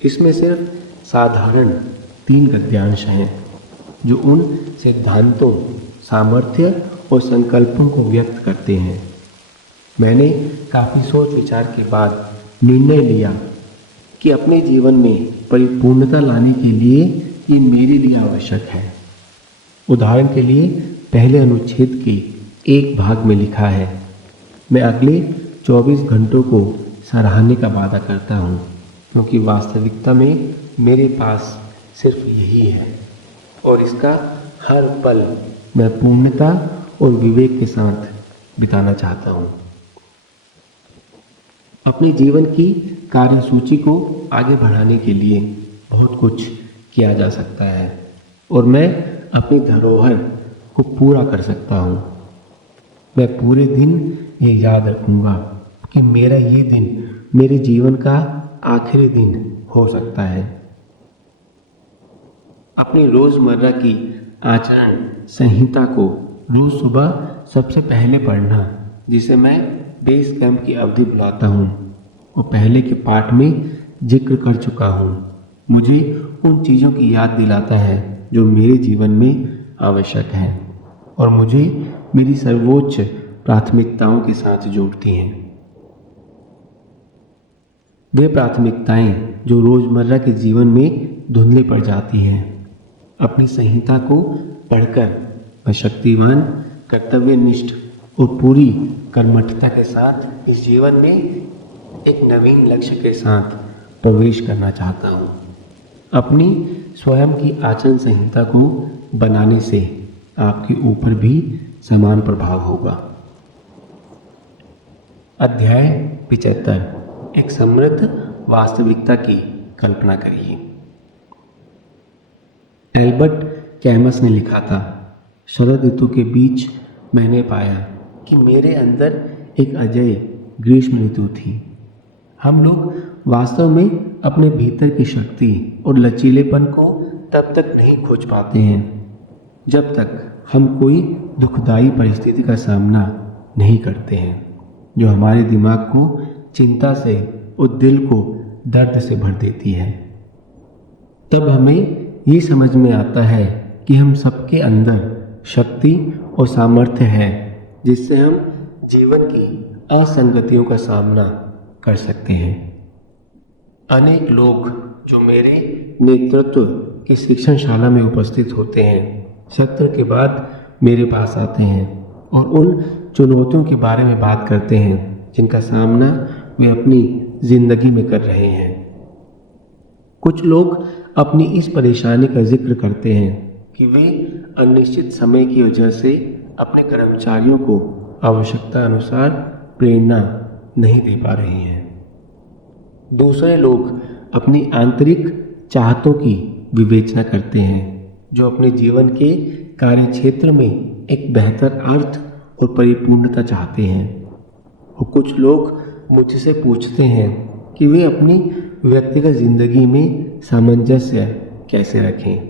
इसमें सिर्फ साधारण 3 गद्यांश हैं जो उन सिद्धांतों, सामर्थ्य और संकल्पों को व्यक्त करते हैं। मैंने काफ़ी सोच विचार के बाद निर्णय लिया कि अपने जीवन में परिपूर्णता लाने के लिए ये मेरे लिए आवश्यक है। उदाहरण के लिए पहले अनुच्छेद के एक भाग में लिखा है, मैं अगले 24 घंटों को सराहने का वादा करता हूँ क्योंकि वास्तविकता में मेरे पास सिर्फ यही है और इसका हर पल मैं पूर्णता और विवेक के साथ बिताना चाहता हूँ। अपने जीवन की कार्यसूची को आगे बढ़ाने के लिए बहुत कुछ किया जा सकता है और मैं अपनी धरोहर को पूरा कर सकता हूँ। मैं पूरे दिन ये याद रखूँगा कि मेरा ये दिन मेरे जीवन का आखिरी दिन हो सकता है। अपनी रोज़मर्रा की आचरण संहिता को रोज़ सुबह सबसे पहले पढ़ना, जिसे मैं बेस कैंप की अवधि बुलाता हूँ और पहले के पाठ में जिक्र कर चुका हूँ, मुझे उन चीज़ों की याद दिलाता है जो मेरे जीवन में आवश्यक हैं और मुझे मेरी सर्वोच्च प्राथमिकताओं के साथ जोड़ती हैं। वे प्राथमिकताएं जो रोज़मर्रा के जीवन में धुंधली पड़ जाती हैं। अपनी संहिता को पढ़कर मैं शक्तिवान, कर्तव्यनिष्ठ और पूरी कर्मठता के साथ इस जीवन में एक नवीन लक्ष्य के साथ प्रवेश करना चाहता हूँ। अपनी स्वयं की आचरण संहिता को बनाने से आपके ऊपर भी समान प्रभाव होगा। अध्याय 75। एक समृद्ध वास्तविकता की कल्पना करिए। एल्बर्ट कैमस ने लिखा था, शरद ऋतु के बीच मैंने पाया कि मेरे अंदर एक अजय ग्रीष्म ऋतु थी। हम लोग वास्तव में अपने भीतर की शक्ति और लचीलेपन को तब तक नहीं खोज पाते हैं जब तक हम कोई दुखदाई परिस्थिति का सामना नहीं करते हैं जो हमारे दिमाग को चिंता से और दिल को दर्द से भर देती है। तब हमें ये समझ में आता है कि हम सबके अंदर शक्ति और सामर्थ्य है जिससे हम जीवन की असंगतियों का सामना कर सकते हैं। अनेक लोग जो मेरे नेतृत्व की शिक्षणशाला में उपस्थित होते हैं, सत्र के बाद मेरे पास आते हैं और उन चुनौतियों के बारे में बात करते हैं जिनका सामना वे अपनी जिंदगी में कर रहे हैं। कुछ लोग अपनी इस परेशानी का जिक्र करते हैं कि वे अनिश्चित समय की वजह से अपने कर्मचारियों को आवश्यकता अनुसार प्रेरणा नहीं दे पा रहे हैं। दूसरे लोग अपनी आंतरिक चाहतों की विवेचना करते हैं जो अपने जीवन के कार्य क्षेत्र में एक बेहतर अर्थ और परिपूर्णता चाहते हैं। और कुछ लोग मुझसे पूछते हैं कि वे अपनी व्यक्तिगत जिंदगी में सामंजस्य कैसे रखें।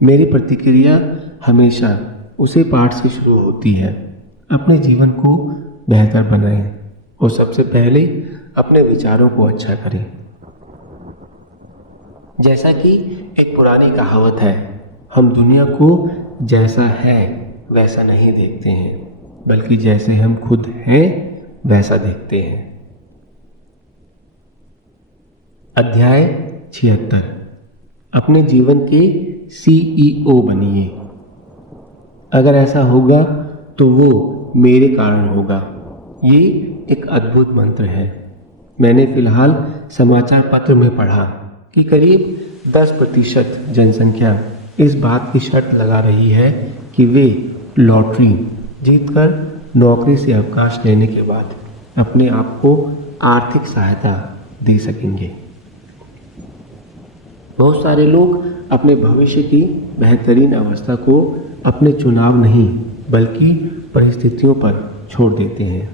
मेरी प्रतिक्रिया हमेशा उसी पाठ से शुरू होती है, अपने जीवन को बेहतर बनाएं और सबसे पहले अपने विचारों को अच्छा करें। जैसा कि एक पुरानी कहावत है, हम दुनिया को जैसा है वैसा नहीं देखते हैं, बल्कि जैसे हम खुद हैं वैसा देखते हैं। अध्याय 76। अपने जीवन के CEO बनिए। अगर ऐसा होगा तो वो मेरे कारण होगा। ये एक अद्भुत मंत्र है। मैंने फिलहाल समाचार पत्र में पढ़ा कि करीब 10% जनसंख्या इस बात की शर्त लगा रही है कि वे लॉटरी जीतकर नौकरी से अवकाश लेने के बाद अपने आप को आर्थिक सहायता दे सकेंगे। बहुत सारे लोग अपने भविष्य की बेहतरीन अवस्था को अपने चुनाव नहीं बल्कि परिस्थितियों पर छोड़ देते हैं।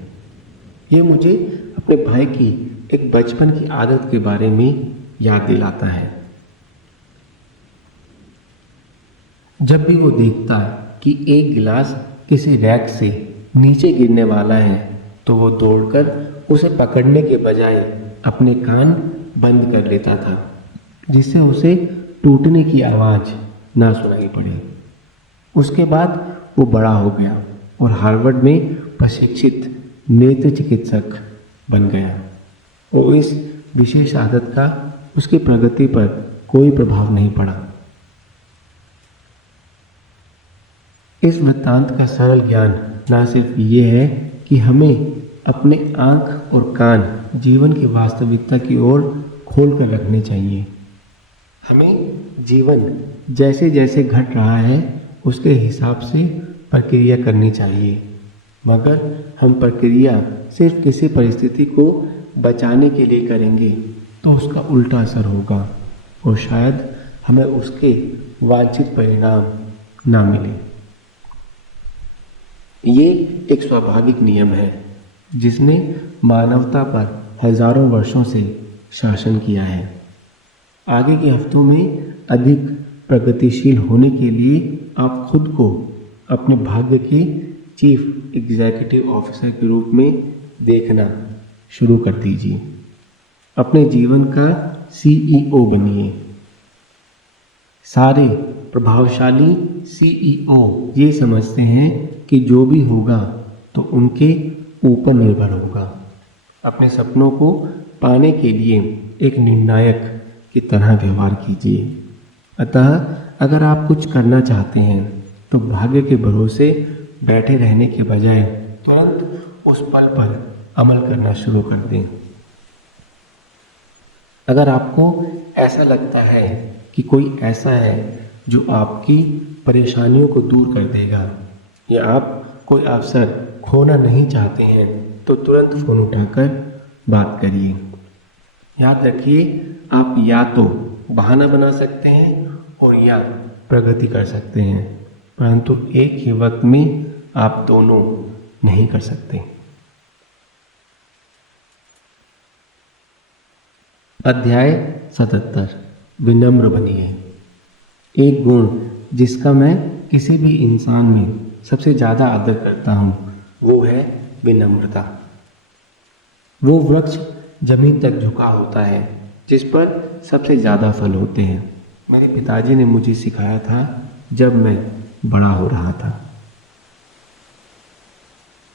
ये मुझे अपने भाई की एक बचपन की आदत के बारे में याद दिलाता है। जब भी वो देखता कि एक गिलास किसी रैक से नीचे गिरने वाला है तो वो दौड़कर उसे पकड़ने के बजाय अपने कान बंद कर लेता था, जिससे उसे टूटने की आवाज़ ना सुनाई पड़े। उसके बाद वो बड़ा हो गया और हार्वर्ड में प्रशिक्षित नेत्र चिकित्सक बन गया और इस विशेष आदत का उसकी प्रगति पर कोई प्रभाव नहीं पड़ा। इस वृत्तांत का सरल ज्ञान न सिर्फ ये है कि हमें अपने आँख और कान जीवन की वास्तविकता की ओर खोल कर रखने चाहिए। हमें जीवन जैसे जैसे घट रहा है उसके हिसाब से प्रक्रिया करनी चाहिए, मगर हम प्रक्रिया सिर्फ किसी परिस्थिति को बचाने के लिए करेंगे तो उसका उल्टा असर होगा और शायद हमें उसके वांछित परिणाम ना मिले। ये एक स्वाभाविक नियम है जिसने मानवता पर हजारों वर्षों से शासन किया है। आगे के हफ्तों में अधिक प्रगतिशील होने के लिए आप खुद को अपने भाग्य के चीफ एग्जीक्यूटिव ऑफिसर के रूप में देखना शुरू कर दीजिए। अपने जीवन का CEO बनिए। सारे प्रभावशाली CEO ये समझते हैं कि जो भी होगा तो उनके ऊपर निर्भर होगा। अपने सपनों को पाने के लिए एक निर्णायक की तरह व्यवहार कीजिए। अतः अगर आप कुछ करना चाहते हैं तो भाग्य के भरोसे बैठे रहने के बजाय तुरंत उस पल पर अमल करना शुरू कर दें। अगर आपको ऐसा लगता है कि कोई ऐसा है जो आपकी परेशानियों को दूर कर देगा या आप कोई अवसर खोना नहीं चाहते हैं तो तुरंत फ़ोन उठाकर बात करिए। याद रखिए, आप या तो बहाना बना सकते हैं और या प्रगति कर सकते हैं, परंतु एक ही वक्त में आप दोनों नहीं कर सकते। अध्याय 77। विनम्र बनिए। एक गुण जिसका मैं किसी भी इंसान में सबसे ज़्यादा आदर करता हूँ वो है विनम्रता। वो वृक्ष जमीन तक झुका होता है जिस पर सबसे ज़्यादा फल होते हैं। मेरे पिताजी ने मुझे सिखाया था जब मैं बड़ा हो रहा था।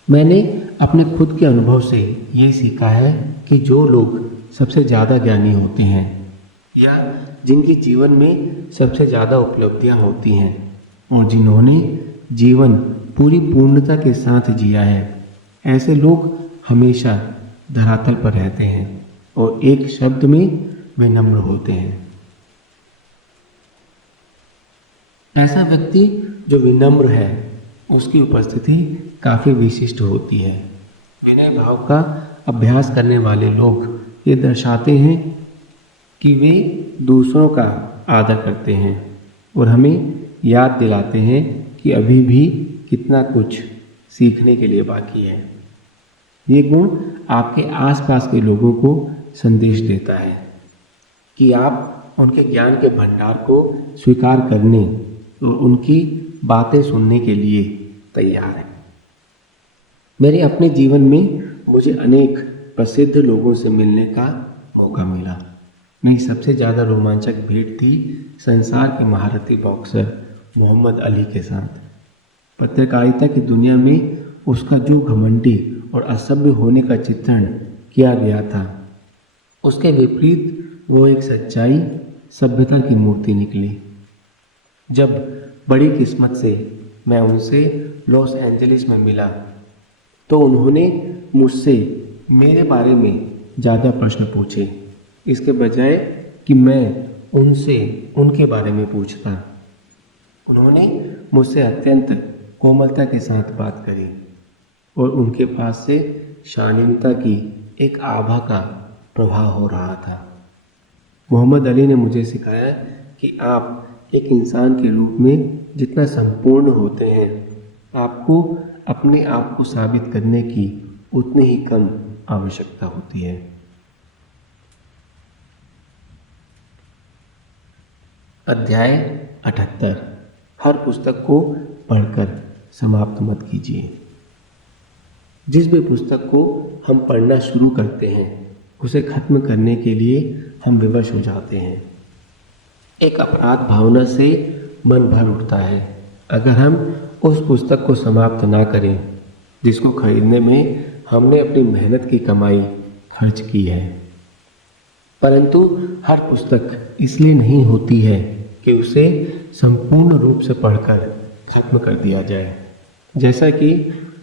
मैंने अपने खुद के अनुभव से ये सीखा है कि जो लोग सबसे ज़्यादा ज्ञानी होते हैं या जिनके जीवन में सबसे ज़्यादा उपलब्धियाँ होती हैं और जिन्होंने जीवन पूरी पूर्णता के साथ जिया है, ऐसे लोग हमेशा धरातल पर रहते हैं और एक शब्द में विनम्र होते हैं। ऐसा व्यक्ति जो विनम्र है उसकी उपस्थिति काफ़ी विशिष्ट होती है। विनय भाव का अभ्यास करने वाले लोग ये दर्शाते हैं कि वे दूसरों का आदर करते हैं और हमें याद दिलाते हैं कि अभी भी कितना कुछ सीखने के लिए बाकी है। ये गुण आपके आसपास के लोगों को संदेश देता है कि आप उनके ज्ञान के भंडार को स्वीकार करने और उनकी बातें सुनने के लिए तैयार हैं। मेरे अपने जीवन में मुझे अनेक प्रसिद्ध लोगों से मिलने का मौका मिला। मेरी सबसे ज़्यादा रोमांचक भेंट थी संसार के महारथी बॉक्सर मोहम्मद अली के साथ। पत्रकारिता की दुनिया में उसका जो घमंडी और असभ्य होने का चित्रण किया गया था, उसके विपरीत वो एक सच्चाई, सभ्यता की मूर्ति निकली। जब बड़ी किस्मत से मैं उनसे लॉस एंजलिस में मिला तो उन्होंने मुझसे मेरे बारे में ज़्यादा प्रश्न पूछे, इसके बजाय कि मैं उनसे उनके बारे में पूछता। उन्होंने मुझसे अत्यंत कोमलता के साथ बात करी और उनके पास से शालीनता की एक आभा का प्रभाव हो रहा था। मोहम्मद अली ने मुझे सिखाया कि आप एक इंसान के रूप में जितना संपूर्ण होते हैं, आपको अपने आप को साबित करने की उतनी ही कम आवश्यकता होती है। अध्याय 78। हर पुस्तक को पढ़कर समाप्त मत कीजिए। जिस भी पुस्तक को हम पढ़ना शुरू करते हैं, उसे खत्म करने के लिए हम विवश हो जाते हैं। एक अपराध भावना से मन भर उठता है अगर हम उस पुस्तक को समाप्त ना करें जिसको खरीदने में हमने अपनी मेहनत की कमाई खर्च की है। परंतु हर पुस्तक इसलिए नहीं होती है कि उसे संपूर्ण रूप से पढ़कर खत्म कर दिया जाए। जैसा कि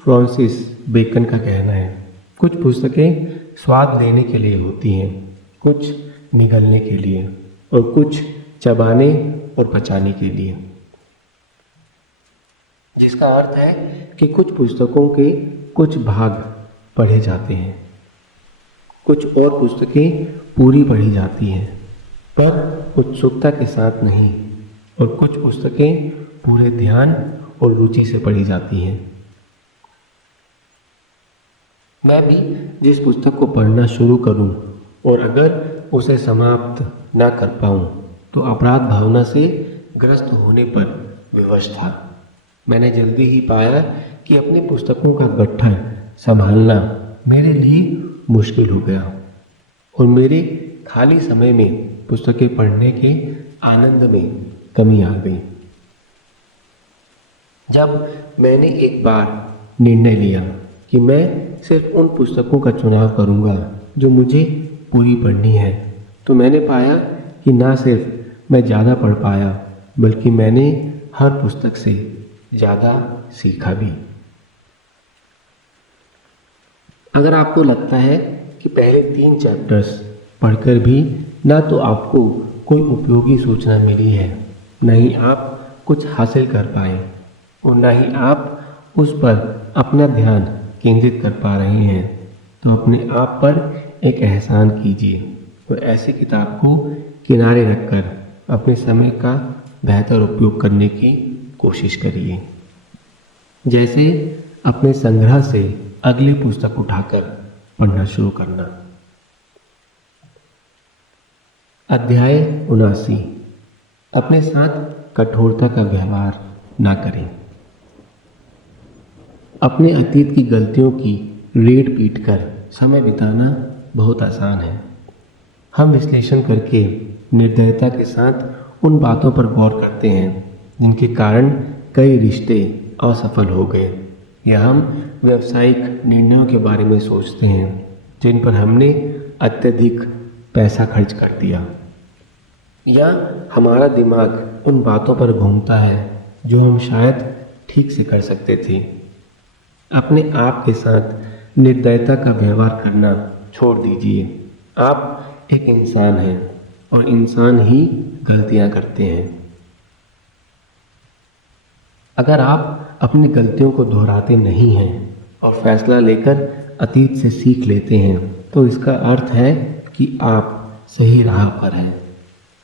फ्रांसिस बेकन का कहना है, कुछ पुस्तकें स्वाद लेने के लिए होती हैं, कुछ निगलने के लिए और कुछ चबाने और पचाने के लिए। जिसका अर्थ है कि कुछ पुस्तकों के कुछ भाग पढ़े जाते हैं, कुछ और पुस्तकें पूरी पढ़ी जाती हैं पर उत्सुकता के साथ नहीं, और कुछ पुस्तकें पूरे ध्यान और रुचि से पढ़ी जाती हैं। मैं भी जिस पुस्तक को पढ़ना शुरू करूं और अगर उसे समाप्त ना कर पाऊं तो अपराध भावना से ग्रस्त होने पर विवश था। मैंने जल्दी ही पाया कि अपनी पुस्तकों का गट्ठर संभालना मेरे लिए मुश्किल हो गया और मेरे खाली समय में पुस्तकें पढ़ने के आनंद में कमी आ गई। जब मैंने एक बार निर्णय लिया कि मैं सिर्फ उन पुस्तकों का चुनाव करूंगा जो मुझे पूरी पढ़नी है, तो मैंने पाया कि ना सिर्फ मैं ज़्यादा पढ़ पाया बल्कि मैंने हर पुस्तक से ज़्यादा सीखा भी। अगर आपको लगता है कि पहले 3 चैप्टर्स पढ़कर भी ना तो आपको कोई उपयोगी सूचना मिली है, न ही आप कुछ हासिल कर पाए और न ही आप उस पर अपना ध्यान केंद्रित कर पा रहे हैं, तो अपने आप पर एक एहसान कीजिए और ऐसी किताब को किनारे रखकर अपने समय का बेहतर उपयोग करने की कोशिश करिए। जैसे अपने संग्रह से अगली पुस्तक उठाकर पढ़ना शुरू करना। अध्याय 79। अपने साथ कठोरता का व्यवहार ना करें। अपने अतीत की गलतियों की रेड पीट कर समय बिताना बहुत आसान है। हम विश्लेषण करके निर्दयता के साथ उन बातों पर गौर करते हैं जिनके कारण कई रिश्ते असफल हो गए, या हम व्यावसायिक निर्णयों के बारे में सोचते हैं जिन पर हमने अत्यधिक पैसा खर्च कर दिया, या हमारा दिमाग उन बातों पर घूमता है जो हम शायद ठीक से कर सकते थे। अपने आप के साथ निर्दयता का व्यवहार करना छोड़ दीजिए। आप एक इंसान हैं और इंसान ही गलतियां करते हैं। अगर आप अपनी गलतियों को दोहराते नहीं हैं और फैसला लेकर अतीत से सीख लेते हैं, तो इसका अर्थ है कि आप सही राह पर हैं।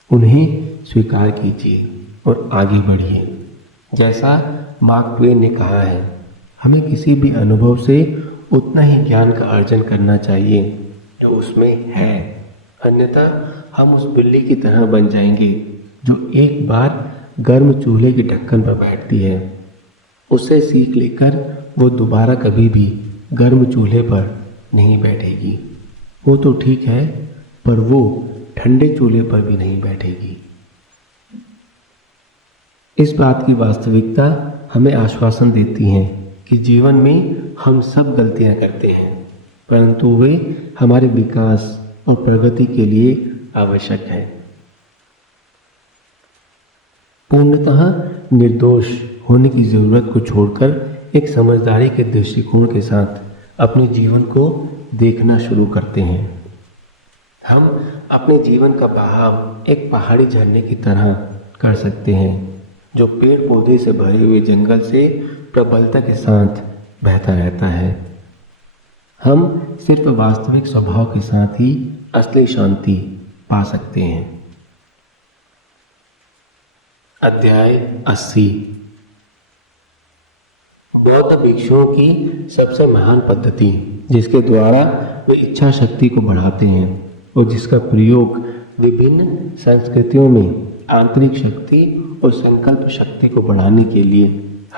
उन्हें स्वीकार कीजिए और आगे बढ़िए। जैसा मार्क ट्वेन ने कहा है, हमें किसी भी अनुभव से उतना ही ज्ञान का अर्जन करना चाहिए जो उसमें है, अन्यथा हम उस बिल्ली की तरह बन जाएंगे जो एक बार गर्म चूल्हे के ढक्कन पर बैठती है। उससे सीख लेकर वो दोबारा कभी भी गर्म चूल्हे पर नहीं बैठेगी। वो तो ठीक है, पर वो ठंडे चूल्हे पर भी नहीं बैठेगी। इस बात की वास्तविकता हमें आश्वासन देती है कि जीवन में हम सब गलतियां करते हैं, परंतु वे हमारे विकास और प्रगति के लिए आवश्यक है। पूर्णतः निर्दोष होने की जरूरत को छोड़कर एक समझदारी के दृष्टिकोण के साथ अपने जीवन को देखना शुरू करते हैं। हम अपने जीवन का बहाव एक पहाड़ी झरने की तरह कर सकते हैं, जो पेड़ पौधे से भरे हुए जंगल से प्रबलता के साथ बहता रहता है। हम सिर्फ वास्तविक स्वभाव के साथ ही असली शांति पा सकते हैं। अध्याय 80। बौद्ध भिक्षुओं की सबसे महान पद्धति जिसके द्वारा वे इच्छा शक्ति को बढ़ाते हैं और जिसका प्रयोग विभिन्न संस्कृतियों में आंतरिक शक्ति और संकल्प शक्ति को बढ़ाने के लिए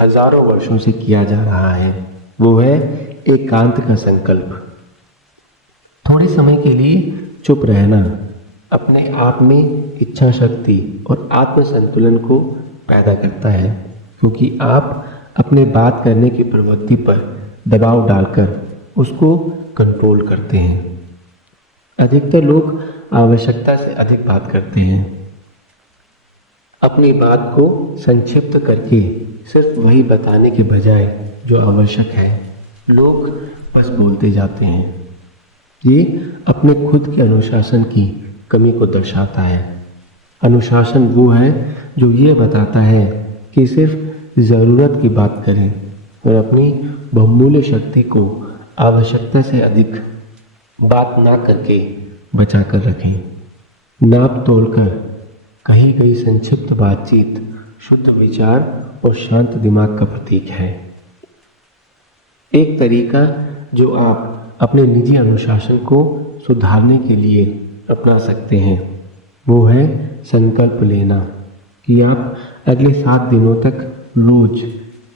हजारों वर्षों से किया जा रहा है, वो है एकांत का संकल्प। थोड़े समय के लिए चुप रहना अपने आप में इच्छा शक्ति और आत्म संतुलन को पैदा करता है, क्योंकि आप अपने बात करने की प्रवृत्ति पर दबाव डालकर उसको कंट्रोल करते हैं। अधिकतर लोग आवश्यकता से अधिक बात करते हैं। अपनी बात को संक्षिप्त करके सिर्फ वही बताने के बजाय जो आवश्यक है, लोग बस बोलते जाते हैं। ये अपने खुद के अनुशासन की कमी को दर्शाता है। अनुशासन वो है जो ये बताता है कि सिर्फ ज़रूरत की बात करें और अपनी बहुमूल्य शक्ति को आवश्यकता से अधिक बात ना करके बचा कर रखें। नाप तोलकर कही गई संक्षिप्त बातचीत शुद्ध विचार और शांत दिमाग का प्रतीक है। एक तरीका जो आप अपने निजी अनुशासन को सुधारने के लिए अपना सकते हैं, वो है संकल्प लेना कि आप अगले 7 दिनों तक रोज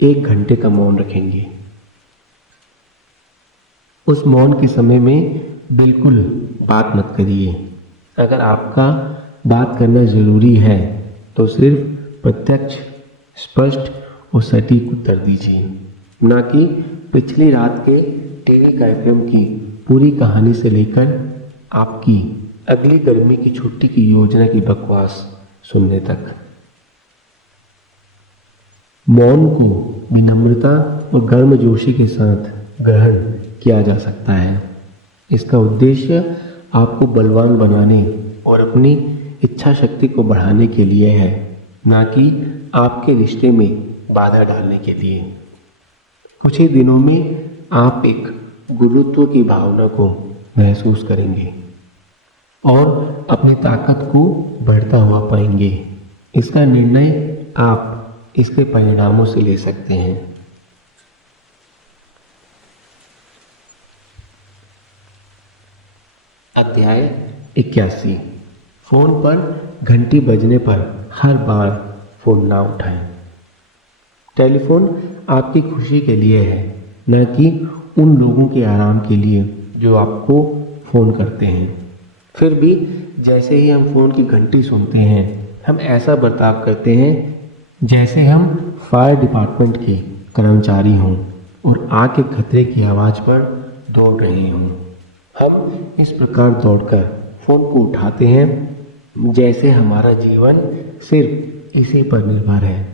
1 घंटे का मौन रखेंगे। उस मौन के समय में बिल्कुल बात मत करिए। अगर आपका बात करना जरूरी है तो सिर्फ प्रत्यक्ष, स्पष्ट और सटीक उत्तर दीजिए, ना कि पिछली रात के टीवी कार्यक्रम की पूरी कहानी से लेकर आपकी अगली गर्मी की छुट्टी की योजना की बकवास सुनने तक। मौन को विनम्रता और गर्मजोशी के साथ ग्रहण किया जा सकता है। इसका उद्देश्य आपको बलवान बनाने और अपनी इच्छा शक्ति को बढ़ाने के लिए है, ना कि आपके रिश्ते में बाधा डालने के लिए। कुछ ही दिनों में आप एक गुरुत्व की भावना को महसूस करेंगे और अपनी ताकत को बढ़ता हुआ पाएंगे। इसका निर्णय आप इसके परिणामों से ले सकते हैं। अध्याय 81। फोन पर घंटी बजने पर हर बार फोन ना उठाएं। टेलीफोन आपकी खुशी के लिए है, न कि उन लोगों के आराम के लिए जो आपको फ़ोन करते हैं। फिर भी जैसे ही हम फ़ोन की घंटी सुनते हैं, हम ऐसा बर्ताव करते हैं जैसे हम फायर डिपार्टमेंट के कर्मचारी हों और आग के खतरे की आवाज़ पर दौड़ रहे हों। हम इस प्रकार दौड़कर फ़ोन को उठाते हैं जैसे हमारा जीवन सिर्फ इसी पर निर्भर है।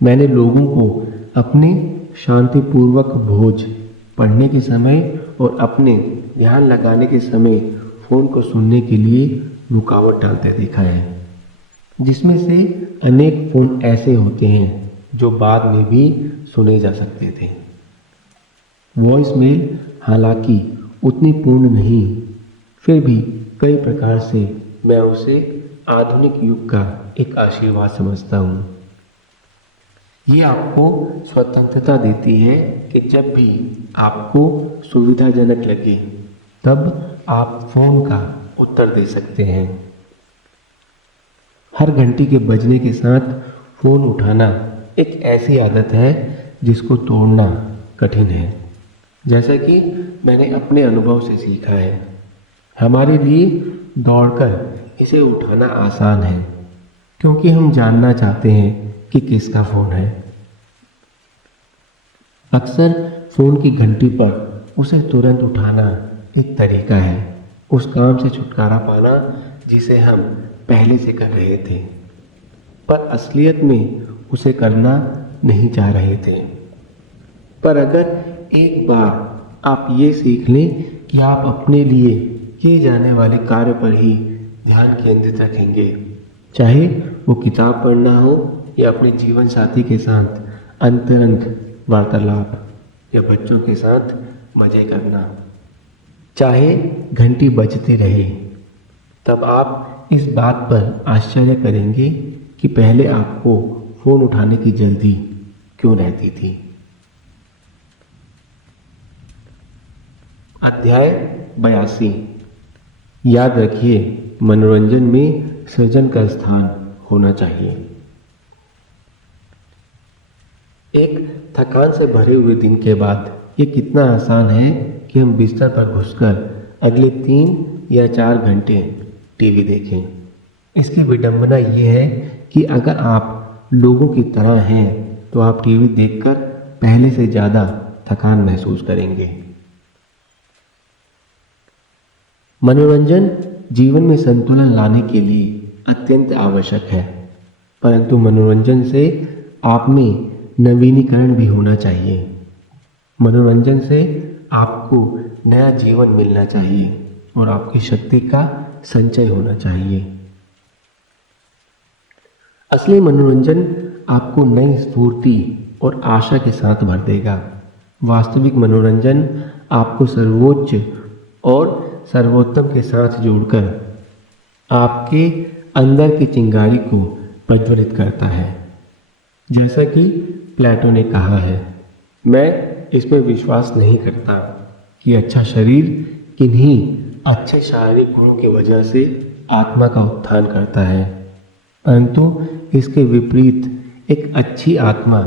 मैंने लोगों को अपने शांतिपूर्वक भोज पढ़ने के समय और अपने ध्यान लगाने के समय फ़ोन को सुनने के लिए रुकावट डालते देखा है, जिसमें से अनेक फ़ोन ऐसे होते हैं जो बाद में भी सुने जा सकते थे। वॉइस मेल हालांकि उतनी पूर्ण नहीं, फिर भी कई प्रकार से मैं उसे आधुनिक युग का एक आशीर्वाद समझता हूँ। ये आपको स्वतंत्रता देती है कि जब भी आपको सुविधाजनक लगे तब आप फ़ोन का उत्तर दे सकते हैं। हर घंटी के बजने के साथ फ़ोन उठाना एक ऐसी आदत है जिसको तोड़ना कठिन है। जैसा कि मैंने अपने अनुभव से सीखा है, हमारे लिए दौड़कर इसे उठाना आसान है, क्योंकि हम जानना चाहते हैं कि किसका फ़ोन है। अक्सर फ़ोन की घंटी पर उसे तुरंत उठाना एक तरीका है उस काम से छुटकारा पाना जिसे हम पहले से कर रहे थे, पर असलियत में उसे करना नहीं चाह रहे थे। पर अगर एक बार आप ये सीख लें कि आप अपने लिए किए जाने वाले कार्य पर ही ध्यान केंद्रित रखेंगे, चाहे वो किताब पढ़ना हो या अपने जीवन साथी के साथ अंतरंग वार्तालाप या बच्चों के साथ मजे करना, चाहे घंटी बजती रहे, तब आप इस बात पर आश्चर्य करेंगे कि पहले आपको फ़ोन उठाने की जल्दी क्यों रहती थी। अध्याय 82। याद रखिए, मनोरंजन में सृजन का स्थान होना चाहिए। एक थकान से भरे हुए दिन के बाद ये कितना आसान है कि हम बिस्तर पर घुसकर अगले 3 या 4 घंटे टीवी देखें। इसकी विडंबना ये है कि अगर आप लोगों की तरह हैं तो आप टीवी देखकर पहले से ज़्यादा थकान महसूस करेंगे। मनोरंजन जीवन में संतुलन लाने के लिए अत्यंत आवश्यक है, परंतु मनोरंजन से आप में नवीनीकरण भी होना चाहिए। मनोरंजन से आपको नया जीवन मिलना चाहिए और आपकी शक्ति का संचय होना चाहिए। असली मनोरंजन आपको नई स्फूर्ति और आशा के साथ भर देगा। वास्तविक मनोरंजन आपको सर्वोच्च और सर्वोत्तम के साथ जोड़कर आपके अंदर की चिंगारी को प्रज्वलित करता है। जैसा कि प्लेटो ने कहा है, मैं इसमें विश्वास नहीं करता कि अच्छा शरीर किन्हीं अच्छे शारीरिक गुणों की वजह से आत्मा का उत्थान करता है, परंतु इसके विपरीत एक अच्छी आत्मा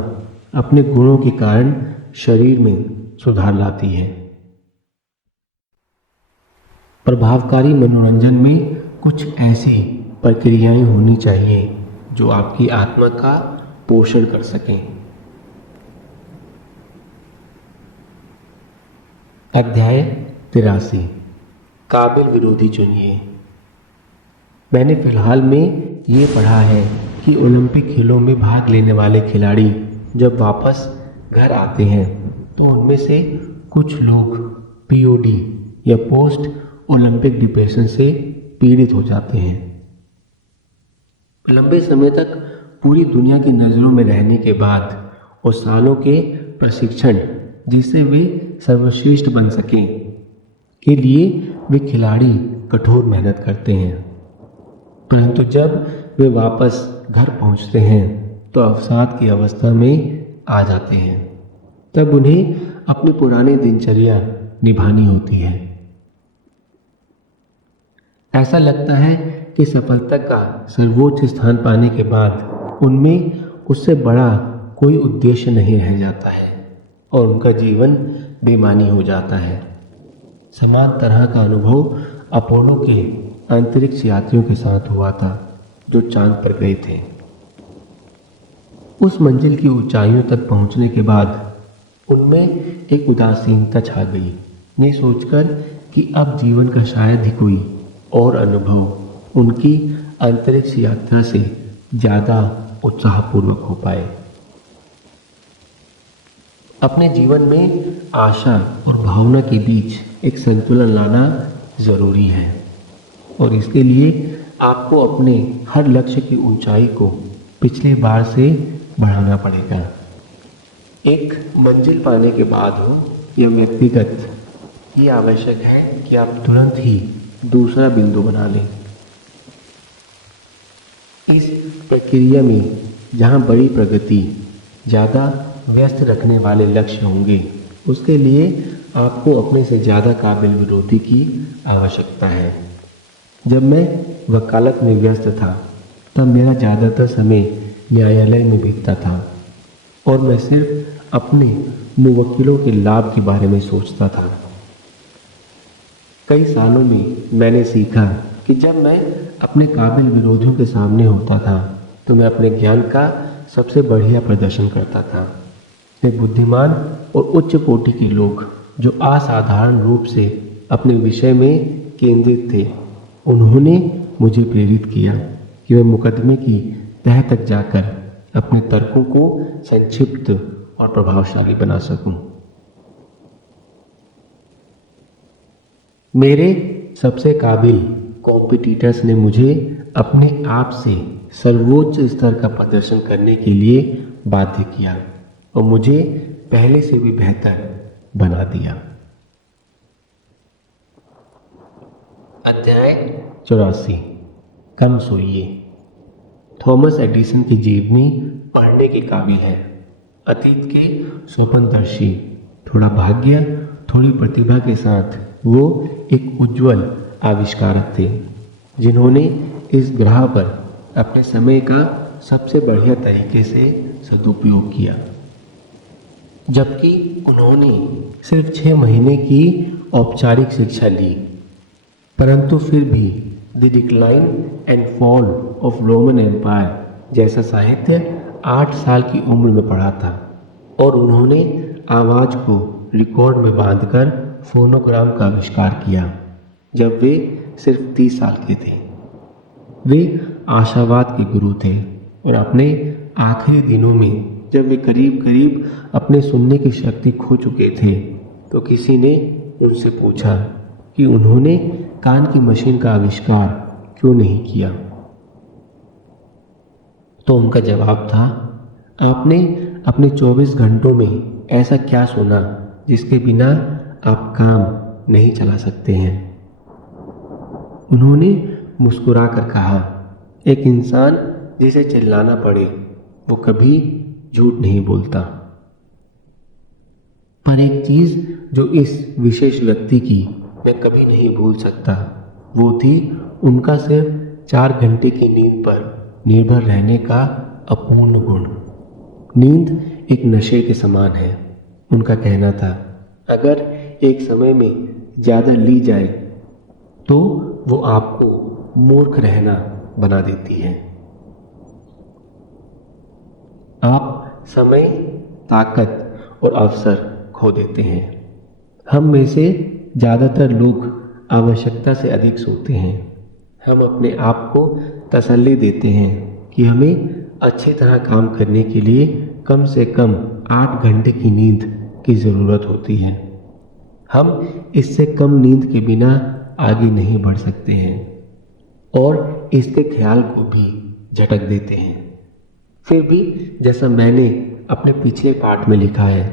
अपने गुणों के कारण शरीर में सुधार लाती है। प्रभावकारी मनोरंजन में कुछ ऐसी प्रक्रियाएं होनी चाहिए जो आपकी आत्मा का पोषण कर सकें। अध्याय 83। काबिल विरोधी चुनिए। मैंने फिलहाल में ये पढ़ा है कि ओलंपिक खेलों में भाग लेने वाले खिलाड़ी जब वापस घर आते हैं तो उनमें से कुछ लोग पीओडी या पोस्ट ओलंपिक डिप्रेशन से पीड़ित हो जाते हैं। लंबे समय तक पूरी दुनिया की नज़रों में रहने के बाद और सालों के प्रशिक्षण जिससे वे सर्वश्रेष्ठ बन सकें के लिए वे खिलाड़ी कठोर मेहनत करते हैं, परंतु जब वे वापस घर पहुंचते हैं तो अवसाद की अवस्था में आ जाते हैं। तब उन्हें अपनी पुरानी दिनचर्या निभानी होती है। ऐसा लगता है कि सफलता का सर्वोच्च स्थान पाने के बाद उनमें उससे बड़ा कोई उद्देश्य नहीं रह जाता है और उनका जीवन बेमानी हो जाता है। समान तरह का अनुभव अपोलो के अंतरिक्ष यात्रियों के साथ हुआ था जो चांद पर गए थे। उस मंजिल की ऊंचाइयों तक पहुंचने के बाद उनमें एक उदासीनता छा गई, ये सोचकर कि अब जीवन का शायद ही कोई और अनुभव उनकी अंतरिक्ष यात्रा से ज़्यादा उत्साहपूर्वक हो पाए। अपने जीवन में आशा और भावना के बीच एक संतुलन लाना ज़रूरी है और इसके लिए आपको अपने हर लक्ष्य की ऊंचाई को पिछले बार से बढ़ाना पड़ेगा। एक मंजिल पाने के बाद हो या व्यक्तिगत, ये आवश्यक है कि आप तुरंत ही दूसरा बिंदु बना लें। इस प्रक्रिया में जहां बड़ी प्रगति ज़्यादा व्यस्त रखने वाले लक्ष्य होंगे, उसके लिए आपको अपने से ज़्यादा काबिल विरोधी की आवश्यकता है। जब मैं वकालत में व्यस्त था तब मेरा ज़्यादातर समय न्यायालय में बीतता था और मैं सिर्फ अपने मुवक्किलों के लाभ के बारे में सोचता था। कई सालों में मैंने सीखा कि जब मैं अपने काबिल विरोधियों के सामने होता था तो मैं अपने ज्ञान का सबसे बढ़िया प्रदर्शन करता था। एक बुद्धिमान और उच्च कोटि के लोग जो असाधारण रूप से अपने विषय में केंद्रित थे, उन्होंने मुझे प्रेरित किया कि मैं मुकदमे की तह तक जाकर अपने तर्कों को संक्षिप्त और प्रभावशाली बना सकूं। मेरे सबसे काबिल कॉम्पिटिटर्स ने मुझे अपने आप से सर्वोच्च स्तर का प्रदर्शन करने के लिए बाध्य किया और मुझे पहले से भी बेहतर बना दिया। अध्याय 84। कम सोइए। थॉमस एडिसन की जीवनी पढ़ने के काबिल है। अतीत के स्वप्नदर्शी, थोड़ा भाग्य, थोड़ी प्रतिभा के साथ वो एक उज्जवल आविष्कारक थे, जिन्होंने इस ग्रह पर अपने समय का सबसे बढ़िया तरीके से सदुपयोग किया। जबकि उन्होंने सिर्फ 6 महीने की औपचारिक शिक्षा ली, परंतु फिर भी the decline and fall of Roman empire जैसा साहित्य 8 साल की उम्र में पढ़ा था और उन्होंने आवाज़ को रिकॉर्ड में बांधकर फोनोग्राम का आविष्कार किया जब वे सिर्फ 30 साल के थे। वे आशावाद के गुरु थे और अपने आखिरी दिनों में जब वे करीब करीब अपने सुनने की शक्ति खो चुके थे, तो किसी ने उनसे पूछा कि उन्होंने कान की मशीन का आविष्कार क्यों नहीं किया। तो उनका जवाब था, आपने अपने 24 घंटों में ऐसा क्या सुना जिसके बिना आप काम नहीं चला सकते हैं। उन्होंने मुस्कुरा कर कहा, एक इंसान जिसे चिल्लाना पड़े वो कभी झूठ नहीं बोलता। पर एक चीज़ जो इस विशेष व्यक्ति की मैं कभी नहीं भूल सकता, वो थी उनका सिर्फ 4 घंटे की नींद पर निर्भर रहने का अपूर्ण गुण। नींद एक नशे के समान है। उनका कहना था, अगर एक समय में ज़्यादा ली जाए तो वो आपको मूर्ख रहना बना देती है। आप समय, ताकत और अवसर खो देते हैं। हम में से ज़्यादातर लोग आवश्यकता से अधिक सोते हैं। हम अपने आप को तसल्ली देते हैं कि हमें अच्छी तरह काम करने के लिए कम से कम 8 घंटे की नींद की ज़रूरत होती है। हम इससे कम नींद के बिना आगे नहीं बढ़ सकते हैं और इसके ख्याल को भी झटक देते हैं। फिर भी जैसा मैंने अपने पिछले पाठ में लिखा है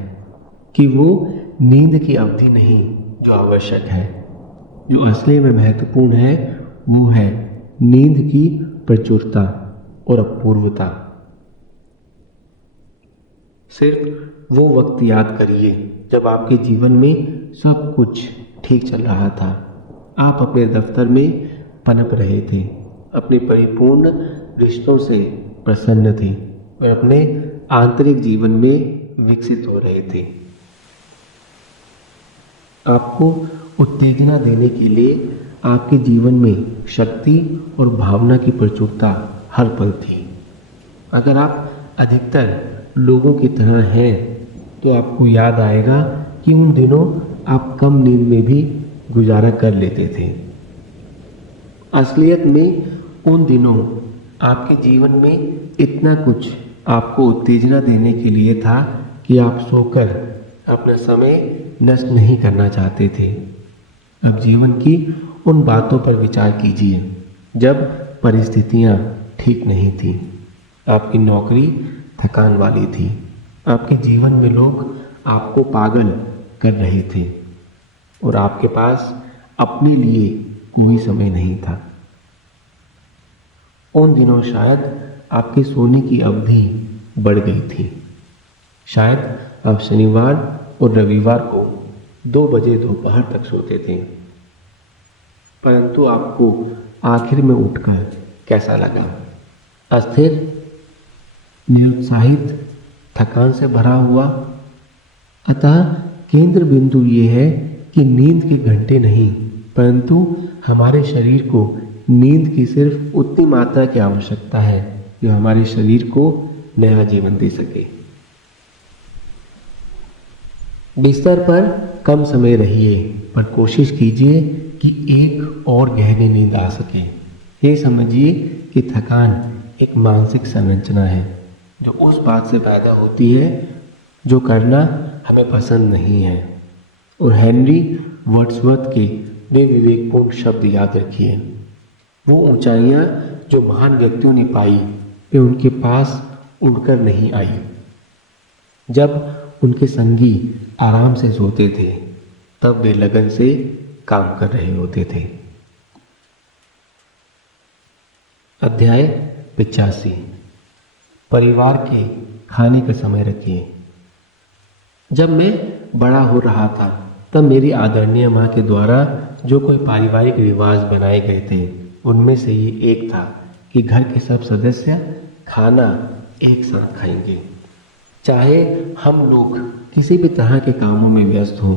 कि वो नींद की अवधि नहीं जो आवश्यक है। जो असली में महत्वपूर्ण है वो है नींद की प्रचुरता और अपूर्वता। सिर्फ वो वक्त याद करिए जब आपके जीवन में सब कुछ ठीक चल रहा था। आप अपने दफ्तर में पनप रहे थे, अपने परिपूर्ण रिश्तों से प्रसन्न थे और अपने आंतरिक जीवन में विकसित हो रहे थे। आपको उत्तेजना देने के लिए आपके जीवन में शक्ति और भावना की प्रचुरता हर पल थी। अगर आप अधिकतर लोगों की तरह हैं तो आपको याद आएगा कि उन दिनों आप कम नींद में भी गुजारा कर लेते थे। असलियत में उन दिनों आपके जीवन में इतना कुछ आपको उत्तेजना देने के लिए था कि आप सोकर अपना समय नष्ट नहीं करना चाहते थे। अब जीवन की उन बातों पर विचार कीजिए जब परिस्थितियां ठीक नहीं थी। आपकी नौकरी थकान वाली थी। आपके जीवन में लोग आपको पागल कर रहे थे और आपके पास अपने लिए कोई समय नहीं था। उन दिनों शायद आपके सोने की अवधि बढ़ गई थी। शायद आप शनिवार और रविवार को 2 बजे दोपहर तक सोते थे। परंतु आपको आखिर में उठकर कैसा लगा? अस्थिर, निरुत्साहित, थकान से भरा हुआ। अतः केंद्र बिंदु ये है कि नींद के घंटे नहीं, परंतु हमारे शरीर को नींद की सिर्फ उतनी मात्रा की आवश्यकता है जो हमारे शरीर को नया जीवन दे सके। बिस्तर पर कम समय रहिए, पर कोशिश कीजिए कि एक और गहरी नींद आ सके। ये समझिए कि थकान एक मानसिक संरचना है जो उस बात से पैदा होती है जो करना हमें पसंद नहीं है। और हेनरी वर्ड्सवर्थ के वे विवेकपूर्ण शब्द याद रखिए, वो ऊंचाइयां जो महान व्यक्तियों ने पाई वे उनके पास उड़कर नहीं आई। जब उनके संगी आराम से सोते थे तब वे लगन से काम कर रहे होते थे। अध्याय 85। परिवार के खाने का समय रखिए। जब मैं बड़ा हो रहा था तब मेरी आदरणीय माँ के द्वारा जो कोई पारिवारिक रिवाज बनाए गए थे उनमें से ये एक था कि घर के सब सदस्य खाना एक साथ खाएंगे। चाहे हम लोग किसी भी तरह के कामों में व्यस्त हों,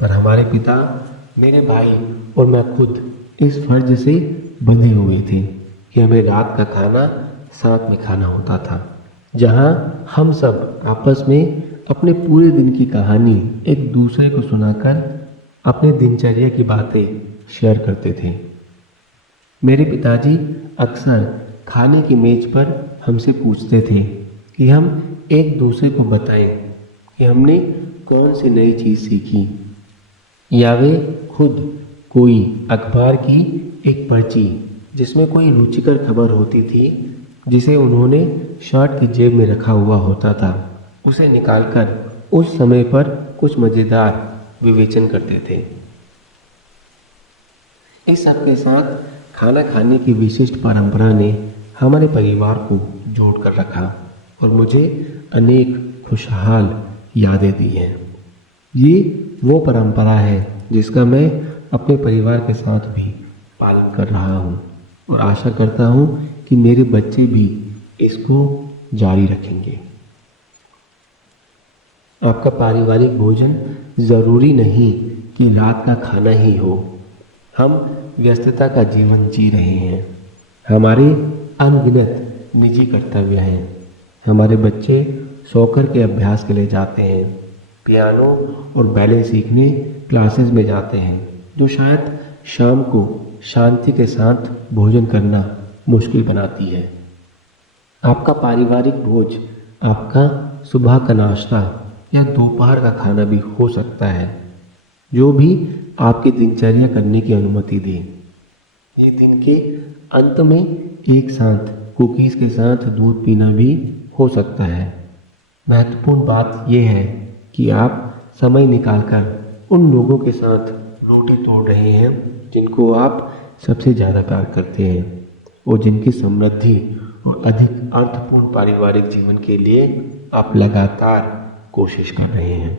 पर हमारे पिता, मेरे भाई और मैं खुद इस फर्ज से बंधे हुए थे कि हमें रात का खाना साथ में खाना होता था, जहां हम सब आपस में अपने पूरे दिन की कहानी एक दूसरे को सुनाकर अपने दिनचर्या की बातें शेयर करते थे। मेरे पिताजी अक्सर खाने की मेज पर हमसे पूछते थे कि हम एक दूसरे को बताएं कि हमने कौन सी नई चीज़ सीखी, या वे खुद कोई अखबार की एक पर्ची जिसमें कोई रुचिकर खबर होती थी जिसे उन्होंने शर्ट की जेब में रखा हुआ होता था, उसे निकालकर उस समय पर कुछ मज़ेदार विवेचन करते थे। इस सब के साथ खाना खाने की विशिष्ट परंपरा ने हमारे परिवार को जोड़ कर रखा और मुझे अनेक खुशहाल यादें दी हैं। ये वो परंपरा है जिसका मैं अपने परिवार के साथ भी पालन कर रहा हूँ और आशा करता हूँ कि मेरे बच्चे भी इसको जारी रखेंगे। आपका पारिवारिक भोजन ज़रूरी नहीं कि रात का खाना ही हो। हम व्यस्तता का जीवन जी रहे हैं, हमारे अनगिनत निजी कर्तव्य हैं। हमारे बच्चे सॉकर के अभ्यास के लिए जाते हैं, पियानो और बैले सीखने क्लासेस में जाते हैं, जो शायद शाम को शांति के साथ भोजन करना मुश्किल बनाती है। आपका पारिवारिक भोज आपका सुबह का नाश्ता या दोपहर का खाना भी हो सकता है, जो भी आपकी दिनचर्या करने की अनुमति दे। ये दिन के अंत में एक साथ कुकीज़ के साथ दूध पीना भी हो सकता है। महत्वपूर्ण बात यह है कि आप समय निकालकर उन लोगों के साथ रोटी तोड़ रहे हैं जिनको आप सबसे ज़्यादा प्यार करते हैं और जिनकी समृद्धि और अधिक अर्थपूर्ण पारिवारिक जीवन के लिए आप लगातार कोशिश कर रहे हैं।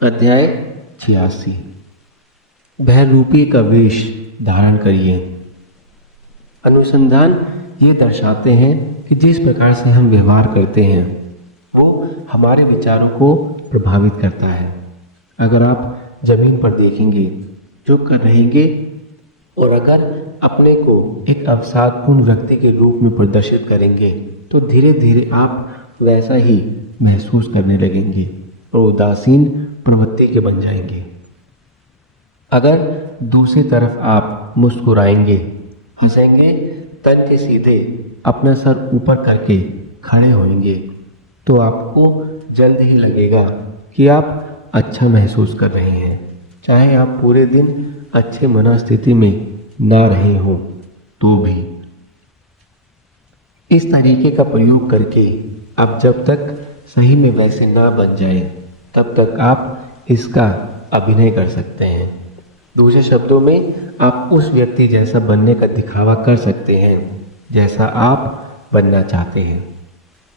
अध्याय 86। बहरूपी का वेश धारण करिए। अनुसंधान ये दर्शाते हैं कि जिस प्रकार से हम व्यवहार करते हैं वो हमारे विचारों को प्रभावित करता है। अगर आप जमीन पर देखेंगे, झुक कर रहेंगे और अगर अपने को एक अवसादपूर्ण व्यक्ति के रूप में प्रदर्शित करेंगे तो धीरे धीरे आप वैसा ही महसूस करने लगेंगे और उदासीन प्रवृत्ति के बन जाएंगे। अगर दूसरी तरफ आप मुस्कुराएंगे, हंसेंगे, तन के सीधे अपना सर ऊपर करके खड़े होंगे तो आपको जल्द ही लगेगा कि आप अच्छा महसूस कर रहे हैं, चाहे आप पूरे दिन अच्छे मनस्थिति में ना रहे हो तो भी। इस तरीके का प्रयोग करके आप जब तक सही में वैसे ना बन जाए तब तक आप इसका अभिनय कर सकते हैं। दूसरे शब्दों में आप उस व्यक्ति जैसा बनने का दिखावा कर सकते हैं जैसा आप बनना चाहते हैं।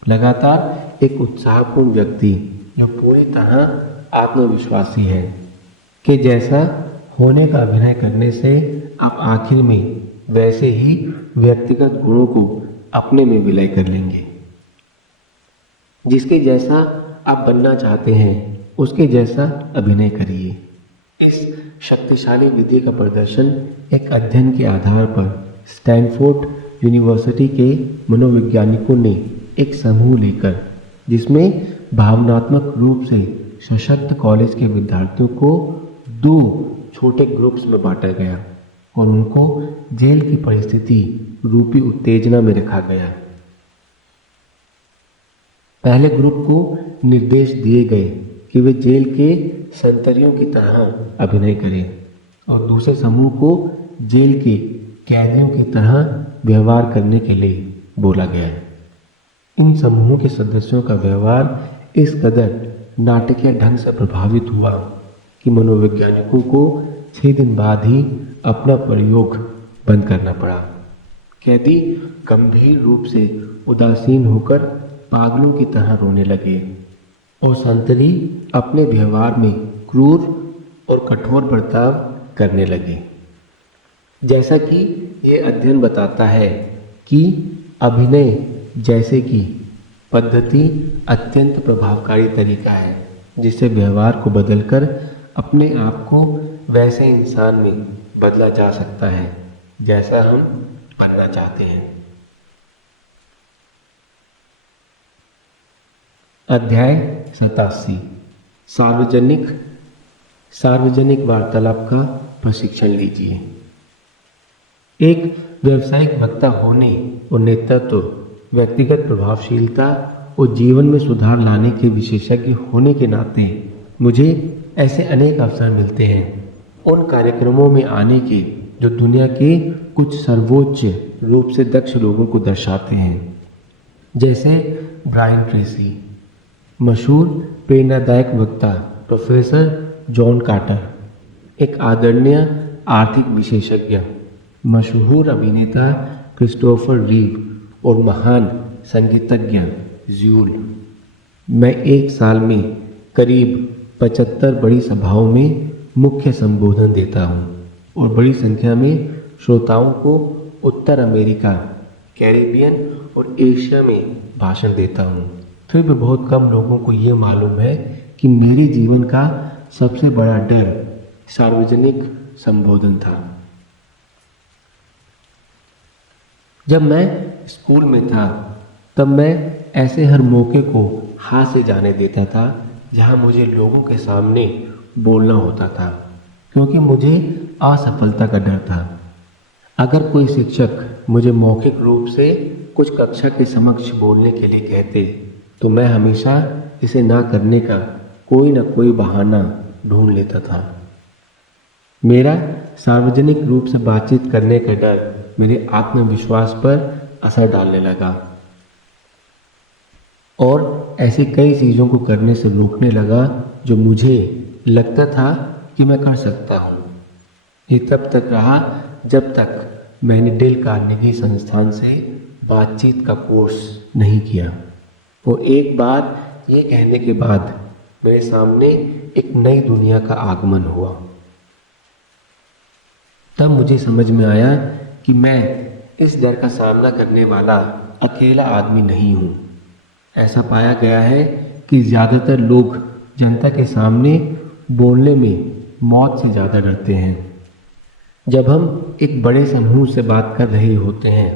लगातार एक उत्साहपूर्ण व्यक्ति जो पूरी तरह आत्मविश्वासी है कि जैसा होने का अभिनय करने से आप आखिर में वैसे ही व्यक्तिगत गुणों को अपने में विलय कर लेंगे। जिसके जैसा आप बनना चाहते हैं उसके जैसा अभिनय करिए। इस शक्तिशाली विधि का प्रदर्शन एक अध्ययन के आधार पर स्टैनफोर्ड यूनिवर्सिटी के मनोवैज्ञानिकों ने एक समूह लेकर, जिसमें भावनात्मक रूप से सशक्त कॉलेज के विद्यार्थियों को 2 छोटे ग्रुप्स में बांटा गया और उनको जेल की परिस्थिति रूपी उत्तेजना में रखा गया। पहले ग्रुप को निर्देश दिए गए कि वे जेल के संतरियों की तरह अभिनय करें और दूसरे समूह को जेल के कैदियों की तरह व्यवहार करने के लिए बोला गया। इन समूहों के सदस्यों का व्यवहार इस कदर नाटकीय ढंग से प्रभावित हुआ कि मनोवैज्ञानिकों को 6 दिन बाद ही अपना प्रयोग बंद करना पड़ा। कैदी गंभीर रूप से उदासीन होकर पागलों की तरह रोने लगे और संतरी अपने व्यवहार में क्रूर और कठोर बर्ताव करने लगे। जैसा कि यह अध्ययन बताता है कि अभिनय जैसे कि पद्धति अत्यंत प्रभावकारी तरीका है जिससे व्यवहार को बदलकर अपने आप को वैसे इंसान में बदला जा सकता है जैसा हम बनना चाहते हैं। अध्याय 87 सार्वजनिक वार्तालाप का प्रशिक्षण लीजिए। एक व्यावसायिक वक्ता होने और नेतृत्व, व्यक्तिगत प्रभावशीलता और जीवन में सुधार लाने के विशेषज्ञ होने के नाते मुझे ऐसे अनेक अवसर मिलते हैं उन कार्यक्रमों में आने के जो दुनिया के कुछ सर्वोच्च रूप से दक्ष लोगों को दर्शाते हैं, जैसे ब्रायन ट्रेसी, मशहूर प्रेरणादायक वक्ता प्रोफेसर जॉन कार्टर, एक आदरणीय आर्थिक विशेषज्ञ, मशहूर अभिनेता क्रिस्टोफर रीव और महान संगीतज्ञ ज़्यूल। मैं एक साल में करीब 75 बड़ी सभाओं में मुख्य संबोधन देता हूँ और बड़ी संख्या में श्रोताओं को उत्तर अमेरिका, कैरिबियन और एशिया में भाषण देता हूँ। फिर भी बहुत कम लोगों को ये मालूम है कि मेरे जीवन का सबसे बड़ा डर सार्वजनिक संबोधन था। जब मैं स्कूल में था तब मैं ऐसे हर मौके को हाथ से जाने देता था जहां मुझे लोगों के सामने बोलना होता था, क्योंकि मुझे असफलता का डर था। अगर कोई शिक्षक मुझे मौखिक रूप से कुछ कक्षा के समक्ष बोलने के लिए कहते तो मैं हमेशा इसे ना करने का कोई न कोई बहाना ढूंढ लेता था। मेरा सार्वजनिक रूप से बातचीत करने का डर मेरे आत्मविश्वास पर असर डालने लगा और ऐसे कई चीज़ों को करने से रोकने लगा जो मुझे लगता था कि मैं कर सकता हूँ। ये तब तक रहा जब तक मैंने डेल कार्नेगी संस्थान से बातचीत का कोर्स नहीं किया। वो एक बार ये कहने के बाद मेरे सामने एक नई दुनिया का आगमन हुआ। तब मुझे समझ में आया कि मैं इस डर का सामना करने वाला अकेला आदमी नहीं हूँ। ऐसा पाया गया है कि ज़्यादातर लोग जनता के सामने बोलने में मौत से ज़्यादा डरते हैं। जब हम एक बड़े समूह से बात कर रहे होते हैं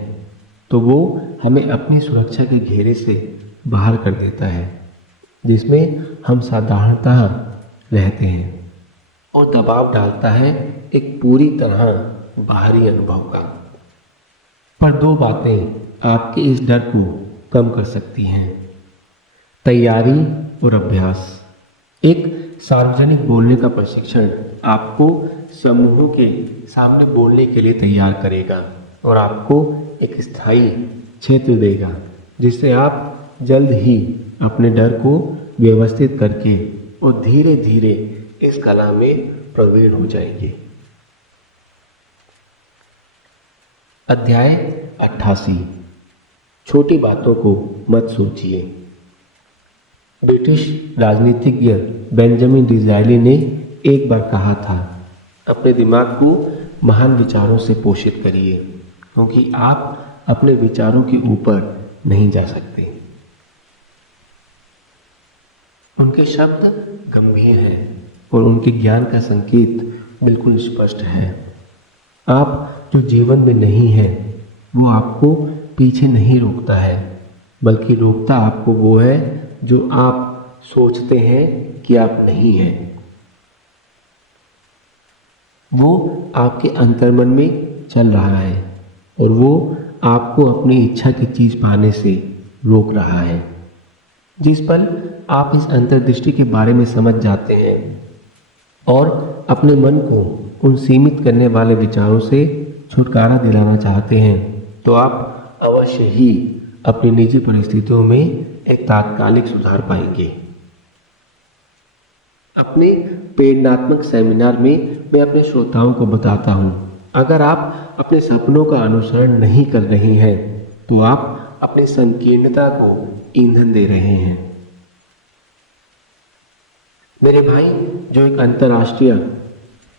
तो वो हमें अपनी सुरक्षा के घेरे से बाहर कर देता है, जिसमें हम साधारणतः रहते हैं, और दबाव डालता है एक पूरी तरह बाहरी अनुभव का। पर 2 बातें आपके इस डर को कम कर सकती हैं: तैयारी और अभ्यास। एक सार्वजनिक बोलने का प्रशिक्षण आपको समूहों के सामने बोलने के लिए तैयार करेगा और आपको एक स्थायी क्षेत्र देगा जिससे आप जल्द ही अपने डर को व्यवस्थित करके और धीरे धीरे इस कला में प्रवीण हो जाएंगे। अध्याय 88 छोटी बातों को मत सोचिए। ब्रिटिश राजनीतिज्ञ बेंजामिन डिज़ायली ने एक बार कहा था, अपने दिमाग को महान विचारों से पोषित करिए, क्योंकि आप अपने विचारों के ऊपर नहीं जा सकते। उनके शब्द गंभीर हैं और उनके ज्ञान का संकेत बिल्कुल स्पष्ट है। आप जो जीवन में नहीं हैं वो आपको पीछे नहीं रोकता है, बल्कि रोकता आपको वो है जो आप सोचते हैं कि आप नहीं हैं। वो आपके अंतर्मन में चल रहा है और वो आपको अपनी इच्छा की चीज़ पाने से रोक रहा है। जिस पल आप इस अंतर्दृष्टि के बारे में समझ जाते हैं और अपने मन को उन सीमित करने वाले विचारों से छुटकारा दिलाना चाहते हैं, तो आप अवश्य ही अपनी निजी परिस्थितियों में एक तात्कालिक सुधार पाएंगे। अपने प्रेरणात्मक सेमिनार में मैं अपने श्रोताओं को बताता हूँ, अगर आप अपने सपनों का अनुसरण नहीं कर रहे हैं तो आप अपनी संकीर्णता को ईंधन दे रहे हैं। मेरे भाई, जो एक अंतर्राष्ट्रीय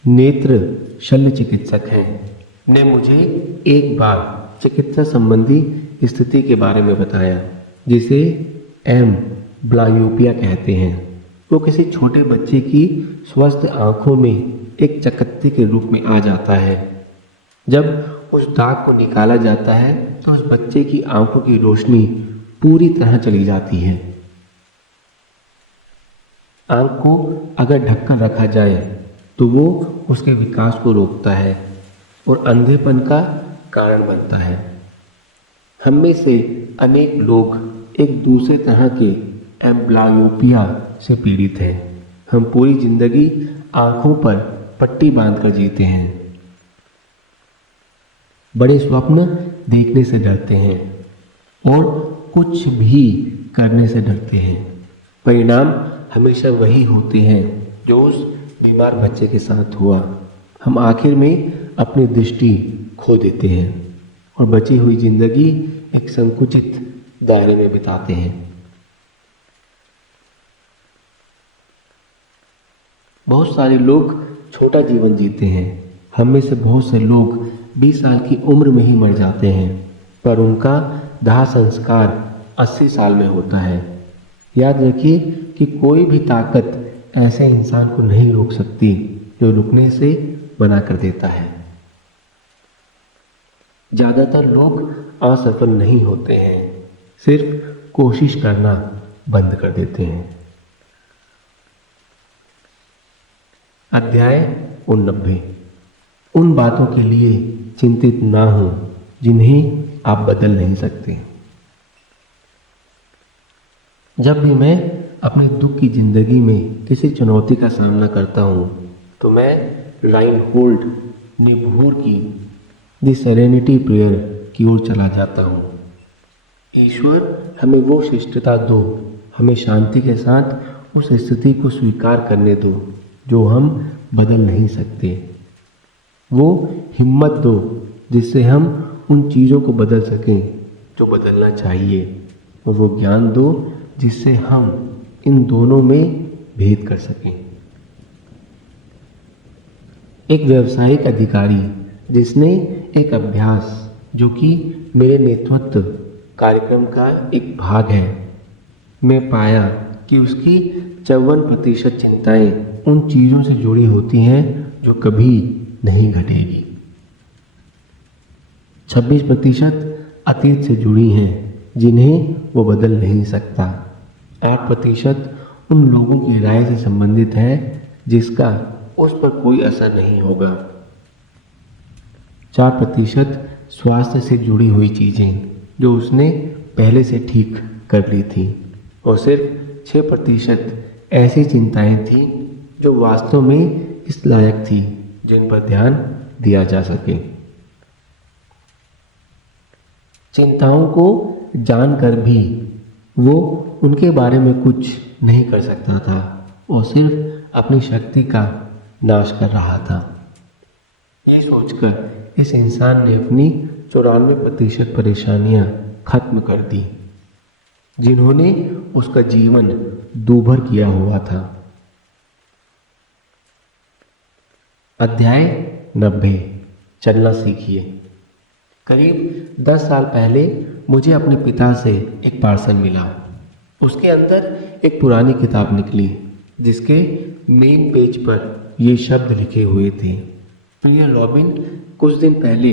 नेत्र शल्य चिकित्सक हैं, ने मुझे एक बार चिकित्सा संबंधी स्थिति के बारे में बताया जिसे ब्लायोपिया कहते हैं। वो किसी छोटे बच्चे की स्वस्थ आंखों में एक चकत्ते के रूप में आ जाता है। जब उस दाग को निकाला जाता है तो उस बच्चे की आंखों की रोशनी पूरी तरह चली जाती है। आंख को अगर ढककर रखा जाए तो वो उसके विकास को रोकता है और अंधेपन का कारण बनता है। हम में से अनेक लोग एक दूसरे तरह के एम्ब्लायोपिया से पीड़ित हैं। हम पूरी जिंदगी आंखों पर पट्टी बांधकर जीते हैं, बड़े स्वप्न देखने से डरते हैं और कुछ भी करने से डरते हैं। परिणाम हमेशा वही होते हैं जो उस बीमार बच्चे के साथ हुआ। हम आखिर में अपनी दृष्टि खो देते हैं और बची हुई जिंदगी एक संकुचित दायरे में बिताते हैं। बहुत सारे लोग छोटा जीवन जीते हैं। हम में से बहुत से लोग 20 साल की उम्र में ही मर जाते हैं, पर उनका दाह संस्कार 80 साल में होता है। याद रखिए कि कोई भी ताकत ऐसे इंसान को नहीं रोक सकती जो रुकने से मना कर देता है। ज़्यादातर लोग असफल नहीं होते हैं, सिर्फ कोशिश करना बंद कर देते हैं। अध्याय 89। उन बातों के लिए चिंतित ना हो जिन्हें आप बदल नहीं सकते। जब भी मैं अपने दुख की जिंदगी में किसी चुनौती का सामना करता हूँ तो मैं राइनहोल्ड निबूर की द सेरेनिटी प्रेयर की ओर चला जाता हूँ। ईश्वर हमें वो शिष्टता दो, हमें शांति के साथ उस स्थिति को स्वीकार करने दो जो हम बदल नहीं सकते। वो हिम्मत दो जिससे हम उन चीज़ों को बदल सकें जो बदलना चाहिए, और वो ज्ञान दो जिससे हम इन दोनों में भेद कर सकें। एक व्यावसायिक अधिकारी जिसने एक अभ्यास जो कि मेरे नेतृत्व कार्यक्रम का एक भाग है, मैं पाया कि उसकी 54% चिंताएं उन चीज़ों से जुड़ी होती हैं जो कभी नहीं घटेगी। 26% अतीत से जुड़ी हैं जिन्हें वो बदल नहीं सकता। 8% उन लोगों की राय से संबंधित है जिसका उस पर कोई असर नहीं होगा। 4% स्वास्थ्य से जुड़ी हुई चीज़ें जो उसने पहले से ठीक कर ली थी, और सिर्फ 6% ऐसी चिंताएं थीं जो वास्तव में इस लायक थी जिन पर ध्यान दिया जा सके। चिंताओं को जानकर भी वो उनके बारे में कुछ नहीं कर सकता था और सिर्फ अपनी शक्ति का नाश कर रहा था। ये सोचकर इस इंसान ने अपनी 94% परेशानियां खत्म कर दी जिन्होंने उसका जीवन दूभर किया हुआ था। अध्याय 90। चलना सीखिए। करीब 10 साल पहले मुझे अपने पिता से एक पार्सल मिला। उसके अंदर एक पुरानी किताब निकली जिसके मेन पेज पर ये शब्द लिखे हुए थे, प्रिय रॉबिन, कुछ दिन पहले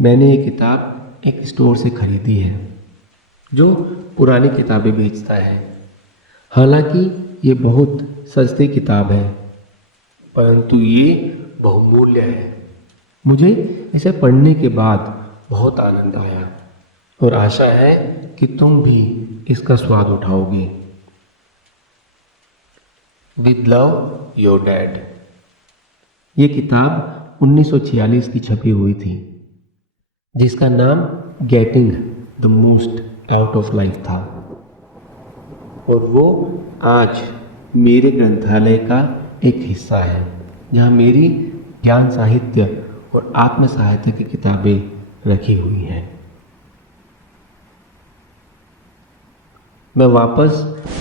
मैंने ये किताब एक स्टोर से खरीदी है जो पुरानी किताबें बेचता है। हालांकि ये बहुत सस्ती किताब है, परंतु ये बहुमूल्य है। मुझे इसे पढ़ने के बाद बहुत आनंद आया और आशा है कि तुम भी इसका स्वाद उठाओगे। With love, your dad. ये किताब 1946 की छपी हुई थी, जिसका नाम getting the most out of life था, और वो आज मेरे ग्रंथालय का एक हिस्सा है, जहाँ मेरी ज्ञान साहित्य और आत्म सहायता की किताबें रखी हुई हैं। मैं वापस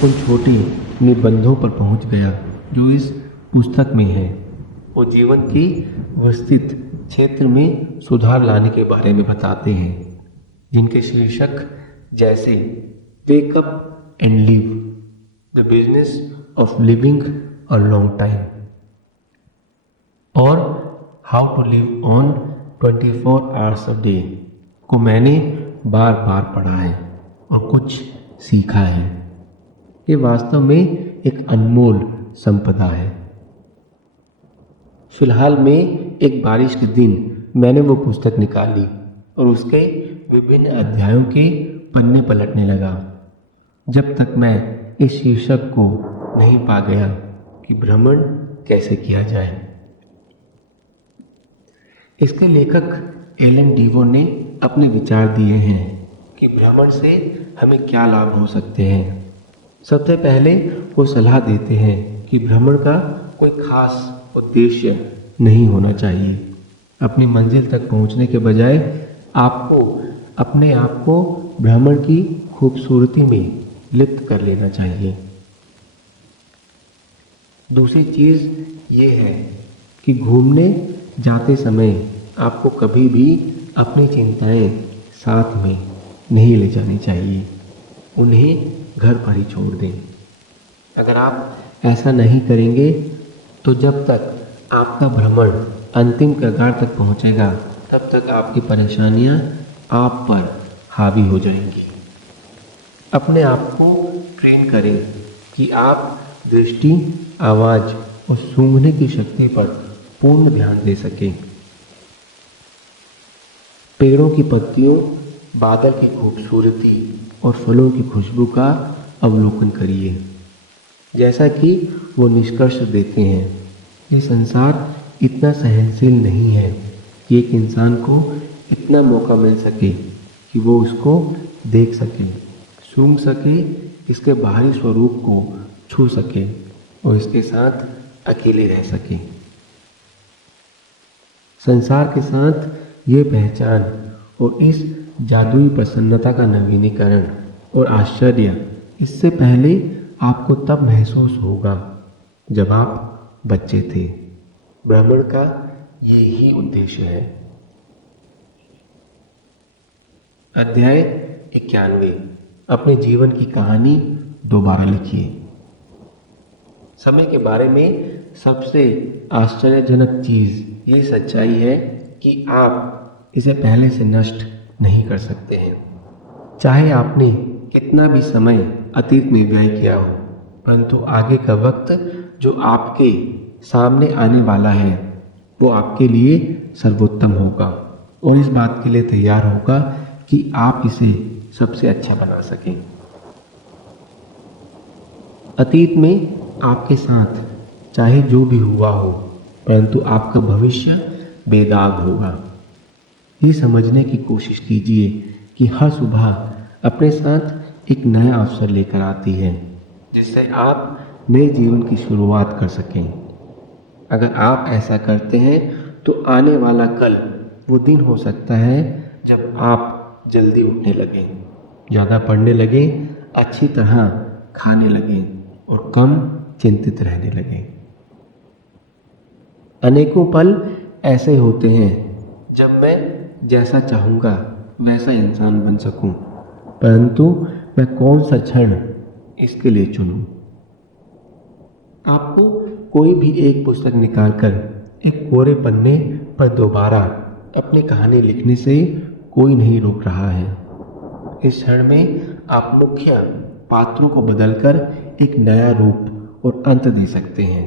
उन छोटी निबंधों पर पहुंच गया जो इस पुस्तक में है और जीवन की विस्तृत क्षेत्र में सुधार लाने के बारे में बताते हैं, जिनके शीर्षक जैसे wake up and live, the business of living a long time और how to live on 24 hours a day को मैंने बार बार पढ़ा है और कुछ सीखा है। ये वास्तव में एक अनमोल संपदा है। फिलहाल में एक बारिश के दिन मैंने वो पुस्तक निकाली और उसके विभिन्न अध्यायों के पन्ने पलटने लगा, जब तक मैं इस शीर्षक को नहीं पा गया कि भ्रमण कैसे किया जाए। इसके लेखक एलन डीवो ने अपने विचार दिए हैं कि भ्रमण से हमें क्या लाभ हो सकते हैं। सबसे पहले वो सलाह देते हैं कि भ्रमण का कोई खास उद्देश्य नहीं होना चाहिए। अपनी मंजिल तक पहुंचने के बजाय आपको अपने आप को भ्रमण की खूबसूरती में लिप्त कर लेना चाहिए। दूसरी चीज़ ये है कि घूमने जाते समय आपको कभी भी अपनी चिंताएं साथ में नहीं ले जानी चाहिए, उन्हें घर पर ही छोड़ दें। अगर आप ऐसा नहीं करेंगे तो जब तक आपका भ्रमण अंतिम कगार तक पहुंचेगा, तब तक आपकी परेशानियां आप पर हावी हो जाएंगी। अपने आप को ट्रेन करें कि आप दृष्टि, आवाज़ और सूंघने की शक्ति पर पूर्ण ध्यान दे सकें। पेड़ों की पत्तियों, बादल की खूबसूरती और फलों की खुशबू का अवलोकन करिए। जैसा कि वो निष्कर्ष देते हैं, ये संसार इतना सहनशील नहीं है कि एक इंसान को इतना मौका मिल सके कि वो उसको देख सके, सूंघ सके, इसके बाहरी स्वरूप को छू सके और इसके साथ अकेले रह सके। संसार के साथ ये पहचान और इस जादुई प्रसन्नता का नवीनीकरण और आश्चर्य इससे पहले आपको तब महसूस होगा जब आप बच्चे थे। भ्रमण का ये ही उद्देश्य है। अध्याय 91। अपने जीवन की कहानी दोबारा लिखिए। समय के बारे में सबसे आश्चर्यजनक चीज़ ये सच्चाई है कि आप इसे पहले से नष्ट नहीं कर सकते हैं। चाहे आपने कितना भी समय अतीत में व्यय किया हो, परंतु आगे का वक्त जो आपके सामने आने वाला है वो आपके लिए सर्वोत्तम होगा और इस बात के लिए तैयार होगा कि आप इसे सबसे अच्छा बना सकें। अतीत में आपके साथ चाहे जो भी हुआ हो, परंतु आपका भविष्य बेदाग होगा। ये समझने की कोशिश कीजिए कि हर सुबह अपने साथ एक नया अवसर लेकर आती है, जिससे आप नए जीवन की शुरुआत कर सकें। अगर आप ऐसा करते हैं तो आने वाला कल वो दिन हो सकता है जब आप जल्दी उठने लगें, ज़्यादा पढ़ने लगें, अच्छी तरह खाने लगें और कम चिंतित रहने लगें। अनेकों पल ऐसे होते हैं जब मैं जैसा चाहूँगा वैसा इंसान बन सकूं, परंतु मैं कौन सा क्षण इसके लिए चुनूं। आपको कोई भी एक पुस्तक निकालकर एक कोरे पन्ने पर दोबारा अपनी कहानी लिखने से कोई नहीं रोक रहा है। इस क्षण में आप मुख्य पात्रों को बदलकर एक नया रूप और अंत दे सकते हैं।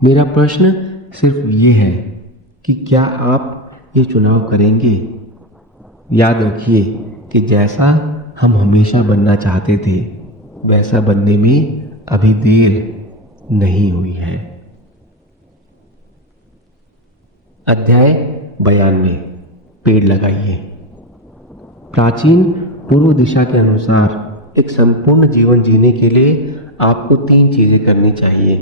मेरा प्रश्न सिर्फ ये है कि क्या आप ये चुनाव करेंगे? याद रखिए कि जैसा हम हमेशा बनना चाहते थे वैसा बनने में अभी देर नहीं हुई है। अध्याय 92 पेड़ लगाइए। प्राचीन पूर्व दिशा के अनुसार एक संपूर्ण जीवन जीने के लिए आपको 3 चीजें करनी चाहिए।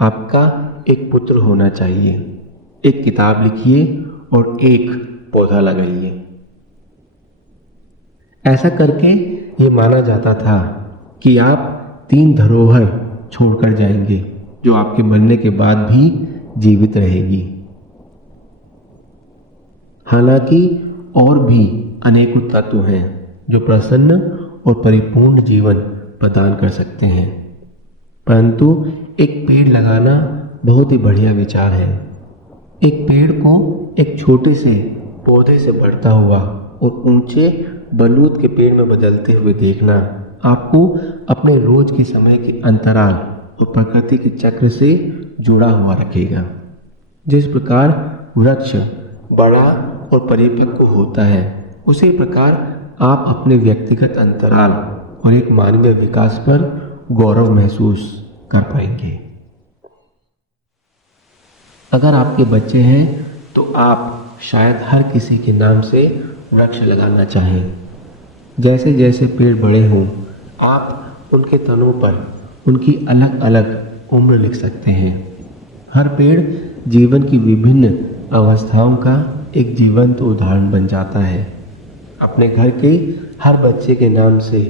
आपका एक पुत्र होना चाहिए, एक किताब लिखिए और एक पौधा लगाइए। ऐसा करके ये माना जाता था कि आप 3 धरोहर छोड़कर जाएंगे जो आपके मरने के बाद भी जीवित रहेगी। हालांकि और भी अनेकों तत्व हैं जो प्रसन्न और परिपूर्ण जीवन प्रदान कर सकते हैं, परंतु एक पेड़ लगाना बहुत ही बढ़िया विचार है। एक पेड़ को एक छोटे से पौधे से बढ़ता हुआ और ऊंचे बलूत के पेड़ में बदलते हुए देखना आपको अपने रोज के समय के अंतराल और प्रकृति के चक्र से जुड़ा हुआ रखेगा। जिस प्रकार वृक्ष बड़ा और परिपक्व होता है, उसी प्रकार आप अपने व्यक्तिगत अंतराल और एक मानवीय विकास पर गौरव महसूस कर पाएंगे। अगर आपके बच्चे हैं तो आप शायद हर किसी के नाम से वृक्ष लगाना चाहें। जैसे जैसे पेड़ बड़े हों, आप उनके तनों पर उनकी अलग अलग उम्र लिख सकते हैं। हर पेड़ जीवन की विभिन्न अवस्थाओं का एक जीवंत उदाहरण बन जाता है। अपने घर के हर बच्चे के नाम से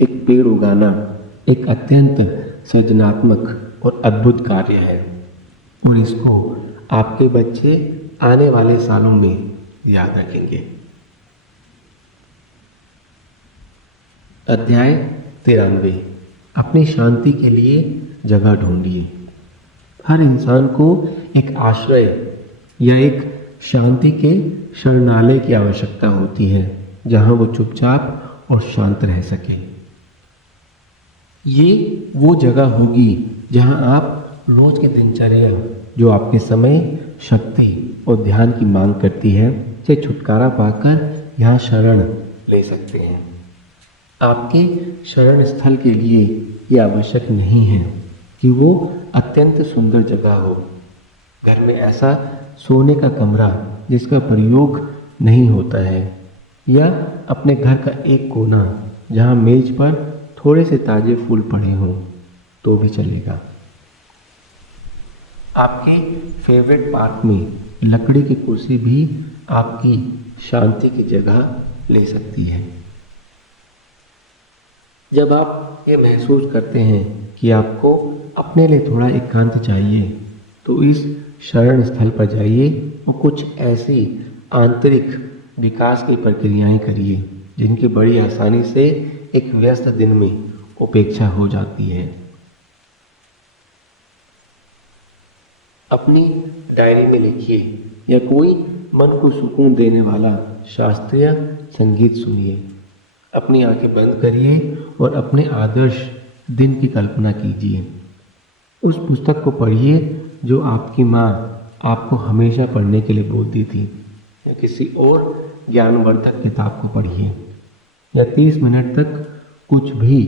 एक पेड़ उगाना एक अत्यंत सृजनात्मक और अद्भुत कार्य है और इसको आपके बच्चे आने वाले सालों में याद रखेंगे। अध्याय 93 अपनी शांति के लिए जगह ढूंढिए। हर इंसान को एक आश्रय या एक शांति के शरणालय की आवश्यकता होती है जहां वो चुपचाप और शांत रह सके। ये वो जगह होगी जहां आप रोज की दिनचर्या जो आपके समय, शक्ति और ध्यान की मांग करती है से छुटकारा पाकर यहाँ शरण ले सकते हैं। आपके शरण स्थल के लिए ये आवश्यक नहीं है कि वो अत्यंत सुंदर जगह हो। घर में ऐसा सोने का कमरा जिसका प्रयोग नहीं होता है, या अपने घर का एक कोना जहाँ मेज पर थोड़े से ताजे फूल पड़े हों तो भी चलेगा। आपके फेवरेट पार्क में लकड़ी की कुर्सी भी आपकी शांति की जगह ले सकती है। जब आप ये महसूस करते हैं कि आपको अपने लिए थोड़ा एकांत चाहिए तो इस शरण स्थल पर जाइए और कुछ ऐसी आंतरिक विकास की प्रक्रियाएं करिए जिनकी बड़ी आसानी से एक व्यस्त दिन में उपेक्षा हो जाती है। अपनी डायरी में लिखिए या कोई मन को सुकून देने वाला शास्त्रीय संगीत सुनिए। अपनी आंखें बंद करिए और अपने आदर्श दिन की कल्पना कीजिए। उस पुस्तक को पढ़िए जो आपकी माँ आपको हमेशा पढ़ने के लिए बोलती थी, या किसी और ज्ञानवर्धक किताब को पढ़िए, या 30 मिनट तक कुछ भी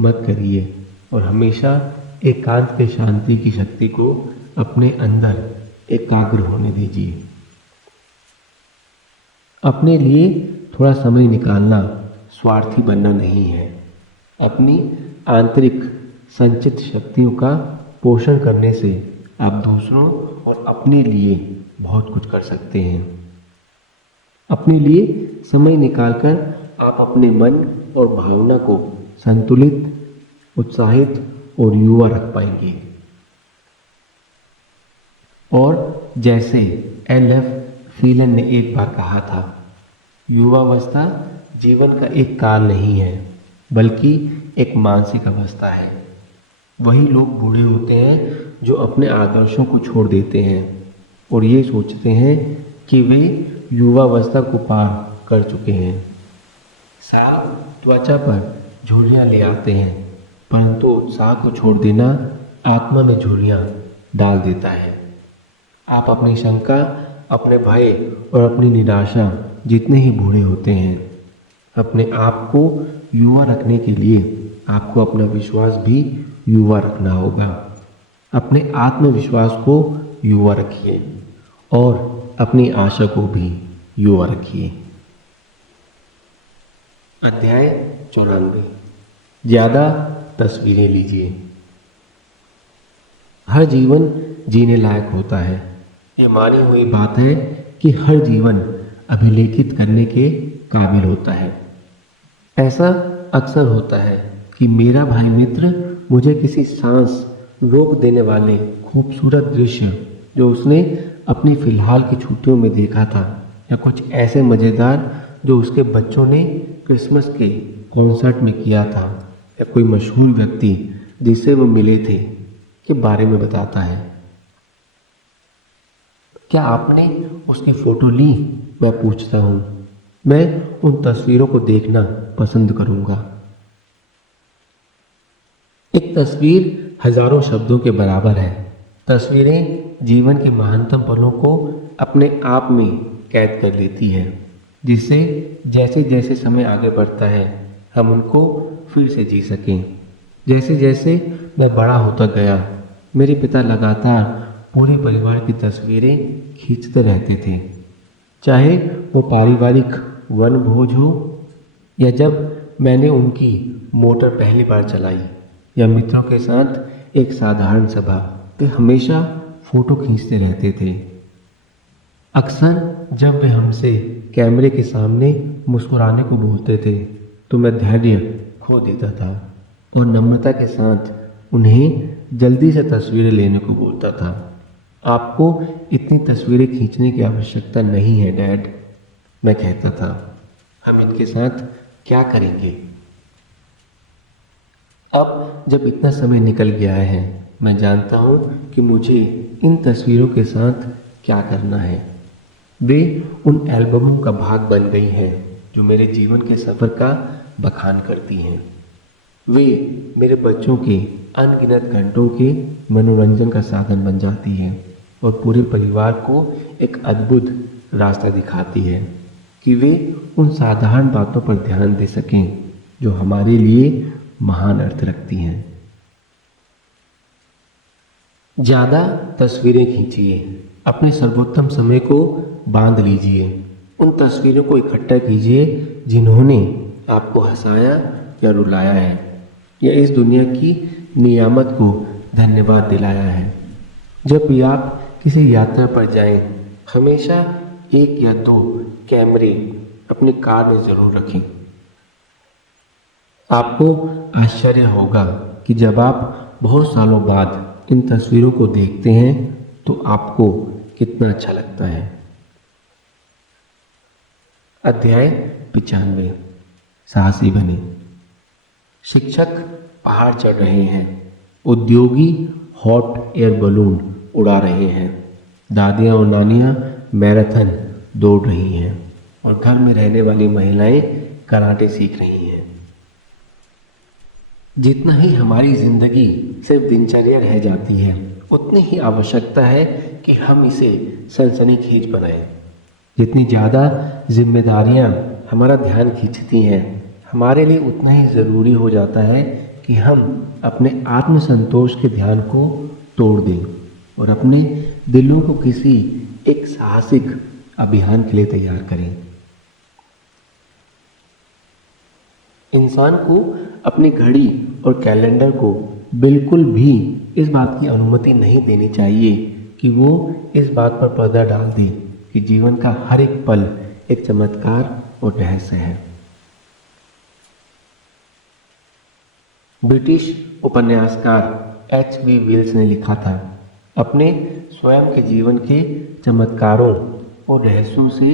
मत करिए और हमेशा एकांत के शांति की शक्ति को अपने अंदर एकाग्र होने दीजिए। अपने लिए थोड़ा समय निकालना स्वार्थी बनना नहीं है। अपनी आंतरिक संचित शक्तियों का पोषण करने से आप दूसरों और अपने लिए बहुत कुछ कर सकते हैं। अपने लिए समय निकालकर आप अपने मन और भावना को संतुलित, उत्साहित और युवा रख पाएंगे। और जैसे एल.एफ. फीलन ने एक बार कहा था, युवावस्था जीवन का एक काल नहीं है बल्कि एक मानसिक अवस्था है। वही लोग बूढ़े होते हैं जो अपने आदर्शों को छोड़ देते हैं और ये सोचते हैं कि वे युवावस्था को पार कर चुके हैं। साल त्वचा पर झुर्रियाँ ले आते हैं, परंतु उत्साह को छोड़ देना आत्मा में झुर्रियाँ डाल देता है। आप अपनी शंका, अपने भय और अपनी निराशा जितने ही बूढ़े होते हैं, अपने आप को युवा रखने के लिए आपको अपना विश्वास भी युवा रखना होगा। अपने आत्मविश्वास को युवा रखिए और अपनी आशा को भी युवा रखिए। अध्याय 94। ज़्यादा तस्वीरें लीजिए। हर जीवन जीने लायक होता है। ये मानी हुई बात है कि हर जीवन अभिलेखित करने के काबिल होता है। ऐसा अक्सर होता है कि मेरा भाई मित्र मुझे किसी सांस रोक देने वाले खूबसूरत दृश्य जो उसने अपनी फ़िलहाल की छुट्टियों में देखा था, या कुछ ऐसे मज़ेदार जो उसके बच्चों ने क्रिसमस के कॉन्सर्ट में किया था, या कोई मशहूर व्यक्ति जिससे वो मिले थे के बारे में बताता है। क्या आपने उसकी फ़ोटो ली? मैं पूछता हूँ। मैं उन तस्वीरों को देखना पसंद करूँगा। एक तस्वीर हजारों शब्दों के बराबर है। तस्वीरें जीवन के महानतम पलों को अपने आप में कैद कर लेती है, जिससे जैसे जैसे समय आगे बढ़ता है हम उनको फिर से जी सकें। जैसे जैसे मैं बड़ा होता गया, मेरे पिता लगातार पूरे परिवार की तस्वीरें खींचते रहते थे, चाहे वो पारिवारिक वनभोज हो, या जब मैंने उनकी मोटर पहली बार चलाई, या मित्रों के साथ एक साधारण सभा। वे हमेशा फ़ोटो खींचते रहते थे। अक्सर जब वे हमसे कैमरे के सामने मुस्कुराने को बोलते थे तो मैं धैर्य खो देता था और नम्रता के साथ उन्हें जल्दी से तस्वीरें लेने को बोलता था। आपको इतनी तस्वीरें खींचने की आवश्यकता नहीं है डैड, मैं कहता था। हम इनके साथ क्या करेंगे? अब जब इतना समय निकल गया है, मैं जानता हूँ कि मुझे इन तस्वीरों के साथ क्या करना है। वे उन एल्बमों का भाग बन गई हैं जो मेरे जीवन के सफ़र का बखान करती हैं। वे मेरे बच्चों के अनगिनत घंटों के मनोरंजन का साधन बन जाती हैं और पूरे परिवार को एक अद्भुत रास्ता दिखाती है कि वे उन साधारण बातों पर ध्यान दे सकें जो हमारे लिए महान अर्थ रखती हैं। ज़्यादा तस्वीरें खींचिए। अपने सर्वोत्तम समय को बांध लीजिए। उन तस्वीरों को इकट्ठा कीजिए जिन्होंने आपको हंसाया या रुलाया है, या इस दुनिया की नियामत को धन्यवाद दिलाया है। जब भी आप किसी यात्रा पर जाएं, हमेशा 1 या 2 कैमरे अपनी कार में ज़रूर रखें। आपको आश्चर्य होगा कि जब आप बहुत सालों बाद इन तस्वीरों को देखते हैं तो आपको कितना अच्छा लगता है। अध्याय 95। साहसी बने। शिक्षक पहाड़ चढ़ रहे हैं, उद्योगी हॉट एयर बलून उड़ा रहे हैं, दादियाँ और नानियाँ मैराथन दौड़ रही हैं और घर में रहने वाली महिलाएं कराटे सीख रही हैं। जितना ही हमारी जिंदगी सिर्फ दिनचर्या रह जाती है, उतनी ही आवश्यकता है कि हम इसे सनसनीखेज बनाएं। जितनी ज़्यादा जिम्मेदारियां हमारा ध्यान खींचती हैं, हमारे लिए उतना ही ज़रूरी हो जाता है कि हम अपने आत्मसंतोष के ध्यान को तोड़ दें और अपने दिलों को किसी एक साहसिक अभियान के लिए तैयार करें। इंसान को अपनी घड़ी और कैलेंडर को बिल्कुल भी इस बात की अनुमति नहीं देनी चाहिए कि वो इस बात पर पर्दा डाल दे कि जीवन का हर एक पल एक चमत्कार और रहस्य है। ब्रिटिश उपन्यासकार H.G. वेल्स ने लिखा था, अपने स्वयं के जीवन के चमत्कारों और रहस्यों से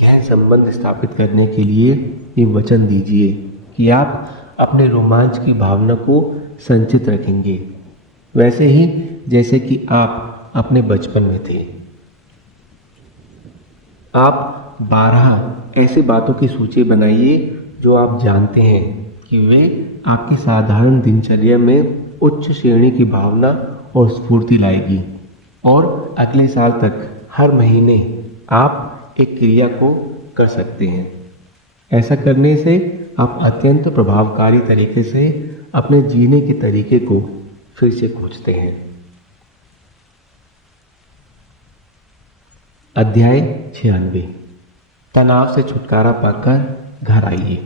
गहन संबंध स्थापित करने के लिए ये वचन दीजिए कि आप अपने रोमांच की भावना को संचित रखेंगे, वैसे ही जैसे कि आप अपने बचपन में थे। आप 12 ऐसी बातों की सूची बनाइए जो आप जानते हैं कि वे आपकी साधारण दिनचर्या में उच्च श्रेणी की भावना और स्फूर्ति लाएगी, और अगले साल तक हर महीने आप एक क्रिया को कर सकते हैं। ऐसा करने से आप अत्यंत प्रभावकारी तरीके से अपने जीने के तरीके को फिर से खोजते हैं। अध्याय 96। तनाव से छुटकारा पाकर घर आइए।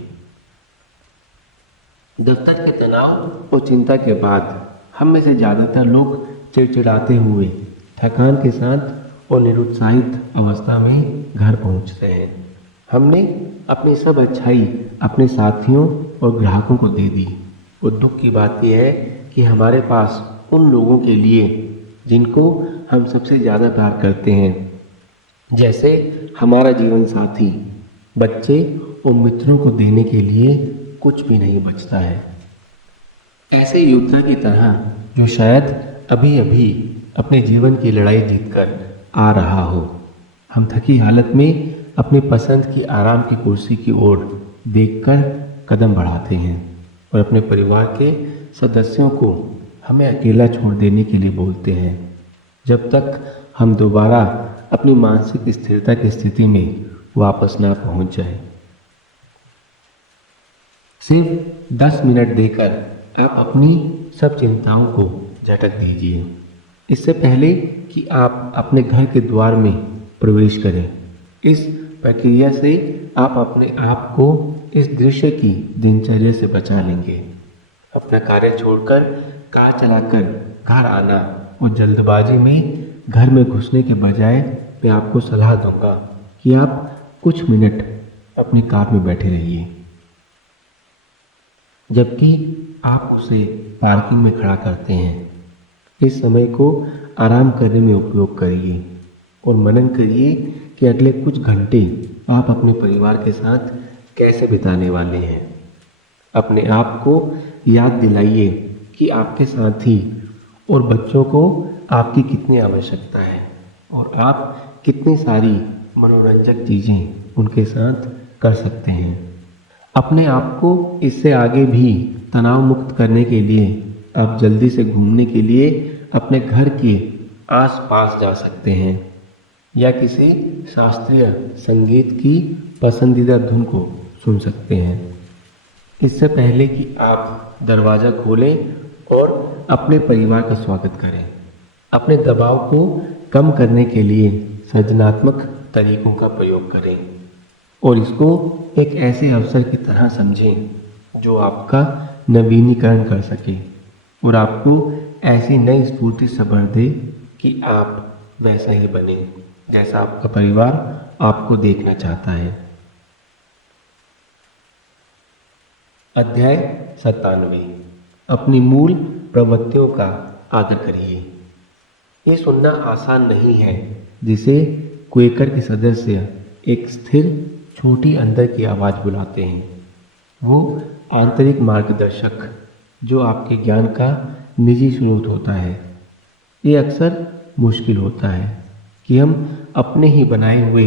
दफ्तर के तनाव और चिंता के बाद हम में से ज़्यादातर लोग चिड़चिड़ाते हुए, थकान के साथ और निरुत्साहित अवस्था में घर पहुंचते हैं। हमने अपनी सब अच्छाई अपने साथियों और ग्राहकों को दे दी, और दुख की बात यह है कि हमारे पास उन लोगों के लिए जिनको हम सबसे ज़्यादा प्यार करते हैं, जैसे हमारा जीवन साथी, बच्चे और मित्रों को देने के लिए कुछ भी नहीं बचता है। ऐसे योद्धा की तरह जो शायद अभी अभी अपने जीवन की लड़ाई जीतकर आ रहा हो, हम थकी हालत में अपनी पसंद की आराम की कुर्सी की ओर देखकर कदम बढ़ाते हैं और अपने परिवार के सदस्यों को हमें अकेला छोड़ देने के लिए बोलते हैं, जब तक हम दोबारा अपनी मानसिक स्थिरता की स्थिति में वापस ना पहुंच जाए। सिर्फ 10 मिनट देकर आप अपनी सब चिंताओं को झटक दीजिए, इससे पहले कि आप अपने घर के द्वार में प्रवेश करें। इस प्रक्रिया से आप अपने आप को इस दृश्य की दिनचर्या से बचा लेंगे। अपना कार्य छोड़कर कार चलाकर घर आना और जल्दबाजी में घर में घुसने के बजाय मैं आपको सलाह दूंगा कि आप कुछ मिनट अपनी कार में बैठे रहिए, जबकि आप उसे पार्किंग में खड़ा करते हैं। इस समय को आराम करने में उपयोग करिए और मनन करिए कि अगले कुछ घंटे आप अपने परिवार के साथ कैसे बिताने वाले हैं। अपने आप को याद दिलाइए कि आपके साथी और बच्चों को आपकी कितनी आवश्यकता है और आप कितनी सारी मनोरंजक चीज़ें उनके साथ कर सकते हैं। अपने आप को इससे आगे भी तनाव मुक्त करने के लिए आप जल्दी से घूमने के लिए अपने घर के आसपास जा सकते हैं या किसी शास्त्रीय संगीत की पसंदीदा धुन को सुन सकते हैं। इससे पहले कि आप दरवाज़ा खोलें और अपने परिवार का स्वागत करें, अपने दबाव को कम करने के लिए सृजनात्मक तरीकों का प्रयोग करें और इसको एक ऐसे अवसर की तरह समझें जो आपका नवीनीकरण कर सके और आपको ऐसी नई स्फूर्ति से भर दे कि आप वैसा ही बने जैसा आपका परिवार आपको देखना चाहता है। अध्याय 97। अपनी मूल प्रवृत्तियों का आदर करिए। ये सुनना आसान नहीं है जिसे क्वेकर के सदस्य एक स्थिर छोटी अंदर की आवाज़ बुलाते हैं। वो आंतरिक मार्गदर्शक जो आपके ज्ञान का निजी स्रोत होता है। ये अक्सर मुश्किल होता है कि हम अपने ही बनाए हुए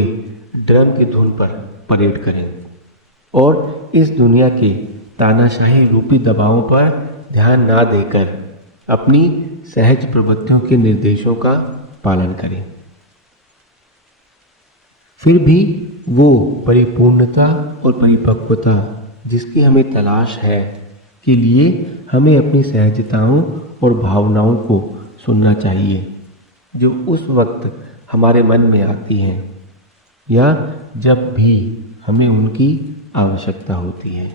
ड्रम की धुन पर परेड करें और इस दुनिया के तानाशाही रूपी दबावों पर ध्यान ना देकर अपनी सहज प्रवृत्तियों के निर्देशों का पालन करें। फिर भी वो परिपूर्णता और परिपक्वता जिसकी हमें तलाश है के लिए हमें अपनी सहजताओं और भावनाओं को सुनना चाहिए जो उस वक्त हमारे मन में आती हैं या जब भी हमें उनकी आवश्यकता होती है।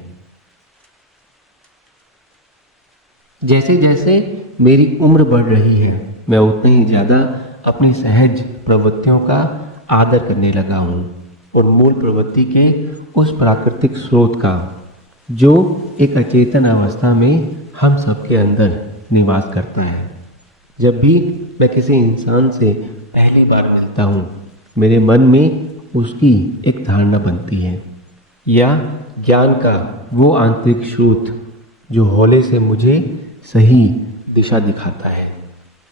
जैसे जैसे मेरी उम्र बढ़ रही है, मैं उतने ही ज़्यादा अपनी सहज प्रवृत्तियों का आदर करने लगा हूँ और मूल प्रवृत्ति के उस प्राकृतिक स्रोत का जो एक अचेतन अवस्था में हम सबके अंदर निवास करता है। जब भी मैं किसी इंसान से पहली बार मिलता हूँ, मेरे मन में उसकी एक धारणा बनती है या ज्ञान का वो आंतरिक स्रोत जो हौले से मुझे सही दिशा दिखाता है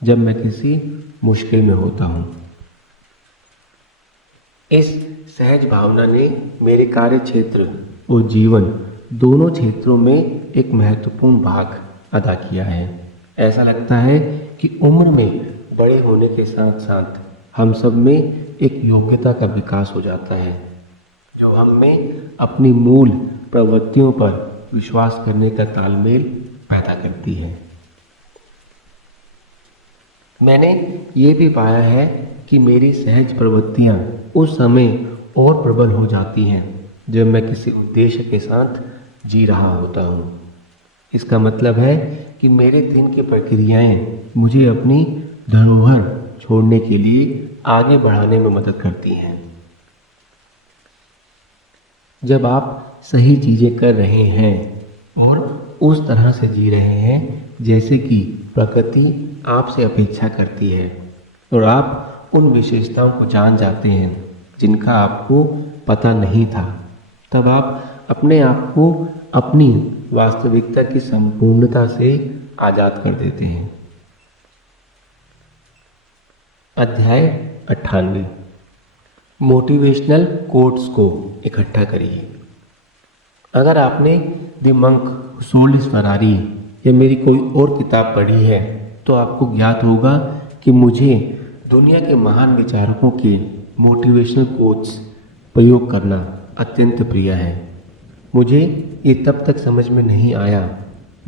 जब मैं किसी मुश्किल में होता हूँ। इस सहज भावना ने मेरे कार्य क्षेत्र और जीवन दोनों क्षेत्रों में एक महत्वपूर्ण भाग अदा किया है। ऐसा लगता है कि उम्र में बड़े होने के साथ साथ हम सब में एक योग्यता का विकास हो जाता है, जो हम में अपनी मूल प्रवृत्तियों पर विश्वास करने का तालमेल पैदा करती है। मैंने ये भी पाया है कि मेरी सहज प्रवृत्तियाँ उस समय और प्रबल हो जाती हैं जब मैं किसी उद्देश्य के साथ जी रहा होता हूँ। इसका मतलब है कि मेरे दिन की प्रक्रियाएं मुझे अपनी धरोहर छोड़ने के लिए आगे बढ़ाने में मदद करती हैं। जब आप सही चीज़ें कर रहे हैं और उस तरह से जी रहे हैं जैसे कि प्रकृति आपसे अपेक्षा करती है, और आप उन विशेषताओं को जान जाते हैं जिनका आपको पता नहीं था, तब आप अपने आप को अपनी वास्तविकता की संपूर्णता से आज़ाद कर देते हैं। अध्याय 98 मोटिवेशनल कोट्स को इकट्ठा करिए। अगर आपने the monk who sold his Ferrari या मेरी कोई और किताब पढ़ी है तो आपको ज्ञात होगा कि मुझे दुनिया के महान विचारकों के मोटिवेशनल कोट्स प्रयोग करना अत्यंत प्रिय है। मुझे ये तब तक समझ में नहीं आया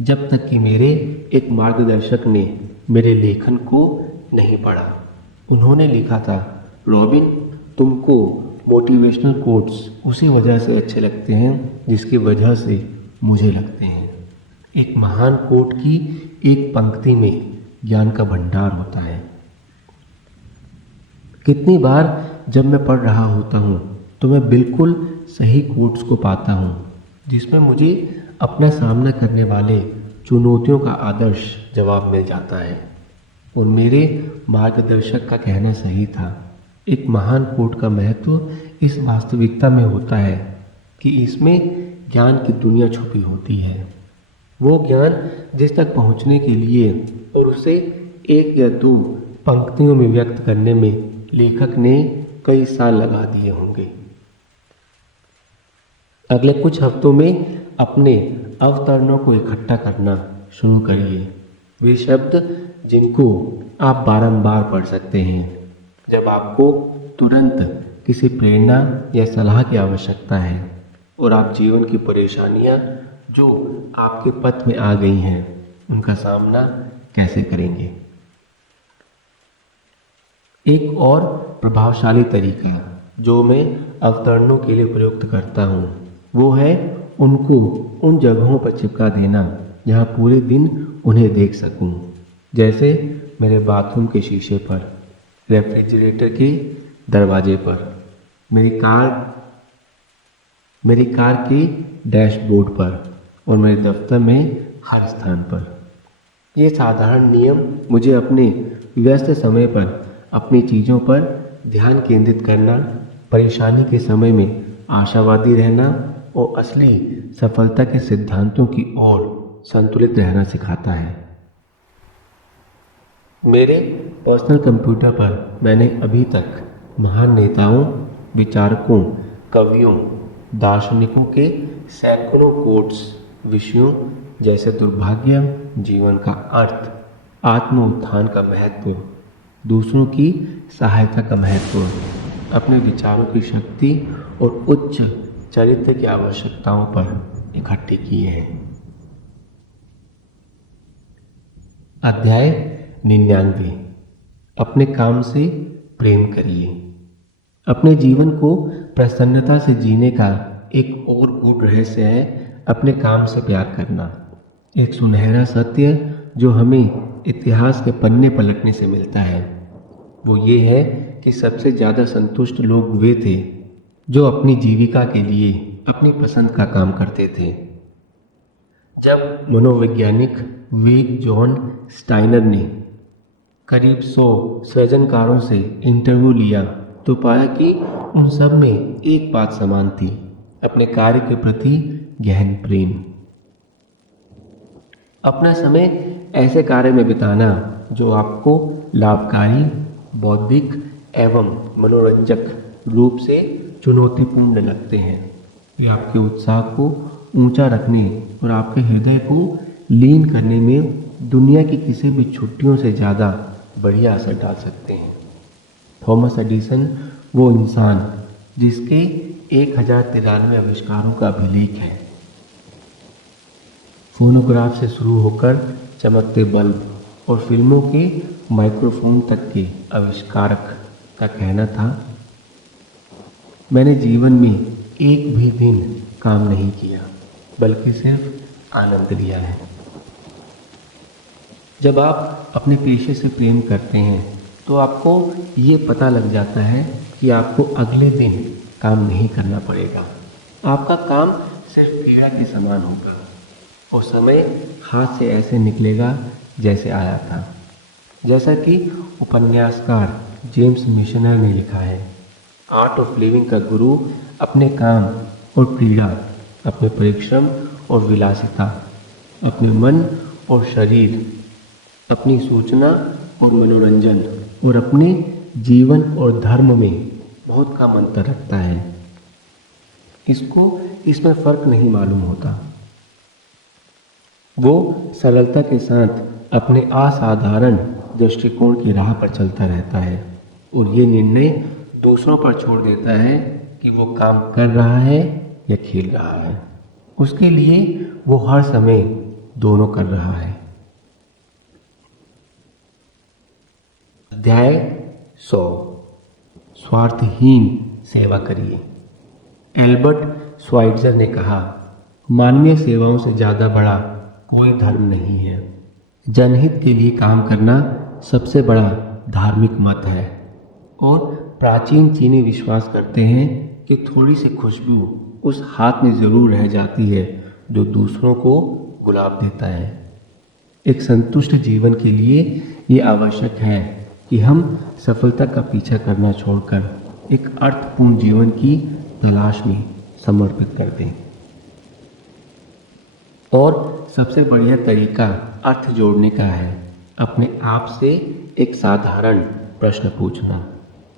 जब तक कि मेरे एक मार्गदर्शक ने मेरे लेखन को नहीं पढ़ा। उन्होंने लिखा था, रॉबिन, तुमको मोटिवेशनल कोट्स उसी वजह से अच्छे लगते हैं जिसकी वजह से मुझे लगते हैं। एक महान कोट की एक पंक्ति में ज्ञान का भंडार होता है। कितनी बार जब मैं पढ़ रहा होता हूँ तो मैं बिल्कुल सही कोट्स को पाता हूँ जिसमें मुझे अपना सामना करने वाले चुनौतियों का आदर्श जवाब मिल जाता है, और मेरे मार्गदर्शक का कहना सही था। एक महान कोट का महत्व इस वास्तविकता में होता है कि इसमें ज्ञान की दुनिया छुपी होती है। वो ज्ञान जिस तक पहुँचने के लिए और उसे एक या दो पंक्तियों में व्यक्त करने में लेखक ने कई साल लगा दिए होंगे। अगले कुछ हफ्तों में अपने अवतरणों को इकट्ठा करना शुरू करिए। वे शब्द जिनको आप बारंबार पढ़ सकते हैं जब आपको तुरंत किसी प्रेरणा या सलाह की आवश्यकता है, और आप जीवन की परेशानियां जो आपके पथ में आ गई हैं उनका सामना कैसे करेंगे। एक और प्रभावशाली तरीका जो मैं अवतरणों के लिए प्रयुक्त करता हूँ वो है उनको उन जगहों पर चिपका देना जहाँ पूरे दिन उन्हें देख सकूँ, जैसे मेरे बाथरूम के शीशे पर, रेफ्रिजरेटर के दरवाजे पर, मेरी कार के डैशबोर्ड पर और मेरे दफ्तर में हर स्थान पर। ये साधारण नियम मुझे अपने व्यस्त समय पर अपनी चीज़ों पर ध्यान केंद्रित करना, परेशानी के समय में आशावादी रहना और असली सफलता के सिद्धांतों की ओर संतुलित रहना सिखाता है। मेरे पर्सनल कंप्यूटर पर मैंने अभी तक महान नेताओं, विचारकों, कवियों, दार्शनिकों के सैकड़ों कोट्स विषयों जैसे दुर्भाग्य, जीवन का अर्थ, आत्म उत्थान का महत्व, दूसरों की सहायता का महत्व, अपने विचारों की शक्ति और उच्च चरित्र की आवश्यकताओं पर इकट्ठे किए हैं। अध्याय 99 अपने काम से प्रेम करिए। अपने जीवन को प्रसन्नता से जीने का एक और गूढ़ रहस्य है अपने काम से प्यार करना। एक सुनहरा सत्य जो हमें इतिहास के पन्ने पलटने से मिलता है वो ये है कि सबसे ज़्यादा संतुष्ट लोग वे थे जो अपनी जीविका के लिए अपनी पसंद का काम करते थे। जब मनोवैज्ञानिक वेग जॉन स्टाइनर ने करीब 100 सृजनकारों से इंटरव्यू लिया तो पाया कि उन सब में एक बात समान थी, अपने कार्य के प्रति गहन प्रेम। अपना समय ऐसे कार्य में बिताना जो आपको लाभकारी, बौद्धिक एवं मनोरंजक रूप से चुनौतीपूर्ण लगते हैं। ये आपके उत्साह को ऊंचा रखने और आपके हृदय को लीन करने में दुनिया की किसी भी छुट्टियों से ज़्यादा बढ़िया असर डाल सकते हैं। थॉमस एडिसन वो इंसान जिसके 1093 आविष्कारों का अभिलेख है। फोनोग्राफ से शुरू होकर चमकते बल्ब और फिल्मों के माइक्रोफोन तक के आविष्कारक का कहना था, मैंने जीवन में एक भी दिन काम नहीं किया बल्कि सिर्फ आनंद लिया है। जब आप अपने पेशे से प्रेम करते हैं तो आपको ये पता लग जाता है कि आपको अगले दिन काम नहीं करना पड़ेगा। आपका काम सिर्फ क्रीड़ा के समान होगा और समय हाथ से ऐसे निकलेगा जैसे आया था। जैसा कि उपन्यासकार जेम्स मिशनर ने लिखा है, आर्ट ऑफ लिविंग का गुरु अपने काम और पीड़ा, अपने परिश्रम और विलासिता, अपने मन और शरीर, अपनी सूचना और मनोरंजन और अपने जीवन और धर्म में बहुत कम अंतर रखता है। इसमें फर्क नहीं मालूम होता। वो सरलता के साथ अपने असाधारण दृष्टिकोण की राह पर चलता रहता है और ये निर्णय दूसरों पर छोड़ देता है कि वो काम कर रहा है या खेल रहा है। उसके लिए वो हर समय दोनों कर रहा है। अध्याय 100 स्वार्थहीन सेवा करिए। एल्बर्ट श्वाइट्जर ने कहा, मानवीय सेवाओं से ज़्यादा बड़ा कोई धर्म नहीं है। जनहित के लिए काम करना सबसे बड़ा धार्मिक मत है। और प्राचीन चीनी विश्वास करते हैं कि थोड़ी सी खुशबू उस हाथ में ज़रूर रह जाती है जो दूसरों को गुलाब देता है। एक संतुष्ट जीवन के लिए ये आवश्यक है कि हम सफलता का पीछा करना छोड़कर एक अर्थपूर्ण जीवन की तलाश में समर्पित कर दें। और सबसे बढ़िया तरीका अर्थ जोड़ने का है अपने आप से एक साधारण प्रश्न पूछना,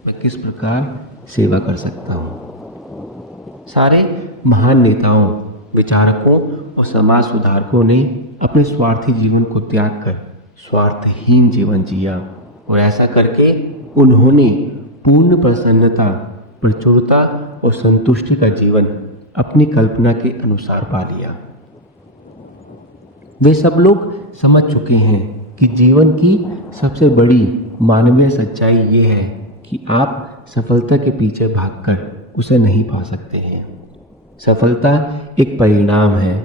मैं किस प्रकार सेवा कर सकता हूँ। सारे महान नेताओं, विचारकों और समाज सुधारकों ने अपने स्वार्थी जीवन को त्याग कर स्वार्थहीन जीवन जिया और ऐसा करके उन्होंने पूर्ण प्रसन्नता, प्रचुरता और संतुष्टि का जीवन अपनी कल्पना के अनुसार पा लिया। वे सब लोग समझ चुके हैं कि जीवन की सबसे बड़ी मानवीय सच्चाई ये है कि आप सफलता के पीछे भागकर उसे नहीं पा सकते हैं। सफलता एक परिणाम है।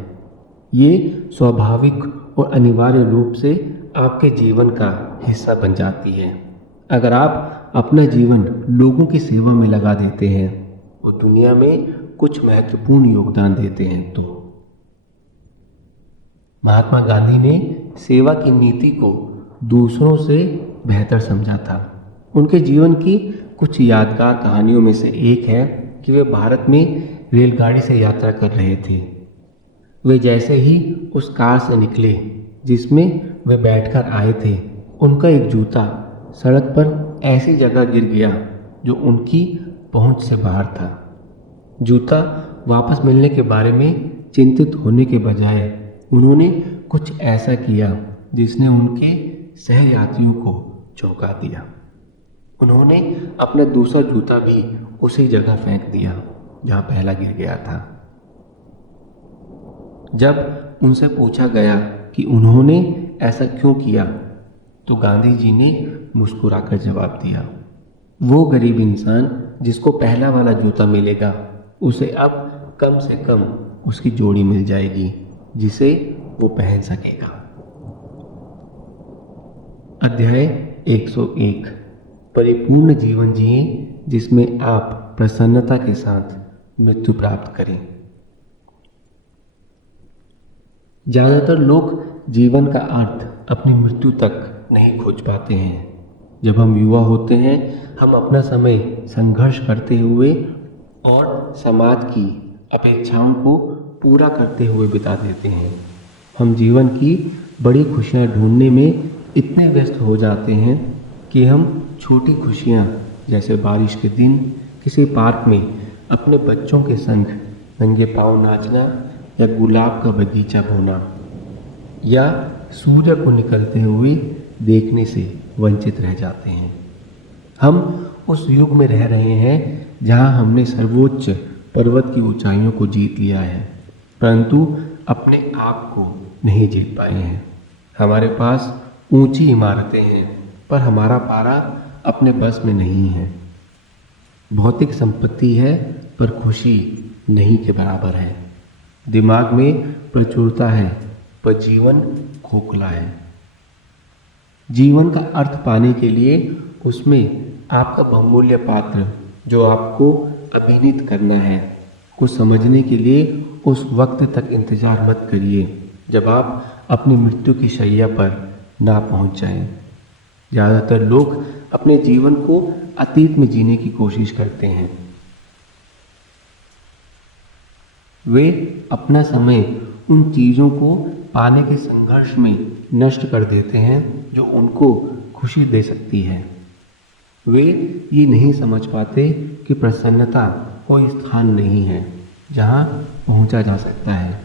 ये स्वाभाविक और अनिवार्य रूप से आपके जीवन का हिस्सा बन जाती है अगर आप अपना जीवन लोगों की सेवा में लगा देते हैं और दुनिया में कुछ महत्वपूर्ण योगदान देते हैं तो। महात्मा गांधी ने सेवा की नीति को दूसरों से बेहतर समझा था। उनके जीवन की कुछ यादगार कहानियों में से एक है कि वे भारत में रेलगाड़ी से यात्रा कर रहे थे। वे जैसे ही उस कार से निकले जिसमें वे बैठकर आए थे, उनका एक जूता सड़क पर ऐसी जगह गिर गया जो उनकी पहुंच से बाहर था। जूता वापस मिलने के बारे में चिंतित होने के बजाय उन्होंने कुछ ऐसा किया जिसने उनके सहयात्रियों को चौंका दिया। उन्होंने अपना दूसरा जूता भी उसी जगह फेंक दिया जहां पहला गिर गया था। जब उनसे पूछा गया कि उन्होंने ऐसा क्यों किया तो गांधी जी ने मुस्कुराकर जवाब दिया, वो गरीब इंसान जिसको पहला वाला जूता मिलेगा उसे अब कम से कम उसकी जोड़ी मिल जाएगी जिसे वो पहन सकेगा। अध्याय 101 परिपूर्ण जीवन जिए जिसमें आप प्रसन्नता के साथ मृत्यु प्राप्त करें। ज़्यादातर लोग जीवन का अर्थ अपनी मृत्यु तक नहीं खोज पाते हैं। जब हम युवा होते हैं हम अपना समय संघर्ष करते हुए और समाज की अपेक्षाओं को पूरा करते हुए बिता देते हैं। हम जीवन की बड़ी खुशियाँ ढूंढने में इतने व्यस्त हो जाते हैं कि हम छोटी खुशियाँ जैसे बारिश के दिन, किसी पार्क में अपने बच्चों के संग नंगे पांव नाचना या गुलाब का बगीचा बोना या सूर्य को निकलते हुए देखने से वंचित रह जाते हैं। हम उस युग में रह रहे हैं जहां हमने सर्वोच्च पर्वत की ऊंचाइयों को जीत लिया है, परंतु अपने आप को नहीं जीत पाए हैं। हमारे पास ऊंची इमारतें हैं, पर हमारा पारा अपने बस में नहीं है। भौतिक संपत्ति है, पर खुशी नहीं के बराबर है। दिमाग में प्रचुरता है, पर जीवन खोखला है। जीवन का अर्थ पाने के लिए उसमें आपका बहुमूल्य पात्र जो आपको अभिनीत करना है को समझने के लिए उस वक्त तक इंतजार मत करिए जब आप अपनी मृत्यु की शैया पर ना पहुंच जाएं। ज़्यादातर लोग अपने जीवन को अतीत में जीने की कोशिश करते हैं। वे अपना समय उन चीज़ों को पाने के संघर्ष में नष्ट कर देते हैं जो उनको खुशी दे सकती है। वे ये नहीं समझ पाते कि प्रसन्नता कोई स्थान नहीं है जहाँ पहुँचा जा सकता है,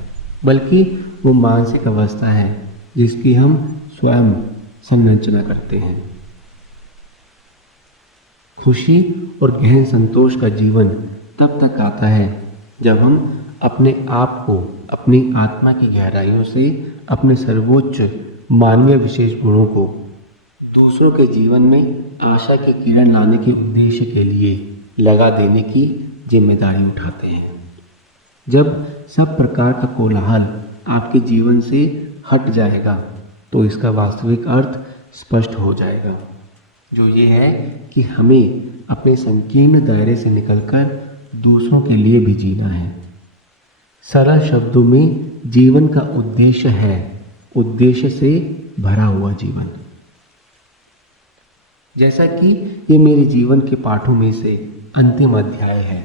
बल्कि वो मानसिक अवस्था है जिसकी हम स्वयं संरचना करते हैं। खुशी और गहन संतोष का जीवन तब तक आता है जब हम अपने आप को अपनी आत्मा की गहराइयों से अपने सर्वोच्च मानवीय विशेष गुणों को दूसरों के जीवन में आशा की किरण लाने के उद्देश्य के लिए लगा देने की जिम्मेदारी उठाते हैं। जब सब प्रकार का कोलाहल आपके जीवन से हट जाएगा तो इसका वास्तविक अर्थ स्पष्ट हो जाएगा, जो ये है कि हमें अपने संकीर्ण दायरे से निकलकर दूसरों के लिए भी जीना है। सरल शब्दों में जीवन का उद्देश्य है उद्देश्य से भरा हुआ जीवन। जैसा कि ये मेरे जीवन के पाठों में से अंतिम अध्याय है,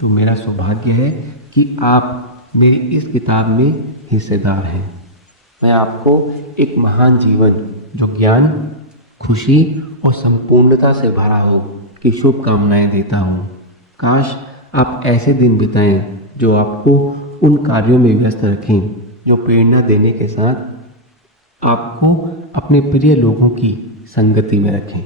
तो मेरा सौभाग्य है कि आप मेरी इस किताब में हिस्सेदार हैं। मैं आपको एक महान जीवन जो ज्ञान, खुशी और संपूर्णता से भरा हो की शुभकामनाएं देता हूँ। काश आप ऐसे दिन बिताएं जो आपको उन कार्यों में व्यस्त रखें जो प्रेरणा देने के साथ आपको अपने प्रिय लोगों की संगति में रखें।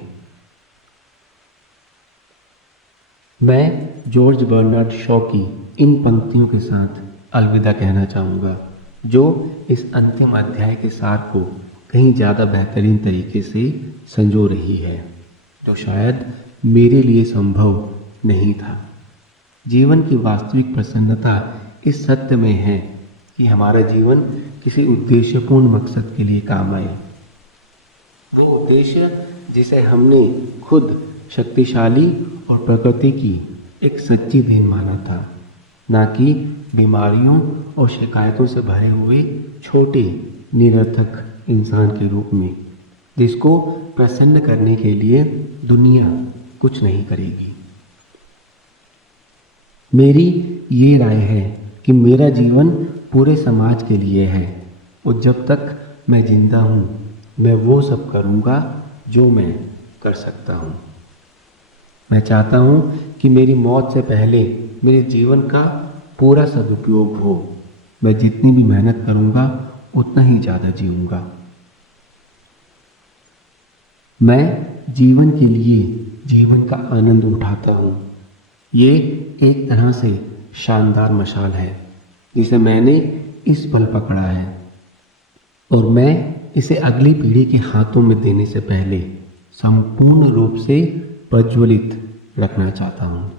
मैं जॉर्ज बर्नार्ड शॉ की इन पंक्तियों के साथ अलविदा कहना चाहूँगा, जो इस अंतिम अध्याय के सार को कहीं ज़्यादा बेहतरीन तरीके से संजो रही है, जो शायद मेरे लिए संभव नहीं था। जीवन की वास्तविक प्रसन्नता इस सत्य में है कि हमारा जीवन किसी उद्देश्यपूर्ण मकसद के लिए काम आए। वो उद्देश्य जिसे हमने खुद शक्तिशाली और प्रकृति की एक सच्ची देन माना था, ना कि बीमारियों और शिकायतों से भरे हुए छोटे निरर्थक इंसान के रूप में, जिसको प्रसन्न करने के लिए दुनिया कुछ नहीं करेगी। मेरी ये राय है कि मेरा जीवन पूरे समाज के लिए है और जब तक मैं जिंदा हूँ मैं वो सब करूँगा जो मैं कर सकता हूँ। मैं चाहता हूँ कि मेरी मौत से पहले मेरे जीवन का पूरा सदुपयोग हो। मैं जितनी भी मेहनत करूँगा उतना ही ज़्यादा जीऊँगा। मैं जीवन के लिए जीवन का आनंद उठाता हूँ। ये एक तरह से शानदार मशाल है जिसे मैंने इस पल पकड़ा है और मैं इसे अगली पीढ़ी के हाथों में देने से पहले संपूर्ण रूप से प्रज्वलित रखना चाहता हूँ।